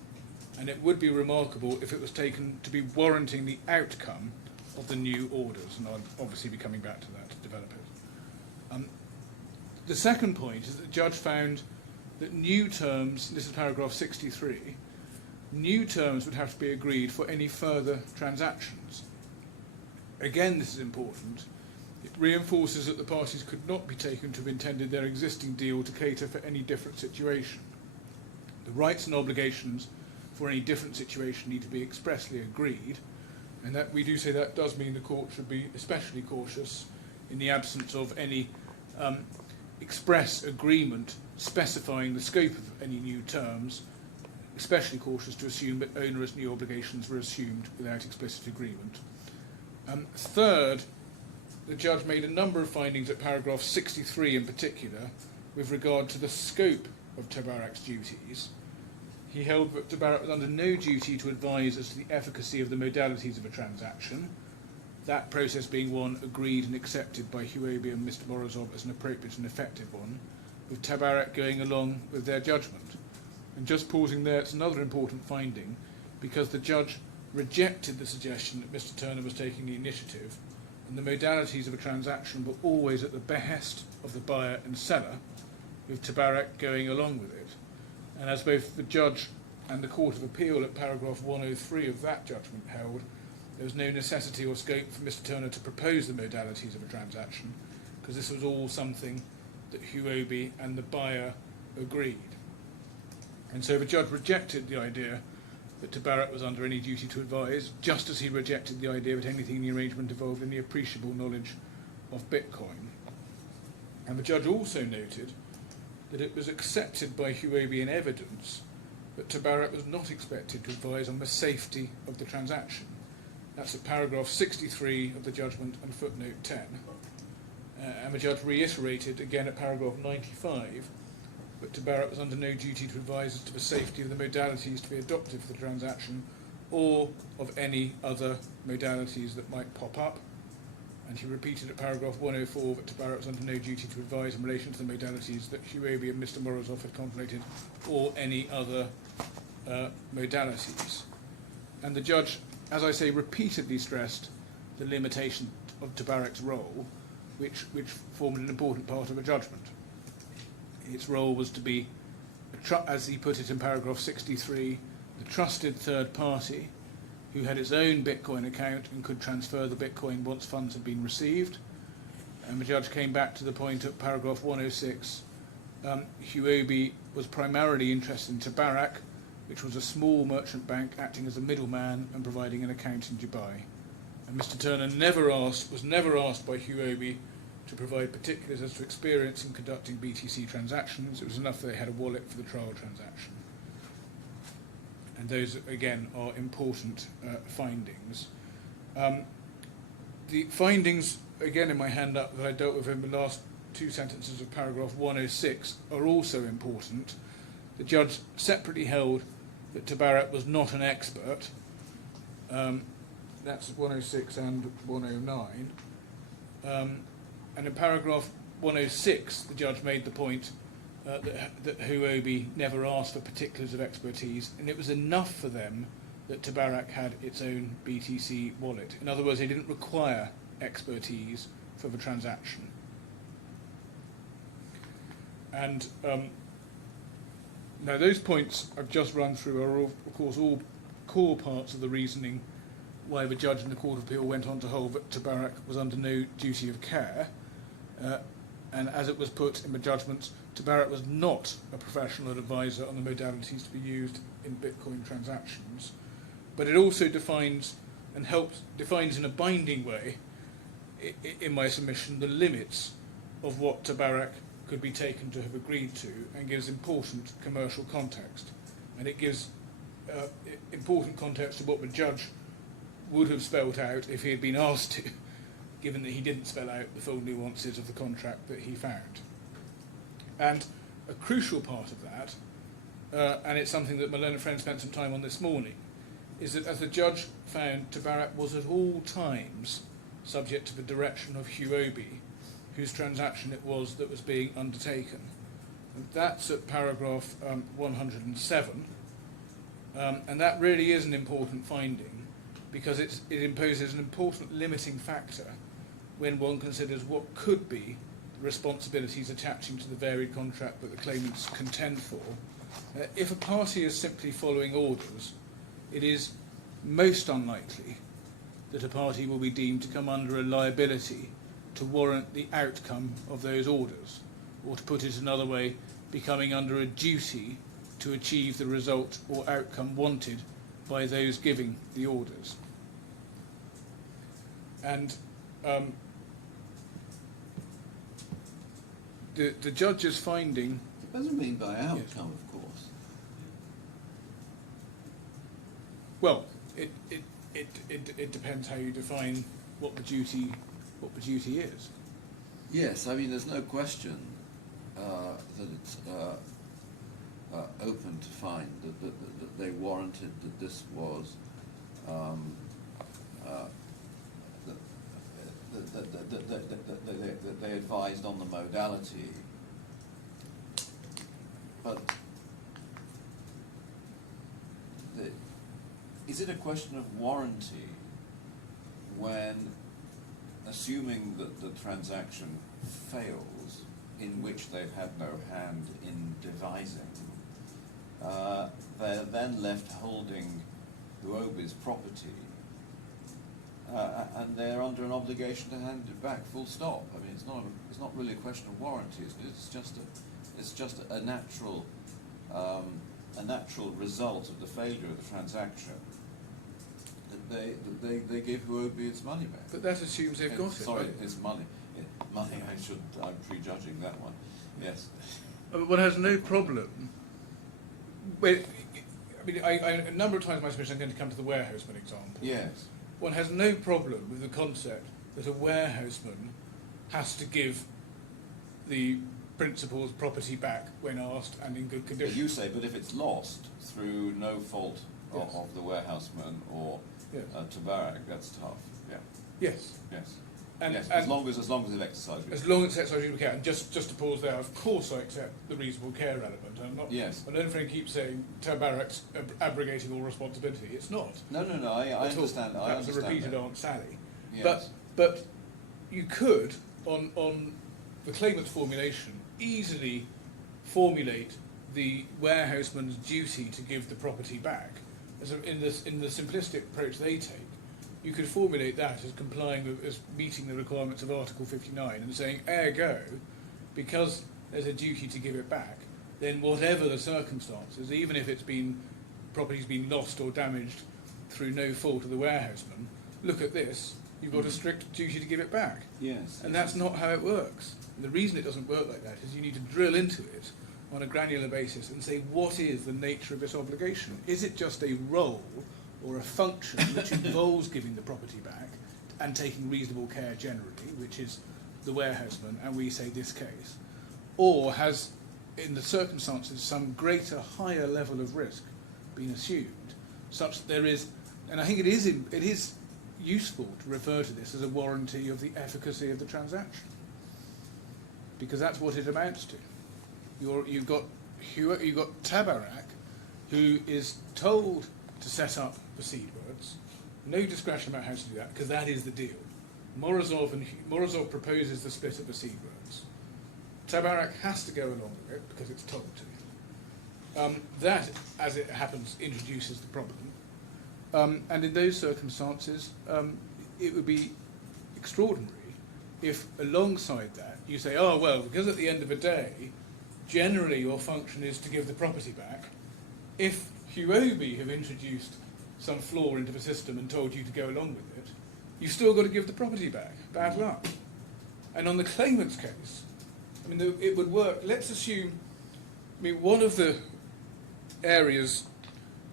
and it would be remarkable if it was taken to be warranting the outcome of the new orders, and I'll obviously be coming back to that to develop it. The second point is that the judge found that new terms, this is paragraph 63, new terms would have to be agreed for any further transactions. Again, this is important. It reinforces that the parties could not be taken to have intended their existing deal to cater for any different situation. The rights and obligations for any different situation need to be expressly agreed, and that we do say that does mean the court should be especially cautious in the absence of any express agreement specifying the scope of any new terms, especially cautious to assume that onerous new obligations were assumed without explicit agreement. Third, the judge made a number of findings at paragraph 63 in particular with regard to the scope of TABARAK's duties. He held that TABARAK was under no duty to advise as to the efficacy of the modalities of a transaction, that process being one agreed and accepted by HUOBI and Mr. Morozov as an appropriate and effective one, with TABARAK going along with their judgment. And just pausing there, it's another important finding, because the judge rejected the suggestion that Mr. Turner was taking the initiative, and the modalities of a transaction were always at the behest of the buyer and seller, with TABARAK going along with it. And as both the judge and the Court of Appeal at paragraph 103 of that judgment held, there was no necessity or scope for Mr. Turner to propose the modalities of a transaction, because this was all something that HUOBI and the buyer agreed. And so the judge rejected the idea that TABARAK was under any duty to advise, just as he rejected the idea that anything in the arrangement involved any appreciable knowledge of Bitcoin. And the judge also noted that it was accepted by HUOBI in evidence that TABARAK was not expected to advise on the safety of the transaction. That's at paragraph 63 of the judgment and footnote 10. And the judge reiterated again at paragraph 95 that TABARAK was under no duty to advise as to the safety of the modalities to be adopted for the transaction or of any other modalities that might pop up. And he repeated at paragraph 104 that TABARAK was under no duty to advise in relation to the modalities that HUOBI and Mr. Morozov had contemplated or any other modalities. And the judge, as I say, repeatedly stressed the limitation of TABARAK's role, which formed an important part of the judgment. Its role was to be, as he put it in paragraph 63, the trusted third party who had its own Bitcoin account and could transfer the Bitcoin once funds had been received. And the judge came back to the point at paragraph 106, HUOBI was primarily interested in TABARAK, which was a small merchant bank acting as a middleman and providing an account in Dubai. And Mr. Turner was never asked by HUOBI to provide particulars as to experience in conducting BTC transactions. It was enough that they had a wallet for the trial transaction. And those, again, are important findings. The findings, again in my hand up that I dealt with in the last two sentences of paragraph 106, are also important. The judge separately held that TABARAK was not an expert. That's 106 and 109. And in paragraph 106, the judge made the point that HUOBI never asked for particulars of expertise, and it was enough for them that TABARAK had its own BTC wallet. In other words, they didn't require expertise for the transaction. And now those points I've just run through are, of course, all core parts of the reasoning why the judge in the Court of Appeal went on to hold that TABARAK was under no duty of care. And as it was put in the judgment, TABARAK was not a professional advisor on the modalities to be used in Bitcoin transactions. But it also defines in a binding way, in my submission, the limits of what TABARAK could be taken to have agreed to, and gives important commercial context. And it gives important context to what the judge would have spelled out if he had been asked to, given that he didn't spell out the full nuances of the contract that he found. And a crucial part of that and it's something that my learned friend spent some time on this morning, is that as the judge found, TABARAK was at all times subject to the direction of HUOBI, whose transaction it was that was being undertaken. And that's at paragraph 107, and that really is an important finding, because it imposes an important limiting factor when one considers what could be the responsibilities attaching to the varied contract that the claimants contend for. If a party is simply following orders, it is most unlikely that a party will be deemed to come under a liability to warrant the outcome of those orders, or to put it another way, becoming under a duty to achieve the result or outcome wanted by those giving the orders. And the judge's finding... It doesn't mean by outcome, of course. Well, it depends how you define what the duty is. Yes, I mean, there's no question that it's open to find that they warranted that this was that they advised on the modality, but is it a question of warranty when, assuming that the transaction fails, in which they've had no hand in devising, they're then left holding HUOBI's property, and they're under an obligation to hand it back, full stop. I mean, it's not really a question of warranty. It's just a natural result of the failure of the transaction that they give HUOBI its money back. But that assumes they've got it. Sorry, it's money. Money. I'm prejudging that one. Yes. One has no problem. With, I mean, a number of times in my speech I'm going to come to the warehouseman example. Yes. One has no problem with the concept that a warehouseman has to give the principal's property back when asked and in good condition. But you say, but if it's lost through no fault Yes. of the warehouseman or Yes. TABARAK, that's tough. Yeah. Yes. Yes. And, yes. and As long as they've exercised it. as long as it's reasonable care. And just to pause there, of course I accept the reasonable care element. I'm not. Yes. My own friend keeps saying TABARAK's abrogating all responsibility. It's not. No. I understand. I That was a understand repeated that. Aunt Sally. Yes. But you could, on the claimant's formulation, easily formulate the warehouseman's duty to give the property back. In the simplistic approach they take, you could formulate that as complying with, as meeting the requirements of Article 59 and saying, ergo, because there's a duty to give it back, then whatever the circumstances, even if property's been lost or damaged through no fault of the warehouseman, look at this, you've got a strict duty to give it back. Yes. And that's not how it works. And the reason it doesn't work like that is you need to drill into it on a granular basis and say, what is the nature of this obligation? Is it just a role or a function which involves giving the property back and taking reasonable care generally, which is the warehouseman, and we say this case? Or has, in the circumstances, some greater, higher level of risk been assumed, such that there is, and I think it is useful to refer to this as a warranty of the efficacy of the transaction, because that's what it amounts to. You've got TABARAK, who is told to set up the seedwords, no discretion about how to do that, because that is the deal. Morozov proposes the split of the seedwords. TABARAK has to go along with it because it's told to. That, as it happens, introduces the problem. And in those circumstances, it would be extraordinary if, alongside that, you say, oh, well, because at the end of the day, generally your function is to give the property back. If HUOBI have introduced some flaw into the system and told you to go along with it, you've still got to give the property back. Bad luck. And on the claimant's case, I mean, it would work. Let's assume, I mean, one of the areas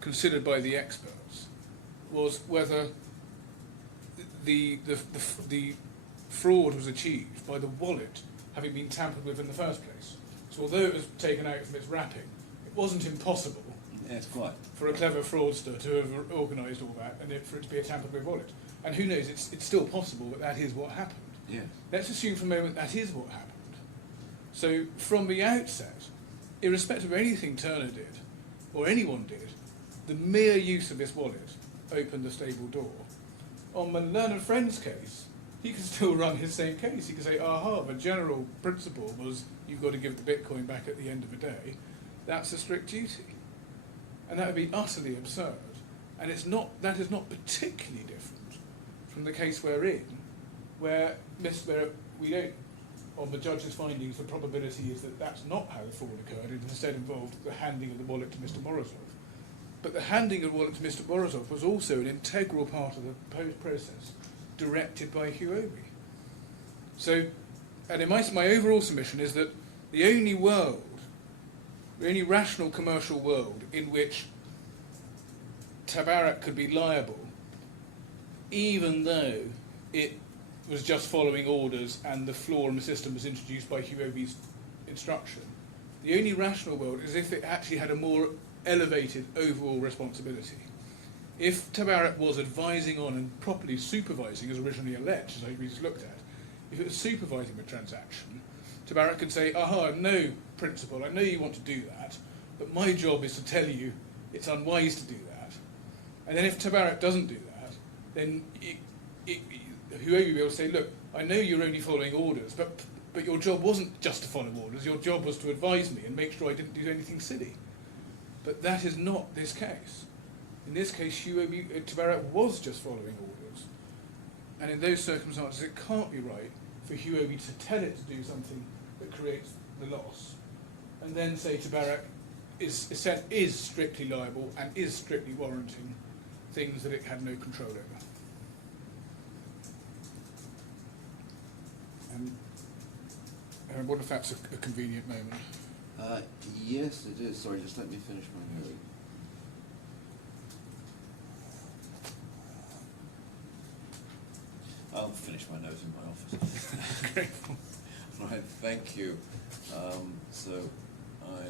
considered by the experts was whether the fraud was achieved by the wallet having been tampered with in the first place. So although it was taken out from its wrapping, wasn't impossible Yes, quite. for a clever fraudster to have organised all that and for it to be a tampered with wallet. And who knows, it's still possible, but that is what happened. Yes. Let's assume for a moment that is what happened. So from the outset, irrespective of anything Turner did, or anyone did, the mere use of this wallet opened the stable door. On the Learned Friend's case, he could still run his same case. He could say, aha, the general principle was you've got to give the Bitcoin back at the end of the day. That's a strict duty. And that would be utterly absurd. And that is not particularly different from the case we're in, where we don't, on the judge's findings, the probability is that that's not how the fraud occurred. It instead involved the handing of the wallet to Mr. Morozov. But the handing of the wallet to Mr. Morozov was also an integral part of the process, directed by HUOBI. So, and in my overall submission is that the only rational commercial world in which TABARAK could be liable, even though it was just following orders and the flaw in the system was introduced by HUOBI's instruction, the only rational world is if it actually had a more elevated overall responsibility. If TABARAK was advising on and properly supervising, as originally alleged, as we just looked at, if it was supervising the transaction, TABARAK could say, aha, I know principle, I know you want to do that, but my job is to tell you it's unwise to do that. And then if TABARAK doesn't do that, then whoever will be able to say, look, I know you're only following orders, but your job wasn't just to follow orders, your job was to advise me and make sure I didn't do anything silly. But that is not this case. In this case, TABARAK was just following orders. And in those circumstances, it can't be right for HUOBI to tell it to do something that creates the loss, and then say TABARAK is strictly liable and is strictly warranting things that it had no control over. And I wonder if that's a convenient moment. Yes, it is. Sorry, just let me finish my note. I'll finish my note in my office. Great. Right, thank you. So I